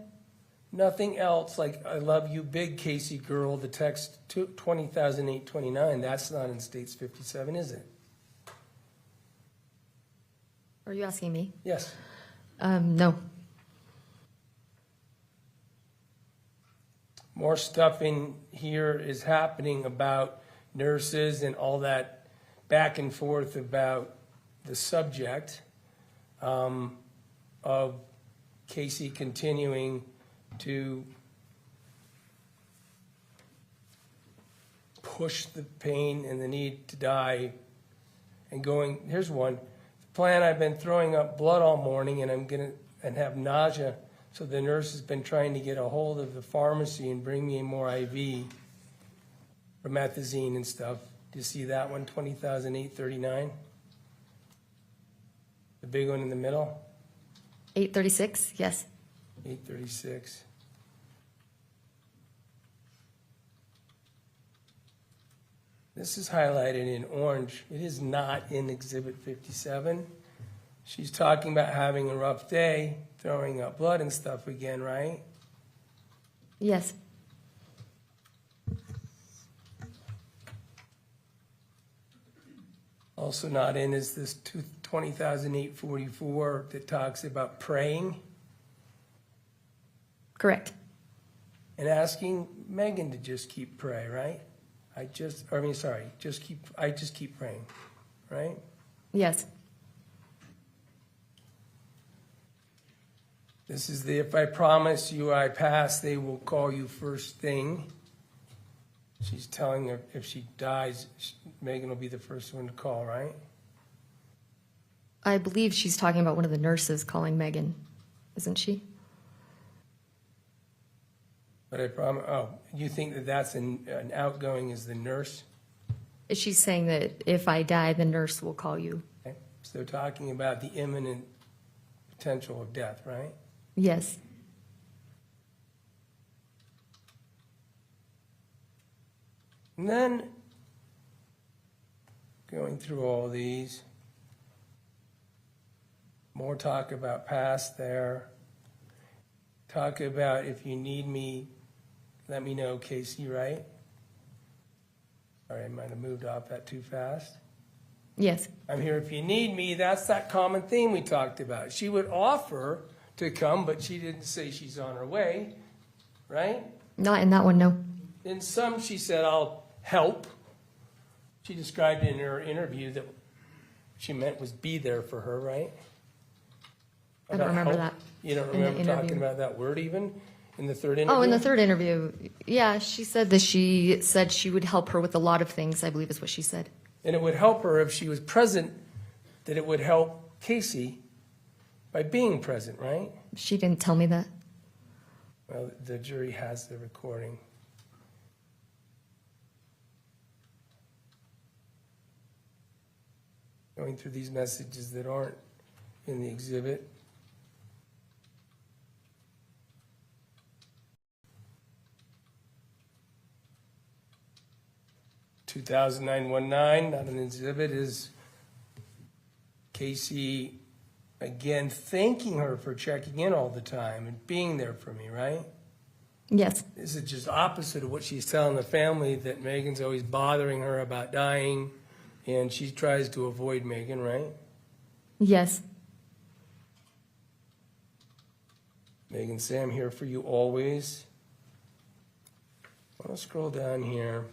nothing else, like I love you, big Casey girl, the text 20,829, that's not in State's 57, is it? Are you asking me? Yes. No. More stuff in here is happening about nurses and all that back and forth about the subject of Casey continuing to push the pain and the need to die and going, here's one, plan, I've been throwing up blood all morning and have nausea, so the nurse has been trying to get a hold of the pharmacy and bring me more IV, promethazine and stuff. Do you see that one, 20,839? The big one in the middle, 836, yes. 836. This is highlighted in orange. It is not in Exhibit 57. She's talking about having a rough day, throwing up blood and stuff again, right? Yes. Also not in is this 20,844 that talks about praying Correct. and asking Meggan to just keep praying, right? I just keep praying, right? Yes. This is the, if I promise you I pass, they will call you first thing. She's telling her if she dies, Meggan will be the first one to call, right? I believe she's talking about one of the nurses calling Meggan, isn't she? But I promise, oh, you think that that's an outgoing is the nurse? She's saying that if I die, the nurse will call you. Okay. So they're talking about the imminent potential of death, right? Yes. And then, going through all these, more talk about past there. Talk about if you need me, let me know, Casey, right? Sorry, I might have moved off that too fast. Yes. I'm here if you need me. That's that common theme we talked about. She would offer to come, but she didn't say she's on her way, right? Not in that one, no. In some, she said, I'll help. She described in her interview that she meant was be there for her, right? I don't remember help. that. You don't in the remember talking interview. about that word even in the third interview? Oh, in the third interview. Yeah, she said that she would help her with a lot of things, I believe is what she said. And it would help her if she was present, that it would help Casey by being present, right? She didn't tell me that. Well, the jury has the recording. Going through these messages that aren't in the exhibit. (2009-19), not an exhibit, is Casey again thanking her for checking in all the time and being there for me, right? Yes. This is just opposite of what she's telling the family, that Meggan's always bothering her about dying, and she tries to avoid Meggan, right? Yes. Meggan, say I'm here for you always. I'll scroll down here.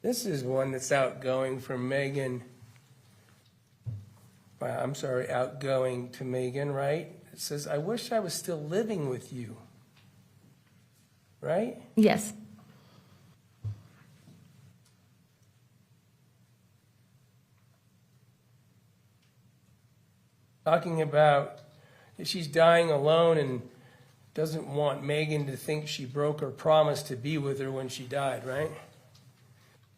This is one that's outgoing from Meggan. I'm sorry, outgoing to Meggan, right? It says, I wish I was still living with you. Right? Yes. Talking about if she's dying alone and doesn't want Meggan to think she broke her promise to be with her when she died, right?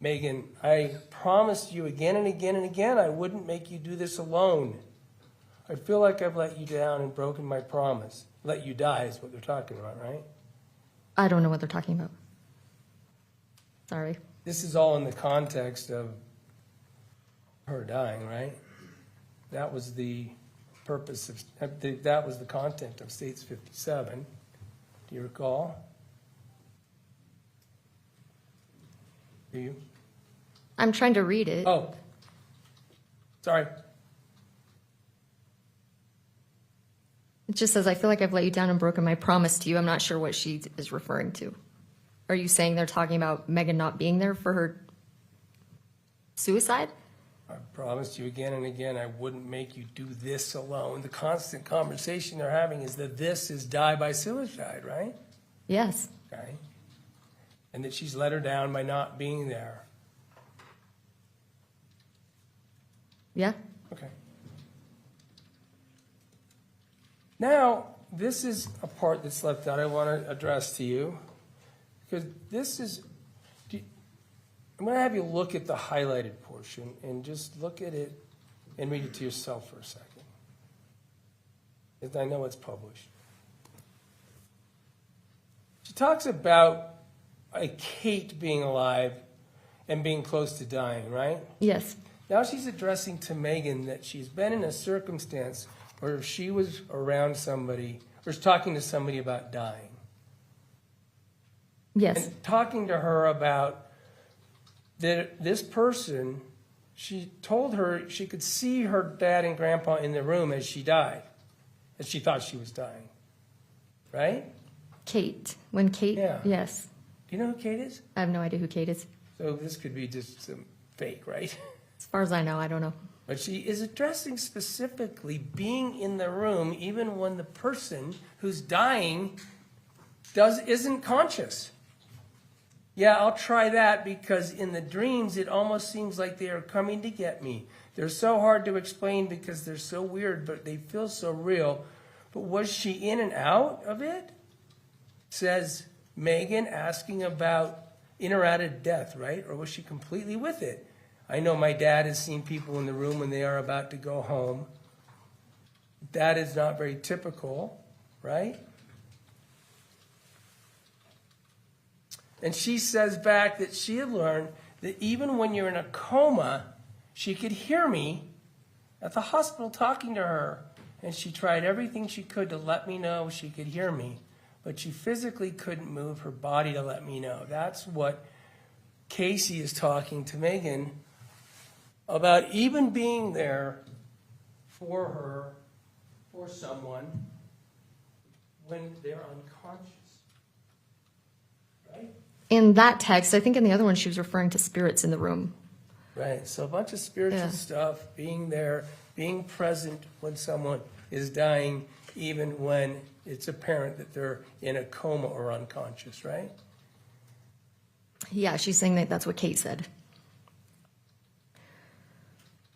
Meggan, I promised you again and again and again I wouldn't make you do this alone. I feel like I've let you down and broken my promise. Let you die is what they're talking about, right? I don't know what they're talking about. Sorry. This is all in the context of her dying, right? That was the purpose of, that was the content of States 57. Do you recall? Do you? I'm trying to read it. Oh, sorry. It just says, I feel like I've let you down and broken my promise to you. I'm not sure what she is referring to. Are you saying they're talking about Meggan not being there for her suicide? I promised you again and again, I wouldn't make you do this alone. The constant conversation they're having is that this is die by suicide, right? Yes. Okay. And that she's let her down by not being there. Yeah. Okay. Now, this is a part that's left out I want to address to you. Because this is, I'm going to have you look at the highlighted portion and just look at it and read it to yourself for a second. Because I know it's published. She talks about a Kate being alive and being close to dying, right? Yes. Now she's addressing to Meggan that she's been in a circumstance where she was around somebody or was talking to somebody about dying. Yes. And talking to her about that this person, she told her she could see her dad and grandpa in the room as she died, as she thought she was dying. Right? Kate. When Kate. Yeah. Yes. Do you know who Kate is? I have no idea who Kate is. So this could be just some fake, right? As far as I know, I don't know. But she is addressing specifically being in the room even when the person who's dying isn't conscious. Yeah, I'll try that because in the dreams it almost seems like they are coming to get me. They're so hard to explain because they're so weird, but they feel so real. But was she in and out of it? Says Meggan, asking about in or out of death, right? Or was she completely with it? I know my dad has seen people in the room when they are about to go home. That is not very typical, right? And she says back that she had learned that even when you're in a coma, she could hear me at the hospital talking to her. And she tried everything she could to let me know she could hear me. But she physically couldn't move her body to let me know. That's what Casey is talking to Meggan about, even being there for her, for someone, when they're unconscious. Right? In that text, I think in the other one she was referring to spirits in the room. Right. So a bunch of spiritual stuff, being there, being present when someone is dying, even when it's apparent that they're in a coma or unconscious, right? Yeah, she's saying that that's what Kate said.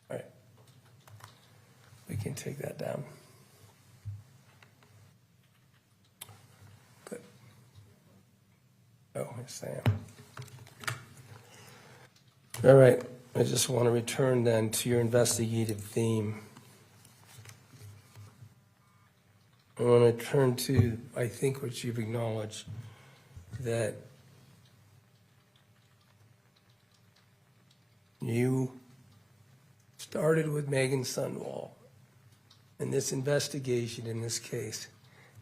All right. We can take that down. Good. Oh, yes, I am. All right. I just want to return then to your investigative theme. I want to turn to, I think, what you've acknowledged, that you started with Meggan Sundwall in this investigation, in this case,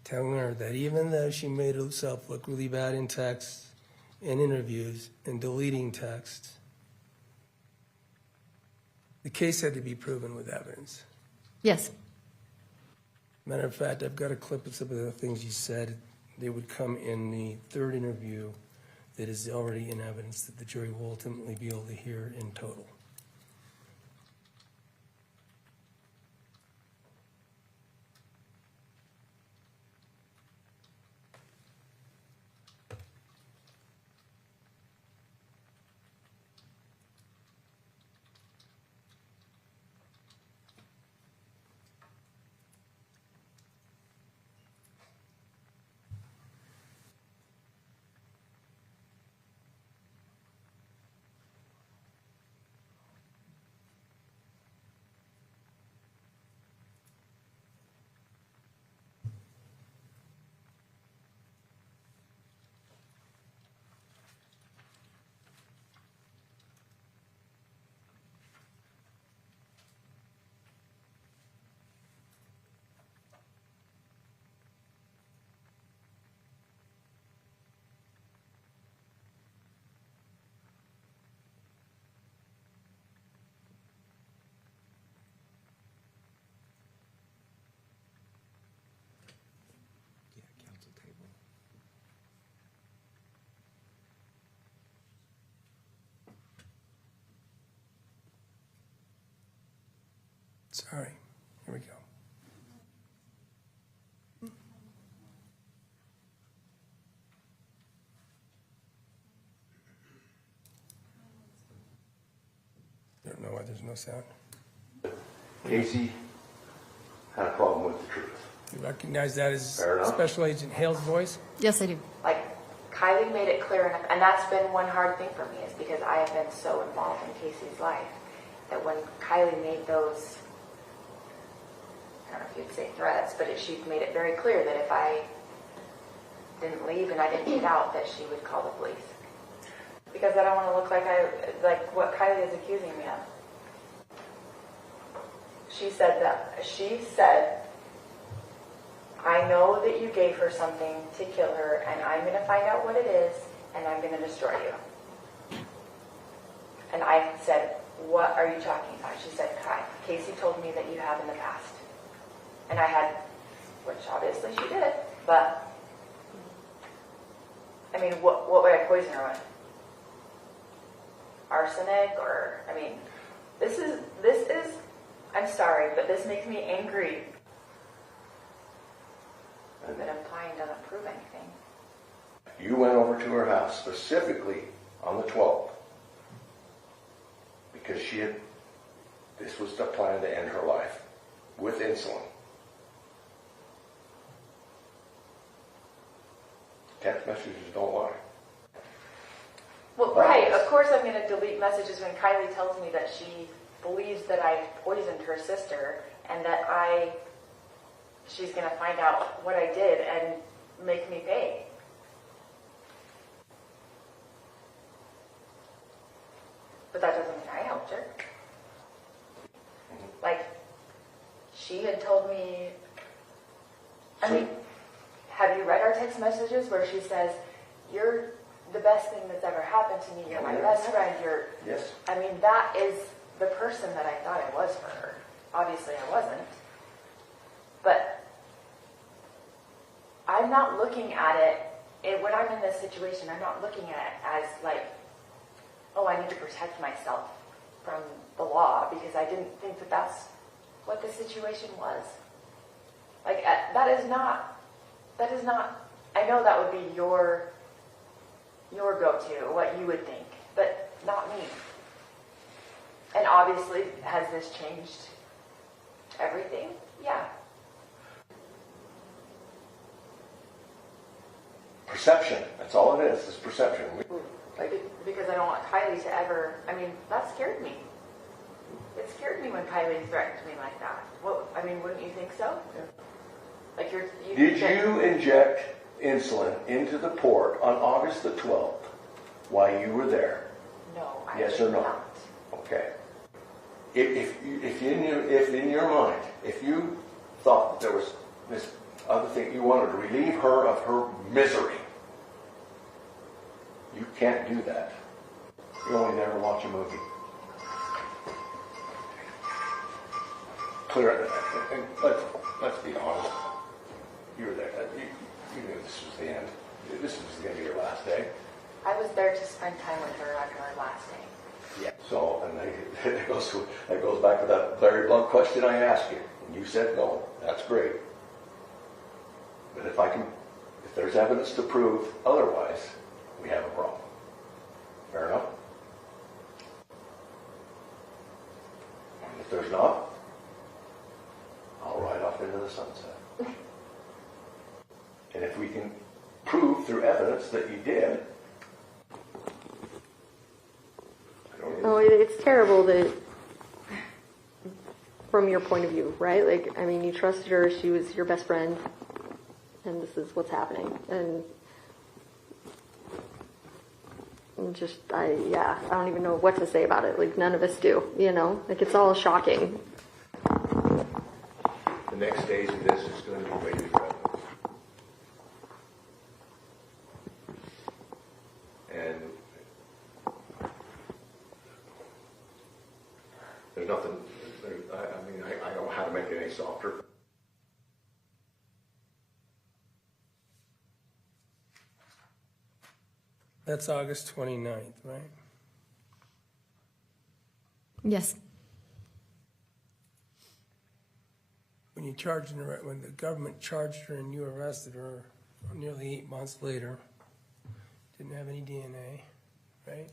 telling her that even though she made herself look really bad in texts and interviews and deleting texts, the case had to be proven with evidence. Yes. Matter of fact, I've got a clip of some of the things you said. They would come in the third interview that is already in evidence that the jury will ultimately be able to hear in total. Sorry. Here we go. Don't know why there's no sound. Casey had a problem with the truth. You recognize that as Fair enough. Special Agent Hale's voice? Yes, I do. Like, Kylie made it clear enough, and that's been one hard thing for me, is because I have been so involved in Casey's life, that when Kylie made those, I don't know if you'd say threats, but she made it very clear that if I didn't leave and I didn't get out, that she would call the police. Because I don't want to look like what Kylie is accusing me of. She said, I know that you gave her something to kill her, and I'm going to find out what it is, and I'm going to destroy you. And I said, what are you talking about? She said, Kai, Casey told me that you have in the past. And I had, which obviously she did, but, I mean, what would I poison her with? Arsenic, or, I mean, this is, I'm sorry, but this makes me angry. But implying doesn't prove anything. You went over to her house specifically on the 12th because this was the plan to end her life with insulin. Text messages don't lie. Well, right, of course I'm going to delete messages when Kylie tells me that she believes that I poisoned her sister and that she's going to find out what I did and make me pay. But that doesn't mean I helped her. Like, she had told me, I mean, have you read our text messages where she says, you're the best thing that's ever happened to me, you're my best friend, Yes. I mean, that is the person that I thought I was for her. Obviously I wasn't. But I'm not looking at it, when I'm in this situation, I'm not looking at it as like, oh, I need to protect myself from the law, because I didn't think that that's what the situation was. Like, that is not, I know that would be your go-to, what you would think, but not me. And obviously, has this changed everything? Yeah. Perception. That's all it is perception. Like, because I don't want Kylie to ever, I mean, that scared me. It scared me when Kylie threatened me like that. What, I mean, wouldn't you think so? Yeah. Like Did you inject insulin into the port on August the 12th while you were there? No, I Yes did or no? not. Okay. If in your mind, if you thought that there was this other thing, you wanted to relieve her of her misery, you can't do that. You only never watch a movie. Clear it. And let's be honest. You were there. You knew this was the end. This was going to be your last day. I was there to spend time with her on her last day. Yeah. So, and that goes back to that very blunt question I asked you. And you said no. That's great. But if there's evidence to prove otherwise, we have a problem. Fair enough? And if there's not, I'll ride off into the sunset. And if we can prove through evidence that you did, Oh, it's terrible that, from your point of view, right? Like, I mean, you trusted her, she was your best friend, and this is what's happening. And just, I don't even know what to say about it. Like, none of us do, you know? Like, it's all shocking. the next stage of this is going to be waiting for evidence. And there's nothing, I don't know how to make it any softer. That's August 29th, right? Yes. when the government charged her and you arrested her nearly 8 months later, didn't have any DNA, right?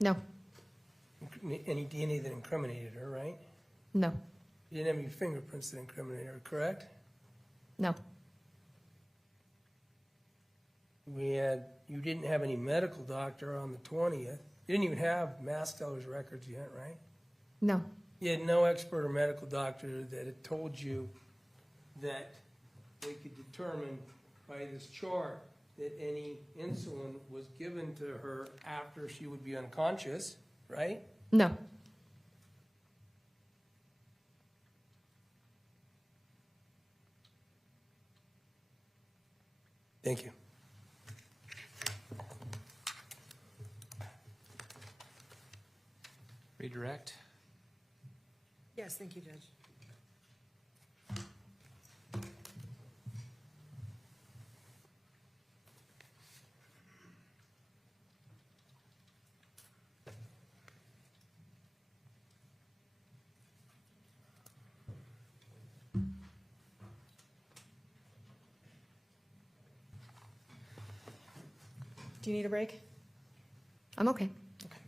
No, Any DNA that incriminated her, right? no, You didn't have any fingerprints that incriminated her, correct? no, You didn't have any medical doctor on the 20th. You didn't even have mass teller's records yet, right? no, You had no expert or medical doctor that had told you that they could determine by this chart that any insulin was given to her after she would be unconscious, right? no. Thank you. Redirect. Yes, thank you, Judge. Do you need a break? I'm okay. Okay.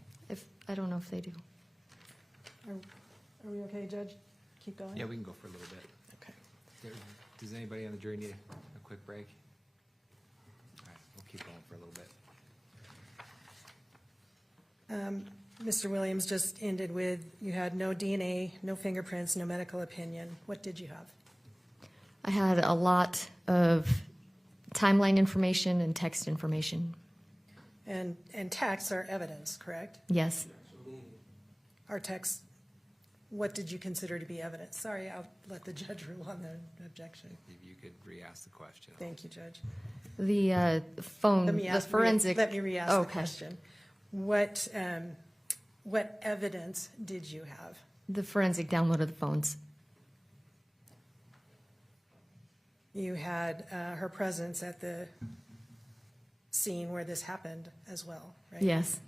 I don't know if they do. Are we okay, Judge? Keep going? Yeah, we can go for a little bit. Okay. Does anybody on the jury need a quick break? All right, we'll keep going for a little bit. Mr. Williams just ended with, you had no DNA, no fingerprints, no medical opinion. What did you have? I had a lot of timeline information and text information. And texts are evidence, correct? Yes. Our texts, what did you consider to be evidence? Sorry, I'll let the judge rule on the objection. If you could re-ask the question. Thank you, Judge. The phone, the forensic. Let me re-ask the Okay. question. What evidence did you have? The forensic download of the phones. You had her presence at the scene where this happened as well, right? Yes.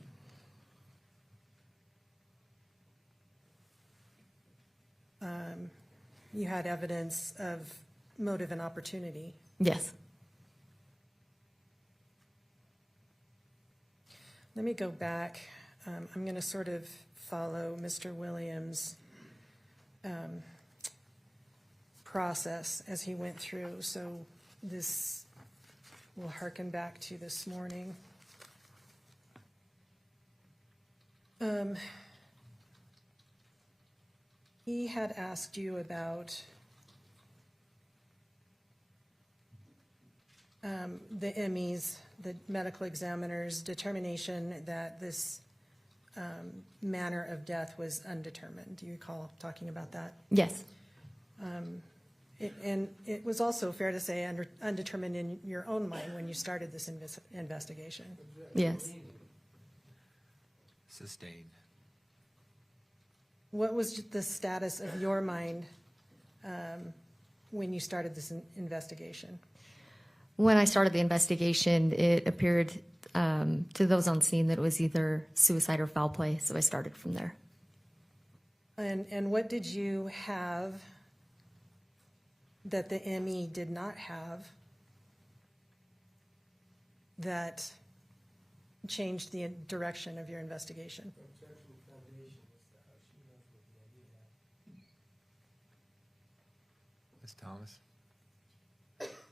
You had evidence of motive and opportunity. Yes. Let me go back. I'm going to sort of follow Mr. Williams' process as he went through. So this will harken back to this morning. He had asked you about the ME's, the medical examiner's determination that this manner of death was undetermined. Do you recall talking about that? Yes. And it was also fair to say undetermined in your own mind when you started this investigation. Yes. Sustained. What was the status of your mind when you started this investigation? When I started the investigation, it appeared to those on scene that it was either suicide or foul play, so I started from there. And what did you have that the ME did not have that changed the direction of your investigation? Ms. Thomas?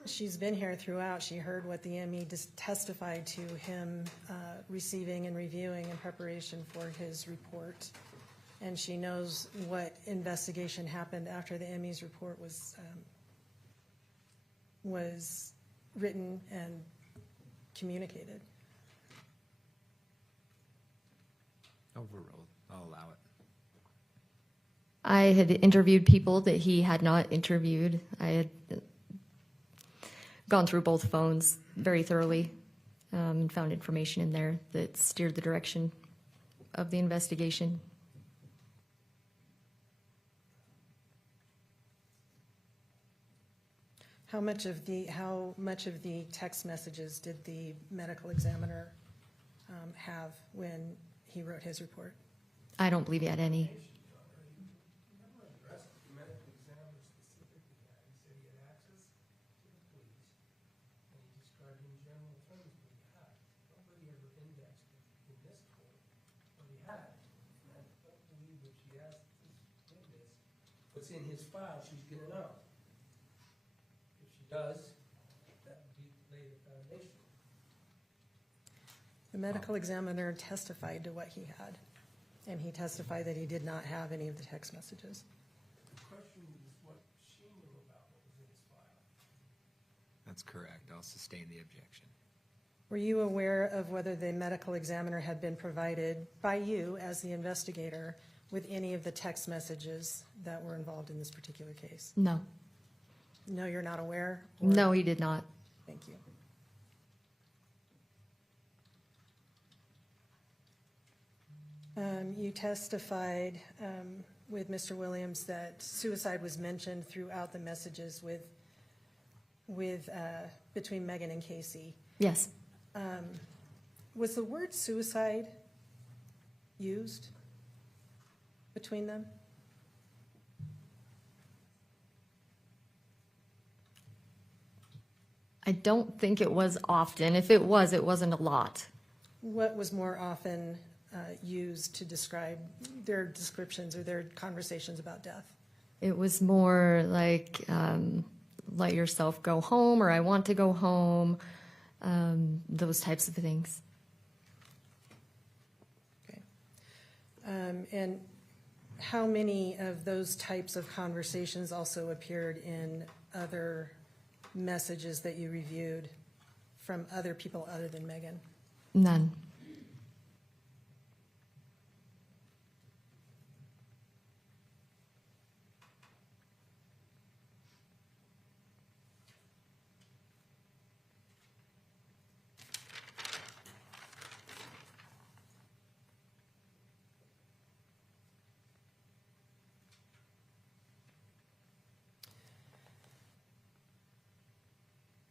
She's been here throughout. She heard what the ME just testified to him receiving and reviewing in preparation for his report. And she knows what investigation happened after the ME's report was written and communicated. Overruled. I'll allow it. I had interviewed people that he had not interviewed. I had gone through both phones very thoroughly and found information in there that steered the direction of the investigation. How much of the text messages did the medical examiner have when he wrote his report? I don't believe he had any. general terms what he had. Nobody ever indexed it in this court what he had. And I don't believe that she asked this witness what's in his file, she's gonna know. If she does, that would be lay the foundation. The medical examiner testified to what he had, and he testified that he did not have any of the text messages. The question is what she knew about what was in his file. That's correct. I'll sustain the objection. Were you aware of whether the medical examiner had been provided by you as the investigator with any of the text messages that were involved in this particular case? No. No, you're not aware? Or- No, he did not. Thank you. You testified with Mr. Williams that suicide was mentioned throughout the messages between Meggan and Casey. Yes. Was the word suicide used between them? I don't think it was often. If it was, it wasn't a lot. What was more often used to describe their descriptions or their conversations about death? It was more like, let yourself go home, or I want to go home, those types of things. Okay. And how many of those types of conversations also appeared in other messages that you reviewed from other people other than Meggan? None.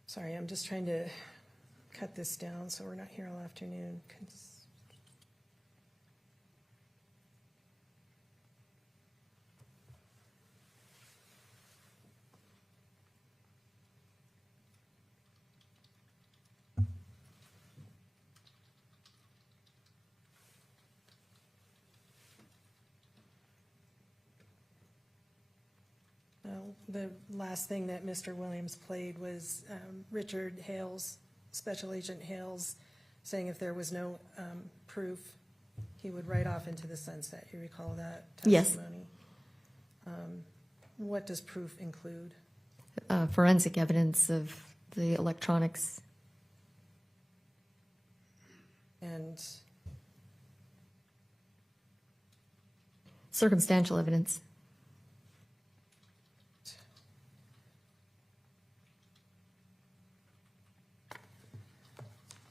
Sorry, I'm just trying to cut this down so we're not here all afternoon. The last thing that Mr. Williams played was Richard Hales, Special Agent Hales, saying if there was no proof, he would write off into the sunset. You recall that testimony? Yes. What does proof include? Forensic evidence of the electronics. And Circumstantial evidence.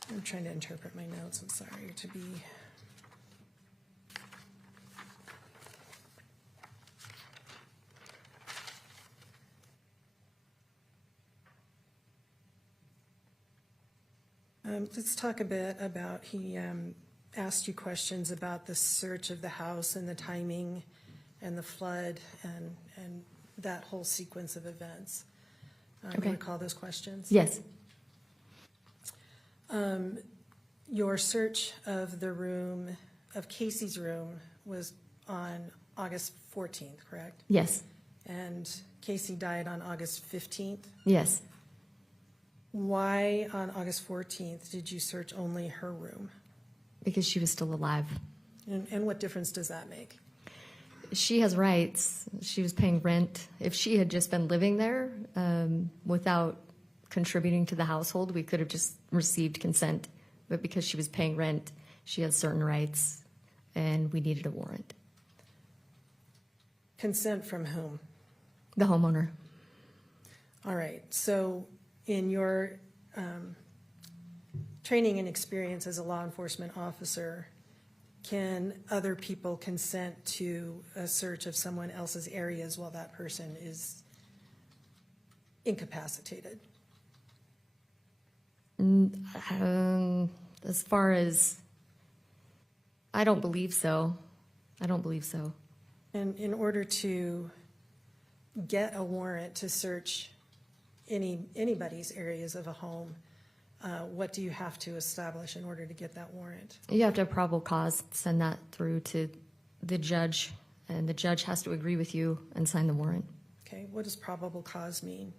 I'm trying to interpret my notes, I'm sorry, to be. Let's talk a bit about, he asked you questions about the search of the house and the timing and the flood and that whole sequence of events. Okay. You recall those questions? Yes. Your search of the room, of Casey's room, was on August 14th, correct? Yes. And Casey died on August 15th? Yes. Why on August 14th did you search only her room? Because she was still alive. And what difference does that make? She has rights. She was paying rent. If she had just been living there without contributing to the household, we could have just received consent. But because she was paying rent, she has certain rights, and we needed a warrant. Consent from whom? The homeowner. All right. So in your training and experience as a law enforcement officer, can other people consent to a search of someone else's areas while that person is incapacitated? As far as, I don't believe so. I don't believe so. And in order to get a warrant to search anybody's areas of a home, what do you have to establish in order to get that warrant? You have to have probable cause, send that through to the judge, and the judge has to agree with you and sign the warrant. Okay, what does probable cause mean?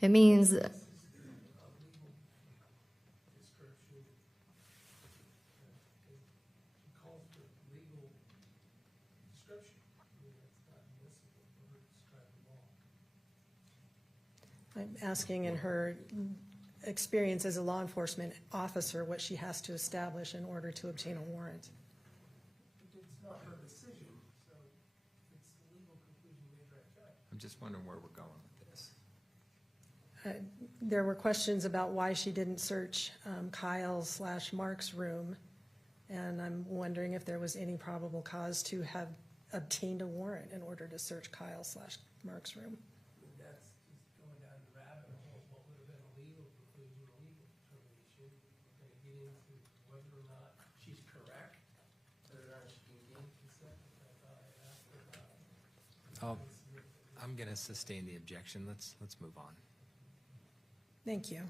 It means I'm asking in her experience as a law enforcement officer what she has to establish in order to obtain a warrant. It's not her decision, so it's the legal conclusion made by a judge. I'm just wondering where we're going with this. There were questions about why she didn't search Kyle/Mark's room, and I'm wondering if there was any probable cause to have obtained a warrant in order to search Kyle/Mark's room. That's just going down the rabbit hole of what would have been a legal conclusion, a legal determination. We're going to get into whether or not she's correct, whether or not she can gain consent, which I thought I had asked her about. I'm gonna sustain the objection. Let's move on. Thank you.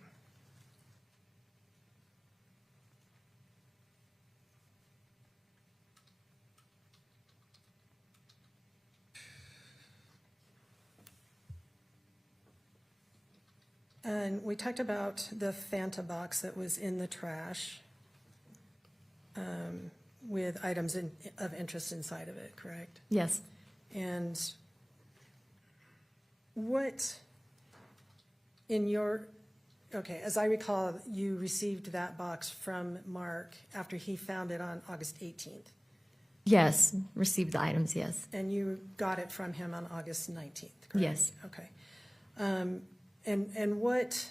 And we talked about the Fanta box that was in the trash with items of interest inside of it, correct? yes. And what in your, okay, as I recall, you received that box from Mark after he found it on August 18th, Yes, received the items, yes. and you got it from him on August 19th, correct? Yes. Okay. And what,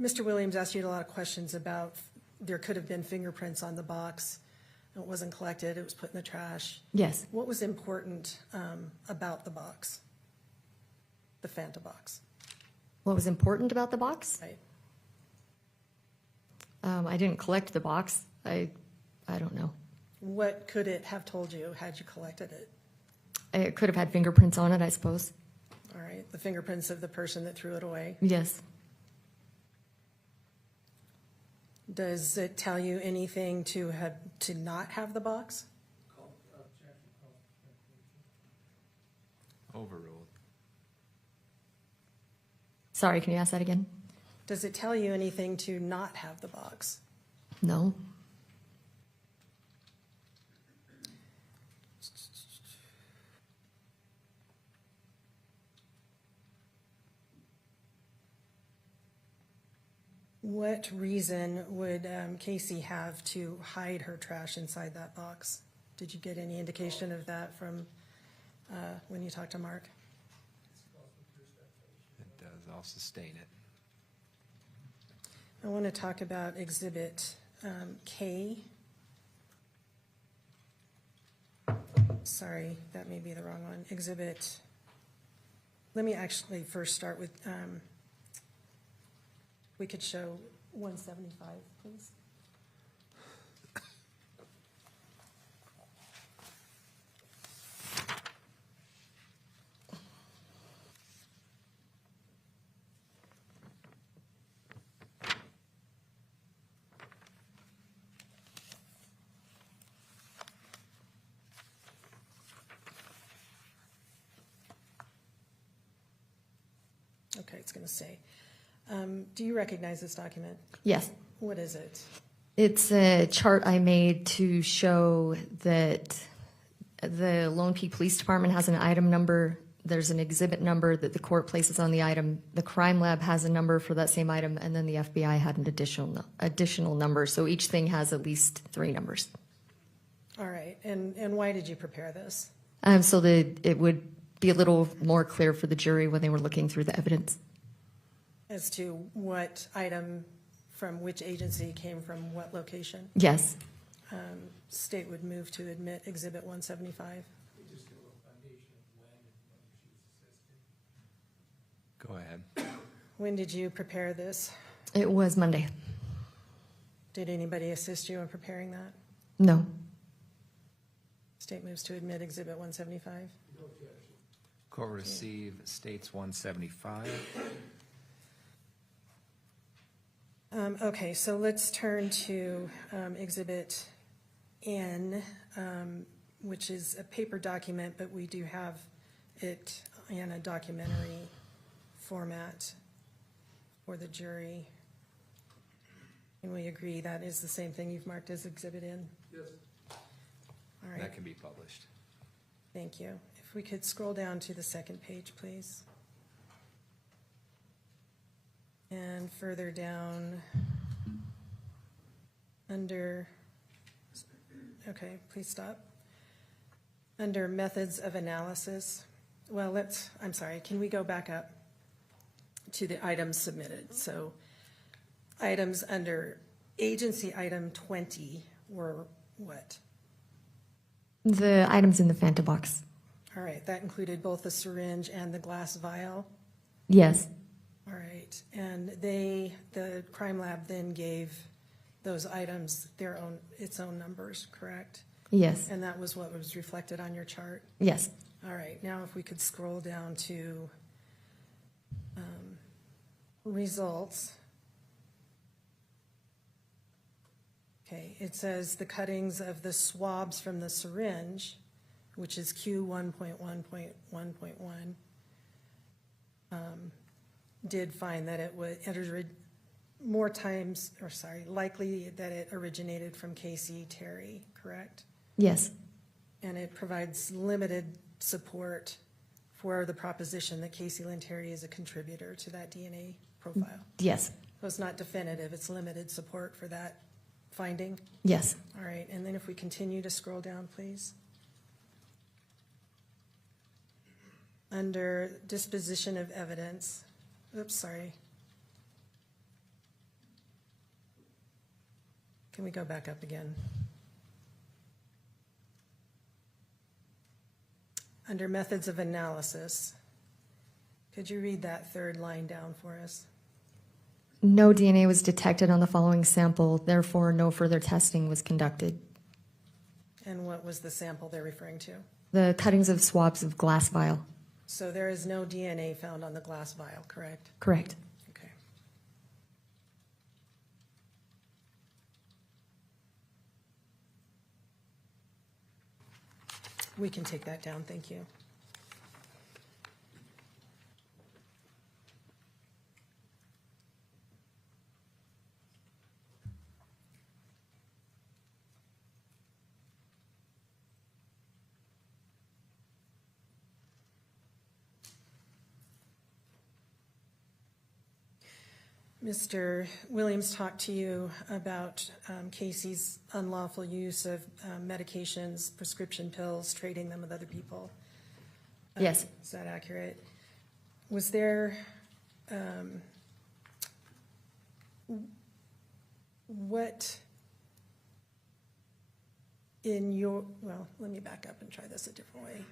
Mr. Williams asked you a lot of questions about, there could have been fingerprints on the box. It wasn't collected, it was put in the trash. Yes. What was important about the box? The Fanta box, What was important about the box? right? I didn't collect the box. I don't know. What could it have told you had you collected it? It could have had fingerprints on it, I suppose. All right, the fingerprints of the person that threw it away. Yes. Does it tell you anything to not have the box? Overruled. Sorry, can you ask that again? Does it tell you anything to not have the box? No. What reason would Casey have to hide her trash inside that box? Did you get any indication of that from when you talked to Mark? It does. I'll sustain it. I want to talk about Exhibit K. Sorry, that may be the wrong one. Let me actually first start with, we could show 175, please. Okay, it's going to say. Do you recognize this document? Yes. What is it? It's a chart I made to show that the Lone Pea Police Department has an item number. There's an exhibit number that the court places on the item. The crime lab has a number for that same item, and then the FBI had an additional number. So each thing has at least 3 numbers. All right, and why did you prepare this? So that it would be a little more clear for the jury when they were looking through the evidence. As to what item from which agency came from what location? Yes. State would move to admit Exhibit 175. Go ahead. When did you prepare this? It was Monday. Did anybody assist you in preparing that? No. State moves to admit Exhibit 175. Court receive states 175. Okay, so let's turn to Exhibit N, which is a paper document, but we do have it in a documentary format for the jury. And we agree that is the same thing you've marked as Exhibit N? Yes. All right, That can be published. thank you. If we could scroll down to the second page, please. And further down, under, okay, please stop. Under methods of analysis, well, I'm sorry, can we go back up to the items submitted? So items under agency item 20 were what? The items in the Fanta box. All right, that included both the syringe and the glass vial. Yes. All right, and the crime lab then gave those items its own numbers, correct? Yes. And that was what was reflected on your chart? Yes. All right, now if we could scroll down to results. Okay, it says the cuttings of the swabs from the syringe, which is Q1.1.1.1, did find that it was likely that it originated from Casey Terry, correct? Yes. And it provides limited support for the proposition that Casey Lynn Terry is a contributor to that DNA profile. Yes. So it's not definitive, it's limited support for that finding? Yes. All right, and then if we continue to scroll down, please. Under disposition of evidence, oops, sorry. Can we go back up again? Under methods of analysis, could you read that third line down for us? No DNA was detected on the following sample, therefore no further testing was conducted. And what was the sample they're referring to? The cuttings of swabs of glass vial. So there is no DNA found on the glass vial, correct? Correct. Okay. We can take that down, thank you. Mr. Williams talked to you about Casey's unlawful use of medications, prescription pills, trading them with other people. Yes. Is that accurate? Was there, what in your, well, let me back up and try this a different way.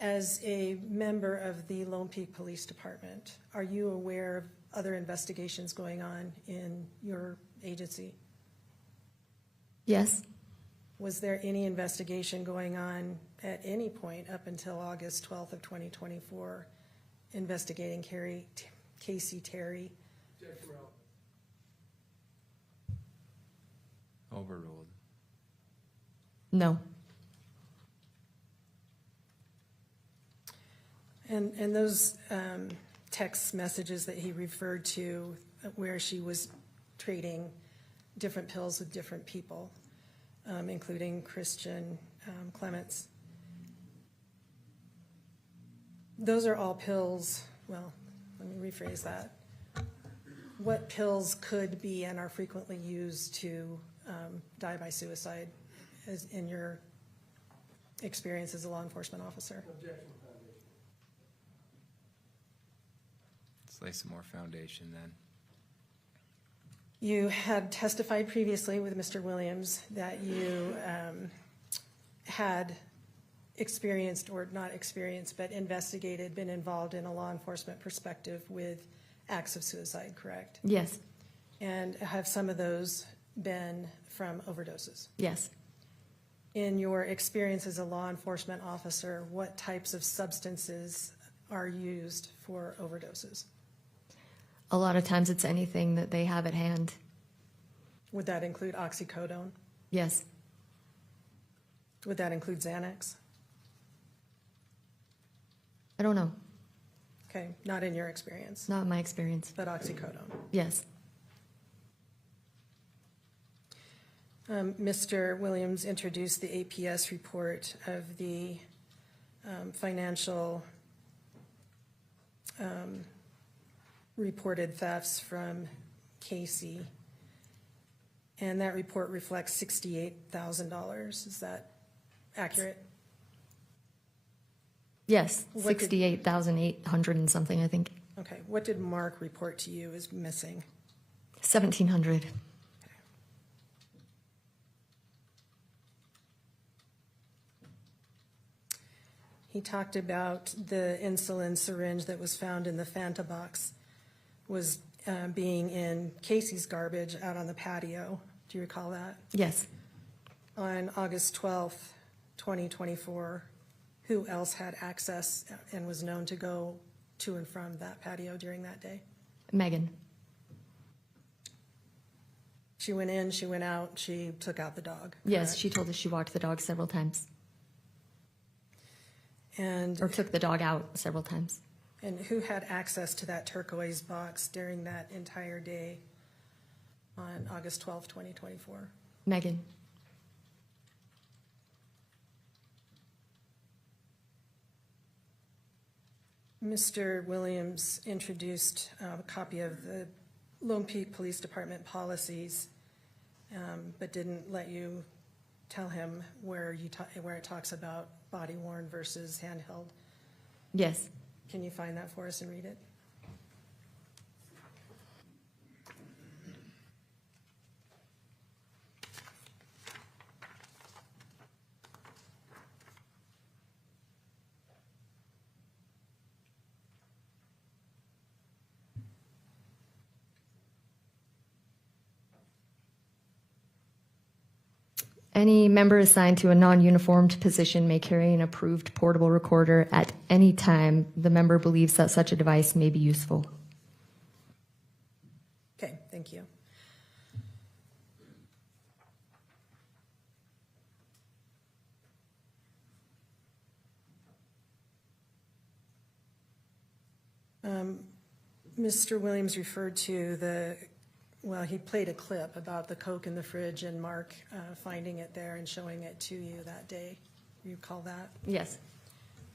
As a member of the Lone Peak Police Department, are you aware of other investigations going on in your agency? Yes. Was there any investigation going on at any point up until August 12th of 2024 investigating Casey Terry? Overruled. No. And those text messages that he referred to where she was trading different pills with different people, including Christian Clements. Those are all pills, well, let me rephrase that. What pills could be and are frequently used to die by suicide as in your experience as a law enforcement officer? Let's lay some more foundation then. You had testified previously with Mr. Williams that you had experienced, or not experienced, but investigated, been involved in a law enforcement perspective with acts of suicide, correct? Yes. And have some of those been from overdoses? Yes. In your experience as a law enforcement officer, what types of substances are used for overdoses? A lot of times it's anything that they have at hand. Would that include oxycodone? Yes. Would that include Xanax? I don't know. Okay, not in your experience, Not in my experience. but oxycodone. Yes. Mr. Williams introduced the APS report of the financial reported thefts from Casey. And that report reflects $68,000. Is that accurate? Yes. What did- 68,800 and something, I think. Okay, what did Mark report to you is missing? 1,700. He talked about the insulin syringe that was found in the Fanta box was being in Casey's garbage out on the patio. Do you recall that? Yes. On August 12th, 2024, who else had access and was known to go to and from that patio during that day? Meggan. She went in, she went out, she took out the dog. Yes, correct? she told us she walked the dog several times. And, Or took the dog out several times. and who had access to that turquoise box during that entire day on August 12th, 2024? Meggan. Mr. Williams introduced a copy of the Lone Peak Police Department policies, but didn't let you tell him where it talks about body worn versus handheld. Yes. Can you find that for us and read it? Any member assigned to a non-uniformed position may carry an approved portable recorder at any time the member believes that such a device may be useful. Okay, thank you. Mr. Williams referred to he played a clip about the Coke in the fridge and Mark finding it there and showing it to you that day. You recall that? Yes.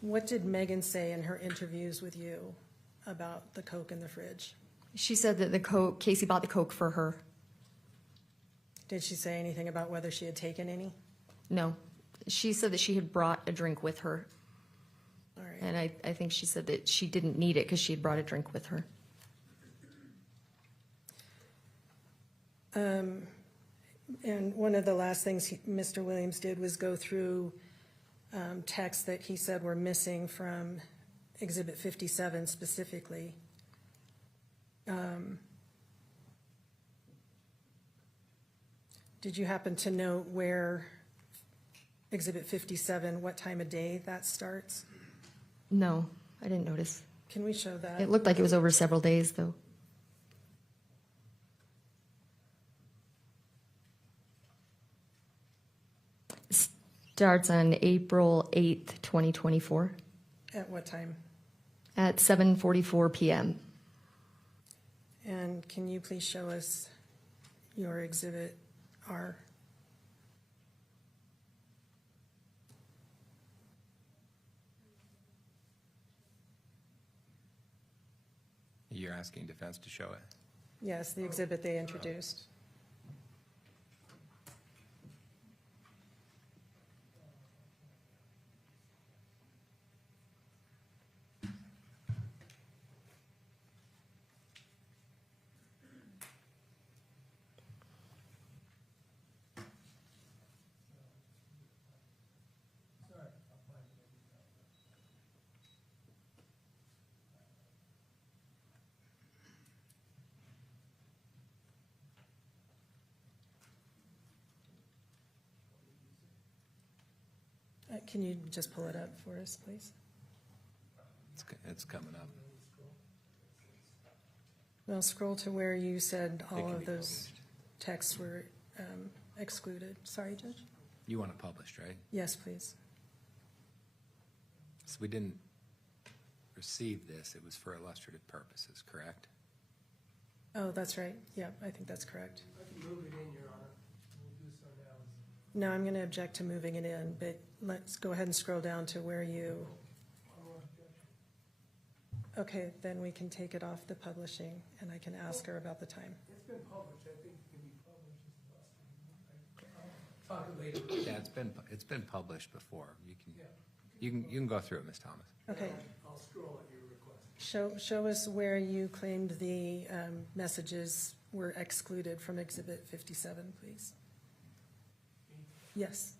What did Meggan say in her interviews with you about the Coke in the fridge? She said that Casey bought the Coke for her. Did she say anything about whether she had taken any? No. She said that she had brought a drink with her. All right. And I think she said that she didn't need it because she had brought a drink with her. And one of the last things Mr. Williams did was go through texts that he said were missing from Exhibit 57 specifically. Did you happen to know where Exhibit 57, what time of day that starts? No, I didn't notice. Can we show that? It looked like it was over several days, though. Starts on April 8th, 2024 At what time? at 7:44 p.m. And can you please show us your Exhibit R? You're asking defense to show it. Yes, the exhibit they introduced. Can you just pull it up for us, please? It's coming up. Well, scroll to where you said It all can of be those published. texts were excluded. Sorry, Judge? You want it published, right? Yes, please. So we didn't receive this, it was for illustrative purposes, correct? Oh, that's right. Yeah, I think that's correct. I can move it in, Your Honor. We'll do so now. No, I'm going to object to moving it in, but let's go ahead and scroll down to where you, okay, then we can take it off the publishing, and I can ask her about the time. It's been published, I think it can be published as a I'll talk it later. Yeah, it's been published before. Yeah. You can go through it, Ms. Thomas. Okay. I'll scroll at your request. Show us where you claimed the messages were excluded from Exhibit 57, please. Yes.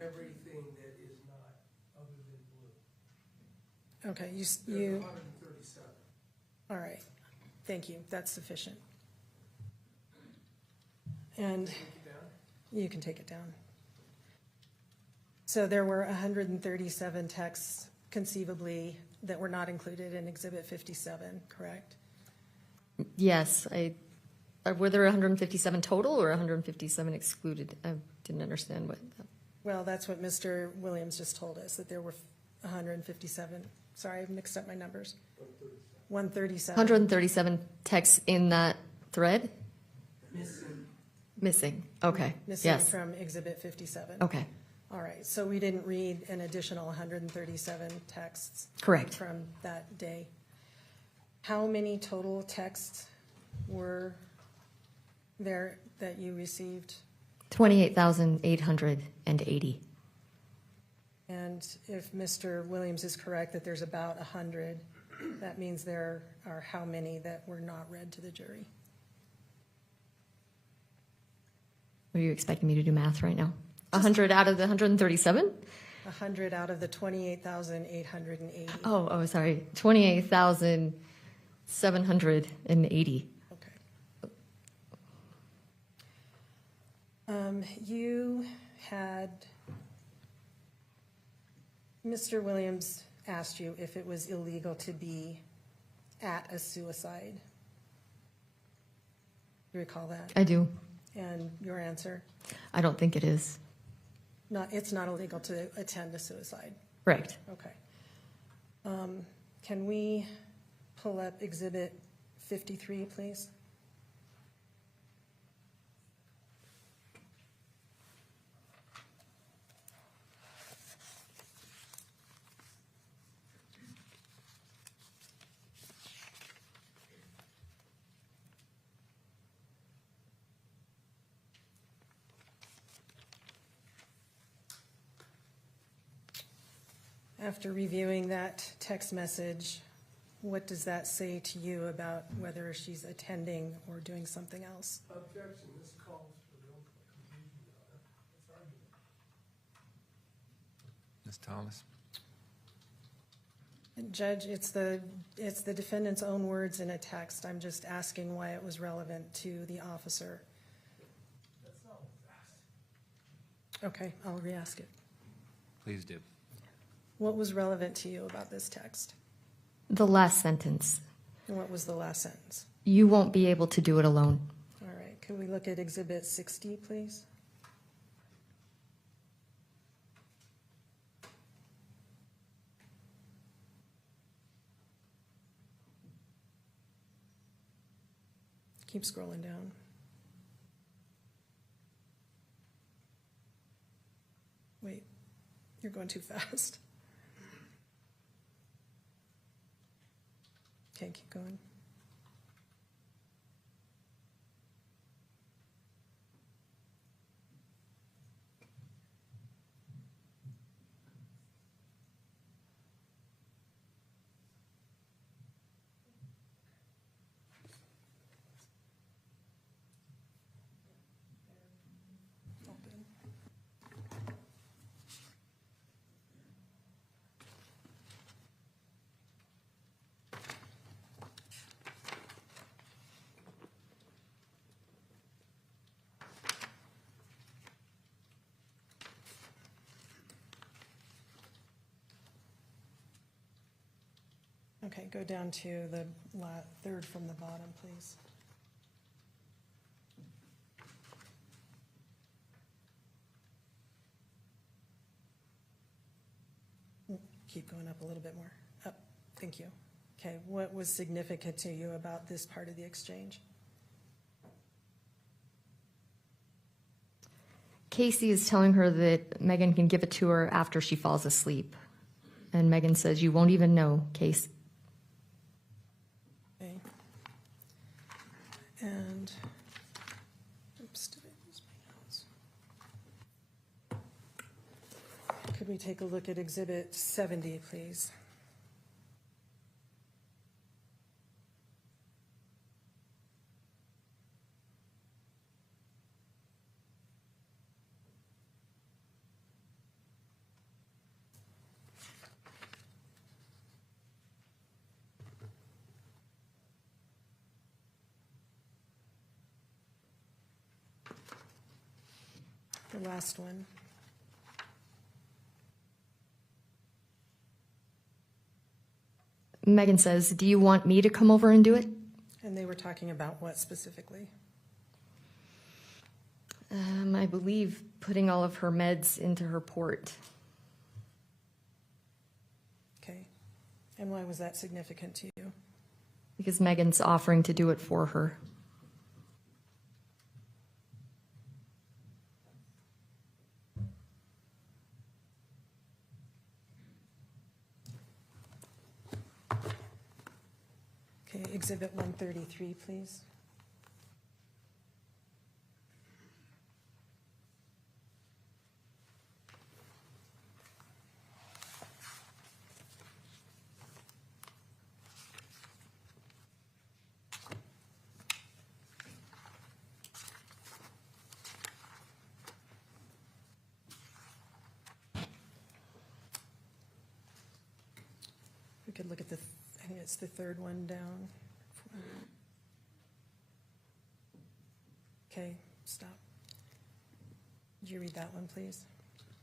Everything that is not other than blue. Okay, There's you, 137. all right. Thank you. That's sufficient. And Take it down? you can take it down. So there were 137 texts conceivably that were not included in Exhibit 57, correct? Yes, were there 157 total or 157 excluded? I didn't understand what. Well, that's what Mr. Williams just told us, that there were 157. Sorry, I've mixed up my numbers. 137. 137 texts in that thread? Missing. Missing, okay, Missing yes, from Exhibit 57. okay, All right, so we didn't read an additional 137 texts correct. from that day. How many total texts were there that you received? 28,880. And if Mr. Williams is correct that there's about 100, that means there are how many that were not read to the jury? Are you expecting me to do math right now? 100 out of the 137? 100 out of the 28,880. Oh, sorry, 28,780. Okay. You had, Mr. Williams asked you if it was illegal to be at a suicide. You recall that? I do. And your answer? I don't think it is. It's not illegal to attend a suicide. Correct. Okay. Can we pull up Exhibit 53, please? After reviewing that text message, what does that say to you about whether she's attending or doing something else? Objection, this calls for the confusion, Your Honor. It's argument. Ms. Thomas? Judge, it's the defendant's own words in a text. I'm just asking why it was relevant to the officer. That's not what it's asked. Okay, I'll re-ask it. Please do. What was relevant to you about this text? The last sentence. And what was the last sentence? You won't be able to do it alone. All right, can we look at Exhibit 60, please? Keep scrolling down. Wait, you're going too fast. Okay, keep going. Okay, go down to the third from the bottom, please. Keep going up a little bit more. Up, thank you. Okay, what was significant to you about this part of the exchange? Casey is telling her that Meggan can give it to her after she falls asleep. And Meggan says, "You won't even know, Case." Okay. And, oops, did I lose my notes? Could we take a look at Exhibit 70, please? The last one. Meggan says, "Do you want me to come over and do it?" And they were talking about what specifically? I believe putting all of her meds into her port. Okay. And why was that significant to you? Because Megan's offering to do it for her. Okay, Exhibit 133, please. We could look at I think it's the third one down. Okay, stop. Would you read that one, please?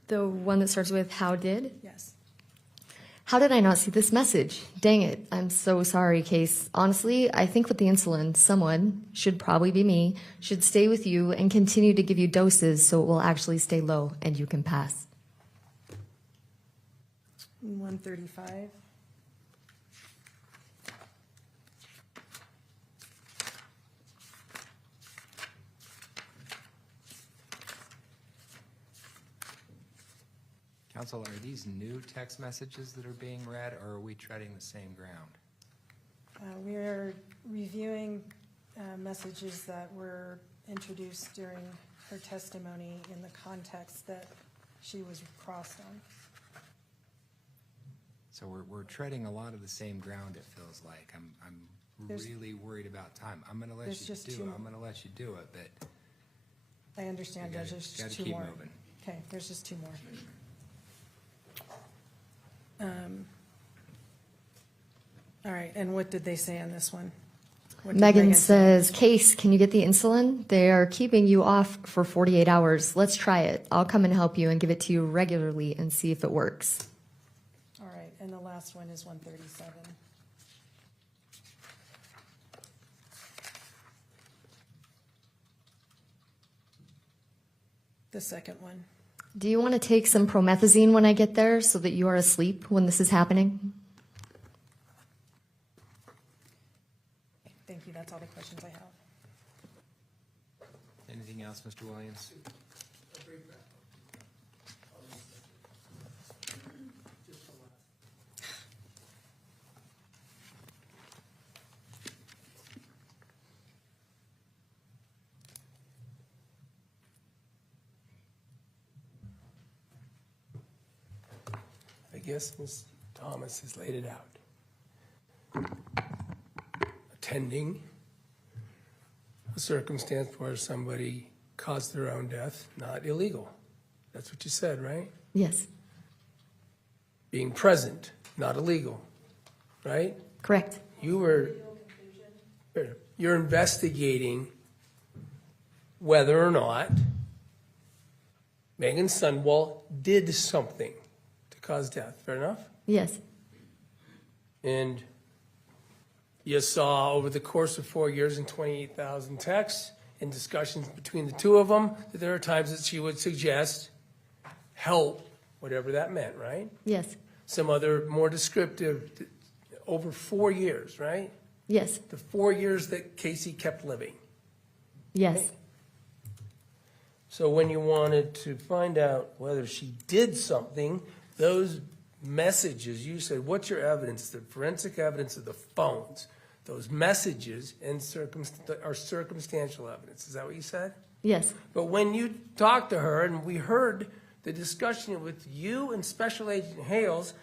The one that starts with "How did?" Yes. "How did I not see this message? Dang it. I'm so sorry, Case. Honestly, I think with the insulin, someone, should probably be me, should stay with you and continue to give you doses so it will actually stay low and you can pass." 135. Counsel, are these new text messages that are being read, or are we treading the same ground? We are reviewing messages that were introduced during her testimony in the context that she was crossed on. So we're treading a lot of the same ground, it feels like. I'm really worried about time. I'm gonna let There's you just do two it. more. I'm gonna let you do it, but I understand, You Judge, gotta- there's gotta just two keep more. moving. Okay, there's just two more. All right, and what did they say on this one? What did Meggan say? says, "Case, can you get the insulin? They are keeping you off for 48 hours. Let's try it. I'll come and help you and give it to you regularly and see if it works." All right, and the last one is 137. The second one. "Do you want to take some promethazine when I get there so that you are asleep when this is happening?" Thank you, that's all the questions I have. anything else, Mr. Williams? I guess Ms. Thomas has laid it out. Attending a circumstance where somebody caused their own death, not illegal. That's what you said, right? Yes, Being present, not illegal, right? correct. You're investigating whether or not Meggan Sundwall did something to cause death, fair enough? Yes, And You saw over the course of 4 years and 28,000 texts and discussions between the two of them that there are times that she would suggest help, whatever that meant, right? Yes, Some other more descriptive, over 4 years, right? yes, The 4 years that Casey kept living. yes, So when you wanted to find out whether she did something, those messages, you said, what's your evidence? The forensic evidence of the phones. Those messages and are circumstantial evidence. Is that what you said? yes, But when you talked to her, and we heard the discussion with you and Special Agent Hales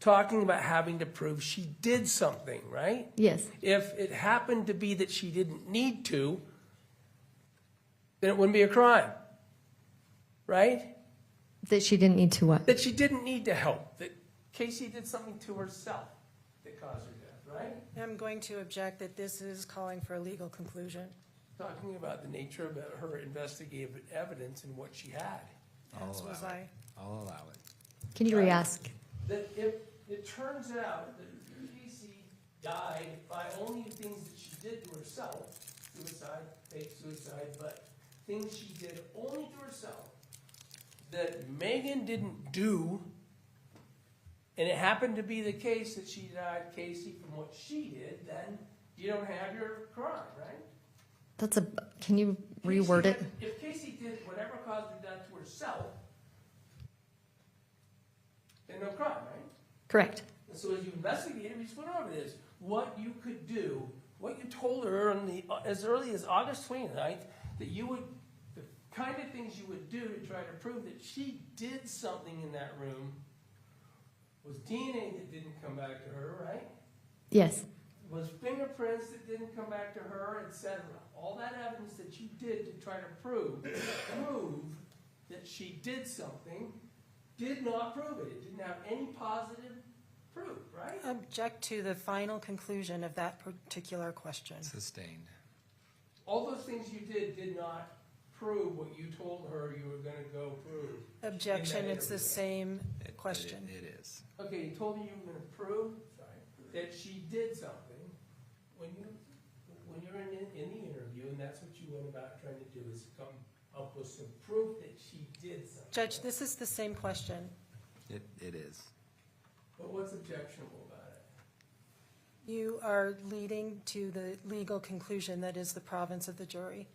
talking about having to prove she did something, right? yes, If it happened to be that she didn't need to, then it wouldn't be a crime, right? that she didn't need to what? That she didn't need to help, that Casey did something to herself that caused her death, right? I'm going to object that this is calling for a legal conclusion. Talking about the nature of her investigative evidence and what she had. As was I. I'll allow it. Can you re-ask? That if it turns out that Casey died by only things that she did to herself, suicide, fake suicide, but things she did only to herself, that Meggan didn't do, and it happened to be the case that she died, Casey, from what she did, then you don't have your crime, right? Can you reword it? If Casey did whatever caused her death to herself, then no crime, right? Correct. And so as you investigated, we just went over this, what you could do, what you told her as early as August 29th, that you would, the kind of things you would do to try to prove that she did something in that room was DNA that didn't come back to her, right? Yes, Was fingerprints that didn't come back to her, etc. All that evidence that you did to try to prove that she did something, did not prove it. It didn't have any positive proof, right? Object to the final conclusion of that particular question. Sustained. All those things you did not prove what you told her you were going to go prove. Objection, it's the same It- question. It is. Okay, you told me you were going to prove that she did something when you're in the interview, and that's what you went about trying to do, is come up with some proof that she did something. Judge, this is the same question. It is. But what's objectionable about it? You are leading to the legal conclusion that is the province of the jury.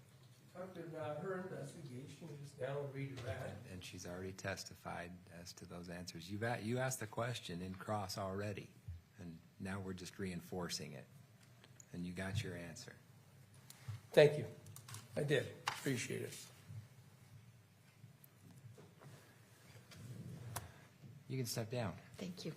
Talked about her investigation, just now read that. And she's already testified as to those answers. You asked the question in cross already, and now we're just reinforcing it. And you got your answer. Thank you. I did. Appreciate it. You can step down. thank you.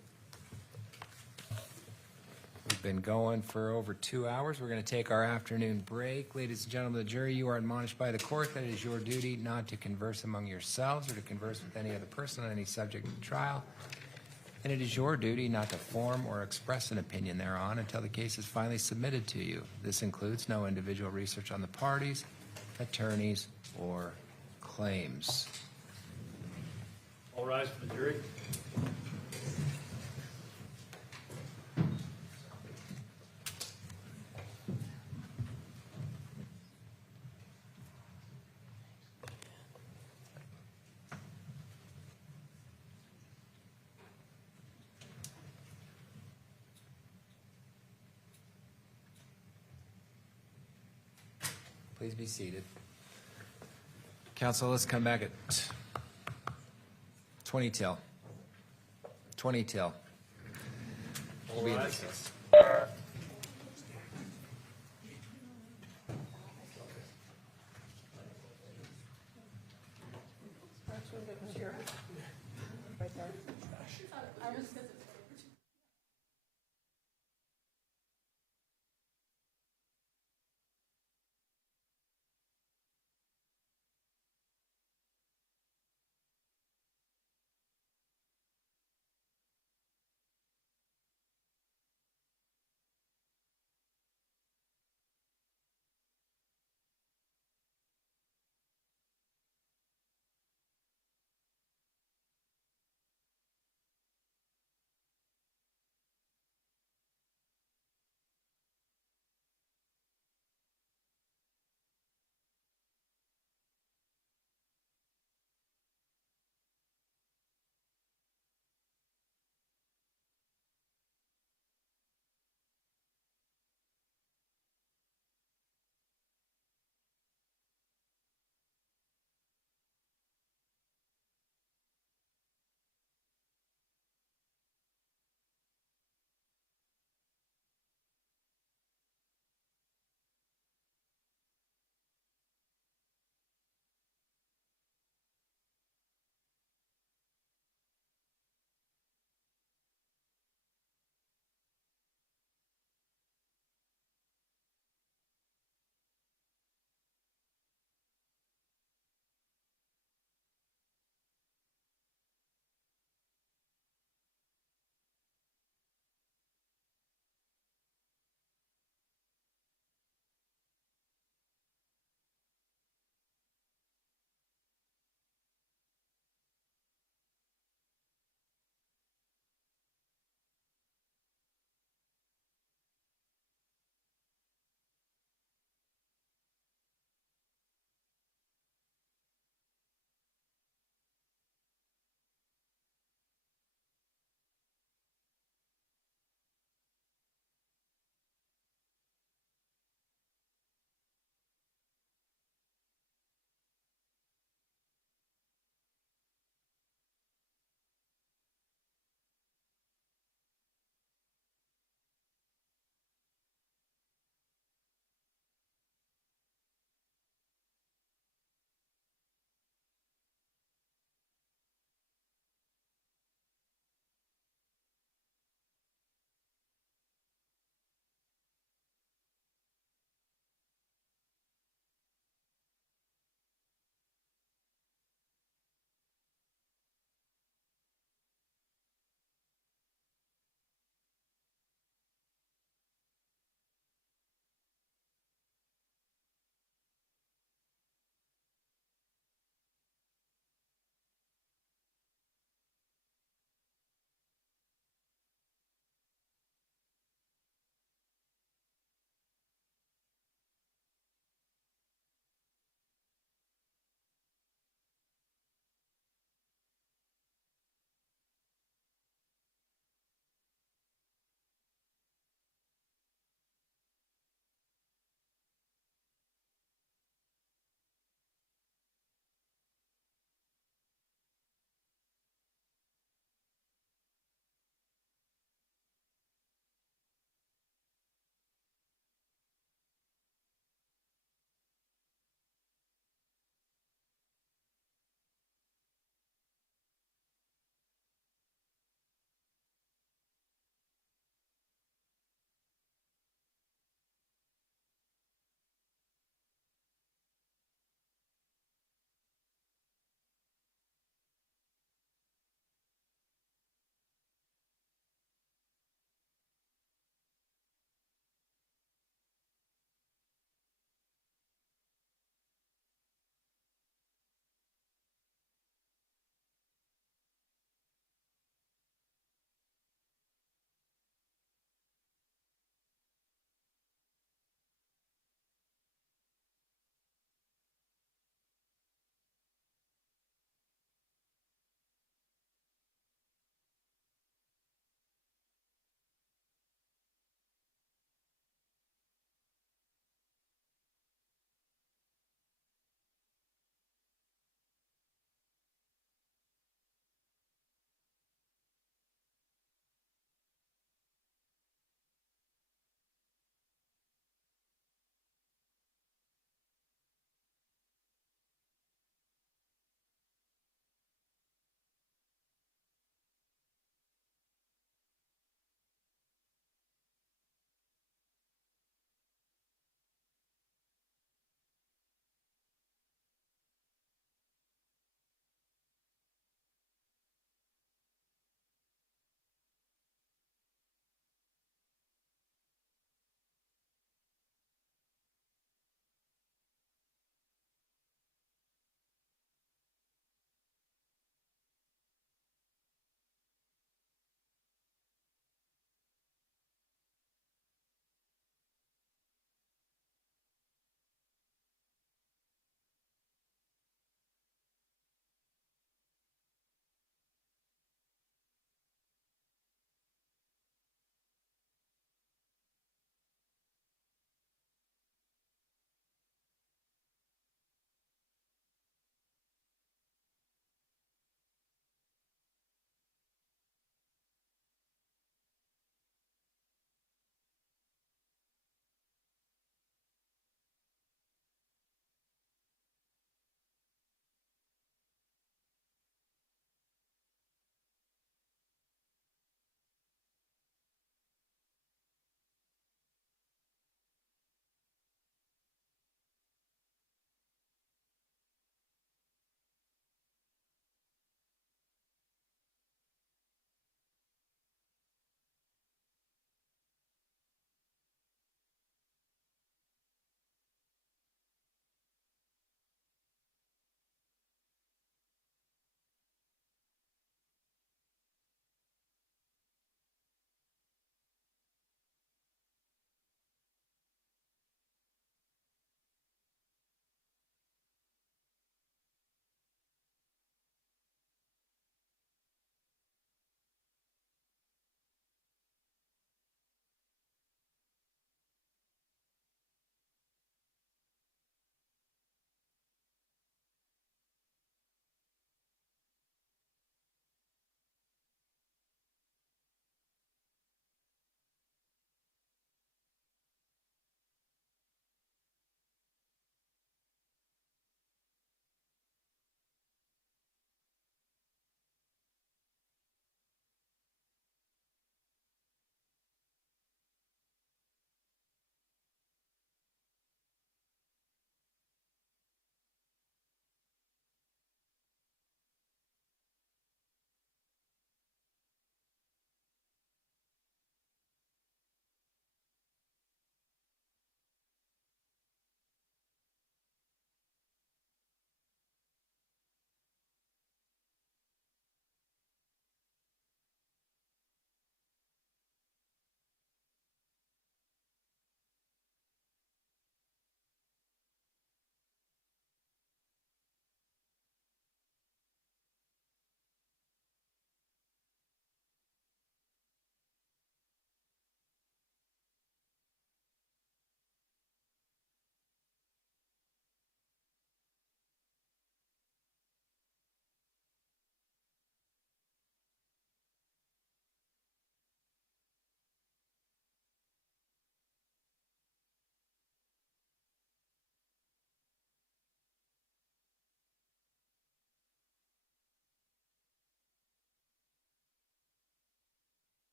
We've been going for over 2 hours. We're going to take our afternoon break. Ladies and gentlemen of the jury, you are admonished by the court that it is your duty not to converse among yourselves or to converse with any other person on any subject of the trial. And it is your duty not to form or express an opinion thereon until the case is finally submitted to you. This includes no individual research on the parties, attorneys, or claims. All rise for the jury. Please be seated. Council, let's come back at 20 till. 20 till. All rise.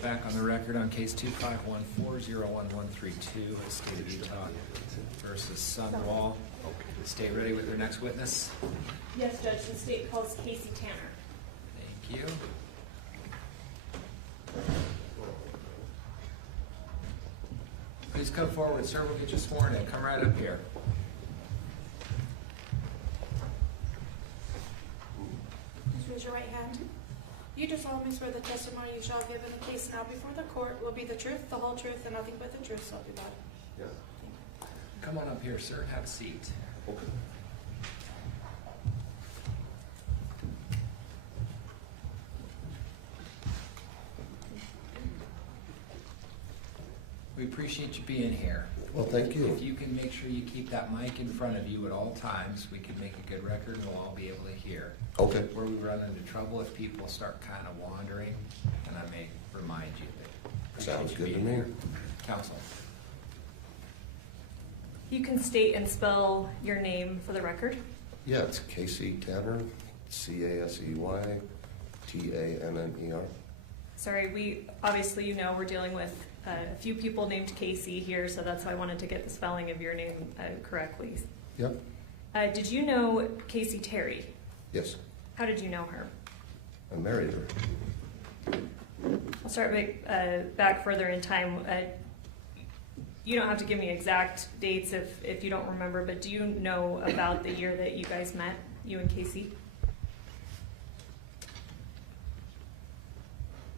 back on the record on case 251401132, the state of Utah versus Sundwall. State ready with their next witness? Yes, Judge, the state calls Casey Tanner. Thank you. Please come forward, sir. We'll get you sworn in. Come right up here. Please raise your right hand. You do solemnly swear the testimony you shall give in the case now before the court will be the truth, the whole truth, and nothing but the truth, so help you God. Yes. Come on up here, sir. Have a seat. Okay. We appreciate you being here. Well, thank you. If you can make sure you keep that mic in front of you at all times, we can make a good record and we'll all be able to hear. Okay. Where we run into trouble if people start kind of wandering, and I may remind you that. Sounds good to being me. here. Counsel. You can state and spell your name for the record. Yeah, it's Casey Tanner, CASEY TANNER. Sorry, obviously, we're dealing with a few people named Casey here, so that's why I wanted to get the spelling of your name correctly. Yep. Did you know Casey Terry? Yes, How did you know her? I married her. I'll start back further in time. You don't have to give me exact dates if you don't remember, but do you know about the year that you guys met, you and Casey?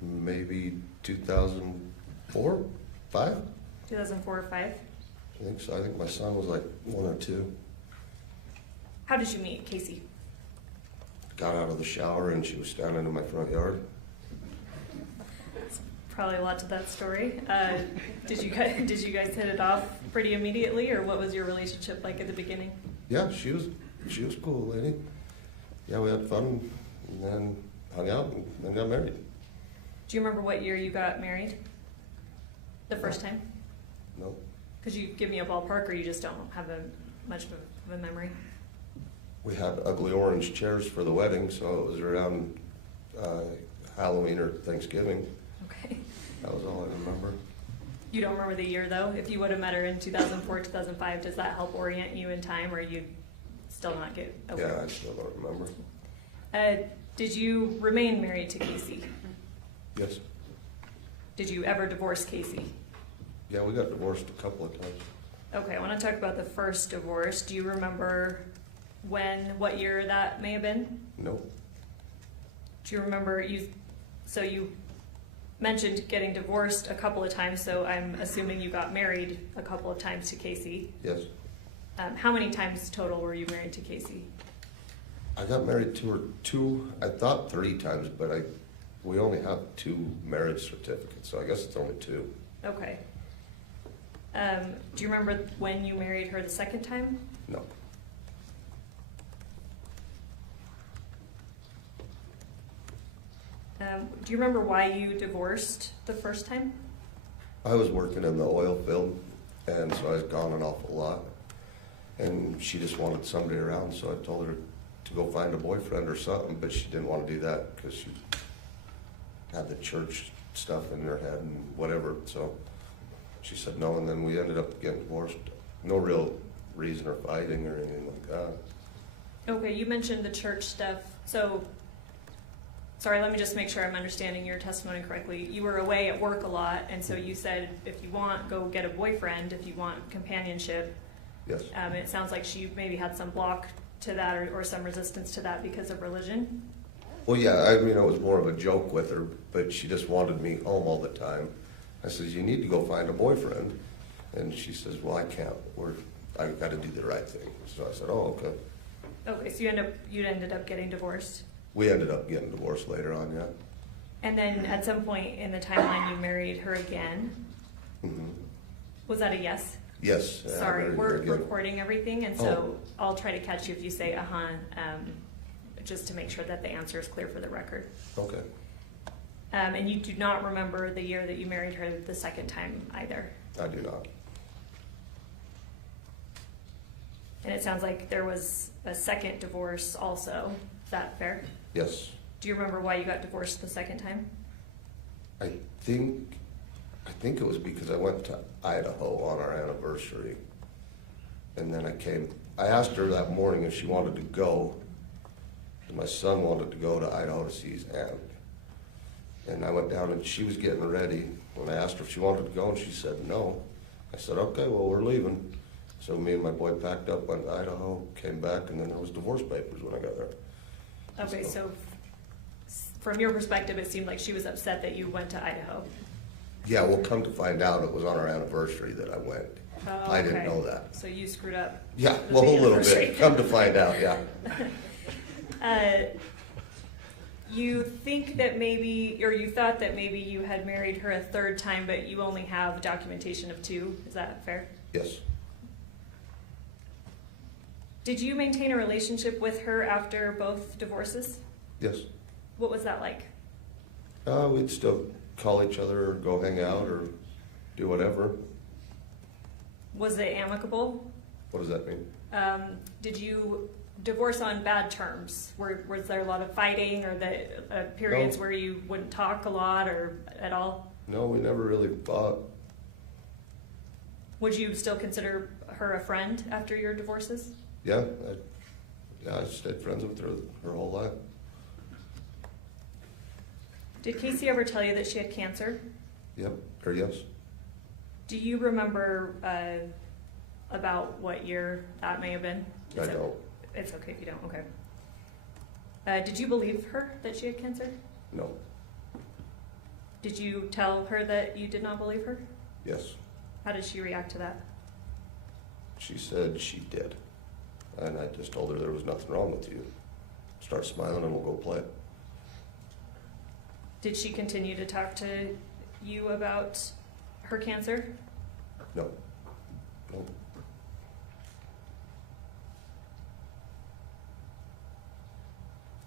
Maybe 2004, 5? 2004 or 5? I think so. I think my son was like 1 or 2. How did you meet Casey? Got out of the shower and she was standing in my front yard. Probably a lot to that story. Did you guys hit it off pretty immediately, or what was your relationship like at the beginning? Yeah, she was cool, lady. Yeah, we had fun and then hung out and then got married. Do you remember what year you got married? The first time? No. Could you give me a ballpark, or you just don't have much of a memory? We had ugly orange chairs for the wedding, so it was around Halloween or Thanksgiving. Okay. That was all I remember. You don't remember the year, though? If you would have met her in 2004, 2005, does that help orient you in time, or you still not get over? Yeah, I still don't remember. Did you remain married to Casey? Yes. Did you ever divorce Casey? Yeah, we got divorced a couple of times. Okay, I want to talk about the first divorce. Do you remember what year that may have been? Nope. Do you remember you mentioned getting divorced a couple of times, so I'm assuming you got married a couple of times to Casey. Yes. How many times total were you married to Casey? I got married I thought 3 times, but we only have 2 marriage certificates, so I guess it's only 2. Okay. Do you remember when you married her the second time? No. Do you remember why you divorced the first time? I was working in the oil field, and so I was gone an awful lot. And she just wanted somebody around, so I told her to go find a boyfriend or something, but she didn't want to do that because she had the church stuff in her head and whatever. So she said no, and then we ended up getting divorced. No real reason or fighting or anything like that. Okay, you mentioned the church stuff. So, sorry, let me just make sure I'm understanding your testimony correctly. You were away at work a lot, and so you said, if you want, go get a boyfriend, if you want companionship. Yes. It sounds like she maybe had some block to that or some resistance to that because of religion. Well, yeah, I mean, it was more of a joke with her, but she just wanted me home all the time. I says, you need to go find a boyfriend. And she says, well, I can't. I got to do the right thing. So I said, oh, okay. Okay, so you ended up getting divorced. We ended up getting divorced later on, yeah. And then at some point in the timeline, you married her again. Mm-hmm. Was that a yes? Yes. Yeah, Sorry, we're again. recording everything, and so I'll try to catch you if you say just to make sure that the answer is clear for the record. Okay. And you do not remember the year that you married her the second time either? I do not. And it sounds like there was a second divorce also. Is that fair? Yes. Do you remember why you got divorced the second time? I think it was because I went to Idaho on our anniversary. And then I asked her that morning if she wanted to go. And my son wanted to go to Idaho to see his aunt. And I went down and she was getting ready. When I asked her if she wanted to go and she said no. I said, okay, well, we're leaving. So me and my boy packed up, went to Idaho, came back, and then there was divorce papers when I got there. Okay, so from your perspective, it seemed like she was upset that you went to Idaho. Yeah, well, come to find out, it was on our anniversary that I went. Oh, I didn't okay. know that. So you screwed up. Yeah, the well, a little anniversary. bit. Come to find out, yeah. You think that maybe, or you thought that maybe you had married her a third time, but you only have documentation of 2. Is that fair? Yes. Did you maintain a relationship with her after both divorces? Yes. What was that like? We'd still call each other or go hang out or do whatever. Was it amicable? What does that mean? Did you divorce on bad terms? Was there a lot of fighting or the periods No. where you wouldn't talk a lot or at all? No, we never really fought. Would you still consider her a friend after your divorces? Yeah, I stayed friends with her whole life. Did Casey ever tell you that she had cancer? Yep, or yes. Do you remember about what year that may have been? I don't. It's okay if you don't, okay. Did you believe her that she had cancer? No. Did you tell her that you did not believe her? Yes. How did she react to that? She said she did. And I just told her there was nothing wrong with you. Start smiling and we'll go play. Did she continue to talk to you about her cancer? No. No.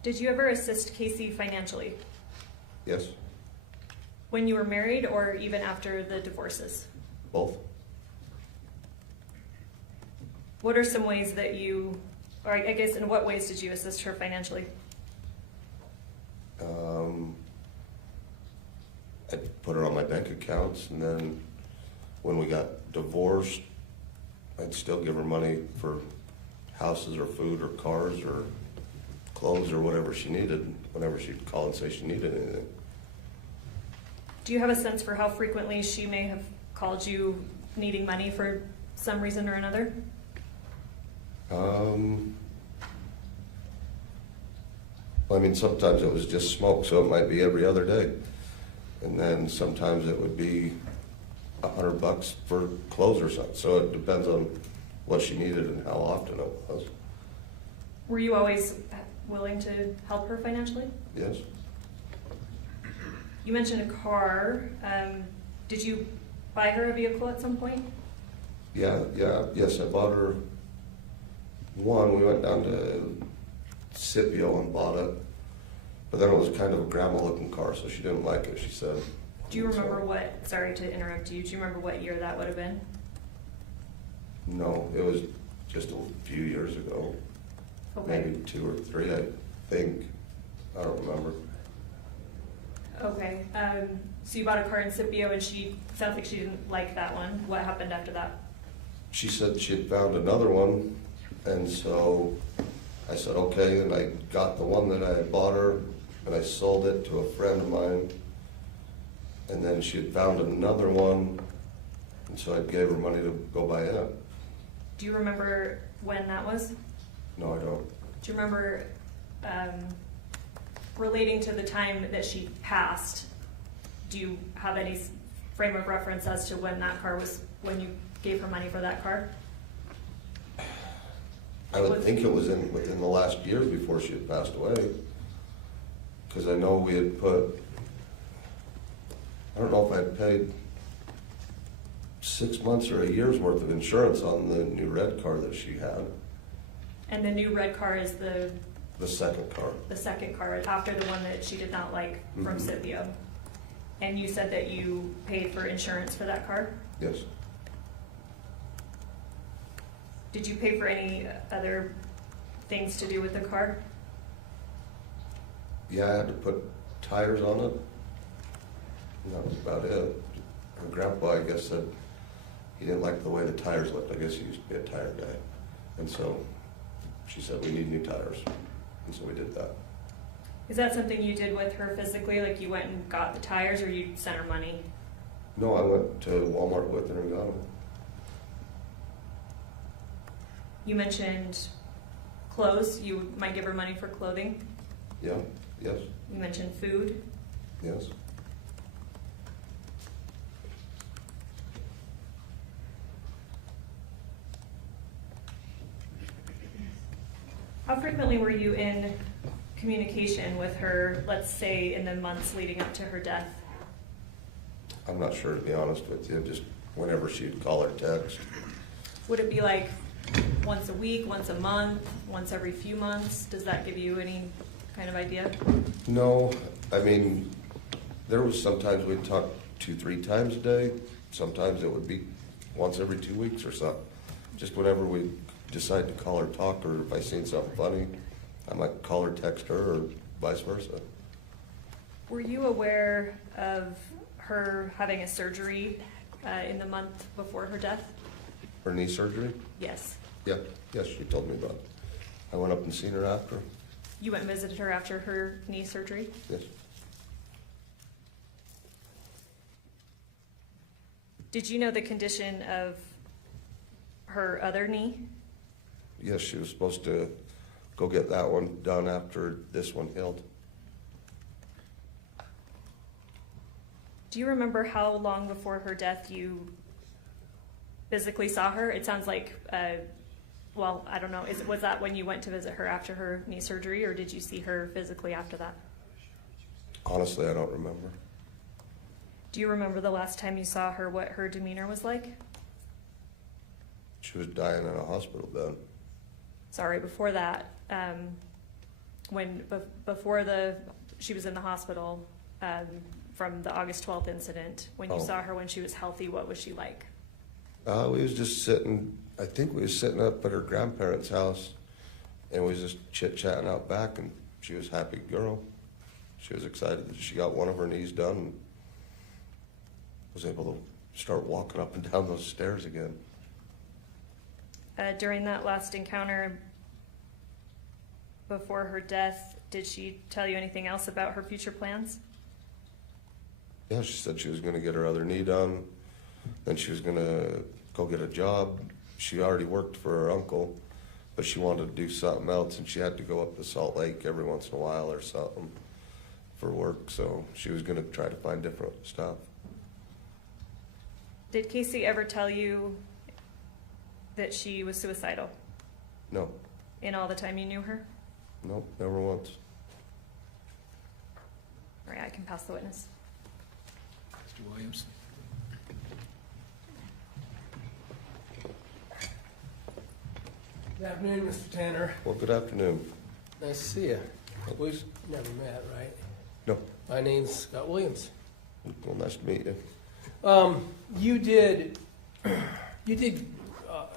Did you ever assist Casey financially? Yes. When you were married or even after the divorces? Both. What are some ways that you, or I guess in what ways did you assist her financially? I put her on my bank accounts, and then when we got divorced, I'd still give her money for houses or food or cars or clothes or whatever she needed, whenever she'd call and say she needed anything. Do you have a sense for how frequently she may have called you needing money for some reason or another? I mean, sometimes it was just smoke, so it might be every other day. And then sometimes it would be $100 for clothes or something. So it depends on what she needed and how often it was. Were you always willing to help her financially? Yes. You mentioned a car. Did you buy her a vehicle at some point? Yes, I bought her one. We went down to Scipio and bought it. But then it was kind of a grandma-looking car, so she didn't like it, she said. Do you remember sorry to interrupt you, do you remember what year that would have been? No, it was just a few years ago. Okay. Maybe 2 or 3, I think. I don't remember. Okay, so you bought a car in Scipio and sounds like she didn't like that one. What happened after that? She said she had found another one, and so I said, okay, and I got the one that I had bought her, and I sold it to a friend of mine, and then she had found another one, and so I gave her money to go buy it. Do you remember when that was? No, I don't. Do you remember relating to the time that she passed, do you have any frame of reference as to when that car was, when you gave her money for that car? I would think it was within the last year before she had passed away. Because I know we had put, I don't know if I had paid 6 months or a year's worth of insurance on the new red car that she had. And the new red car is the second car. The second car after the one that she did not like from Scipio. And you said that you paid for insurance for that car? Yes. Did you pay for any other things to do with the car? Yeah, I had to put tires on it. And that was about it. Her grandpa, I guess, said he didn't like the way the tires looked. I guess he used to be a tire guy. And so she said, we need new tires. And so we did that. Is that something you did with her physically? Like you went and got the tires, or you sent her money? No, I went to Walmart with her and got them. You mentioned clothes. You might give her money for clothing. Yeah, yes, You mentioned food. yes. How frequently were you in communication with her, let's say in the months leading up to her death? I'm not sure, to be honest with you, just whenever she'd call or text. Would it be like once a week, once a month, once every few months? Does that give you any kind of idea? No, I mean, there was sometimes we'd talk 2-3 times a day. Sometimes it would be once every 2 weeks or something. Just whenever we decide to call or talk, or if I seen something funny, I might call or text her, or vice versa. Were you aware of her having a surgery in the month before her death? Her knee surgery? Yes. Yeah, yes, she told me about it. I went up and seen her after. You went and visited her after her knee surgery? Yes. Did you know the condition of her other knee? Yes, she was supposed to go get that one done after this one healed. Do you remember how long before her death you physically saw her? It sounds like, well, I don't know. Was that when you went to visit her after her knee surgery, or did you see her physically after that? Honestly, I don't remember. Do you remember the last time you saw her, what her demeanor was like? She was dying in a hospital bed. Sorry, before that, before she was in the hospital, from the August 12th incident, when you saw her when she was healthy, what was she like? We was just sitting, I think we was sitting up at her grandparents' house, and we was just chit-chatting out back, and she was a happy girl. She was excited that she got one of her knees done, and was able to start walking up and down those stairs again. During that last encounter before her death, did she tell you anything else about her future plans? Yeah, she said she was gonna get her other knee done, then she was gonna go get a job. She already worked for her uncle, but she wanted to do something else, and she had to go up to Salt Lake every once in a while or something for work, so she was gonna try to find different stuff. Did Casey ever tell you that she was suicidal No, in all the time you knew her? no, never once. All right, I can pass the witness. Mr. Williams? Good afternoon, Mr. Tanner. Well, good afternoon. Nice to see you. We've never met, right? No, My name's Scott Williams. well, nice to meet you. You did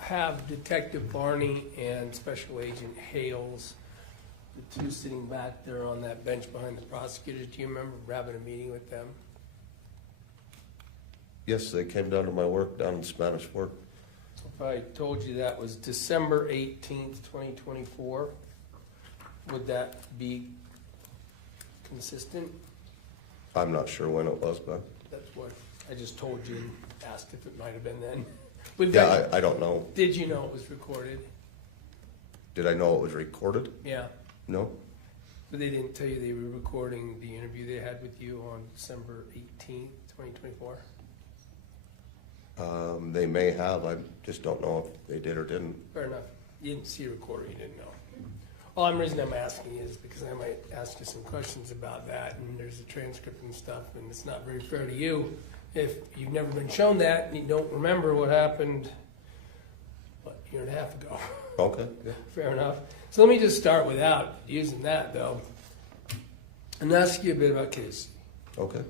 have Detective Barney and Special Agent Hales, the two sitting back there on that bench behind the prosecutors. Do you remember having a meeting with them? Yes, they came down to my work down in Spanish Fork. If I told you that was December 18th, 2024, would that be consistent? I'm not sure when it was, but That's what I just told you and asked if it might have been then. yeah, I don't know. Did you know it was recorded? Did I know it was recorded? Yeah. No. But they didn't tell you they were recording the interview they had with you on December 18th, 2024? They may have. I just don't know if they did or didn't. Fair enough. You didn't see a recorder, you didn't know. Well, the reason I'm asking is because I might ask you some questions about that, and there's a transcript and stuff, and it's not very fair to you if you've never been shown that and you don't remember what happened, what, a year and a half ago. Okay. Yeah. Fair enough. So let me just start without using that, though, and ask you a bit about Casey. Okay.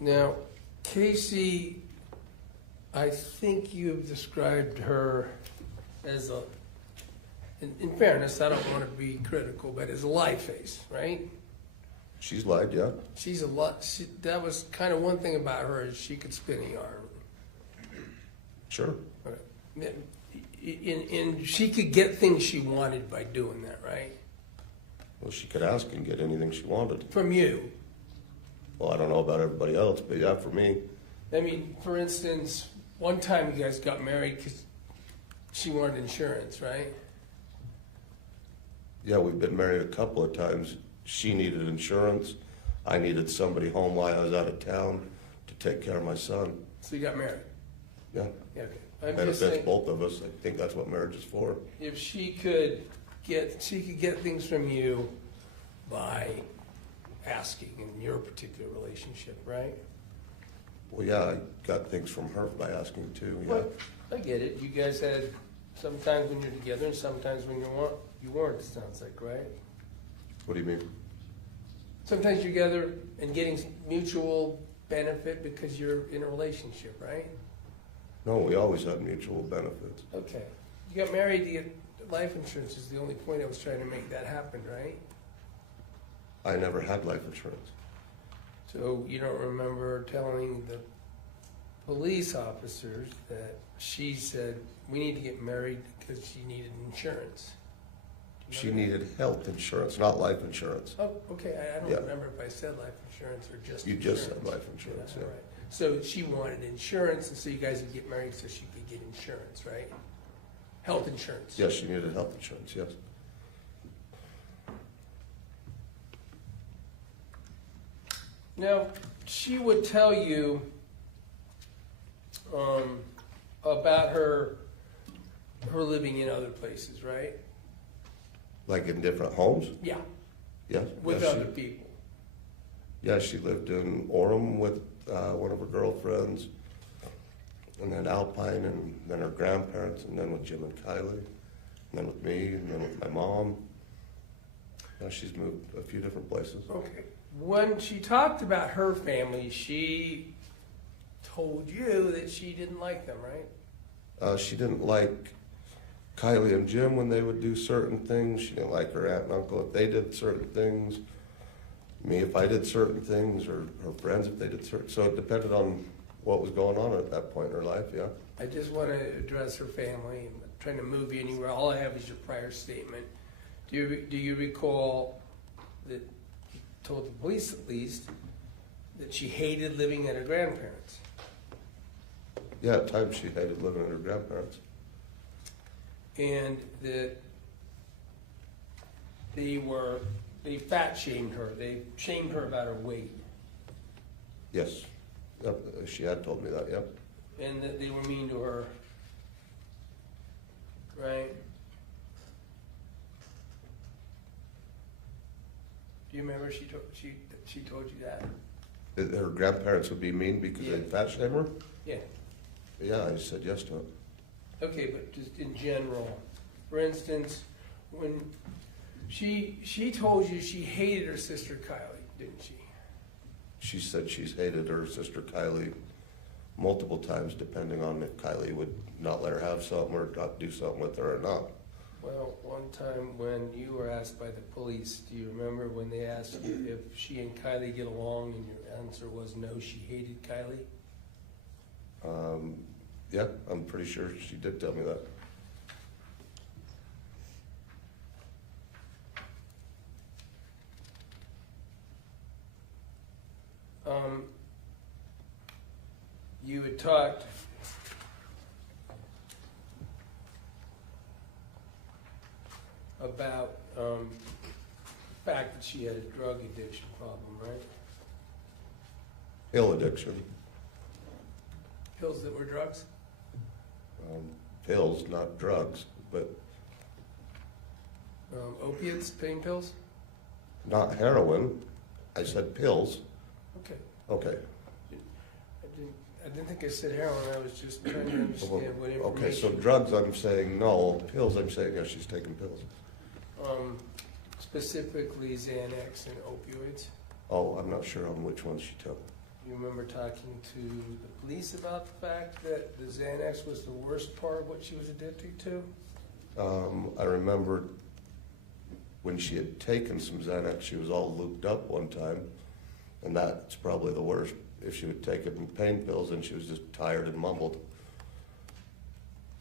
Now, Casey, I think you've described her as a, in fairness, I don't want to be critical, but as a lie face, right? She's lied, yeah. She's a lot, that was kind of one thing about her, is she could spin a yarn. Sure. Okay. And she could get things she wanted by doing that, right? Well, she could ask and get anything she wanted. From you. Well, I don't know about everybody else, but yeah, for me. I mean, for instance, one time you guys got married because she wanted insurance, right? Yeah, we've been married a couple of times. She needed insurance. I needed somebody home while I was out of town to take care of my son. So you got married? Yeah. Yeah, okay. I'm just Benefits saying, both of us. I think that's what marriage is for. if she could get things from you by asking in your particular relationship, right? Well, yeah, I got things from her by asking too, yeah. Well, I get it. You guys had sometimes when you're together and sometimes when you weren't, it sounds like, right? What do you mean? Sometimes you're together and getting mutual benefit because you're in a relationship, right? No, we always had mutual benefits. Okay. You got married to get life insurance is the only point I was trying to make that happen, right? I never had life insurance. So you don't remember telling the police officers that she said, we need to get married because she needed insurance? She needed health insurance, not life insurance. Oh, okay. I don't Yeah. remember if I said life insurance or just You insurance. just said life insurance, yeah. All right. So she wanted insurance, and so you guys would get married so she could get insurance, right? Health insurance. Yes, she needed health insurance, yes. Now, she would tell you about her living in other places, right? Like in different homes? Yeah, Yeah. with yeah, other people. Yeah, she lived in Orem with one of her girlfriends, and then Alpine, and then her grandparents, and then with Jim and Kylie, and then with me, and then with my mom. Yeah, she's moved a few different places. Okay. When she talked about her family, she told you that she didn't like them, right? She didn't like Kylie and Jim when they would do certain things. She didn't like her aunt and uncle if they did certain things. Me if I did certain things, or her friends if they did certain. So it depended on what was going on at that point in her life, yeah. I just want to address her family. I'm not trying to move you anywhere. All I have is your prior statement. Do you recall that you told the police, at least, that she hated living at her grandparents'? Yeah, at times she hated living with her grandparents. And that they fat shamed her. They shamed her about her weight. Yes. Yep, she had told me that, yep. And that they were mean to her. Right? Do you remember she told you that? That her grandparents would be mean because Yeah. they'd fat shame her? Yeah. Yeah, I said yes to it. Okay, but just in general, for instance, when she told you she hated her sister Kylie, didn't she? She said she's hated her sister Kylie multiple times, depending on if Kylie would not let her have something or not do something with her or not. Well, one time when you were asked by the police, do you remember when they asked you if she and Kylie get along, and your answer was no, she hated Kylie? Yeah, I'm pretty sure she did tell me that. You had talked about the fact that she had a drug addiction problem, right? Pill addiction. Pills that were drugs? Pills, not drugs, but Opiates, pain pills? not heroin. I said pills. Okay. Okay. I didn't think I said heroin. I was just trying to understand what information. Okay, so drugs, I'm saying no. Pills, I'm saying yes, she's taking pills. Specifically Xanax and opioids. Oh, I'm not sure on which ones she took. You remember talking to the police about the fact that the Xanax was the worst part of what she was addicted to? I remember when she had taken some Xanax, she was all looped up one time, and that's probably the worst. If she would take it in pain pills, and she was just tired and mumbled.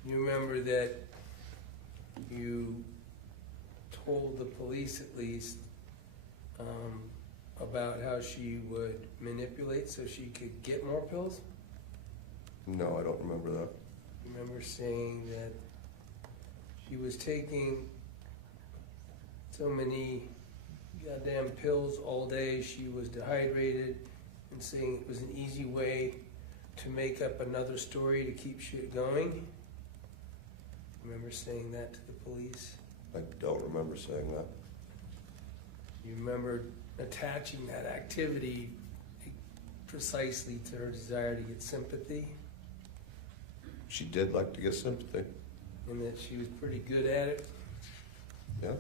You remember that you told the police at least about how she would manipulate so she could get more pills? No, I don't remember that. You remember saying that she was taking so many goddamn pills all day, she was dehydrated, and saying it was an easy way to make up another story to keep shit going? Remember saying that to the police? I don't remember saying that. You remember attaching that activity precisely to her desire to get sympathy, She did like to get sympathy. and that she was pretty good at it? Yeah.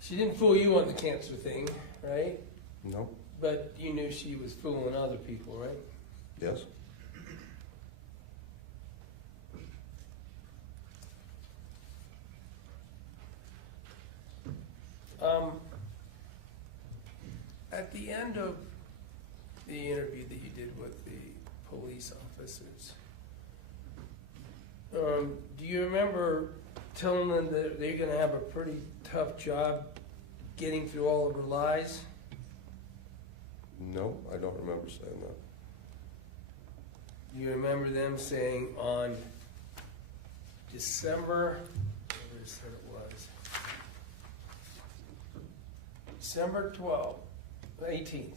She didn't fool you on the cancer thing, right? No. But you knew she was fooling other people, right? Yes. At the end of the interview that you did with the police officers, do you remember telling them that they're going to have a pretty tough job getting through all of her lies? No, I don't remember saying that. Do you remember them saying on December, whatever it said it was, December 18th,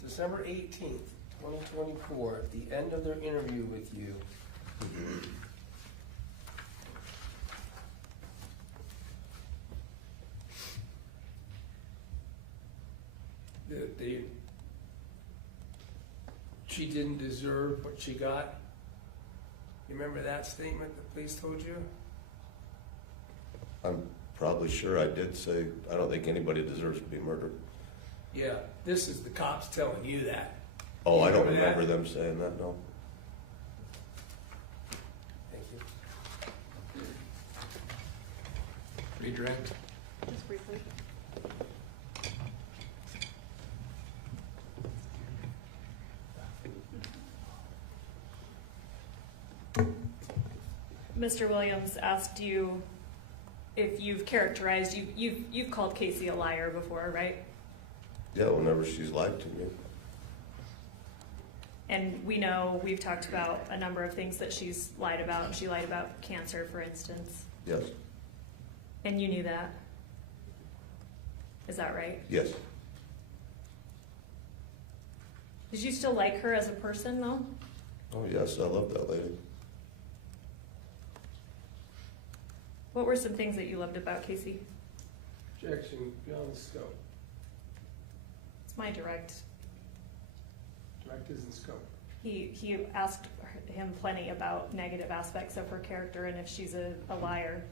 2024, at the end of their interview with you, that she didn't deserve what she got? You remember that statement the police told you? I'm probably sure I did say, I don't think anybody deserves to be murdered. Yeah, this is the cops telling you that. Oh, You I don't remember that? remember them saying that, no. Thank you. Redirect. Just briefly. Mr. Williams asked you if you've characterized, you've called Casey a liar before, right? Yeah, whenever she's lied to me. And we know, we've talked about a number of things that she's lied about. She lied about cancer, for instance. Yes. And you knew that? Is that right? Yes. Did you still like her as a person, though? Oh, yes, I love that lady. What were some things that you loved about Casey? Objection, beyond the scope. It's my direct. Direct is in scope. He asked him plenty about negative aspects of her character and if she's a liar.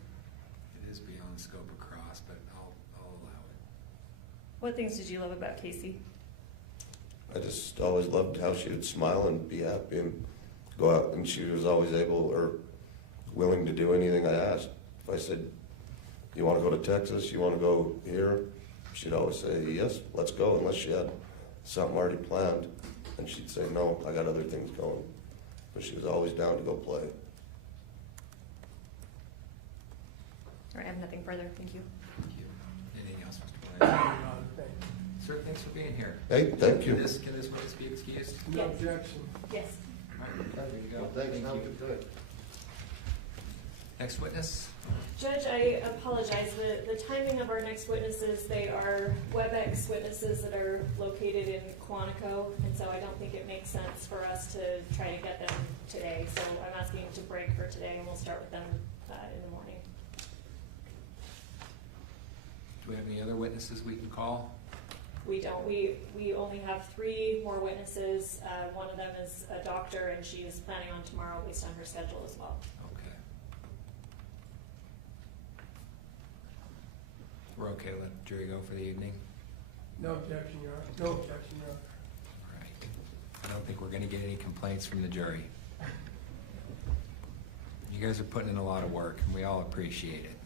It is beyond the scope of cross, but I'll allow it. What things did you love about Casey? I just always loved how she would smile and be happy and go out, and she was always able or willing to do anything I asked. If I said, you want to go to Texas, you want to go here, she'd always say, yes, let's go, unless she had something already planned. And she'd say, no, I got other things going. But she was always down to go play. All right, I have nothing further. Thank you. Thank you. Anything else, Mr. Blair? Sir, thanks for being here. Hey, thank you. Can this witness be excused? No objection. Yes. All right, there you go. Thanks, Thank have a you. good day. Next witness? Judge, I apologize. The timing of our next witnesses, they are WebEx witnesses that are located in Quantico, and so I don't think it makes sense for us to try to get them today. So I'm asking to break for today, and we'll start with them in the morning. Do we have any other witnesses we can call? We don't. We only have 3 more witnesses. One of them is a doctor, and she is planning on tomorrow based on her schedule as well. Okay. We're okay, let the jury go for the evening? No objection, Your Honor. No objection, Your Honor. All right. I don't think we're gonna get any complaints from the jury. You guys are putting in a lot of work, and we all appreciate it.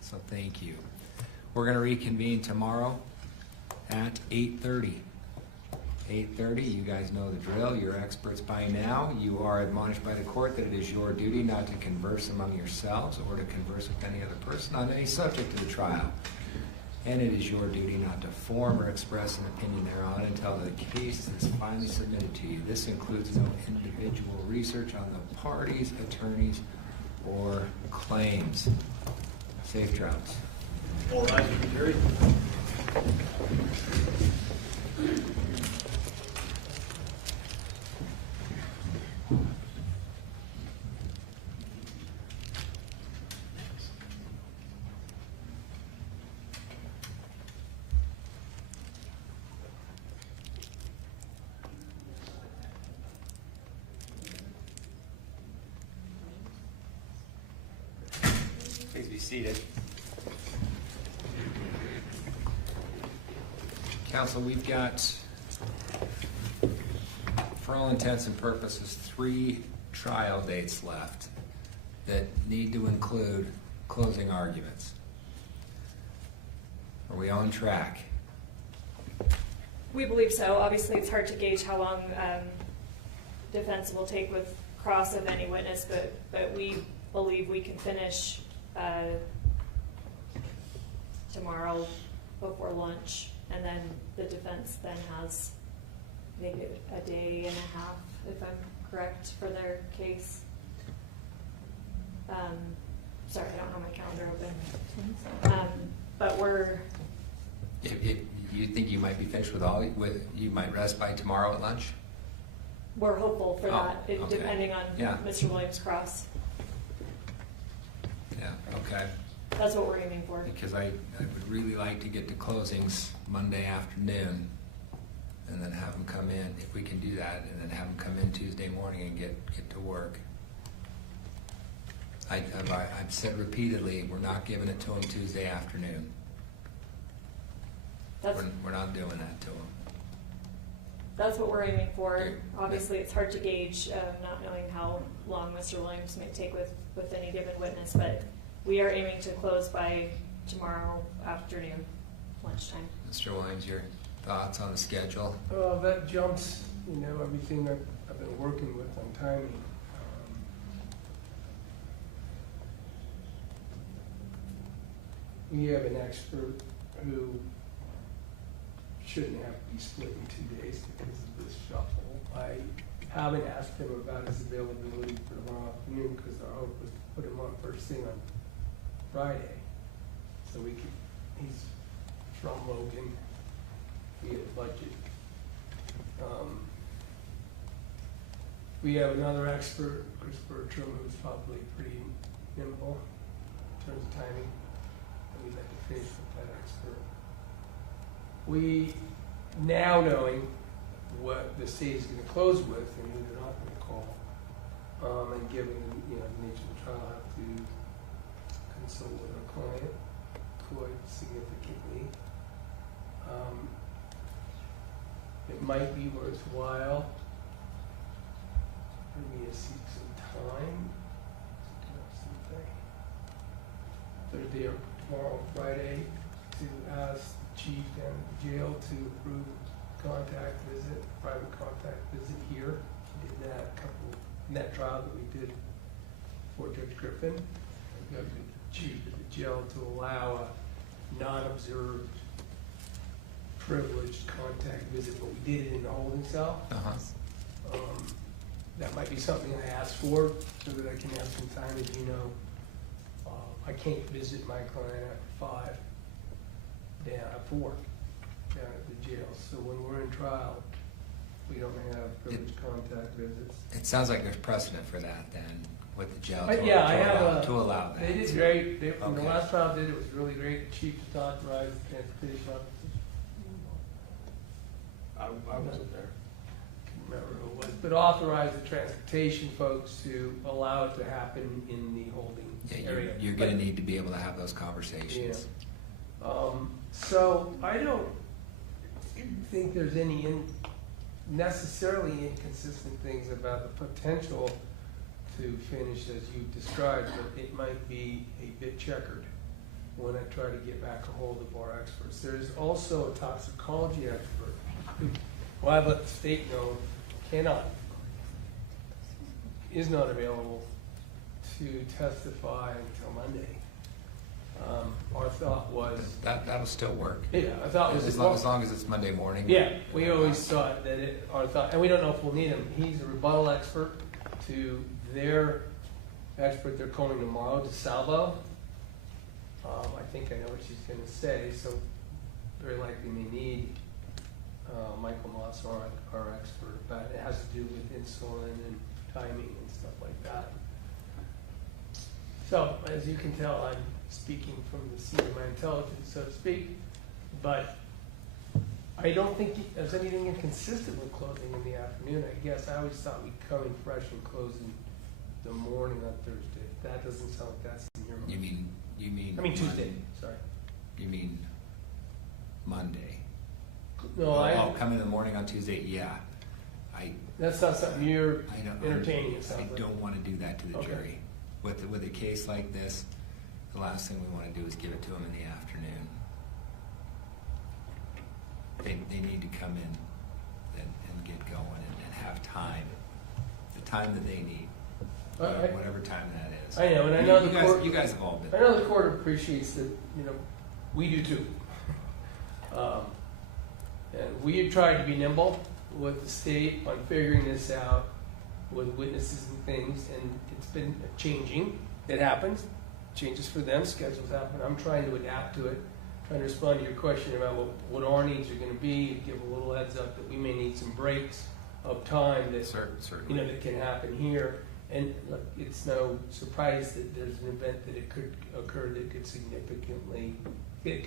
So thank you. We're going to reconvene tomorrow at 8:30. 8:30, you guys know the drill. You're experts by now. You are admonished by the court that it is your duty not to converse among yourselves or to converse with any other person on any subject of the trial. And it is your duty not to form or express an opinion thereon until the case is finally submitted to you. This includes no individual research on the parties, attorneys, or claims. Safe travels. All rise for the jury. Please be seated. Council, we've got, for all intents and purposes, 3 trial dates left that need to include closing arguments. Are we on track? We believe so. Obviously, it's hard to gauge how long defense will take with cross of any witness, but we believe we can finish tomorrow before lunch, and then the defense then has maybe a day and a half, if I'm correct, for their case. Sorry, I don't have my calendar open. But we're... If you think you might be finished with all, you might rest by tomorrow at lunch? We're hopeful for that, okay. depending on Mr. Williams' cross. Yeah, okay. That's what we're aiming for. Because I would really like to get to closings Monday afternoon and then have them come in, if we can do that, and then have them come in Tuesday morning and get to work. I've said repeatedly, we're not giving it to them Tuesday afternoon. We're not doing that to them. That's what we're aiming for. Obviously, it's hard to gauge, not knowing how long Mr. Williams may take with any given witness, but we are aiming to close by tomorrow afternoon, lunchtime. Mr. Williams, your thoughts on the schedule? That jumps, everything I've been working with on timing. We have an expert who shouldn't have to be split in 2 days because of this shuffle. I haven't asked him about his availability for tomorrow afternoon because our hope was to put him on first thing on Friday. So he's from Logan. We had a budget. We have another expert, Chris Bertram, who's probably pretty nimble in terms of timing. And we'd like to finish with that expert. We, now knowing what the state is going to close with and who they're not going to call, and given the nature of the trial, have to consult with our client quite significantly. It might be worthwhile for me to seek some time. Thursday or tomorrow, Friday, to ask the chief and the jail to approve contact visit, private contact visit here. We did that in that trial that we did for Judge Griffin. We got the chief of the jail to allow a non-observed privileged contact visit, but we did it in the holding cell. That might be something I asked for so that I can have some time. As you know, I can't visit my client after 5 down at 4 down at the jail. So when we're in trial, we don't have privileged contact visits. It sounds like there's precedent for that then with the jail to allow that. They did great. When the last trial did, it was really great. The chief just authorized the transportation officers. I wasn't there. Remember who it was, but authorized the transportation folks to allow it to happen in the holding area. You're going to need to be able to have those conversations. Yeah. So I don't think there's any necessarily inconsistent things about the potential to finish as you've described, but it might be a bit checkered when I try to get back a hold of our experts. There's also a toxicology expert who, well, I've let the state know, is not available to testify until Monday. Our thought was, That'll still work. yeah, I thought was As long as it's Monday morning. yeah, we always thought that our thought, and we don't know if we'll need him. He's a rebuttal expert to their expert they're calling tomorrow, DeSalvo. I think I know what she's going to say, so very likely may need Michael Moss, our expert, but it has to do with insulin and timing and stuff like that. So, as you can tell, I'm speaking from the seat of my intelligence, so to speak, but I don't think there's anything inconsistent with closing in the afternoon. I guess I always thought we'd come in fresh and close in the morning on Thursday. That doesn't sound like that's in your mind. You mean? I mean Tuesday, sorry. You mean Monday? No, come in the morning on Tuesday, yeah. That's not something you're I don't, entertaining, it sounds I like. don't want to do that to the Okay. jury. With a case like this, the last thing we want to do is give it to them in the afternoon. They need to come in and get going and have time, the time that they need, whatever time that is. I know, and I know the court. You guys have all been. I know the court appreciates that. We do too. And we have tried to be nimble with the state on figuring this out with witnesses and things, and it's been changing. It happens. Changes for them, schedules happen. I'm trying to adapt to it, trying to respond to your question about what our needs are going to be, give a little heads up that we may need some breaks of time that Certainly. that can happen here. And look, it's no surprise that there's an event that it could occur that could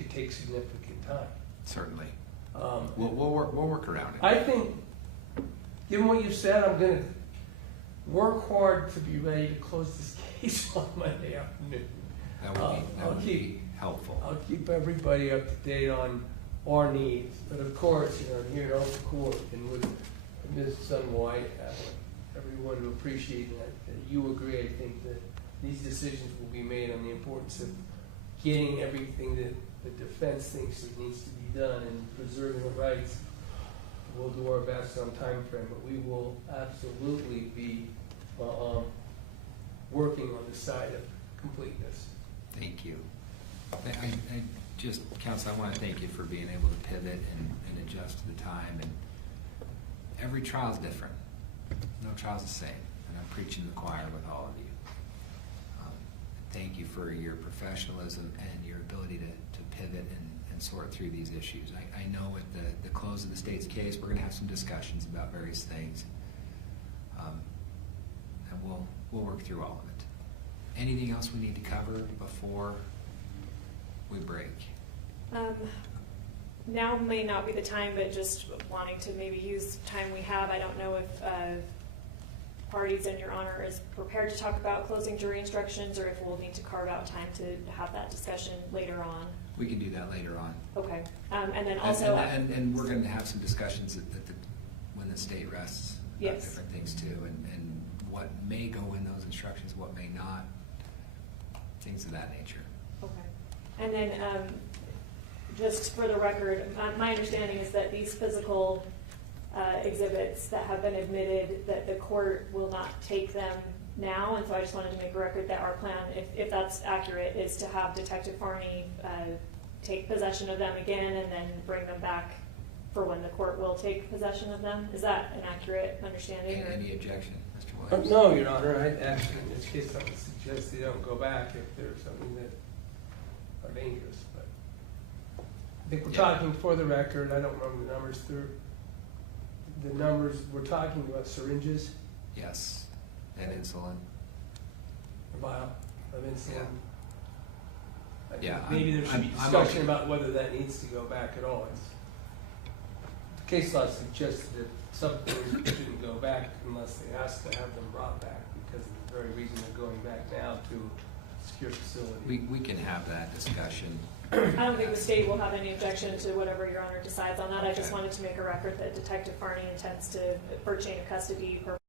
take significant time. Certainly. We'll work around it. I think, given what you've said, I'm going to work hard to be ready to close this case on Monday afternoon. That would be helpful. I'll keep everybody up to date on our needs. But of course, here in open court and with Ms. Sundwall, I everyone to appreciate that you agree. I think that these decisions will be made on the importance of getting everything that the defense thinks that needs to be done and preserving the rights. We'll do our best on time frame, but we will absolutely be working on the side of completeness. Thank you. Counsel, I want to thank you for being able to pivot and adjust to the time. And every trial is different. No trial's the same. And I'm preaching to the choir with all of you. Thank you for your professionalism and your ability to pivot and sort through these issues. I know at the close of the state's case, we're going to have some discussions about various things. And we'll work through all of it. Anything else we need to cover before we break? Now may not be the time, but just wanting to maybe use time we have. I don't know if parties in your honor is prepared to talk about closing jury instructions, or if we'll need to carve out time to have that discussion later on. We can do that later on. Okay. And then also... And we're going to have some discussions when the state rests about different things too, and what may go in those instructions, what may not, things of that nature. Okay. And then just for the record, my understanding is that these physical exhibits that have been admitted, that the court will not take them now, and so I just wanted to make a record that our plan, if that's accurate, is to have Detective Farney take possession of them again and then bring them back for when the court will take possession of them. Is that an accurate understanding? Any objection, Mr. Williams? No, Your Honor. I actually, in this case, I would suggest they don't go back if there's something that are dangerous. But I think we're talking, for the record, I don't remember the numbers through. The numbers, we're talking about syringes? Yes, and insulin. A vial of insulin? Yeah. Maybe there should be discussion about whether that needs to go back at all. The case law suggests that some things shouldn't go back unless they ask to have them brought back, because of the very reason they're going back now to a secure facility. We can have that discussion. I don't think the state will have any objection to whatever Your Honor decides on that. I just wanted to make a record that Detective Farney intends to, for chain of custody purposes,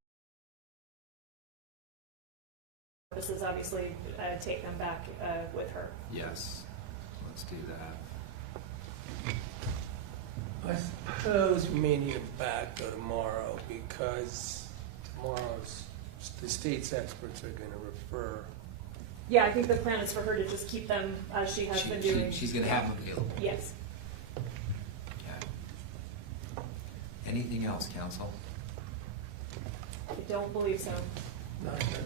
notices, obviously, take them back with her. Yes, let's do that. I suppose we may need them back though tomorrow, because tomorrow's, the state's experts are gonna refer. Yeah, I think the plan is for her to just keep them as she has been doing. She's gonna have them available. Yes. Okay. Anything else, council? I don't believe so. Not that I can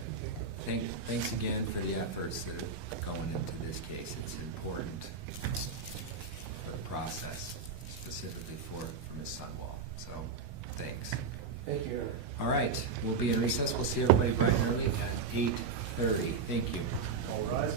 think of. Thanks again for the efforts that are going into this case. It's important for the process, specifically for Ms. Sundwall. So, thanks. Thank you. All right, we'll be in recess. We'll see everybody bright and early at 8:30. Thank you. All rise.